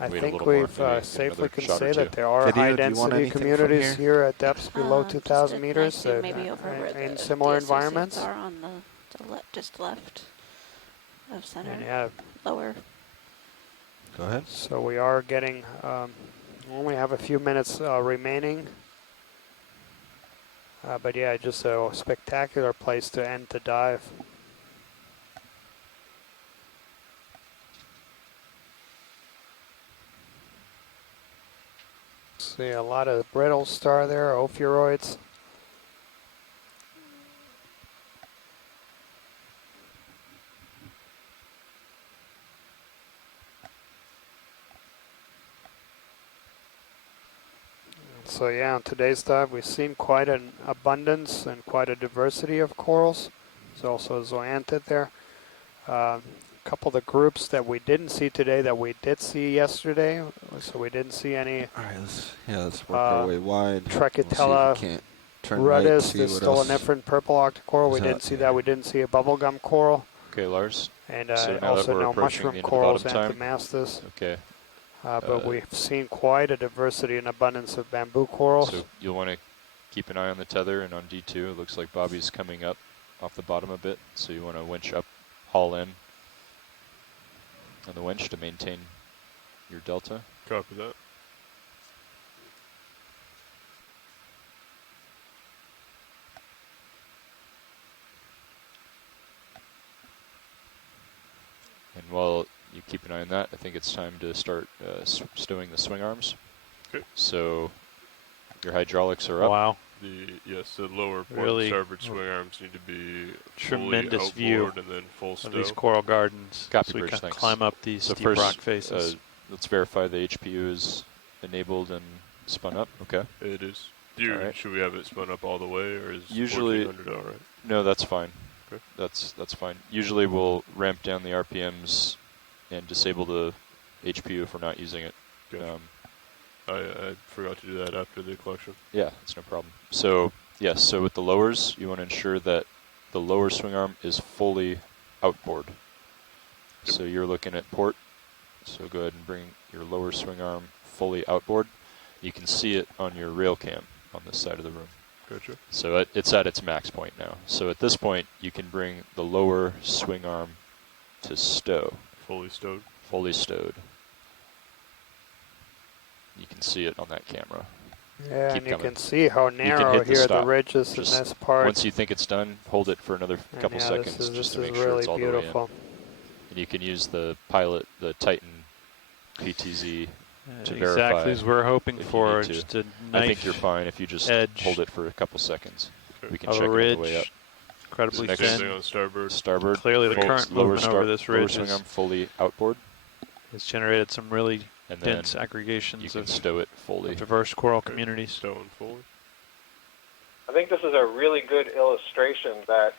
I think we've safely can say that there are high density communities here at depths below 2,000 meters in similar environments. Are on the just left of center. And lower. Go ahead. So we are getting, only have a few minutes remaining. But yeah, just a spectacular place to end the dive. See a lot of brittle star there, ophiuroids. So yeah, on today's dive we've seen quite an abundance and quite a diversity of corals. There's also a zoanthid there. A couple of the groups that we didn't see today that we did see yesterday. So we didn't see any. All right, let's work our way wide. Trachytella rudis, the stoloniferen purple octocoral. We didn't see that. We didn't see a bubblegum coral. Okay, Lars. And also no mushroom corals, Anthomastus. Okay. But we've seen quite a diversity and abundance of bamboo corals. So you'll want to keep an eye on the tether and on D2. It looks like Bobby's coming up off the bottom a bit. So you want to winch up, haul in on the winch to maintain your delta. Copy that. And while you keep an eye on doing that, I think it's time to start stowing the swing arms. Okay. So your hydraulics are up. Wow. Yes, the lower port Really and starboard swing arms need to be tremendous fully view outboard and then full stow. of these coral gardens. Copy, so we Bridge, can thanks. climb up these so steep first, rock faces. Let's verify the HPU is enabled and spun up. Okay. It is. Right. Should we have it spun up all the way, or is usually 1400 all right? No, that's fine. Okay. That's fine. Usually we'll ramp down the RPMs and disable the HPU if we're not using it. Gotcha. I forgot to do that after the collection. Yeah, that's no problem. So yes, so with the lowers, you want to ensure that the lower swing arm is fully outboard. Yep. So you're looking at port. So go ahead and bring your lower swing arm fully outboard. You can see it on your rail cam on this side of the room. Gotcha. So it's at its max point now. So at this point, you can bring the lower swing arm to stow. Fully stowed? Fully stowed. You can see it on that camera. Yeah, Keep and you coming. can see how narrow here the ridges in this part. Once you think it's done, hold it for another couple seconds just to make sure it's all beautiful. the way in. And you can use the pilot, the Titan PTZ to verify. Exactly as we're hoping for. Just a nice I think you're fine if you just hold it for a couple seconds. Okay. We can check it on the way up. Incredibly thin. On starboard. Starboard. Clearly the current movement over this ridge swing arm fully outboard. has generated some really and dense aggregations you can of stow it fully. diverse coral communities. Stowing fully. I think this is a really good illustration that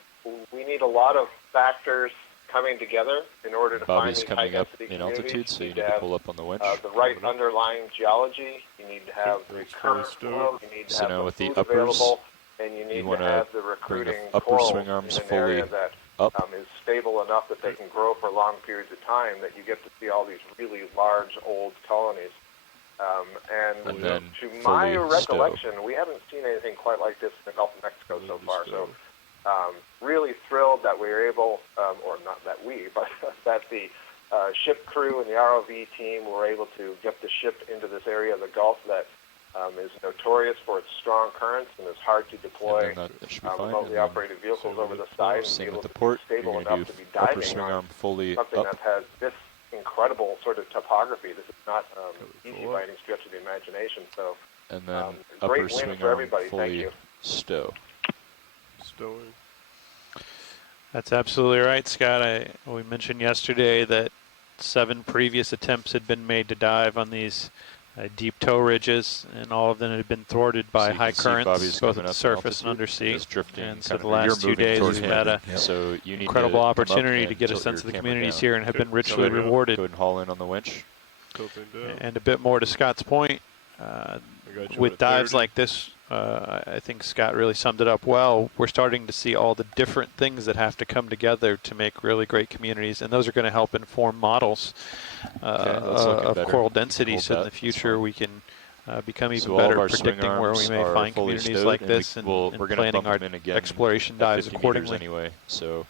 we need a lot of factors coming together in order to Bobby's find these coming up high-density in communities. altitude, so you need to have pull up on the winch. the right underlying geology. You need to have the current flow. You need to So have now the with the food uppers, available, and you need to wanna have the bring recruiting the upper coral swing arms in an fully area that up. is stable enough that they can grow for long periods of time, that you get to see all these really large old colonies. And then to my fully recollection, we haven't seen anything quite like this in the Gulf of Mexico so far. So really thrilled that we were able, or not that we, but that the ship crew and the ROV team were able to get the ship into this area of the Gulf that is notorious for its strong currents and is hard to deploy remotely operated vehicles over the side and be able to be stable enough to be diving on fully something up. that has this incredible sort of topography. This is not easy by any stretch of the imagination. So, and then great upper win swing for arm everybody. Thank fully you. stow. Stowing. That's absolutely right, Scott. We mentioned yesterday that 7 previous attempts had been made to dive on these deep tow ridges, and all of them had been thwarted by high currents, both at the surface and undersea. And so the last 2 days we've had an incredible opportunity to get a sense of the communities here and have been richly rewarded. Go ahead and haul in on the winch. And a bit more to Scott's point, with dives like this, I think Scott really summed it up well. We're starting to see all the different things that have to come together to make really great communities, and those are going to help inform models of coral density, so in the future we can become even better at predicting where we may find communities like this and planning our exploration dives accordingly. Anyway, so.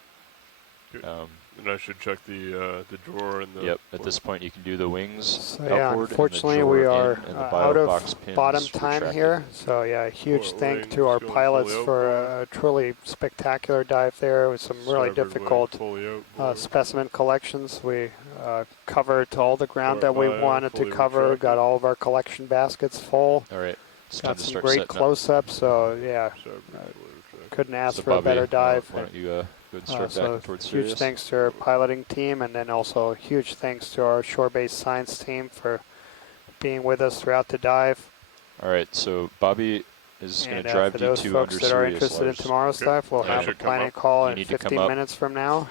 And I should check the drawer and the... Yep, at this point you can do the wings so yeah, unfortunately we are out of bottom time here. So yeah, a huge thank to our pilots for a truly spectacular dive there with some really difficult specimen collections. We covered all the ground that we wanted to cover, got all of our collection baskets full. All right. Got some great close-ups, so yeah, couldn't ask for a better dive. Why don't you go and start back towards huge Sirius. Thanks to our piloting team, and then also huge thanks to our shore-based science team for being with us throughout the dive. All right, so Bobby is going to drive for those D2 folks under that are Sirius interested in Lars. tomorrow's dive, we'll have a planning call in 15 minutes from now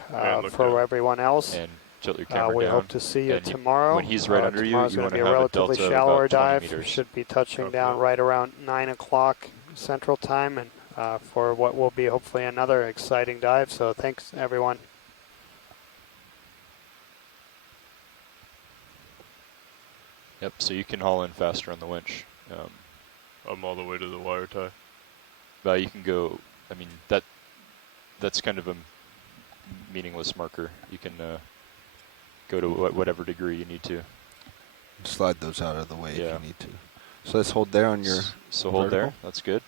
for everyone else. And tilt your camera we down. hope to see you And tomorrow. When he's right under you, tomorrow's you going want to to be a have a relatively delta of shallower about 20 dive. meters. Should be touching down right around 9 o'clock Central Time, and for what will be hopefully another exciting dive. So thanks, everyone. Yep, so you can haul in faster on the winch. I'm all the way to the wire tie. But you can go, I mean, that's kind of a meaningless marker. You can go to whatever degree you need to. Slide those out of the way if you need to. So let's hold there on your So hold vertical. there, that's good.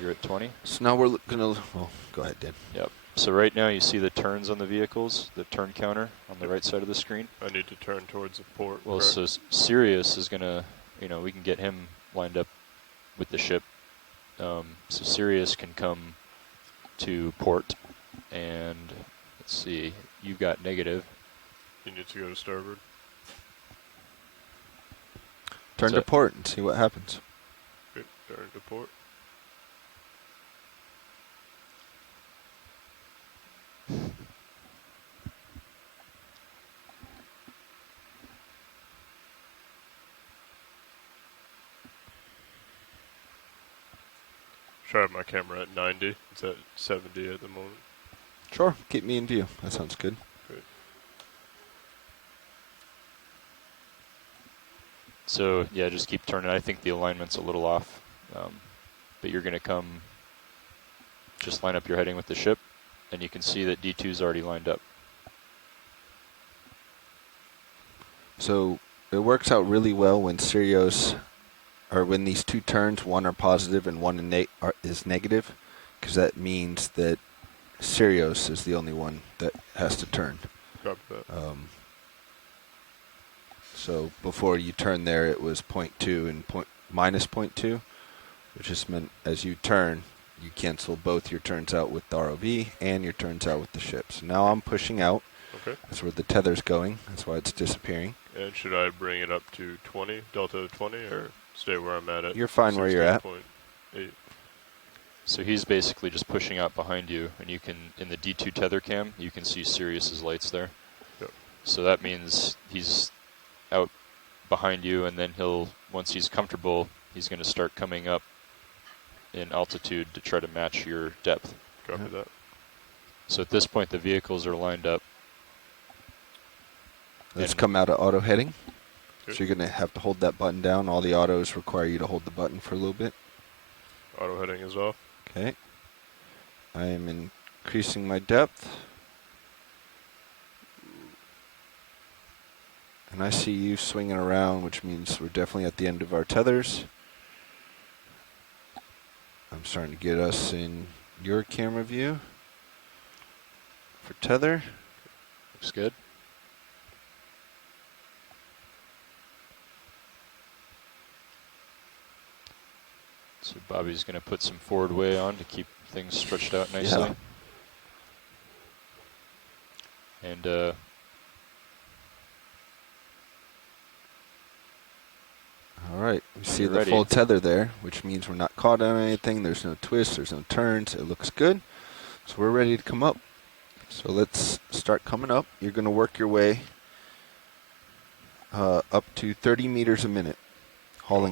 You're at 20. So now we're going to, well, go ahead, Dan. Yep. So right now you see the turns on the vehicles, the turn counter on the right side of the screen. I need to turn towards the port. Well, correct? so Sirius is gonna, we can get him lined up with the ship. So Sirius can come to port, and let's see, you've got negative. You need to go to starboard. Turn to port and see what happens. Okay, turn to port. Should I have my camera at 90? It's at 70 at the moment. Sure, keep me in view. That sounds good. Great. So yeah, just keep turning. I think the alignment's a little off, but you're going to come, just line up your heading with the ship, and you can see that D2's already lined up. So it works out really well when Sirius, or when these two turns, one are positive and one is negative, because that means that Sirius is the only one that has to turn. Copy that. So before you turn there, it was 0.2 and minus 0.2, which just meant as you turn, you cancel both your turns out with the ROV and your turns out with the ship. So now I'm pushing out. Okay. That's where the tether's going. That's why it's disappearing. And should I bring it up to 20, delta 20, or stay where I'm at? You're fine where you're at. 16.8. So he's basically just pushing out behind you, and you can, in the D2 tether cam, you can see Sirius's lights there. Yep. So that means he's out behind you, and then once he's comfortable, he's going to start coming up in altitude to try to match your depth. Copy that. So at this point, the vehicles are lined up. Let's come out of auto heading. Good. So you're going to have to hold that button down. All the autos require you to hold the button for a little bit. Auto heading is off. Okay. I am increasing my depth. And I see you swinging around, which means we're definitely at the end of our tethers. I'm starting to get us in your camera view for tether. Looks good. So Bobby's going to put some forward way on to keep things stretched out nicely. Yeah. And all right, we see the full tether there, which means we're not caught on anything. There's no twists, there's no turns. It looks good. So we're ready to come up. So let's start coming up. You're going to work your way up to 30 meters a minute, hauling